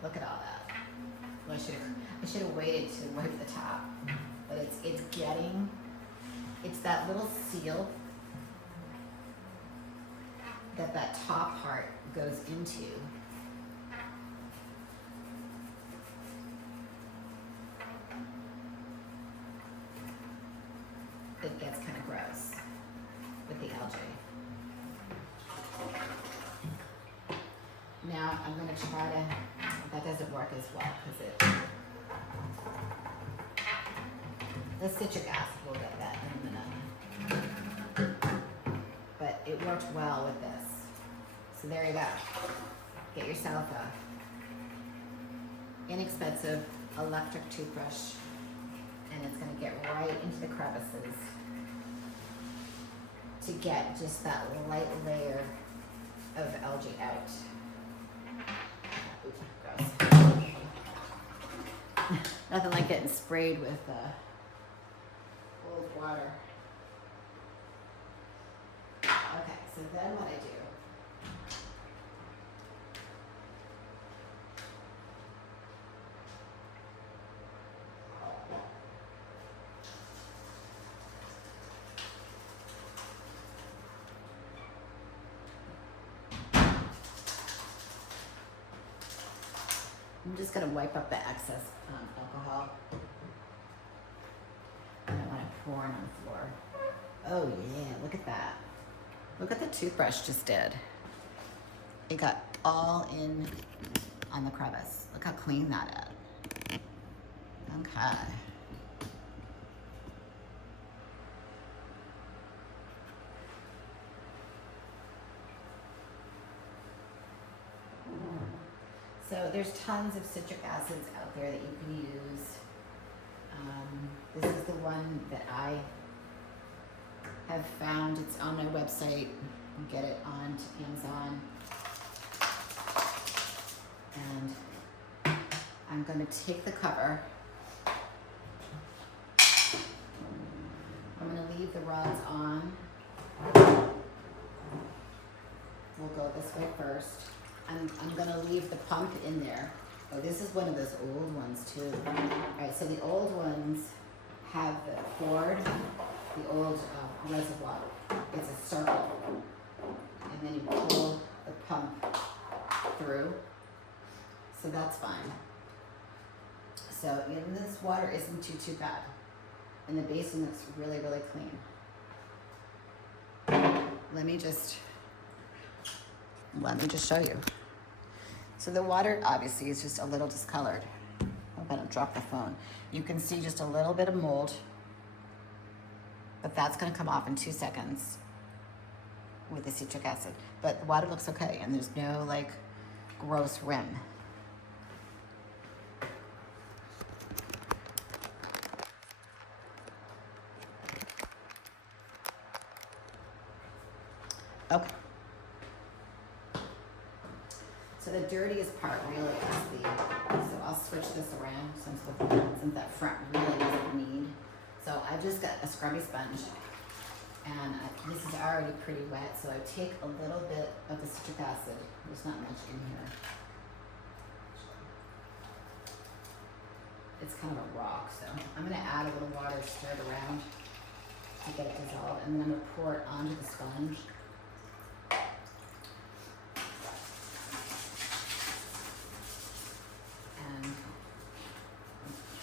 Look at all that. Well, I should have waited to wipe the top, but it's getting, it's that little seal that top part goes into. It gets kind of gross with the algae. Now I'm going to try to, that doesn't work as well because the citric acid will get that in a minute. But it worked well with this. So there you go. Get yourself a inexpensive electric toothbrush and it's going to get right into the crevices to get just that light layer of algae out. Oops, gross. Nothing like getting sprayed with cold water. Okay, so then what I do, I'm just going to wipe up the excess alcohol. I don't want it pouring on the floor. Oh yeah, look at that. Look what the toothbrush just did. It got all in on the crevice. Look how clean that is. Okay. So there's tons of citric acids out there that you can use. This is the one that I have found. It's on my website. You get it on Amazon. And I'm going to take the cover. I'm going to leave the rods on. We'll go this way first. I'm going to leave the pump in there. Oh, this is one of those old ones too. All right, so the old ones have the cord, the old reservoir. It's a circle. And then you pull the pump through. So that's fine. So this water isn't too bad. And the basin looks really, really clean. Let me just show you. So the water obviously is just a little discolored. Hope I don't drop the phone. You can see just a little bit of mold, but that's gonna come off in 2 seconds with the citric acid. But the water looks okay and there's no like gross rim. Okay. So the dirtiest part really is so I'll switch this around since that front really doesn't need. So I just got a scrubby sponge and this is already pretty wet. So I take a little bit of the citric acid. There's not much in here. It's kind of a rock. So I'm gonna add a little water, stir it around to get it dissolved. And then I'm gonna pour it onto the sponge.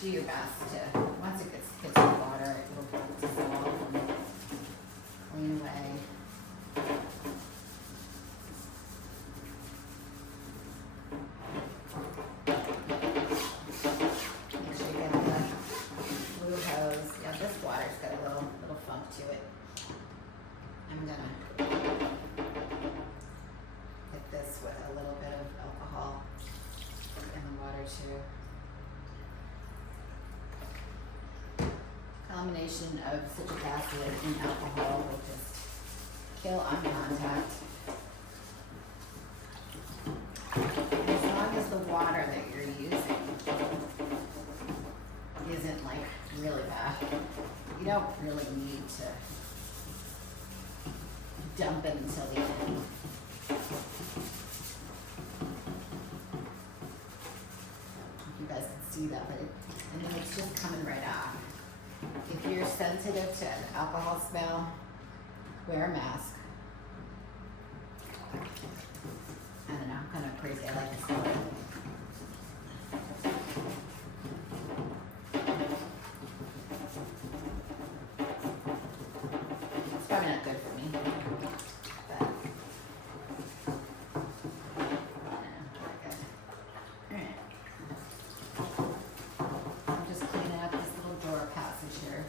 Do your best to, once it hits the water, it will dissolve and clean away. Make sure you get the blue hose. Yeah, this water's got a little funk to it. I'm gonna hit this with a little bit of alcohol in the water too. combination of citric acid and alcohol will just kill on contact. As long as the water that you're using isn't like really bad, you don't really need to dump it until the end. You guys can see that, but and then it's just coming right off. If you're sensitive to alcohol smell, wear a mask. I don't know, I'm kind of crazy. I like to smell it. It's probably not good for me, but I don't know, good. All right. I'm just cleaning up this little door passage here.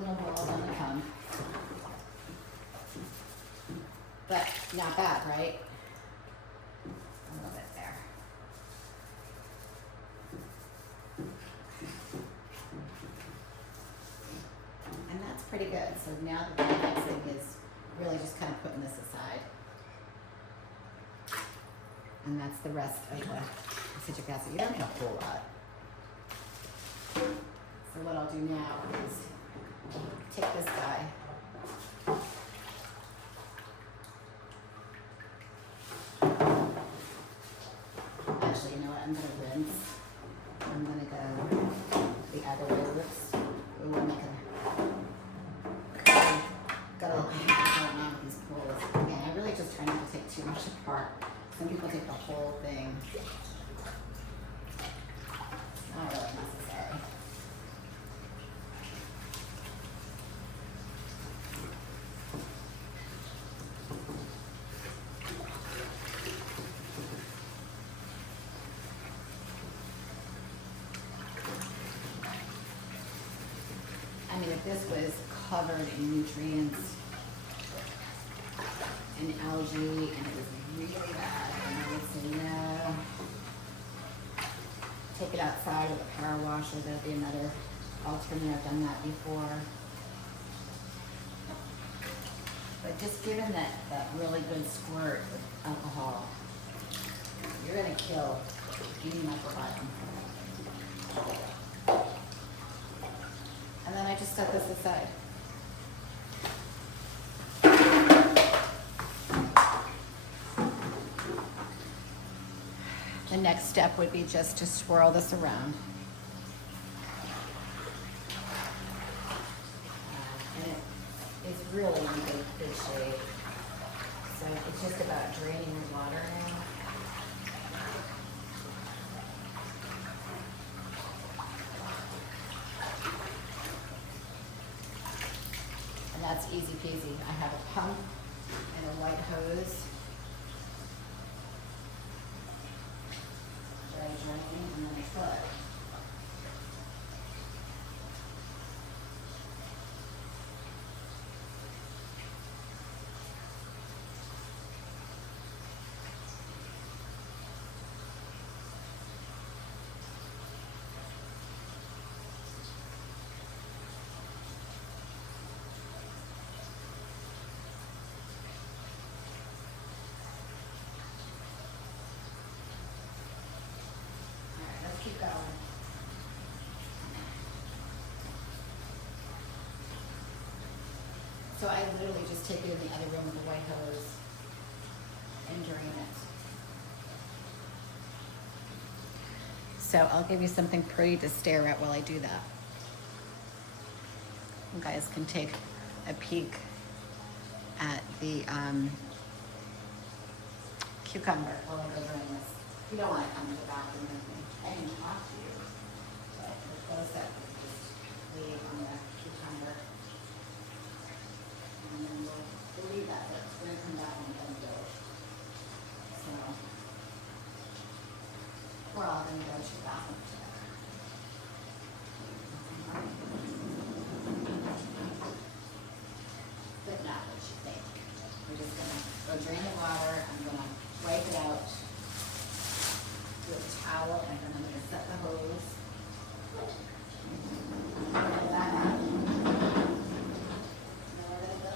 Little balls on the pump, but not bad, right? A little bit there. And that's pretty good. So now the next thing is really just kind of putting this aside. And that's the rest of the citric acid. You don't need a whole lot. So what I'll do now is take this guy. Actually, you know what? I'm gonna rinse. I'm gonna go the other way. Whoops. We will make a got a little hang going on with these pulls. Again, I really just try not to take too much apart. Some people take the whole thing. Not really necessary. I mean, if this was covered in nutrients and algae and it was really bad, then I would say no. Take it outside with a power washer. That'd be another alternative. I've done that before. But just given that really good squirt of alcohol, you're gonna kill any microbiome. And then I just set this aside. The next step would be just to swirl this around. And it is really in good shape. So it's just about draining the water now. And that's easy peasy. I have a pump and a white hose. Draining and then I fill it. Keep going. So I literally just take it in the other room with the white hose and drain it. So I'll give you something pretty to stare at while I do that. You guys can take a peek at the cucumber while I go drain this. You don't want to come to the bathroom with me. I can talk to you, but the close-up is just leave on the cucumber. and then we'll leave that there. We're going to come back and then go. So we're all going to go to the bathroom together. But not what you think. We're just going to go drain the water. I'm going to wipe it out with a towel, and then I'm going to set the hose. Pull that out. Now we're going to go.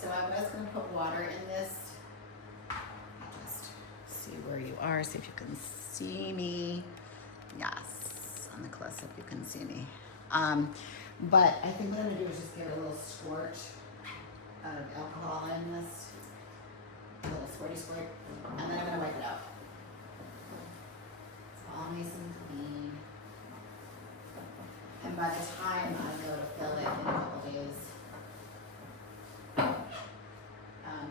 so I was going to put water in this. Just see where you are, see if you can see me. Yes, on the close-up you can see me. But I think what I'm going to do is just give it a little squirt of alcohol in this. A little squirty squirt. And then I'm going to wipe it out. It's all nice and clean. And by the time I go to fill it in a couple days,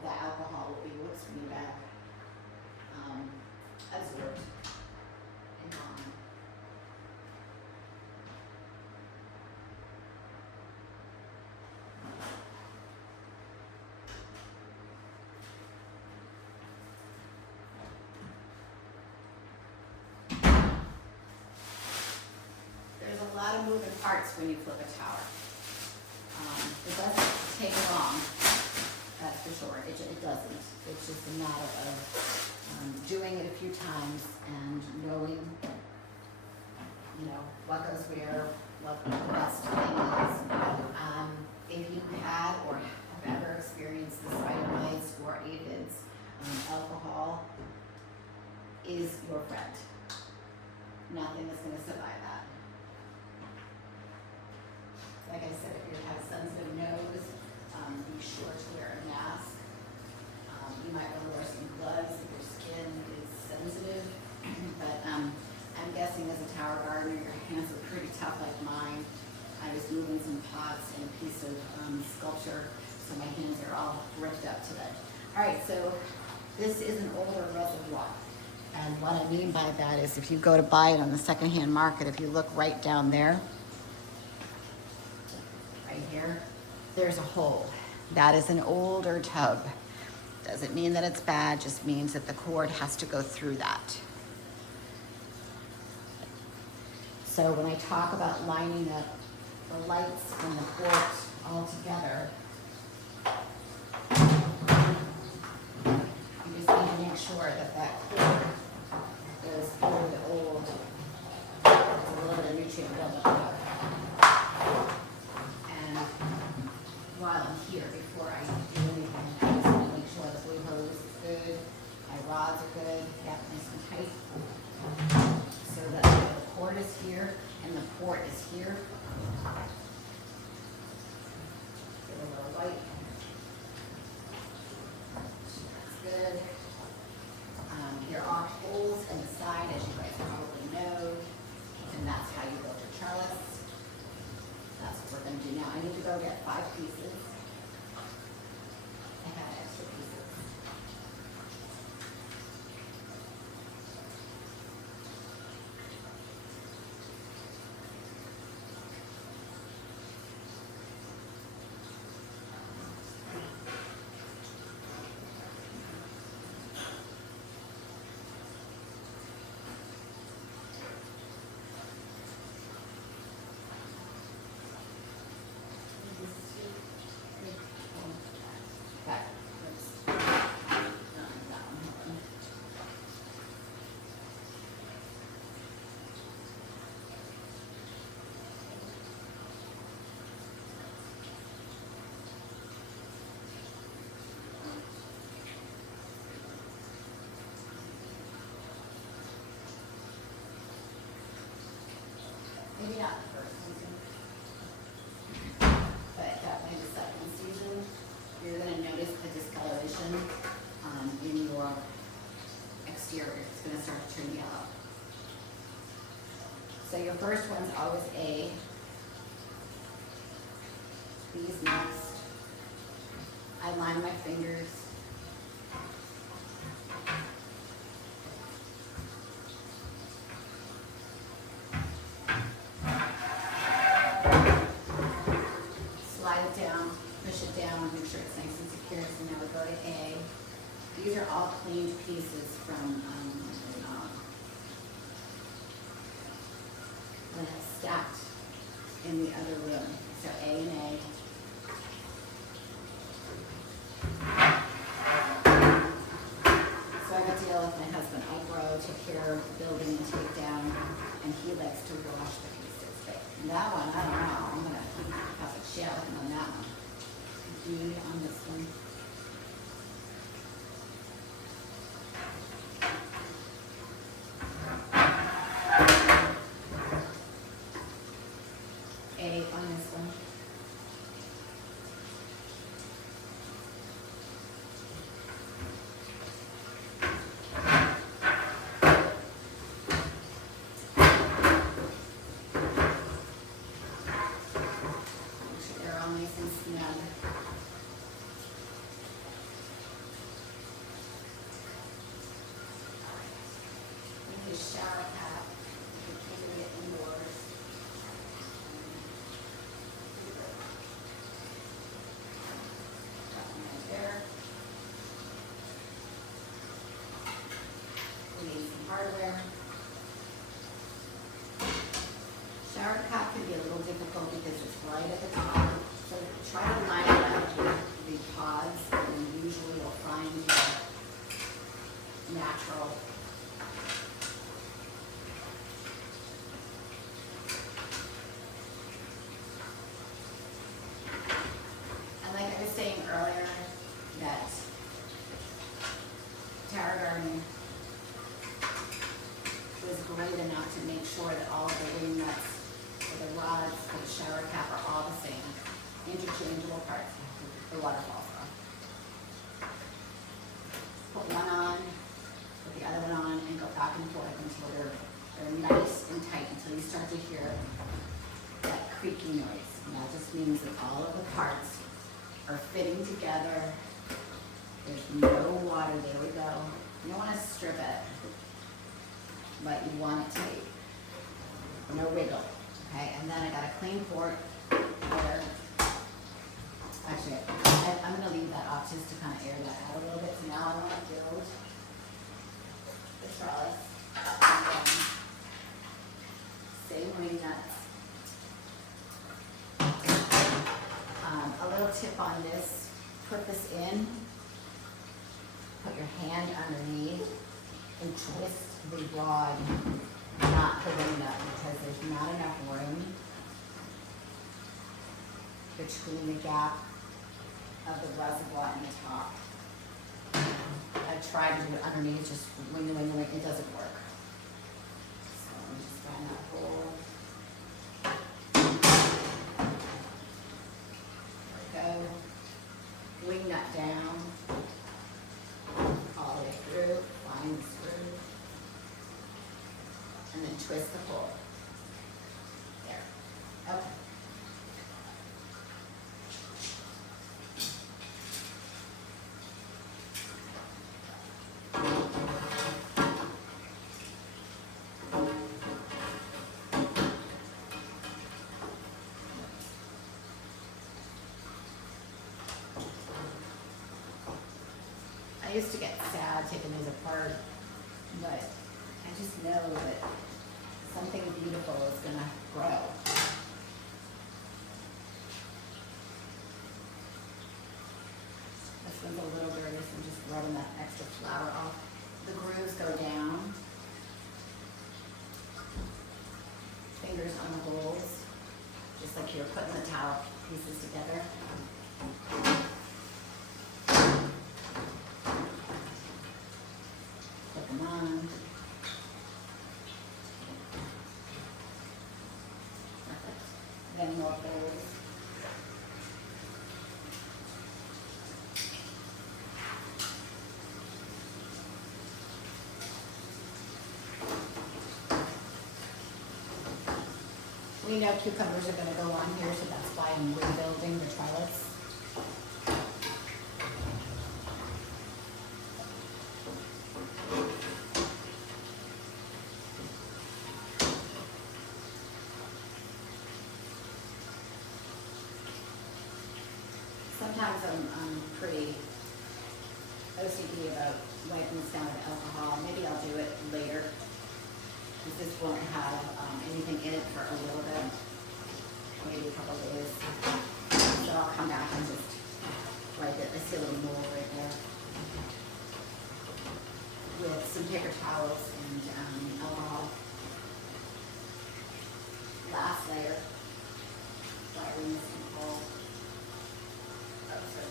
the alcohol will be, whoops, me back, absorbed and gone. There's a lot of moving parts when you flip a tower. It doesn't take long, that's for sure. It doesn't. It's just a matter of doing it a few times and knowing, you know, what goes where, what the best thing is. If you had or have ever experienced the spider mites or aphids, alcohol is your friend. Nothing is going to survive that. Like I said, if you have a sensitive nose, be sure to wear a mask. You might want to wear some gloves if your skin is sensitive. But I'm guessing as a tower gardener, your hands are pretty tough like mine. I was moving some pots and a piece of sculpture, so my hands are all ripped up today. All right, so this is an older reservoir. And what I mean by that is if you go to buy it on the secondhand market, if you look right down there, right here, there's a hole. That is an older tub. Doesn't mean that it's bad, just means that the cord has to go through that. So when I talk about lining up the lights and the port all together, you just need to make sure that that cord goes through the old, there's a little bit of nutrient buildup there. And while I'm here, before I do anything, I just want to make sure the blue hose is good, my rods are good, yeah, nice and tight, so that the cord is here and the port is here. Give it a little light. That's good. There are holes in the side, as you guys probably know, and that's how you build your trellis. That's what we're going to do now. I need to go get 5 pieces. I have extra pieces. Maybe not the first season, but definitely the second season. You're going to notice the discoloration in your exterior. It's going to start to turn yellow. So your first one's always A. These next. I line my fingers. These are all cleaned pieces from that I stacked in the other room. So A and A. So I got together with my husband. I grow, take care of building and take down, and he likes to wash the pieces. But that one, I don't know. I'm gonna have a chat with him on that one. E on this one. A on this one. Make sure they're all nice and snug. And his shower cap, keeping it indoors. There. We need some hardware. Shower cap can be a little difficult because it's right at the top. So try to line it up with the pods, and usually you'll find your natural. And like I was saying earlier, that tower gardening was great enough to make sure that all of the wing nuts for the rods for the shower cap are all the same, interchangeable parts. The water falls off. Put one on, put the other one on, and go back and forth until they're nice and tight, until you start to hear that creaky noise. And that just means that all of the parts are fitting together. There's no water. There we go. You don't want to strip it, but you want it tight. No wiggle. Okay, and then I got a clean port here. Actually, I'm going to leave that off just to kind of air that out a little bit. So now I want to build the trellis. Same wing nuts. A little tip on this, put this in, put your hand underneath, and twist the rod, not the wing nut, because there's not enough room between the gap of the reservoir and the top. I tried to do it underneath, just wing, it doesn't work. So I'm just find that hole. There we go. Wing nut down, all the way through, find the screw, and then twist the pole. There. Okay. I used to get sad taking these apart, but I just know that something beautiful is going to grow. This one's a little dirty, so I'm just rubbing that extra flour off. The grooves go down. Fingers on the holes, just like you're putting the towel pieces together. Put them on. Perfect. Then more holes. We know cucumbers are going to go on here, so that's why I'm rebuilding the trellis. Sometimes I'm pretty OCD about wiping this down with alcohol. Maybe I'll do it later, because this won't have anything in it for a little bit, maybe a couple of days. So I'll come back and just wipe it. I see a little mold right there. With some paper towels and alcohol. Last layer. Flattering this in full. Oh, sorry.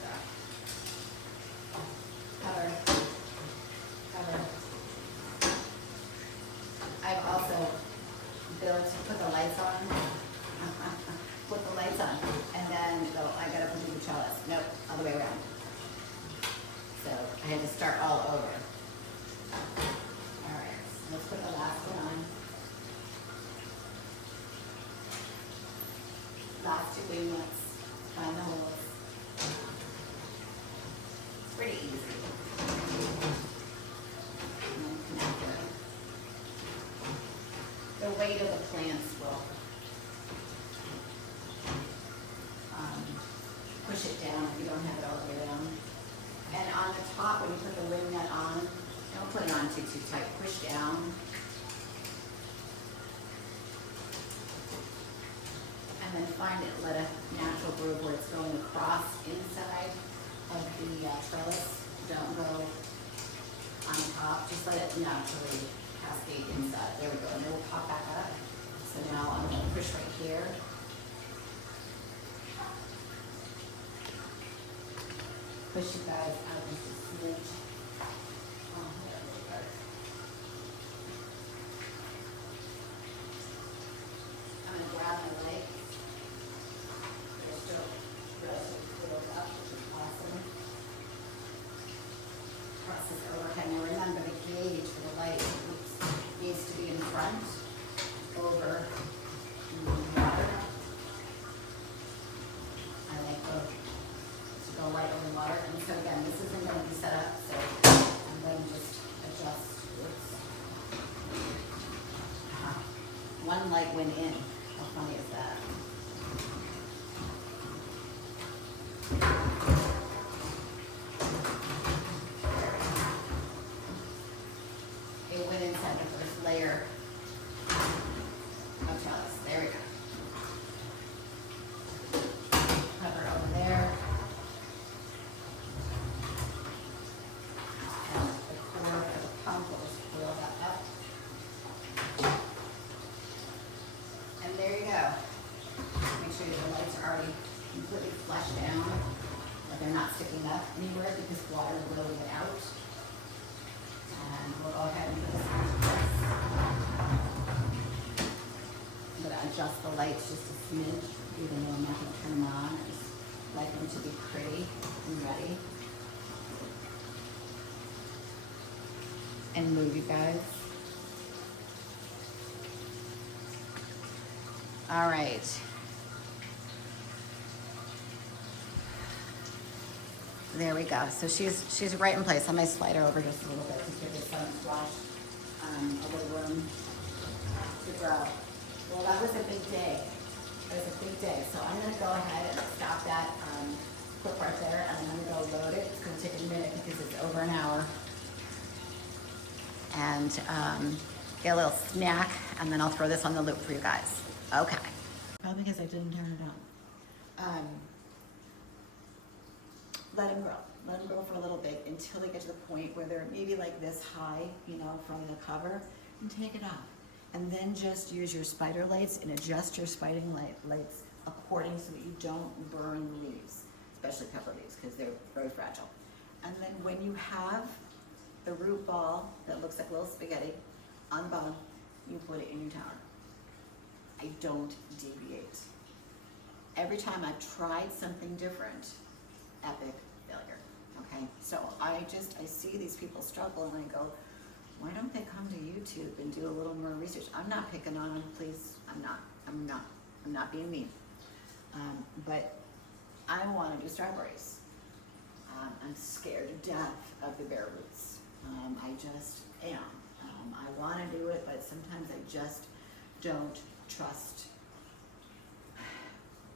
plastic wing nuts, find the holes. It's pretty easy. And then connect it. The weight of the plants will push it down if you don't have it all the way down. And on the top, when you put the wing nut on, don't put it on too tight. Push down. And then find it, let a natural groove where it's going across inside of the trellis. Don't go on top. Just let it naturally cascade inside. There we go. And it will pop back up. So now I'm going to push right here. Push you guys out into the smidge. Oh, there we go. I'm going to grab my legs. They're still relatively curled up, which is awesome. Cross this overhead. Now remember the gauge for the light needs to be in front, over, water. I like both. Go light over water, and so again, this isn't going to be set up, so I'm going to just adjust. Oops. One light went in. How funny is that? It went inside the first layer of trellis. There we go. Cover over there. Completely flush down, but they're not sticking up anywhere because water will get out. And we'll go ahead and put this into place. I'm going to adjust the lights just a smidge, even though I'm not going to turn them on. I just like them to be pretty and ready. And move, you guys. All right. There we go. So she's right in place. I might slide her over just a little bit to give the sun splash a little room to grow. Well, that was a big day. It was a big day. So I'm going to go ahead and stop that clip right there, and I'm going to go load it. It's going to take a minute because it's over an hour. And get a little snack, and then I'll throw this on the loop for you guys. Okay. Probably because I didn't turn it on. Let them grow. Let them grow for a little bit until they get to the point where they're maybe like this high, you know, from the cover, and take it off. And then just use your spider lights and adjust your spider lights according so that you don't burn the leaves, especially pepper leaves, because they're very fragile. And then when you have the root ball that looks like a little spaghetti on the bottom, you put it in your tower. I don't deviate. Every time I've tried something different, epic failure. Okay, so I see these people struggle, and I go, why don't they come to YouTube and do a little more research? I'm not picking on them, please. I'm not being mean. But I want to do strawberries. I'm scared to death of the bare roots. I just am. I want to do it, but sometimes I just don't trust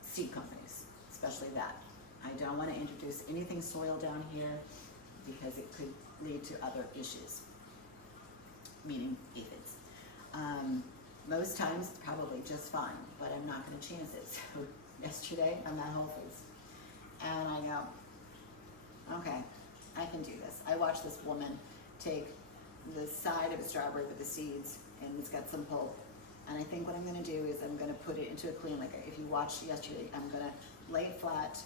seed companies, especially that. I don't want to introduce anything soil down here because it could lead to other issues, meaning aphids. Most times it's probably just fine, but I'm not going to chance it. So yesterday I'm at Whole Foods, and I go, okay, I can do this. I watched this woman take the side of a strawberry with the seeds, and it's got some pulp. And I think what I'm going to do is I'm going to put it into a clean, like if you watched yesterday, I'm going to lay it flat.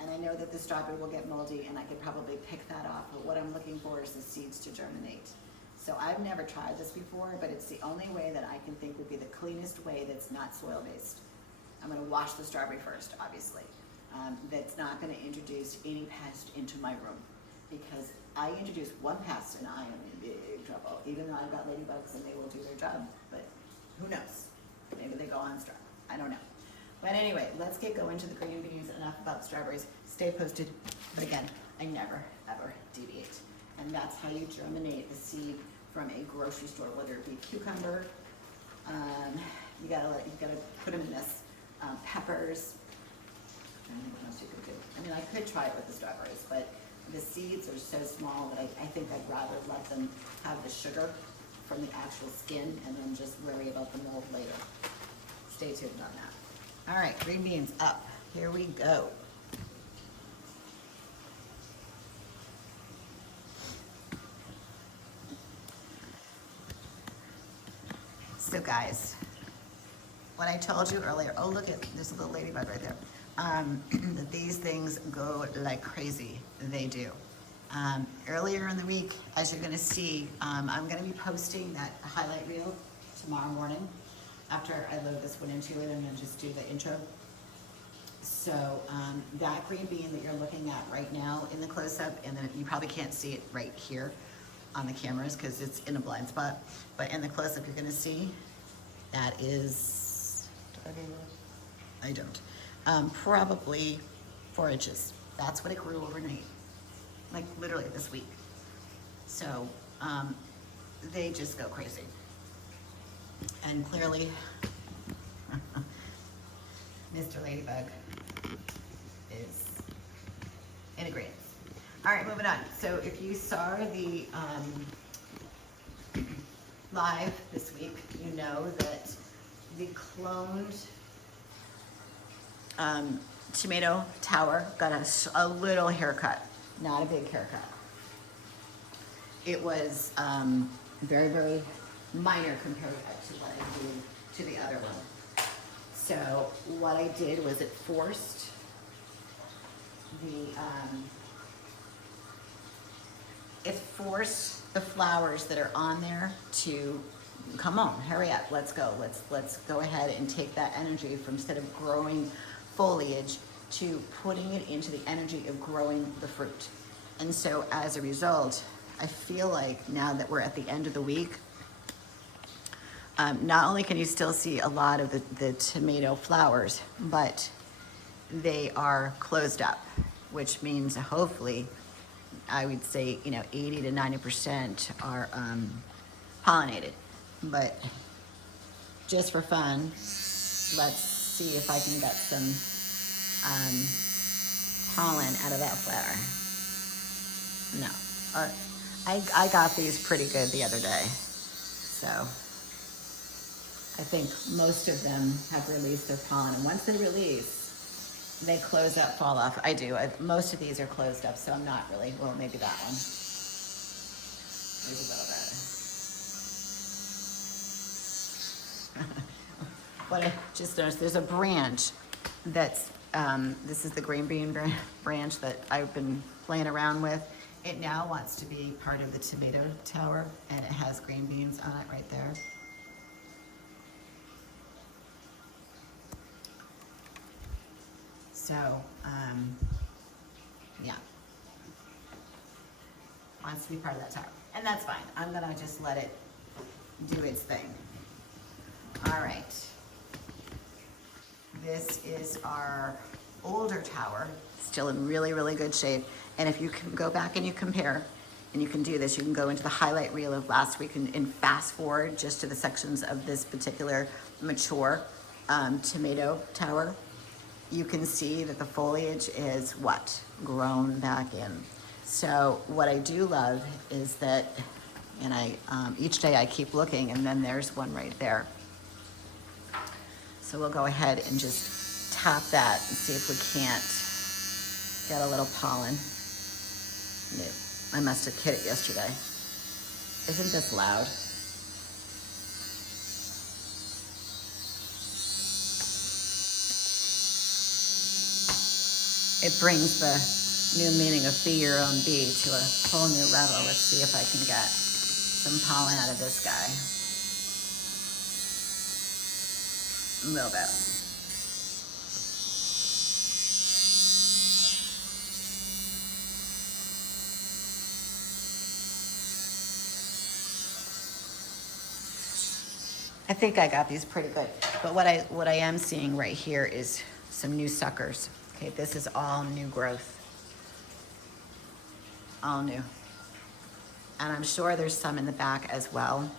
And I know that the strawberry will get moldy, and I could probably pick that off, but what I'm looking for is the seeds to germinate. So I've never tried this before, but it's the only way that I can think would be the cleanest way that's not soil-based. I'm going to wash the strawberry first, obviously. That's not going to introduce any pest into my room, because I introduce one pest and I am in big trouble, even though I've got ladybugs and they will do their job, but who knows? Maybe they go on strong. I don't know. But anyway, let's get going to the green beans. Enough about the strawberries. Stay posted. But again, I never, ever deviate. And that's how you germinate the seed from a grocery store, whether it be cucumber. You gotta put them in this. Peppers. I don't know what else you could do. I mean, I could try it with the strawberries, but the seeds are so small that I think I'd rather let them have the sugar from the actual skin and then just worry about the mold later. Stay tuned on that. All right, green beans up. Here we go. So guys, what I told you earlier, oh look at, there's a little ladybug right there. These things go like crazy, they do. Earlier in the week, as you're gonna see, I'm gonna be posting that highlight reel tomorrow morning. After I load this one into it, I'm gonna just do the intro. So that green bean that you're looking at right now in the close-up, and then you probably can't see it right here on the cameras because it's in a blind spot, but in the close-up you're gonna see that is, I don't, probably 4 inches. That's what it grew overnight, like literally this week. So they just go crazy. And clearly, Mr. Ladybug is in agreement. All right, moving on. So if you saw the live this week, you know that the cloned tomato tower got a little haircut, not a big haircut. It was very, very minor compared to what I did to the other one. So what I did was it forced the flowers that are on there to come on, hurry up, let's go. Let's go ahead and take that energy from, instead of growing foliage, to putting it into the energy of growing the fruit. And so as a result, I feel like now that we're at the end of the week, not only can you still see a lot of the tomato flowers, but they are closed up, which means hopefully, I would say, 80 to 90% are pollinated. But just for fun, let's see if I can get some pollen out of that flower. No, I got these pretty good the other day, so I think most of them have released their pollen, and once they release, they close up, fall off. I do. Most of these are closed up, so I'm not really, well, maybe that one. There's a little bit. What I just noticed, there's a branch that's, this is the green bean branch that I've been playing around with. It now wants to be part of the tomato tower, and it has green beans on it right there. So, yeah, wants to be part of that tower, and that's fine. I'm gonna just let it do its thing. All right, this is our older tower, still in really, really good shape. And if you can go back and you compare, and you can do this, you can go into the highlight reel of last week and fast forward just to the sections of this particular mature tomato tower. You can see that the foliage is what? Grown back in. So what I do love is that, and each day I keep looking, and then there's one right there. So we'll go ahead and just tap that and see if we can't get a little pollen. No, I must have hit it yesterday. Isn't this loud? It brings the new meaning of be your own bee to a whole new level. Let's see if I can get some pollen out of this guy. A little bit. I think I got these pretty good. But what I am seeing right here is some new suckers. Okay, this is all new growth. All new. And I'm sure there's some in the back as well.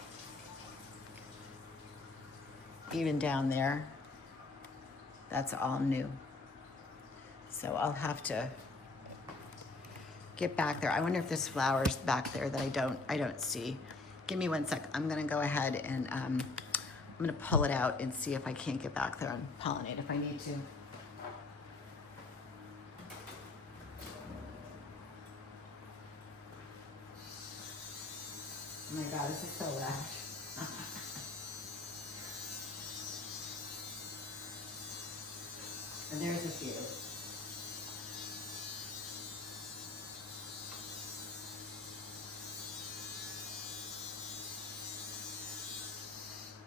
Even down there. That's all new. So I'll have to get back there. I wonder if there's flowers back there that I don't see. Give me 1 sec. I'm gonna go ahead and I'm gonna pull it out and see if I can't get back there and pollinate if I need to. Oh my God, this is so lush. And there's a few.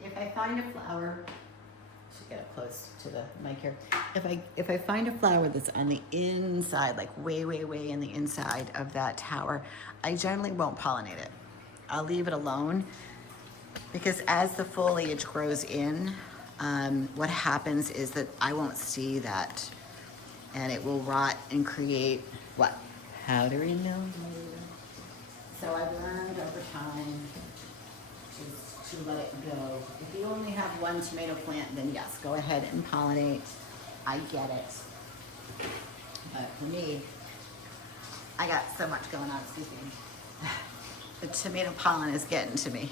If I find a flower, I should get up close to the mic here. If I find a flower that's on the inside, like way in the inside of that tower, I generally won't pollinate it. I'll leave it alone because as the foliage grows in, what happens is that I won't see that, and it will rot and create what? Powdery mildew. So I've learned over time to let it go. If you only have one tomato plant, then yes, go ahead and pollinate. I get it. But for me, I got so much going on, excuse me. The tomato pollen is getting to me.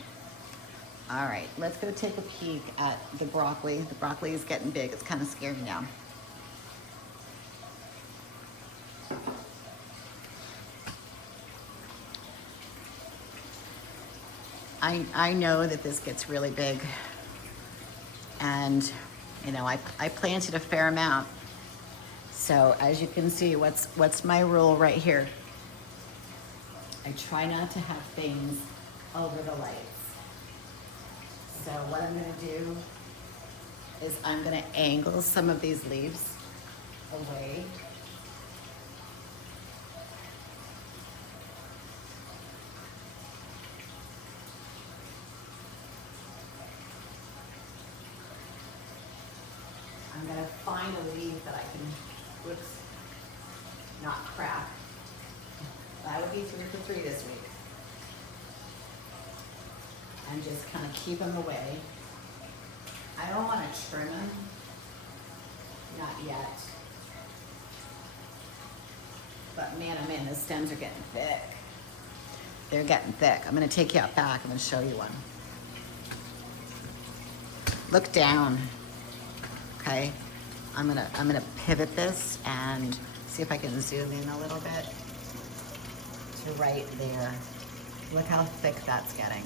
All right, let's go take a peek at the broccoli. The broccoli is getting big. It's kind of scary now. I know that this gets really big, and you know I planted a fair amount. So as you can see, what's my rule right here? I try not to have things over the lights. So what I'm gonna do is I'm gonna angle some of these leaves away. I'm gonna find a leaf that I can, whoops, not crack. That would be 3 for 3 this week. And just kind of keep them away. I don't want to trim them, not yet. But man, oh man, the stems are getting thick. They're getting thick. I'm gonna take you out back. I'm gonna show you one. Look down. Okay, I'm gonna pivot this and see if I can zoom in a little bit to right there. Look how thick that's getting.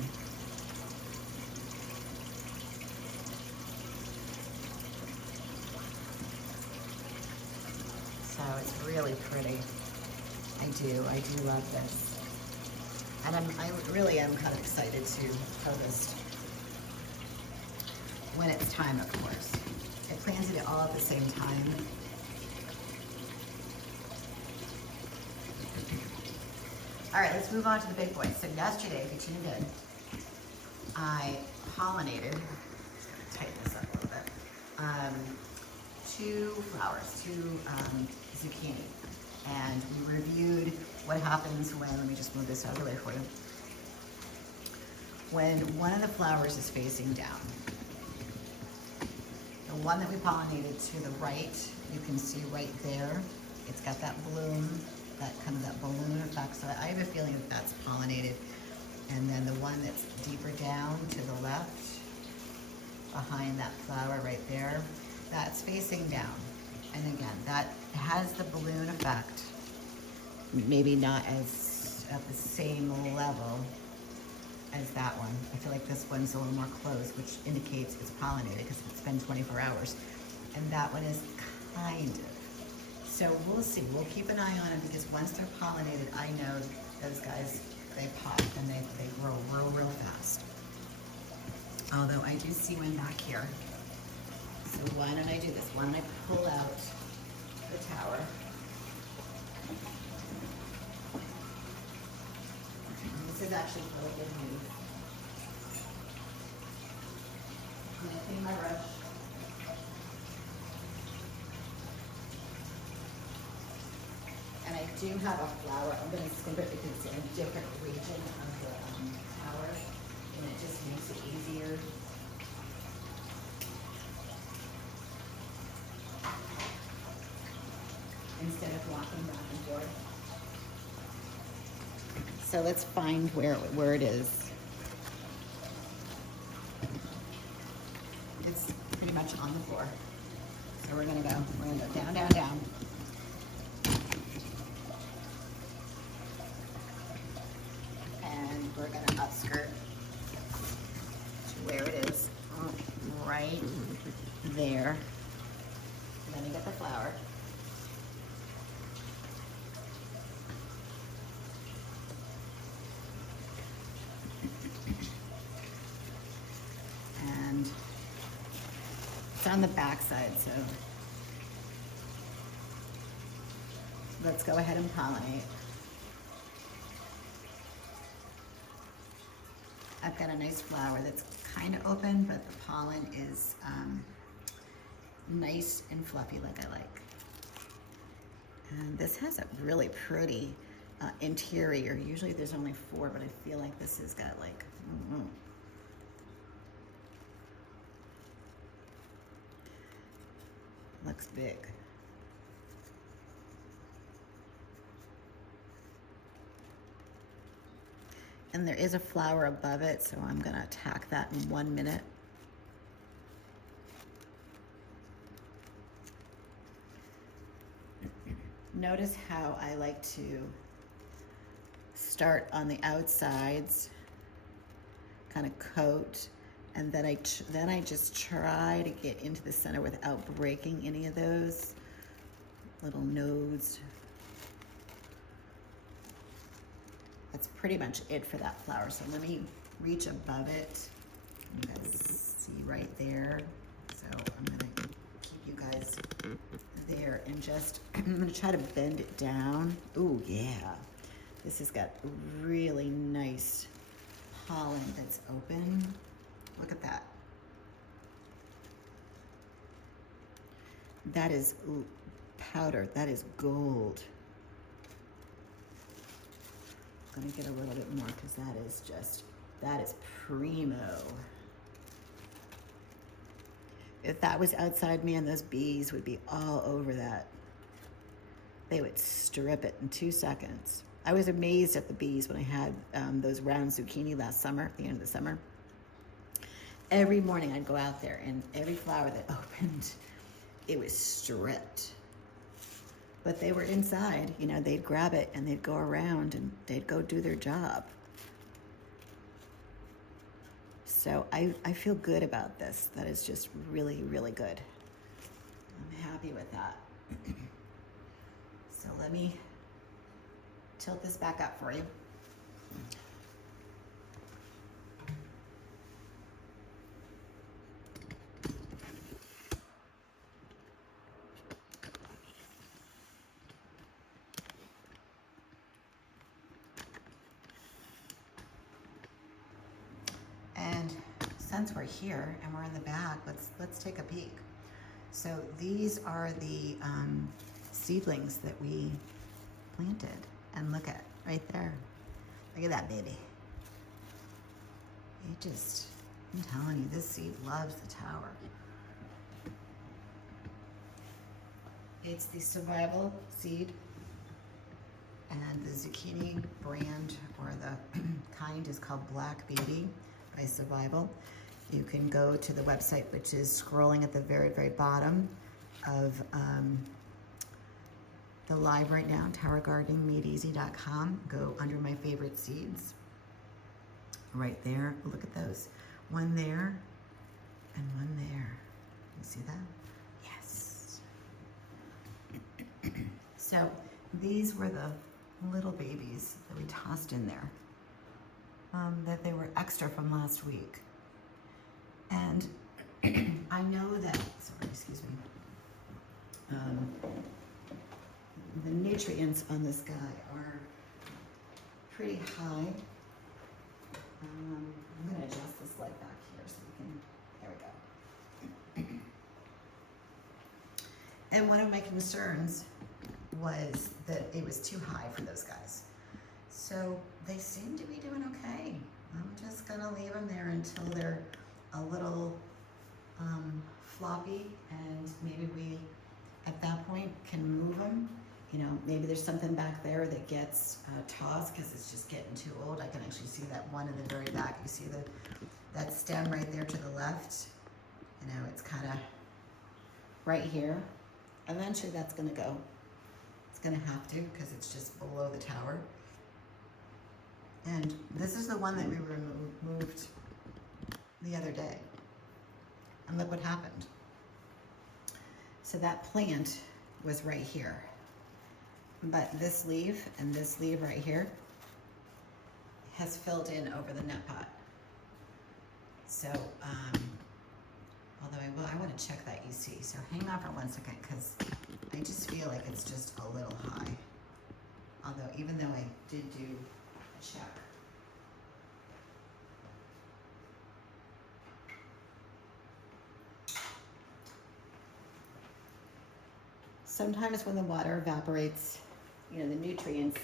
So it's really pretty. I do love this. And I really am kind of excited to harvest when it's time, of course. I planted it all at the same time. All right, let's move on to the big boys. So yesterday, if you tuned in, I pollinated, just gonna tighten this up a little bit, 2 flowers, 2 zucchini. And we reviewed what happens when, let me just move this out of the way for you. When one of the flowers is facing down, the one that we pollinated to the right, you can see right there, it's got that bloom, that kind of that balloon effect. So I have a feeling that that's pollinated. And then the one that's deeper down to the left, behind that flower right there, that's facing down. And again, that has the balloon effect, maybe not as at the same level as that one. I feel like this one's a little more closed, which indicates it's pollinated because it's been 24 hours. And that one is kind of. So we'll see. We'll keep an eye on them because once they're pollinated, I know those guys, they pop and they grow real fast. Although I do see one back here. So why don't I do this? Why don't I pull out the tower? This is actually really good news. I'm gonna clean my brush. And I do have a flower. I'm gonna skip it because it's in a different region of the tower, and it just makes it easier. Instead of walking back and forth. So let's find where it is. It's pretty much on the floor. So we're gonna go down, down, down. And we're gonna upskirt to where it is, right there. And then you get the flower. And it's on the back side, so let's go ahead and pollinate. I've got a nice flower that's kind of open, but the pollen is nice and fluffy like I like. And this has a really pretty interior. Usually there's only 4, but I feel like this has got like, looks big. And there is a flower above it, so I'm gonna attack that in 1 minute. Notice how I like to start on the outsides, kind of coat, and then I just try to get into the center without breaking any of those little nodes. That's pretty much it for that flower. So let me reach above it. You guys see right there. So I'm gonna keep you guys there and just, I'm gonna try to bend it down. Ooh, yeah. This has got really nice pollen that's open. Look at that. That is powder. That is gold. I'm gonna get a little bit more because that is primo. If that was outside, man, those bees would be all over that. They would strip it in 2 seconds. I was amazed at the bees when I had those round zucchini last summer, at the end of the summer. Every morning I'd go out there and every flower that opened, it was stripped. But they were inside, you know, they'd grab it and they'd go around and they'd go do their job. So I feel good about this. That is just really, really good. I'm happy with that. So let me tilt this back up for you. And since we're here and we're in the back, let's take a peek. So these are the seedlings that we planted. And look at right there. Look at that baby. I'm telling you, this seed loves the tower. It's the survival seed. And the zucchini brand, or the kind, is called Black Beauty by Survival. You can go to the website, which is scrolling at the very, very bottom of the live right now, towergardeningmadeeasy.com. Go under my favorite seeds. Right there, look at those. One there and one there. You see that? Yes. So these were the little babies that we tossed in there, that they were extra from last week. And I know that, sorry, excuse me, the nutrients on this guy are pretty high. I'm gonna adjust this light back here so we can, there we go. And one of my concerns was that it was too high for those guys. So they seem to be doing okay. I'm just gonna leave them there until they're a little floppy, and maybe we, at that point, can move them. You know, maybe there's something back there that gets tossed because it's just getting too old. I can actually see that one in the very back. You see that stem right there to the left? You know, it's kind of right here. Eventually that's gonna go. It's gonna have to, because it's just below the tower. And this is the one that we removed the other day. And look what happened. So that plant was right here. But this leaf and this leaf right here has filled in over the net pot. So, although I want to check that EC. So hang on for 1 second, because I just feel like it's just a little high. Although, even though I did do a check. Sometimes when the water evaporates, you know, the nutrients,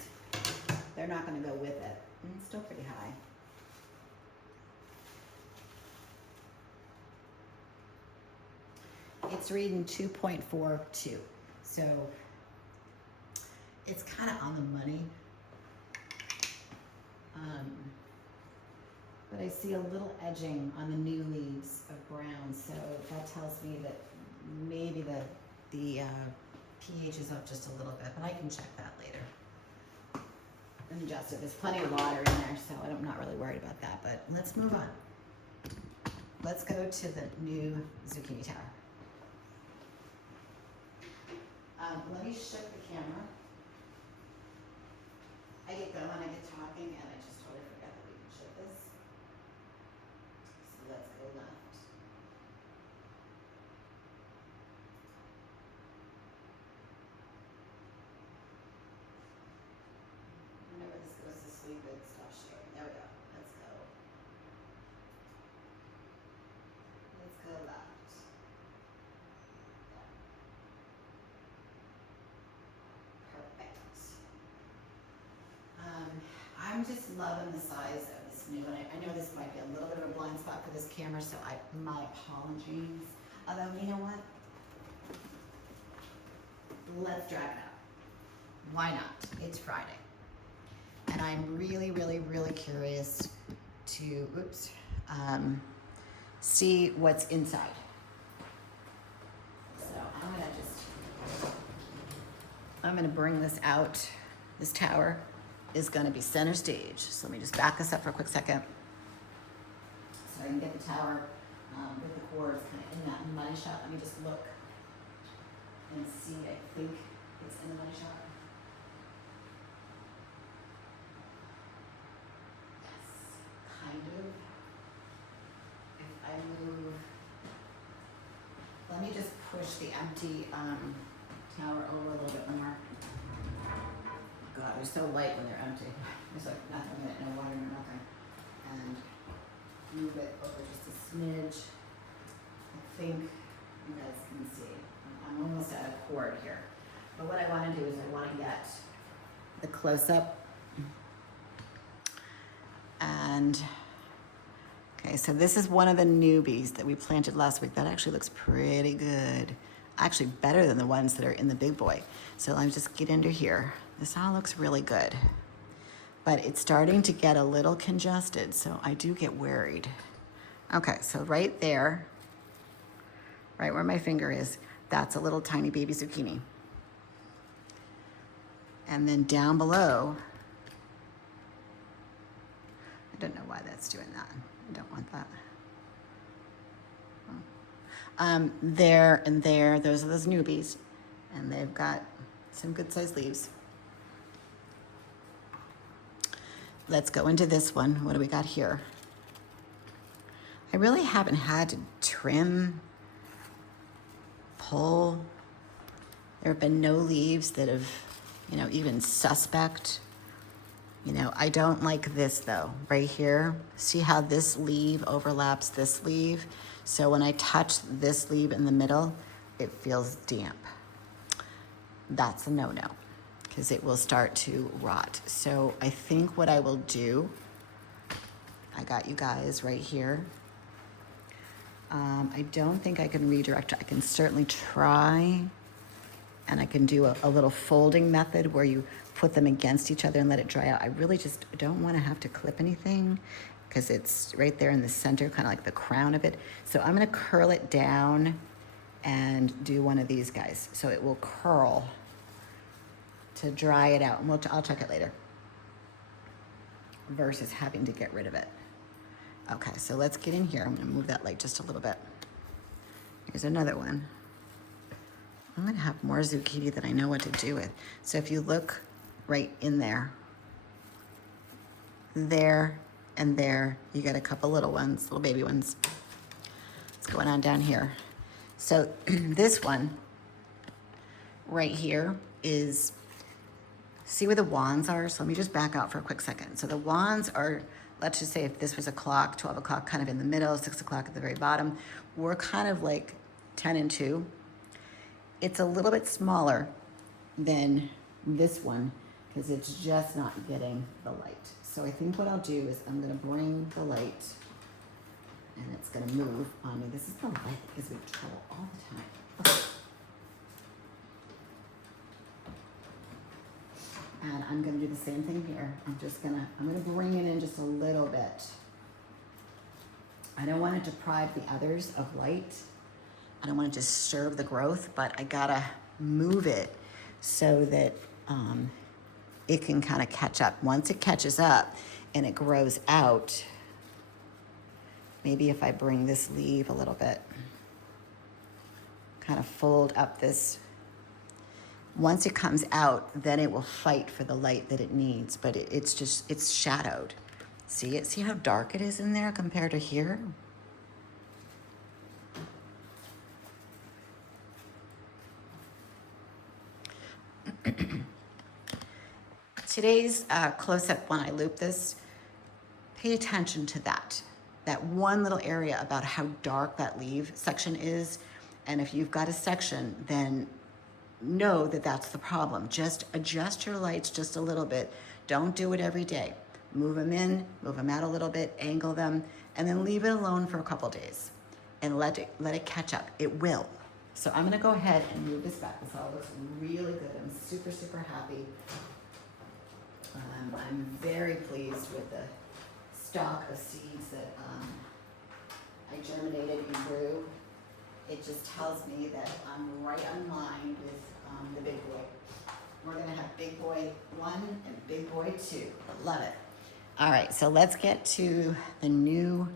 they're not going to go with it. And it's still pretty high. It's reading 2.42. So it's kind of on the money. But I see a little edging on the new leaves of brown. So that tells me that maybe the pH is up just a little bit, but I can check that later and adjust it. There's plenty of water in there, so I'm not really worried about that, but let's move on. Let's go to the new zucchini tower. Let me shift the camera. I get going, I get talking, and I just totally forget that we can shift this. So let's go left. Whenever this goes to sleep, it stops sharing. There we go. Let's go. Let's go left. Perfect. I'm just loving the size of this new one. I know this might be a little bit of a blind spot for this camera, so my apologies. Although, you know what? Let's drag it out. Why not? It's Friday. And I'm really, really, really curious to, see what's inside. So I'm gonna bring this out. This tower is gonna be center stage. So let me just back this up for a quick second. So I can get the tower with the cords kind of in that money shot. Let me just look and see. I think it's in the money shot. Yes, kind of. If I move, let me just push the empty tower over a little bit more. God, they're so light when they're empty. There's like nothing in it, no water, no nothing. And move it over just a smidge. I think you guys can see. I'm almost at a cord here. But what I want to do is I want to get the close-up. And, okay, so this is one of the newbies that we planted last week. That actually looks pretty good. Actually better than the ones that are in the big boy. So let me just get under here. This all looks really good. But it's starting to get a little congested, so I do get worried. Okay, so right there, right where my finger is, that's a little tiny baby zucchini. And then down below, I don't know why that's doing that. I don't want that. There and there, those are those newbies. And they've got some good sized leaves. Let's go into this one. What do we got here? I really haven't had to trim, pull. There have been no leaves that have, you know, even suspect. You know, I don't like this though, right here. See how this leaf overlaps this leaf? So when I touch this leaf in the middle, it feels damp. that's a no-no because it will start to rot. So I think what I will do, I got you guys right here. I don't think I can redirect. I can certainly try, and I can do a little folding method where you put them against each other and let it dry out. I really just don't want to have to clip anything because it's right there in the center, kind of like the crown of it. So I'm going to curl it down and do one of these guys. So it will curl to dry it out, and I'll check it later versus having to get rid of it. Okay, so let's get in here. I'm gonna move that light just a little bit. Here's another one. I'm gonna have more zucchini that I know what to do with. So if you look right in there, there and there, you got a couple little ones, little baby ones. What's going on down here? So this one right here is, see where the wands are? So let me just back out for a quick second. So the wands are, let's just say if this was a clock, 12 o'clock kind of in the middle, 6 o'clock at the very bottom, we're kind of like 10 and 2. It's a little bit smaller than this one because it's just not getting the light. So I think what I'll do is I'm gonna bring the light and it's gonna move on me. This is the light that gives me trouble all the time. Okay. And I'm gonna do the same thing here. I'm gonna bring it in just a little bit. I don't wanna deprive the others of light. I don't wanna disturb the growth, but I gotta move it so that it can kind of catch up. Once it catches up and it grows out, maybe if I bring this leaf a little bit, kind of fold up this. Once it comes out, then it will fight for the light that it needs, but it's shadowed. See it? See how dark it is in there compared to here? Today's close-up, when I loop this, pay attention to that one little area about how dark that leaf section is. And if you've got a section, then know that that's the problem. Just adjust your lights just a little bit. Don't do it every day. Move them in, move them out a little bit, angle them, and then leave it alone for a couple days and let it catch up. It will. So I'm gonna go ahead and move this back. This all looks really good. I'm super, super happy. I'm very pleased with the stock of seeds that I germinated and grew. It just tells me that I'm right on line with the big boy. We're gonna have big boy 1 and big boy 2. I love it. All right, so let's get to the new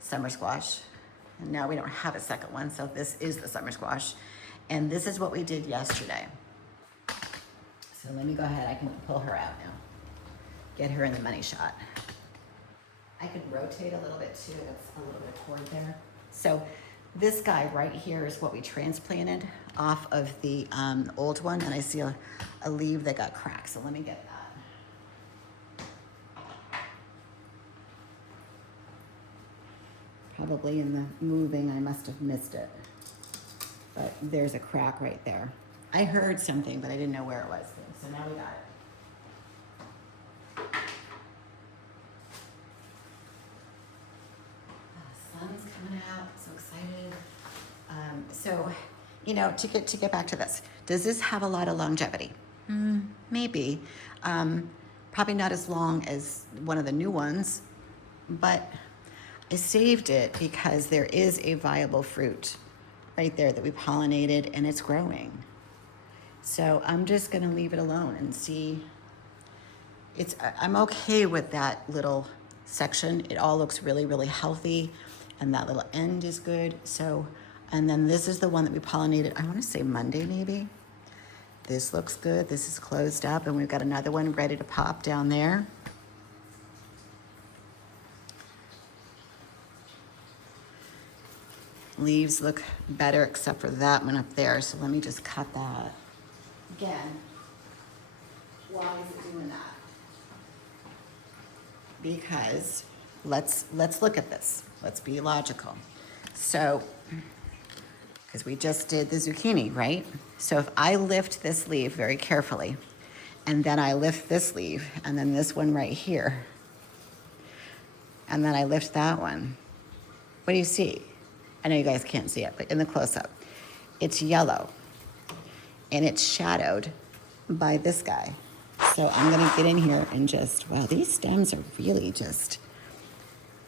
summer squash. And now we don't have a second one, so this is the summer squash. And this is what we did yesterday. So let me go ahead, I can pull her out now. Get her in the money shot. I could rotate a little bit too, that's a little bit of cord there. So this guy right here is what we transplanted off of the old one, and I see a leaf that got cracked, so let me get that. Probably in the moving, I must have missed it. But there's a crack right there. I heard something, but I didn't know where it was. So now we got it. Sun's coming out, so excited. So, you know, to get back to this, does this have a lot of longevity? Maybe. Probably not as long as one of the new ones, but I saved it because there is a viable fruit right there that we pollinated and it's growing. So I'm just gonna leave it alone and see. I'm okay with that little section. It all looks really, really healthy, and that little end is good. So, and then this is the one that we pollinated, I wanna say Monday maybe. This looks good. This is closed up, and we've got another one ready to pop down there. Leaves look better except for that one up there. So let me just cut that. Again, why is it doing that? Because let's look at this. Let's be logical. So because we just did the zucchini, right? So if I lift this leaf very carefully, and then I lift this leaf, and then this one right here, and then I lift that one, what do you see? I know you guys can't see it, but in the close-up, it's yellow, and it's shadowed by this guy. So I'm gonna get in here and just, wow, these stems are really just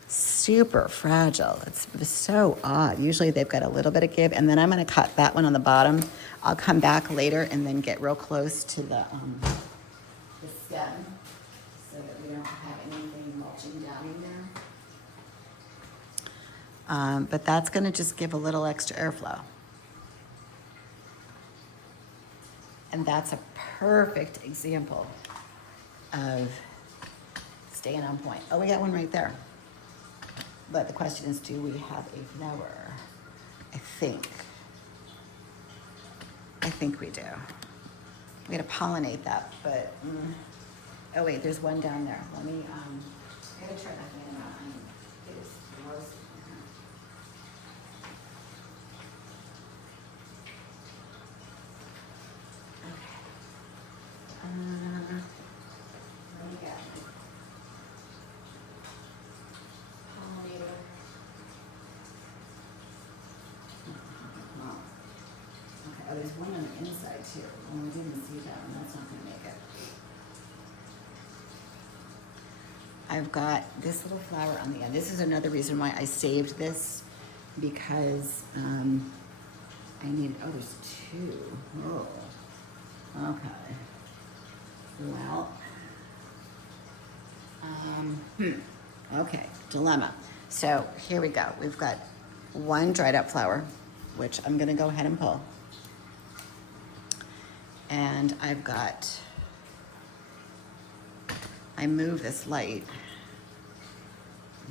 super fragile. It's so odd. Usually they've got a little bit of give, and then I'm gonna cut that one on the bottom. I'll come back later and then get real close to the stem so that we don't have anything mulching down in there. But that's gonna just give a little extra airflow. And that's a perfect example of staying on point. Oh, we got one right there. But the question is, do we have a flower? I think we do. We gotta pollinate that, but, oh wait, there's one down there. Let me, I gotta try that thing out. It is gross. Okay. What do you got? Pollinator. Okay, oh, there's one on the inside too. Oh, I didn't see that one. That's not gonna make it. I've got this little flower on the end. This is another reason why I saved this, because I need, oh, there's two. Oh, okay. Well, okay, dilemma. So here we go. We've got one dried up flower, which I'm gonna go ahead and pull. And I've got, I move this light.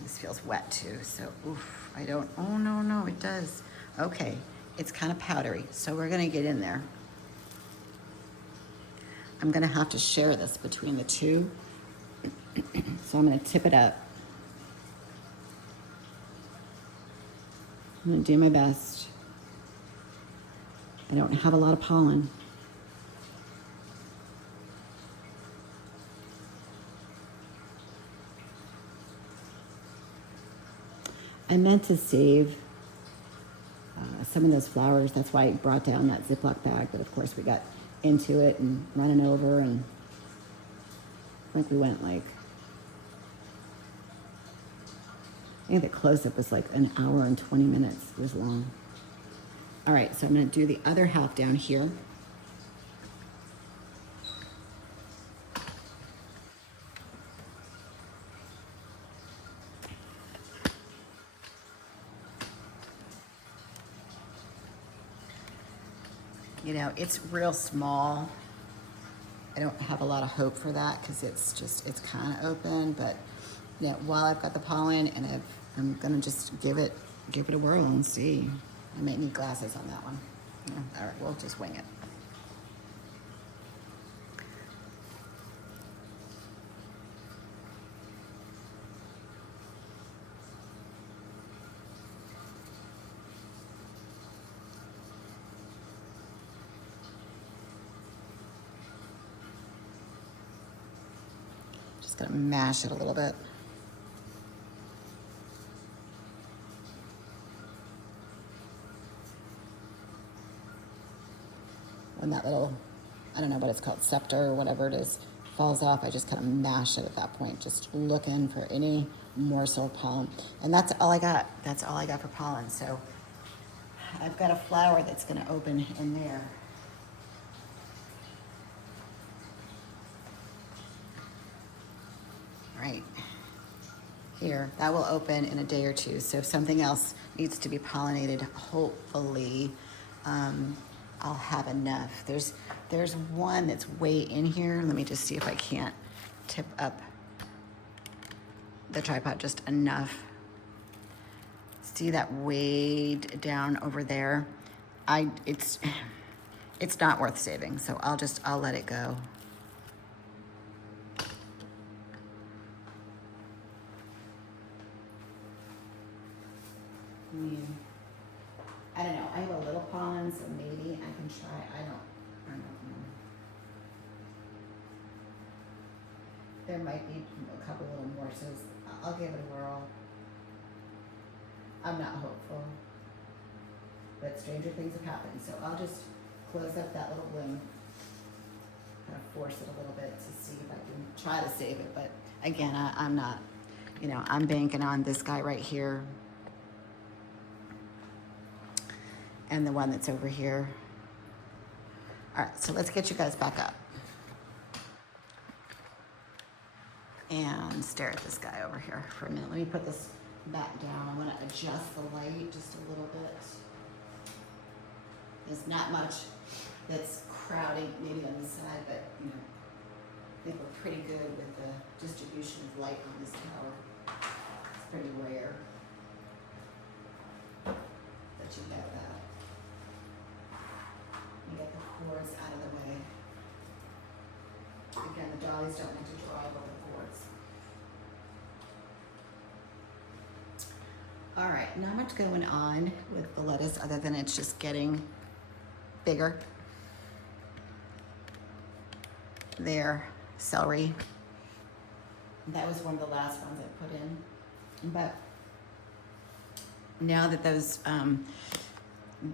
This feels wet too, so oof, I don't, oh no, it does. Okay, it's kind of powdery, so we're gonna get in there. I'm gonna have to share this between the two. So I'm gonna tip it up. I'm gonna do my best. I don't have a lot of pollen. I meant to save some of those flowers. That's why I brought down that Ziploc bag, but of course we got into it and running over, and I think we went like, I think the close-up was like an hour and 20 minutes. It was long. All right, so I'm gonna do the other half down here. You know, it's real small. I don't have a lot of hope for that because it's kind of open, but you know, while I've got the pollen and I'm gonna just give it a whirl and see. I might need glasses on that one. Yeah, all right, we'll just wing it. Just gonna mash it a little bit. When that little, I don't know what it's called, scepter or whatever it is, falls off, I just kind of mash it at that point, just looking for any morsel of pollen. And that's all I got. That's all I got for pollen. So I've got a flower that's gonna open in there. Right here, that will open in a day or two. So if something else needs to be pollinated, hopefully, I'll have enough. There's one that's way in here. Let me just see if I can't tip up the tripod just enough. See that way down over there? It's not worth saving, so I'll let it go. I don't know. I have a little pond, so maybe I can try. I don't know. There might be a couple little morses. I'll give it a whirl. I'm not hopeful, but stranger things have happened. So I'll just close up that little bloom, kind of force it a little bit to see if I can try to save it. But again, I'm not, you know, I'm banking on this guy right here and the one that's over here. All right, so let's get you guys back up and stare at this guy over here for a minute. Let me put this back down. I want to adjust the light just a little bit. There's not much that's crowding maybe on this side, but you know, I think we're pretty good with the distribution of light on this tower. It's pretty rare that you have that. You get the cords out of the way. Again, the dollies don't like to draw over the cords. All right, not much going on with the lettuce other than it's just getting bigger. There, celery. That was one of the last ones I put in. But now that those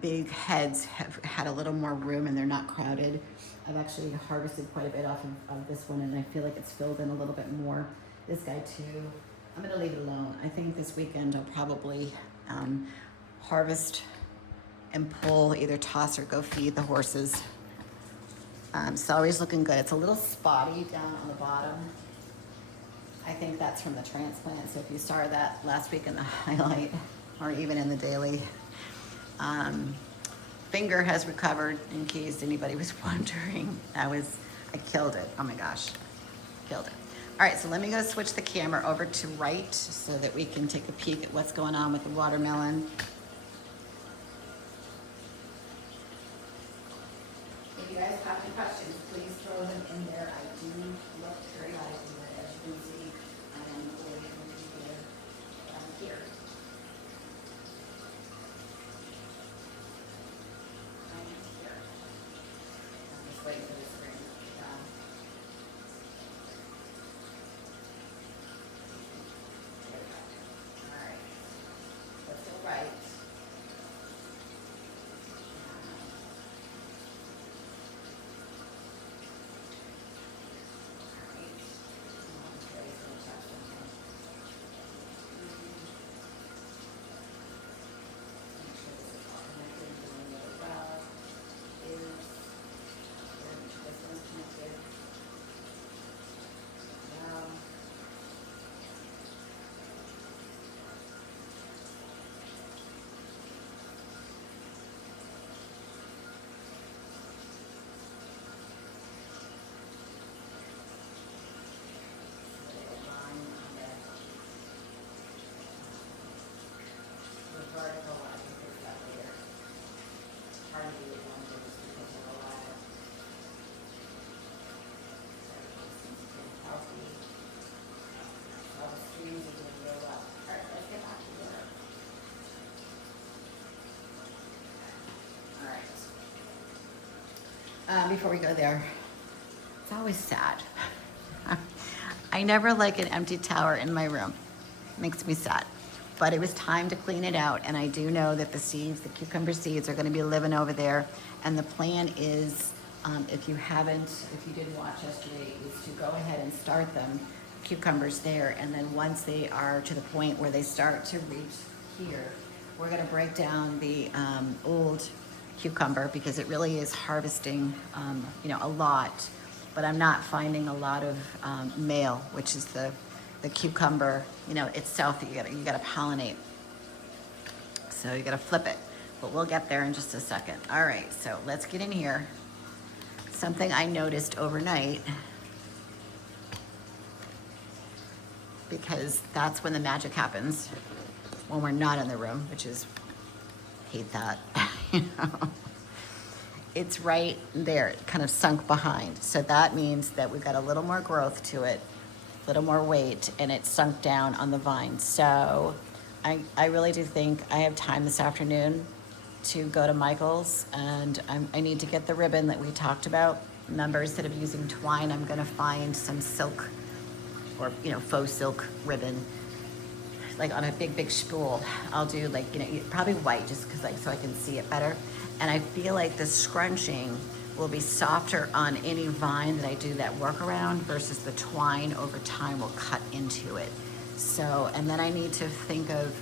big heads have had a little more room and they're not crowded, I've actually harvested quite a bit off of this one, and I feel like it's filled in a little bit more. This guy too. I'm gonna leave it alone. I think this weekend I'll probably harvest and pull, either toss or go feed the horses. Celery's looking good. It's a little spotty down on the bottom. I think that's from the transplant. So if you saw that last week in the highlight or even in the daily, finger has recovered, in case anybody was wondering. I killed it. Oh my gosh, killed it. All right, so let me go switch the camera over to right so that we can take a peek at what's going on with the watermelon. If you guys have any questions, please throw them in there. I do look very lively, but as you can see, I am away from the computer. I'm here. I'm here. I'm just waiting for the screen to be done. There we go. All right. Let's go right. Vertical, I can fix that later. Hard to do it one day just because of the ladder. Everything seems pretty healthy. All the streams are doing real well. All right, let's get back to work. All right. Before we go there, it's always sad. I never like an empty tower in my room. It makes me sad. But it was time to clean it out, and I do know that the seeds, the cucumber seeds, are going to be living over there. And the plan is, if you didn't watch yesterday, is to go ahead and start them, cucumbers there, and then once they are to the point where they start to reach here, we're going to break down the old cucumber, because it really is harvesting, a lot. But I'm not finding a lot of male, which is the cucumber, itself that you gotta pollinate. So you gotta flip it, but we'll get there in just a second. All right, so let's get in here. Something I noticed overnight, because that's when the magic happens, when we're not in the room, which is, hate that, It's right there, kind of sunk behind. So that means that we've got a little more growth to it, a little more weight, and it's sunk down on the vine. So I really do think I have time this afternoon to go to Michael's, and I need to get the ribbon that we talked about. Remember, instead of using twine, I'm gonna find some silk or, faux silk ribbon, like on a big spool. I'll do like, probably white, just because so I can see it better. And I feel like the scrunching will be softer on any vine that I do that workaround versus the twine over time will cut into it. So, and then I need to think of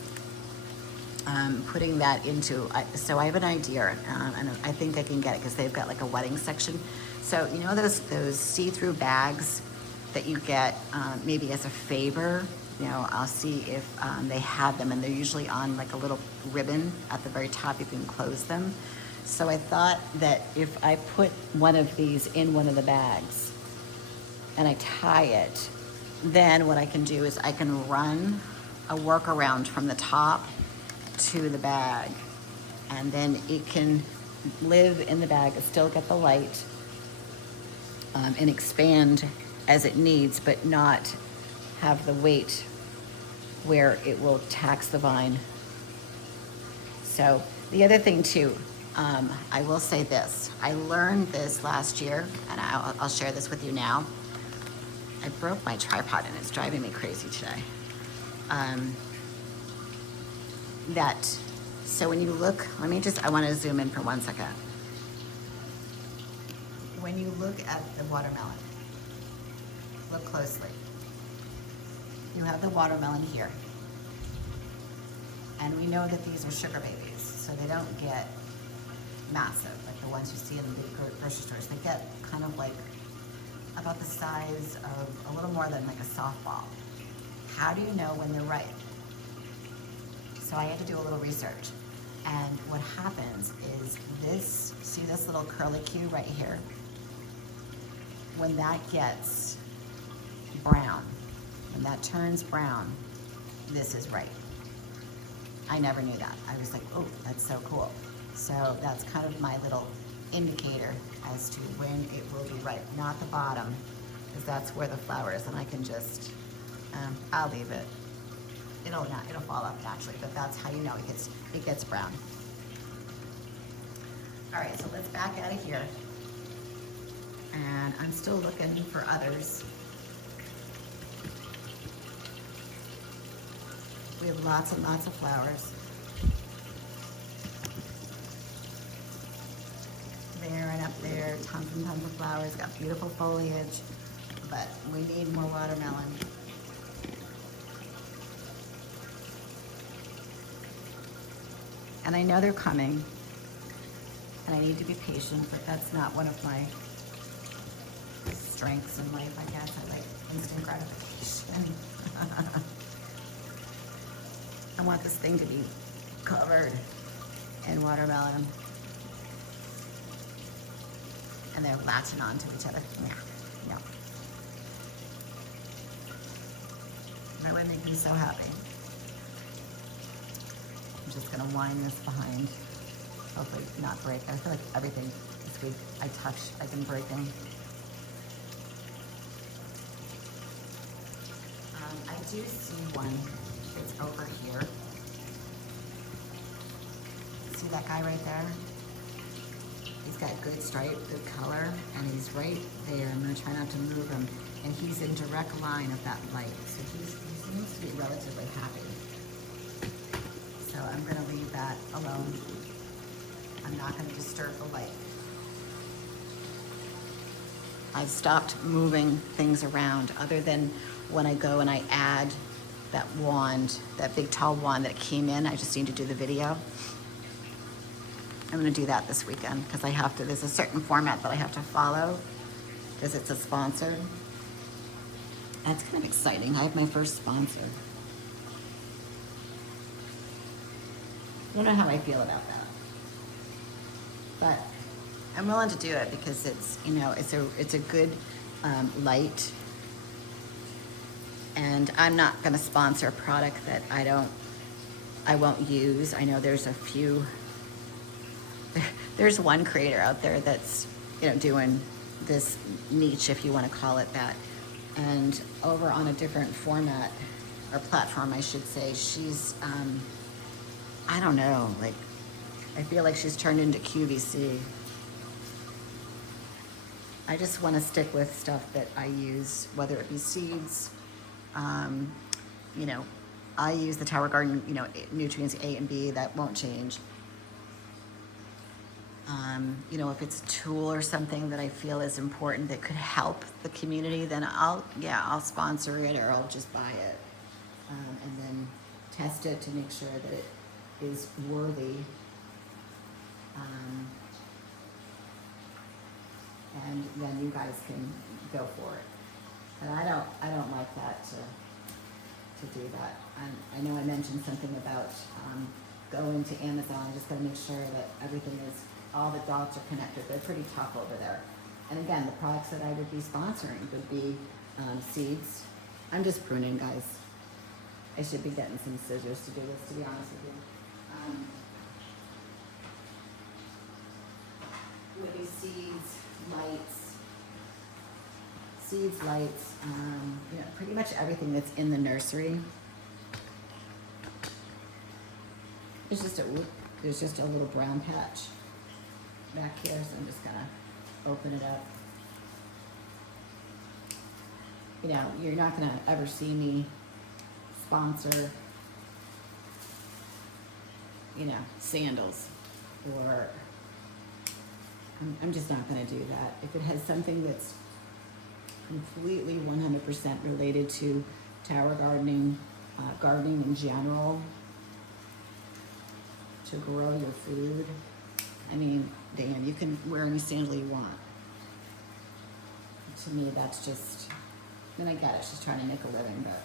putting that into, so I have an idea, and I think I can get it because they've got like a wedding section. So those see-through bags that you get maybe as a favor, I'll see if they have them, and they're usually on like a little ribbon at the very top. You can close them. So I thought that if I put one of these in one of the bags and I tie it, then what I can do is I can run a workaround from the top to the bag, and then it can live in the bag and still get the light and expand as it needs, but not have the weight where it will tax the vine. So the other thing too, I will say this, I learned this last year, and I'll share this with you now. I broke my tripod and it's driving me crazy today. So when you look, I want to zoom in for 1 second. When you look at the watermelon, look closely. You have the watermelon here. And we know that these are sugar babies, so they don't get massive, like the ones you see in the big grocery stores. They get kind of like about the size of a little more than like a softball. How do you know when they're ripe? So I had to do a little research. And what happens is see this little curlicue right here? When that gets brown, when that turns brown, this is ripe. I never knew that. I was like, oh, that's so cool. So that's kind of my little indicator as to when it will be ripe, not the bottom, because that's where the flower is, and I can just, I'll leave it. It'll fall up naturally, but that's how you know it gets brown. All right, so let's back out of here. And I'm still looking for others. We have lots and lots of flowers. There and up there, tons and tons of flowers, got beautiful foliage, but we need more watermelon. And I know they're coming, and I need to be patient, but that's not one of my strengths in life, I guess. I like instant gratification. I want this thing to be covered in watermelon. And they're latching onto each other. Yeah. That would make me so happy. I'm just gonna wind this behind. Hopefully not break. I feel like everything this week I touch, I've been breaking. I do see one that's over here. See that guy right there? He's got good stripe, good color, and he's right there. I'm gonna try not to move him. And he's in direct line of that light. So he seems to be relatively happy. So I'm gonna leave that alone. I'm not gonna disturb the light. I've stopped moving things around other than when I go and I add that wand, that big tall wand that came in. I just need to do the video. I'm gonna do that this weekend because I have to, there's a certain format that I have to follow because it's a sponsor. That's kind of exciting. I have my first sponsor. I don't know how I feel about that, but I'm willing to do it because it's, it's a good light, and I'm not going to sponsor a product that I won't use. I know there's a few. There's one creator out there that's doing this niche, if you want to call it that, and over on a different format or platform, I should say, she's I don't know, like I feel like she's turned into QVC. I just want to stick with stuff that I use, whether it be seeds. Um, you know, I use the Tower Garden, you know, nutrients A and B, that won't change. You know, if it's a tool or something that I feel is important that could help the community, then I'll sponsor it or I'll just buy it. And then test it to make sure that it is worthy. And then you guys can go for it. And I don't like that to do that. I know I mentioned something about going to Amazon. I just gotta make sure that everything is, all the dots are connected. They're pretty tough over there. And again, the products that I would be sponsoring would be seeds. I'm just pruning, guys. I should be getting some scissors to do this, to be honest with you. Would be seeds, lights, you know, pretty much everything that's in the nursery. There's just a little brown patch back here, so I'm just gonna open it up. You know, you're not gonna ever see me sponsor, you know, sandals, or I'm just not gonna do that. If it has something that's completely 100% related to tower gardening, gardening in general, to grow your food, I mean, Dan, you can wear any sandal you want. To me, that's just, I mean, I get it, she's trying to make a living, but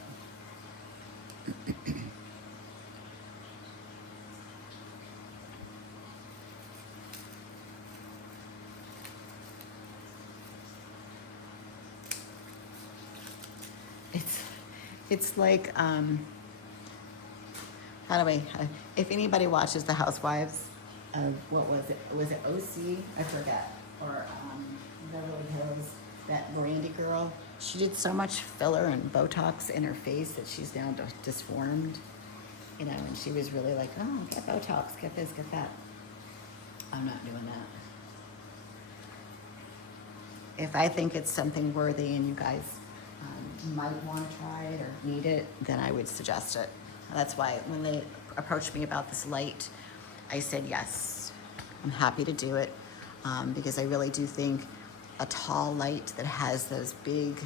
it's like, how do I, if anybody watches The Housewives of, what was it OC? I forget. Or Beverly Hills, that Brandy girl, she did so much filler and Botox in her face that she's now disformed. You know, and she was really like, oh, get Botox, get this, get that. I'm not doing that. If I think it's something worthy and you guys might want to try it or need it, then I would suggest it. That's why when they approached me about this light, I said yes, I'm happy to do it, because I really do think a tall light that has those big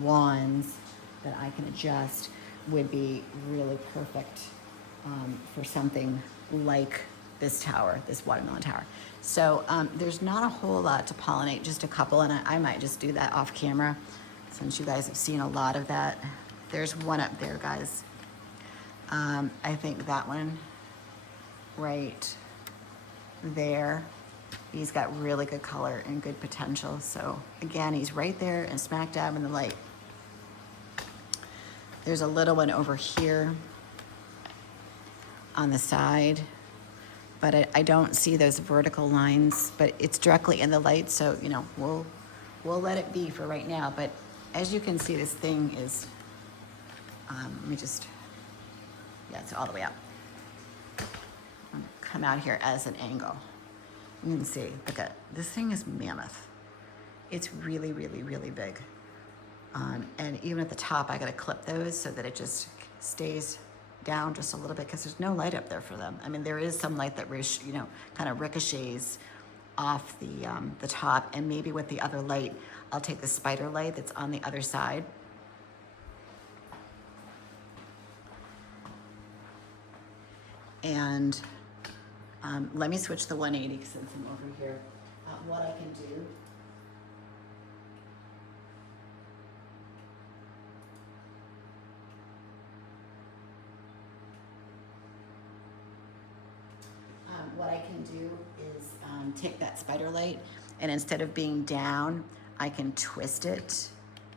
wands that I can adjust would be really perfect for something like this tower, this watermelon tower. So there's not a whole lot to pollinate, just a couple, and I might just do that off camera since you guys have seen a lot of that. There's one up there, guys. I think that one right there, he's got really good color and good potential. So again, he's right there and smack dab in the light. There's a little one over here on the side, but I don't see those vertical lines, but it's directly in the light. So, you know, we'll let it be for right now. But as you can see, this thing is, let me just, yeah, it's all the way up. I'm gonna come out here as an angle. You can see, look at, this thing is mammoth. It's really, really, really big. And even at the top, I gotta clip those so that it just stays down just a little bit, because there's no light up there for them. I mean, there is some light that, you know, kind of ricochets off the top, and maybe with the other light, I'll take the spider light that's on the other side. And let me switch the 180 since I'm over here. What I can do, is take that spider light, and instead of being down, I can twist it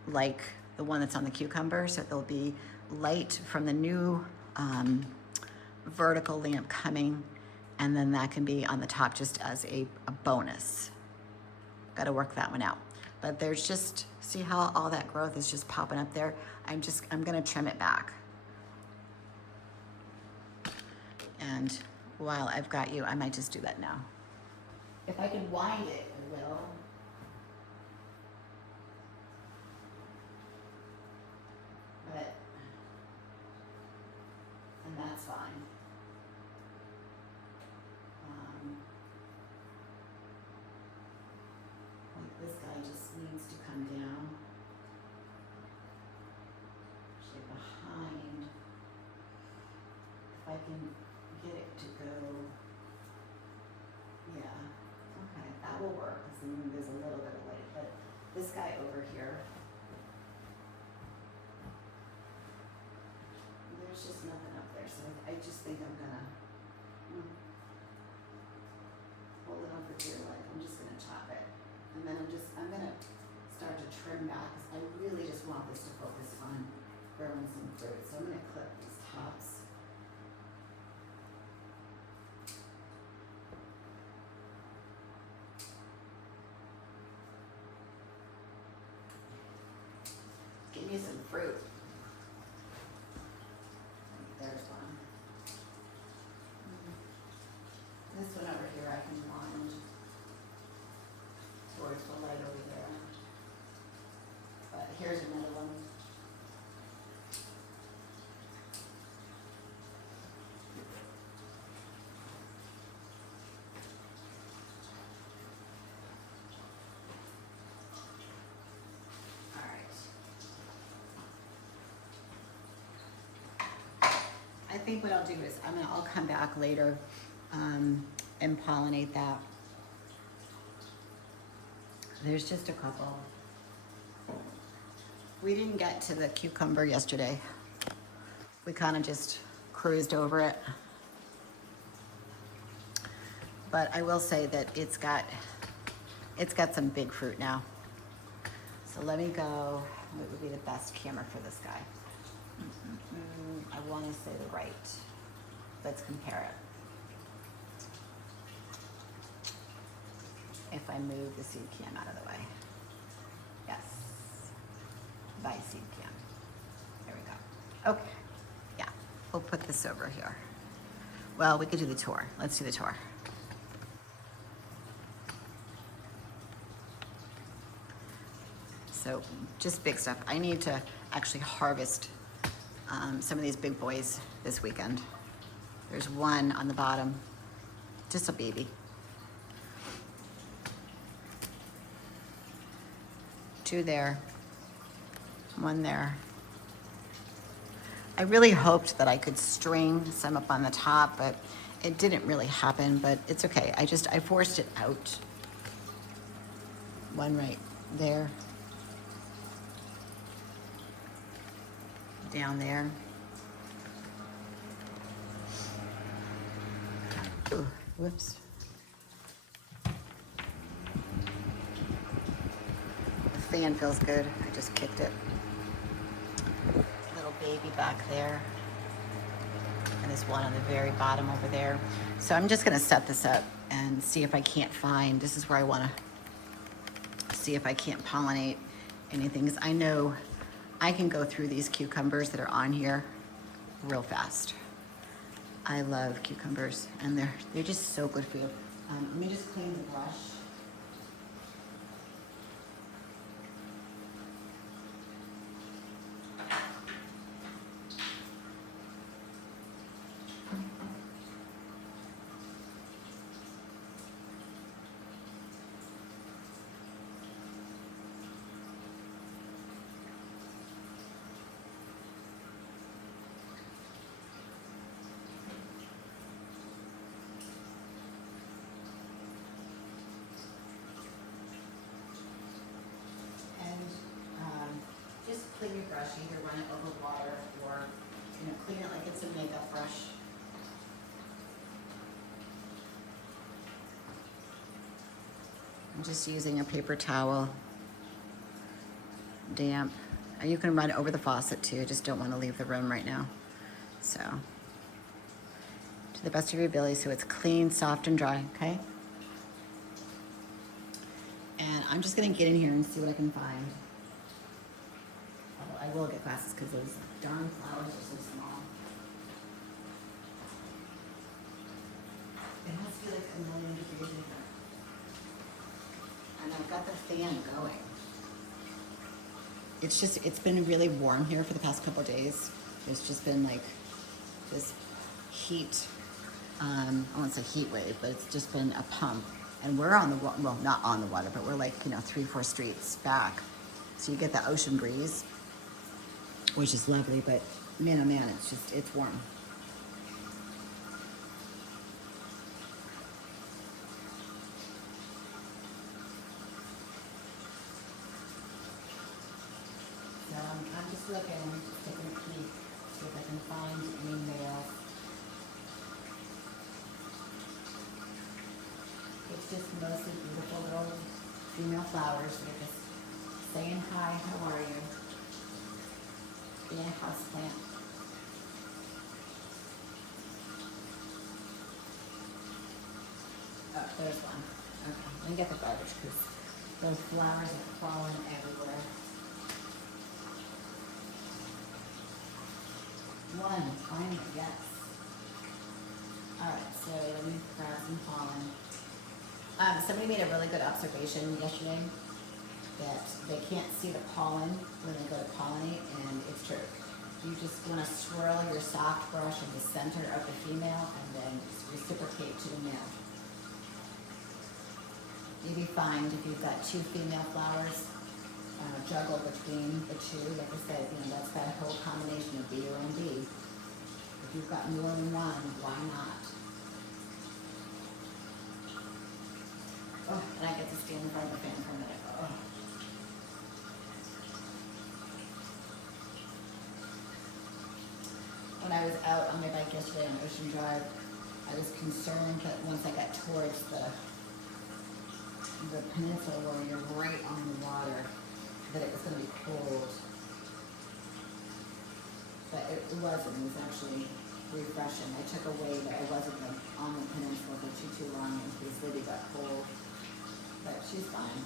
like the one that's on the cucumber, so there'll be light from the new vertical lamp coming, and then that can be on the top just as a bonus. Got to work that one out. But there's just, see how all that growth is just popping up there? I'm gonna trim it back. And while I've got you, I might just do that now. If I can wind it, I will. But, and that's fine. Like this guy just needs to come down. Actually behind. If I can get it to go, yeah, okay, that will work, because then there's a little bit of light, but this guy over here, there's just nothing up there, so I just think I'm gonna hold it over here, like I'm just gonna chop it, and then I'm gonna start to trim back, because I really just want this to focus on growing some fruit, so I'm gonna clip these tops. Give me some fruit. There's one. This one over here I can wind towards the light over there. But here's another one. I think what I'll do is I'll come back later and pollinate that. There's just a couple. We didn't get to the cucumber yesterday. We kind of just cruised over it. But I will say that it's got some big fruit now. So let me go. What would be the best camera for this guy? I want to say the right. Let's compare it. If I move the seed cam out of the way. Yes. By seed cam. There we go. Okay. Yeah. We'll put this over here. Well, we could do the tour. Let's do the tour. So just big stuff. I need to actually harvest some of these big boys this weekend. There's one on the bottom, just a baby. Two there, one there. I really hoped that I could string some up on the top, but it didn't really happen, but it's okay. I forced it out. One right there. Down there. Ooh, whoops. The fan feels good. I just kicked it. Little baby back there. And there's one on the very bottom over there. So I'm just gonna set this up and see if I can't find, this is where I wanna see if I can't pollinate anything, because I know I can go through these cucumbers that are on here real fast. I love cucumbers, and they're just so good for you. Let me just clean the brush. Clean your brush, either run it over water or clean it like it's a makeup brush. I'm just using a paper towel, damp. You can run it over the faucet too, just don't want to leave the room right now. So, to the best of your ability, so it's clean, soft, and dry, okay? And I'm just gonna get in here and see what I can find. I will get glasses because those darn flowers are so small. I've got the fan going. It's been really warm here for the past couple of days. There's just been like this heat, I won't say heat wave, but it's just been a pump. And we're on the, well, not on the water, but we're like, 3-4 streets back. So you get the ocean breeze, which is lovely, but man, oh man, it's warm. So I'm just looking, taking a peek, see if I can find any male. It's just mostly beautiful little female flowers that are just saying hi, how are you? Being a house plant. Oh, there's one. Okay, let me get the garbage because those flowers are falling everywhere. One, finally, yes. Alright, so let me grab some pollen. Somebody made a really good observation yesterday that they can't see the pollen when they go to pollinate, and it's true. You just want to swirl your soft brush in the center of the female and then reciprocate to the male. Maybe find if you've got two female flowers, juggle between the two. Like I said, that's that whole combination of B and B. If you've got more than one, why not? Oh, and I get to stand in front of the fan for a minute. Oh. When I was out on my bike yesterday on Ocean Drive, I was concerned that once I got towards the peninsula where you're right on the water, that it was going to be cold. But it wasn't. It was actually refreshing. I took away that I wasn't on the peninsula for too long in case Libby got cold. But she's fine.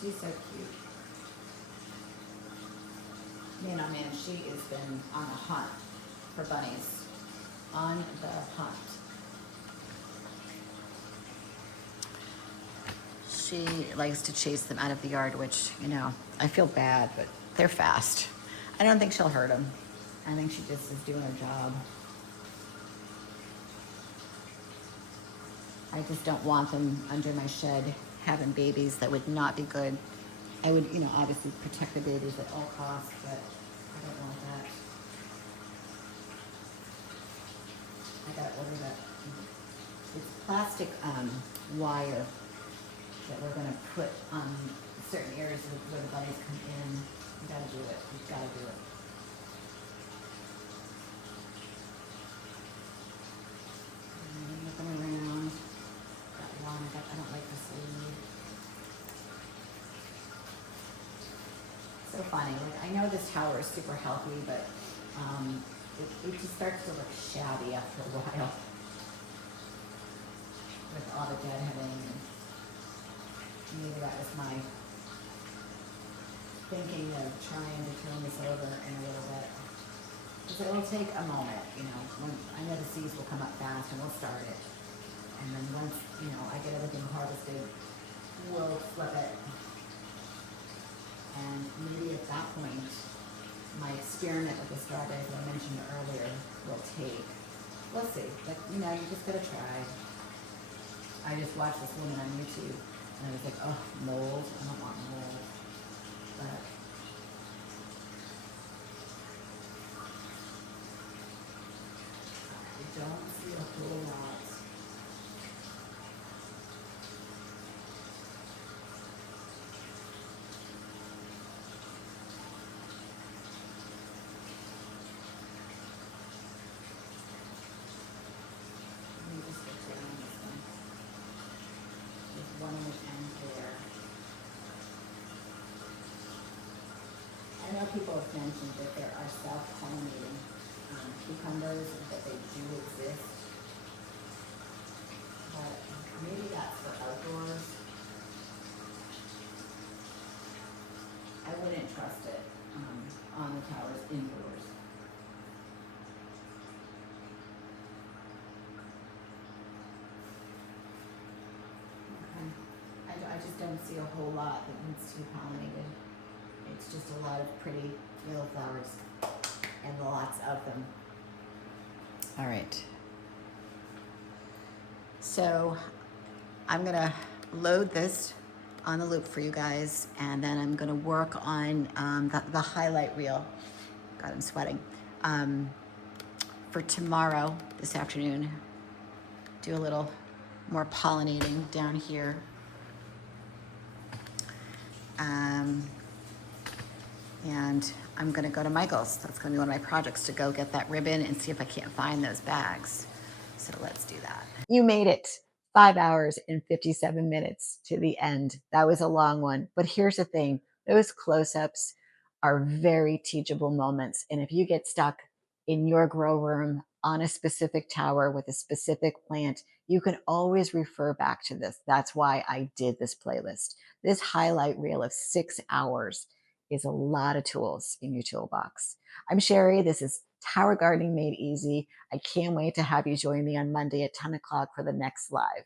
She's so cute. Man, oh man, she has been on a hunt for bunnies. On the hunt. She likes to chase them out of the yard, which, I feel bad, but they're fast. I don't think she'll hurt them. I think she just is doing her job. I just don't want them under my shed having babies. That would not be good. I would, obviously protect the babies at all costs, but I don't want that. I gotta order that. It's plastic wire that we're gonna put on certain areas where the bunnies come in. You gotta do it. You've gotta do it. Looking around. Got one. I don't like this lead. So funny. Like, I know this tower is super healthy, but it just starts to look shabby after a while with all the deadheading. And maybe that was my thinking of trying to turn this over in a little bit. Because it will take a moment, when I know the seeds will come up fast and we'll start it. And then once, I get everything harvested, we'll flip it. And maybe at that point, my experiment with the strawberries that I mentioned earlier will take. We'll see. But, you just gotta try. I just watched this woman on YouTube, and I was like, oh, mold. I don't want mold. But I don't see a whole lot. I know people have mentioned that there are self-pollinating cucumbers, that they do exist. But maybe that's for outdoors. I wouldn't trust it on the towers indoors. don't see a whole lot that needs to be pollinated. It's just a lot of pretty yellow flowers and lots of them. All right. So I'm gonna load this on the loop for you guys, and then I'm gonna work on the highlight reel. God, I'm sweating. For tomorrow, this afternoon, do a little more pollinating down here. And I'm gonna go to Michael's. That's gonna be one of my projects, to go get that ribbon and see if I can't find those bags. So let's do that. You made it. 5 hours and 57 minutes to the end. That was a long one. But here's the thing, those close-ups are very teachable moments. And if you get stuck in your grow room on a specific tower with a specific plant, you can always refer back to this. That's why I did this playlist. This highlight reel of 6 hours is a lot of tools in your toolbox. I'm Sherry. This is Tower Gardening Made Easy. I can't wait to have you join me on Monday at 10 o'clock for the next live.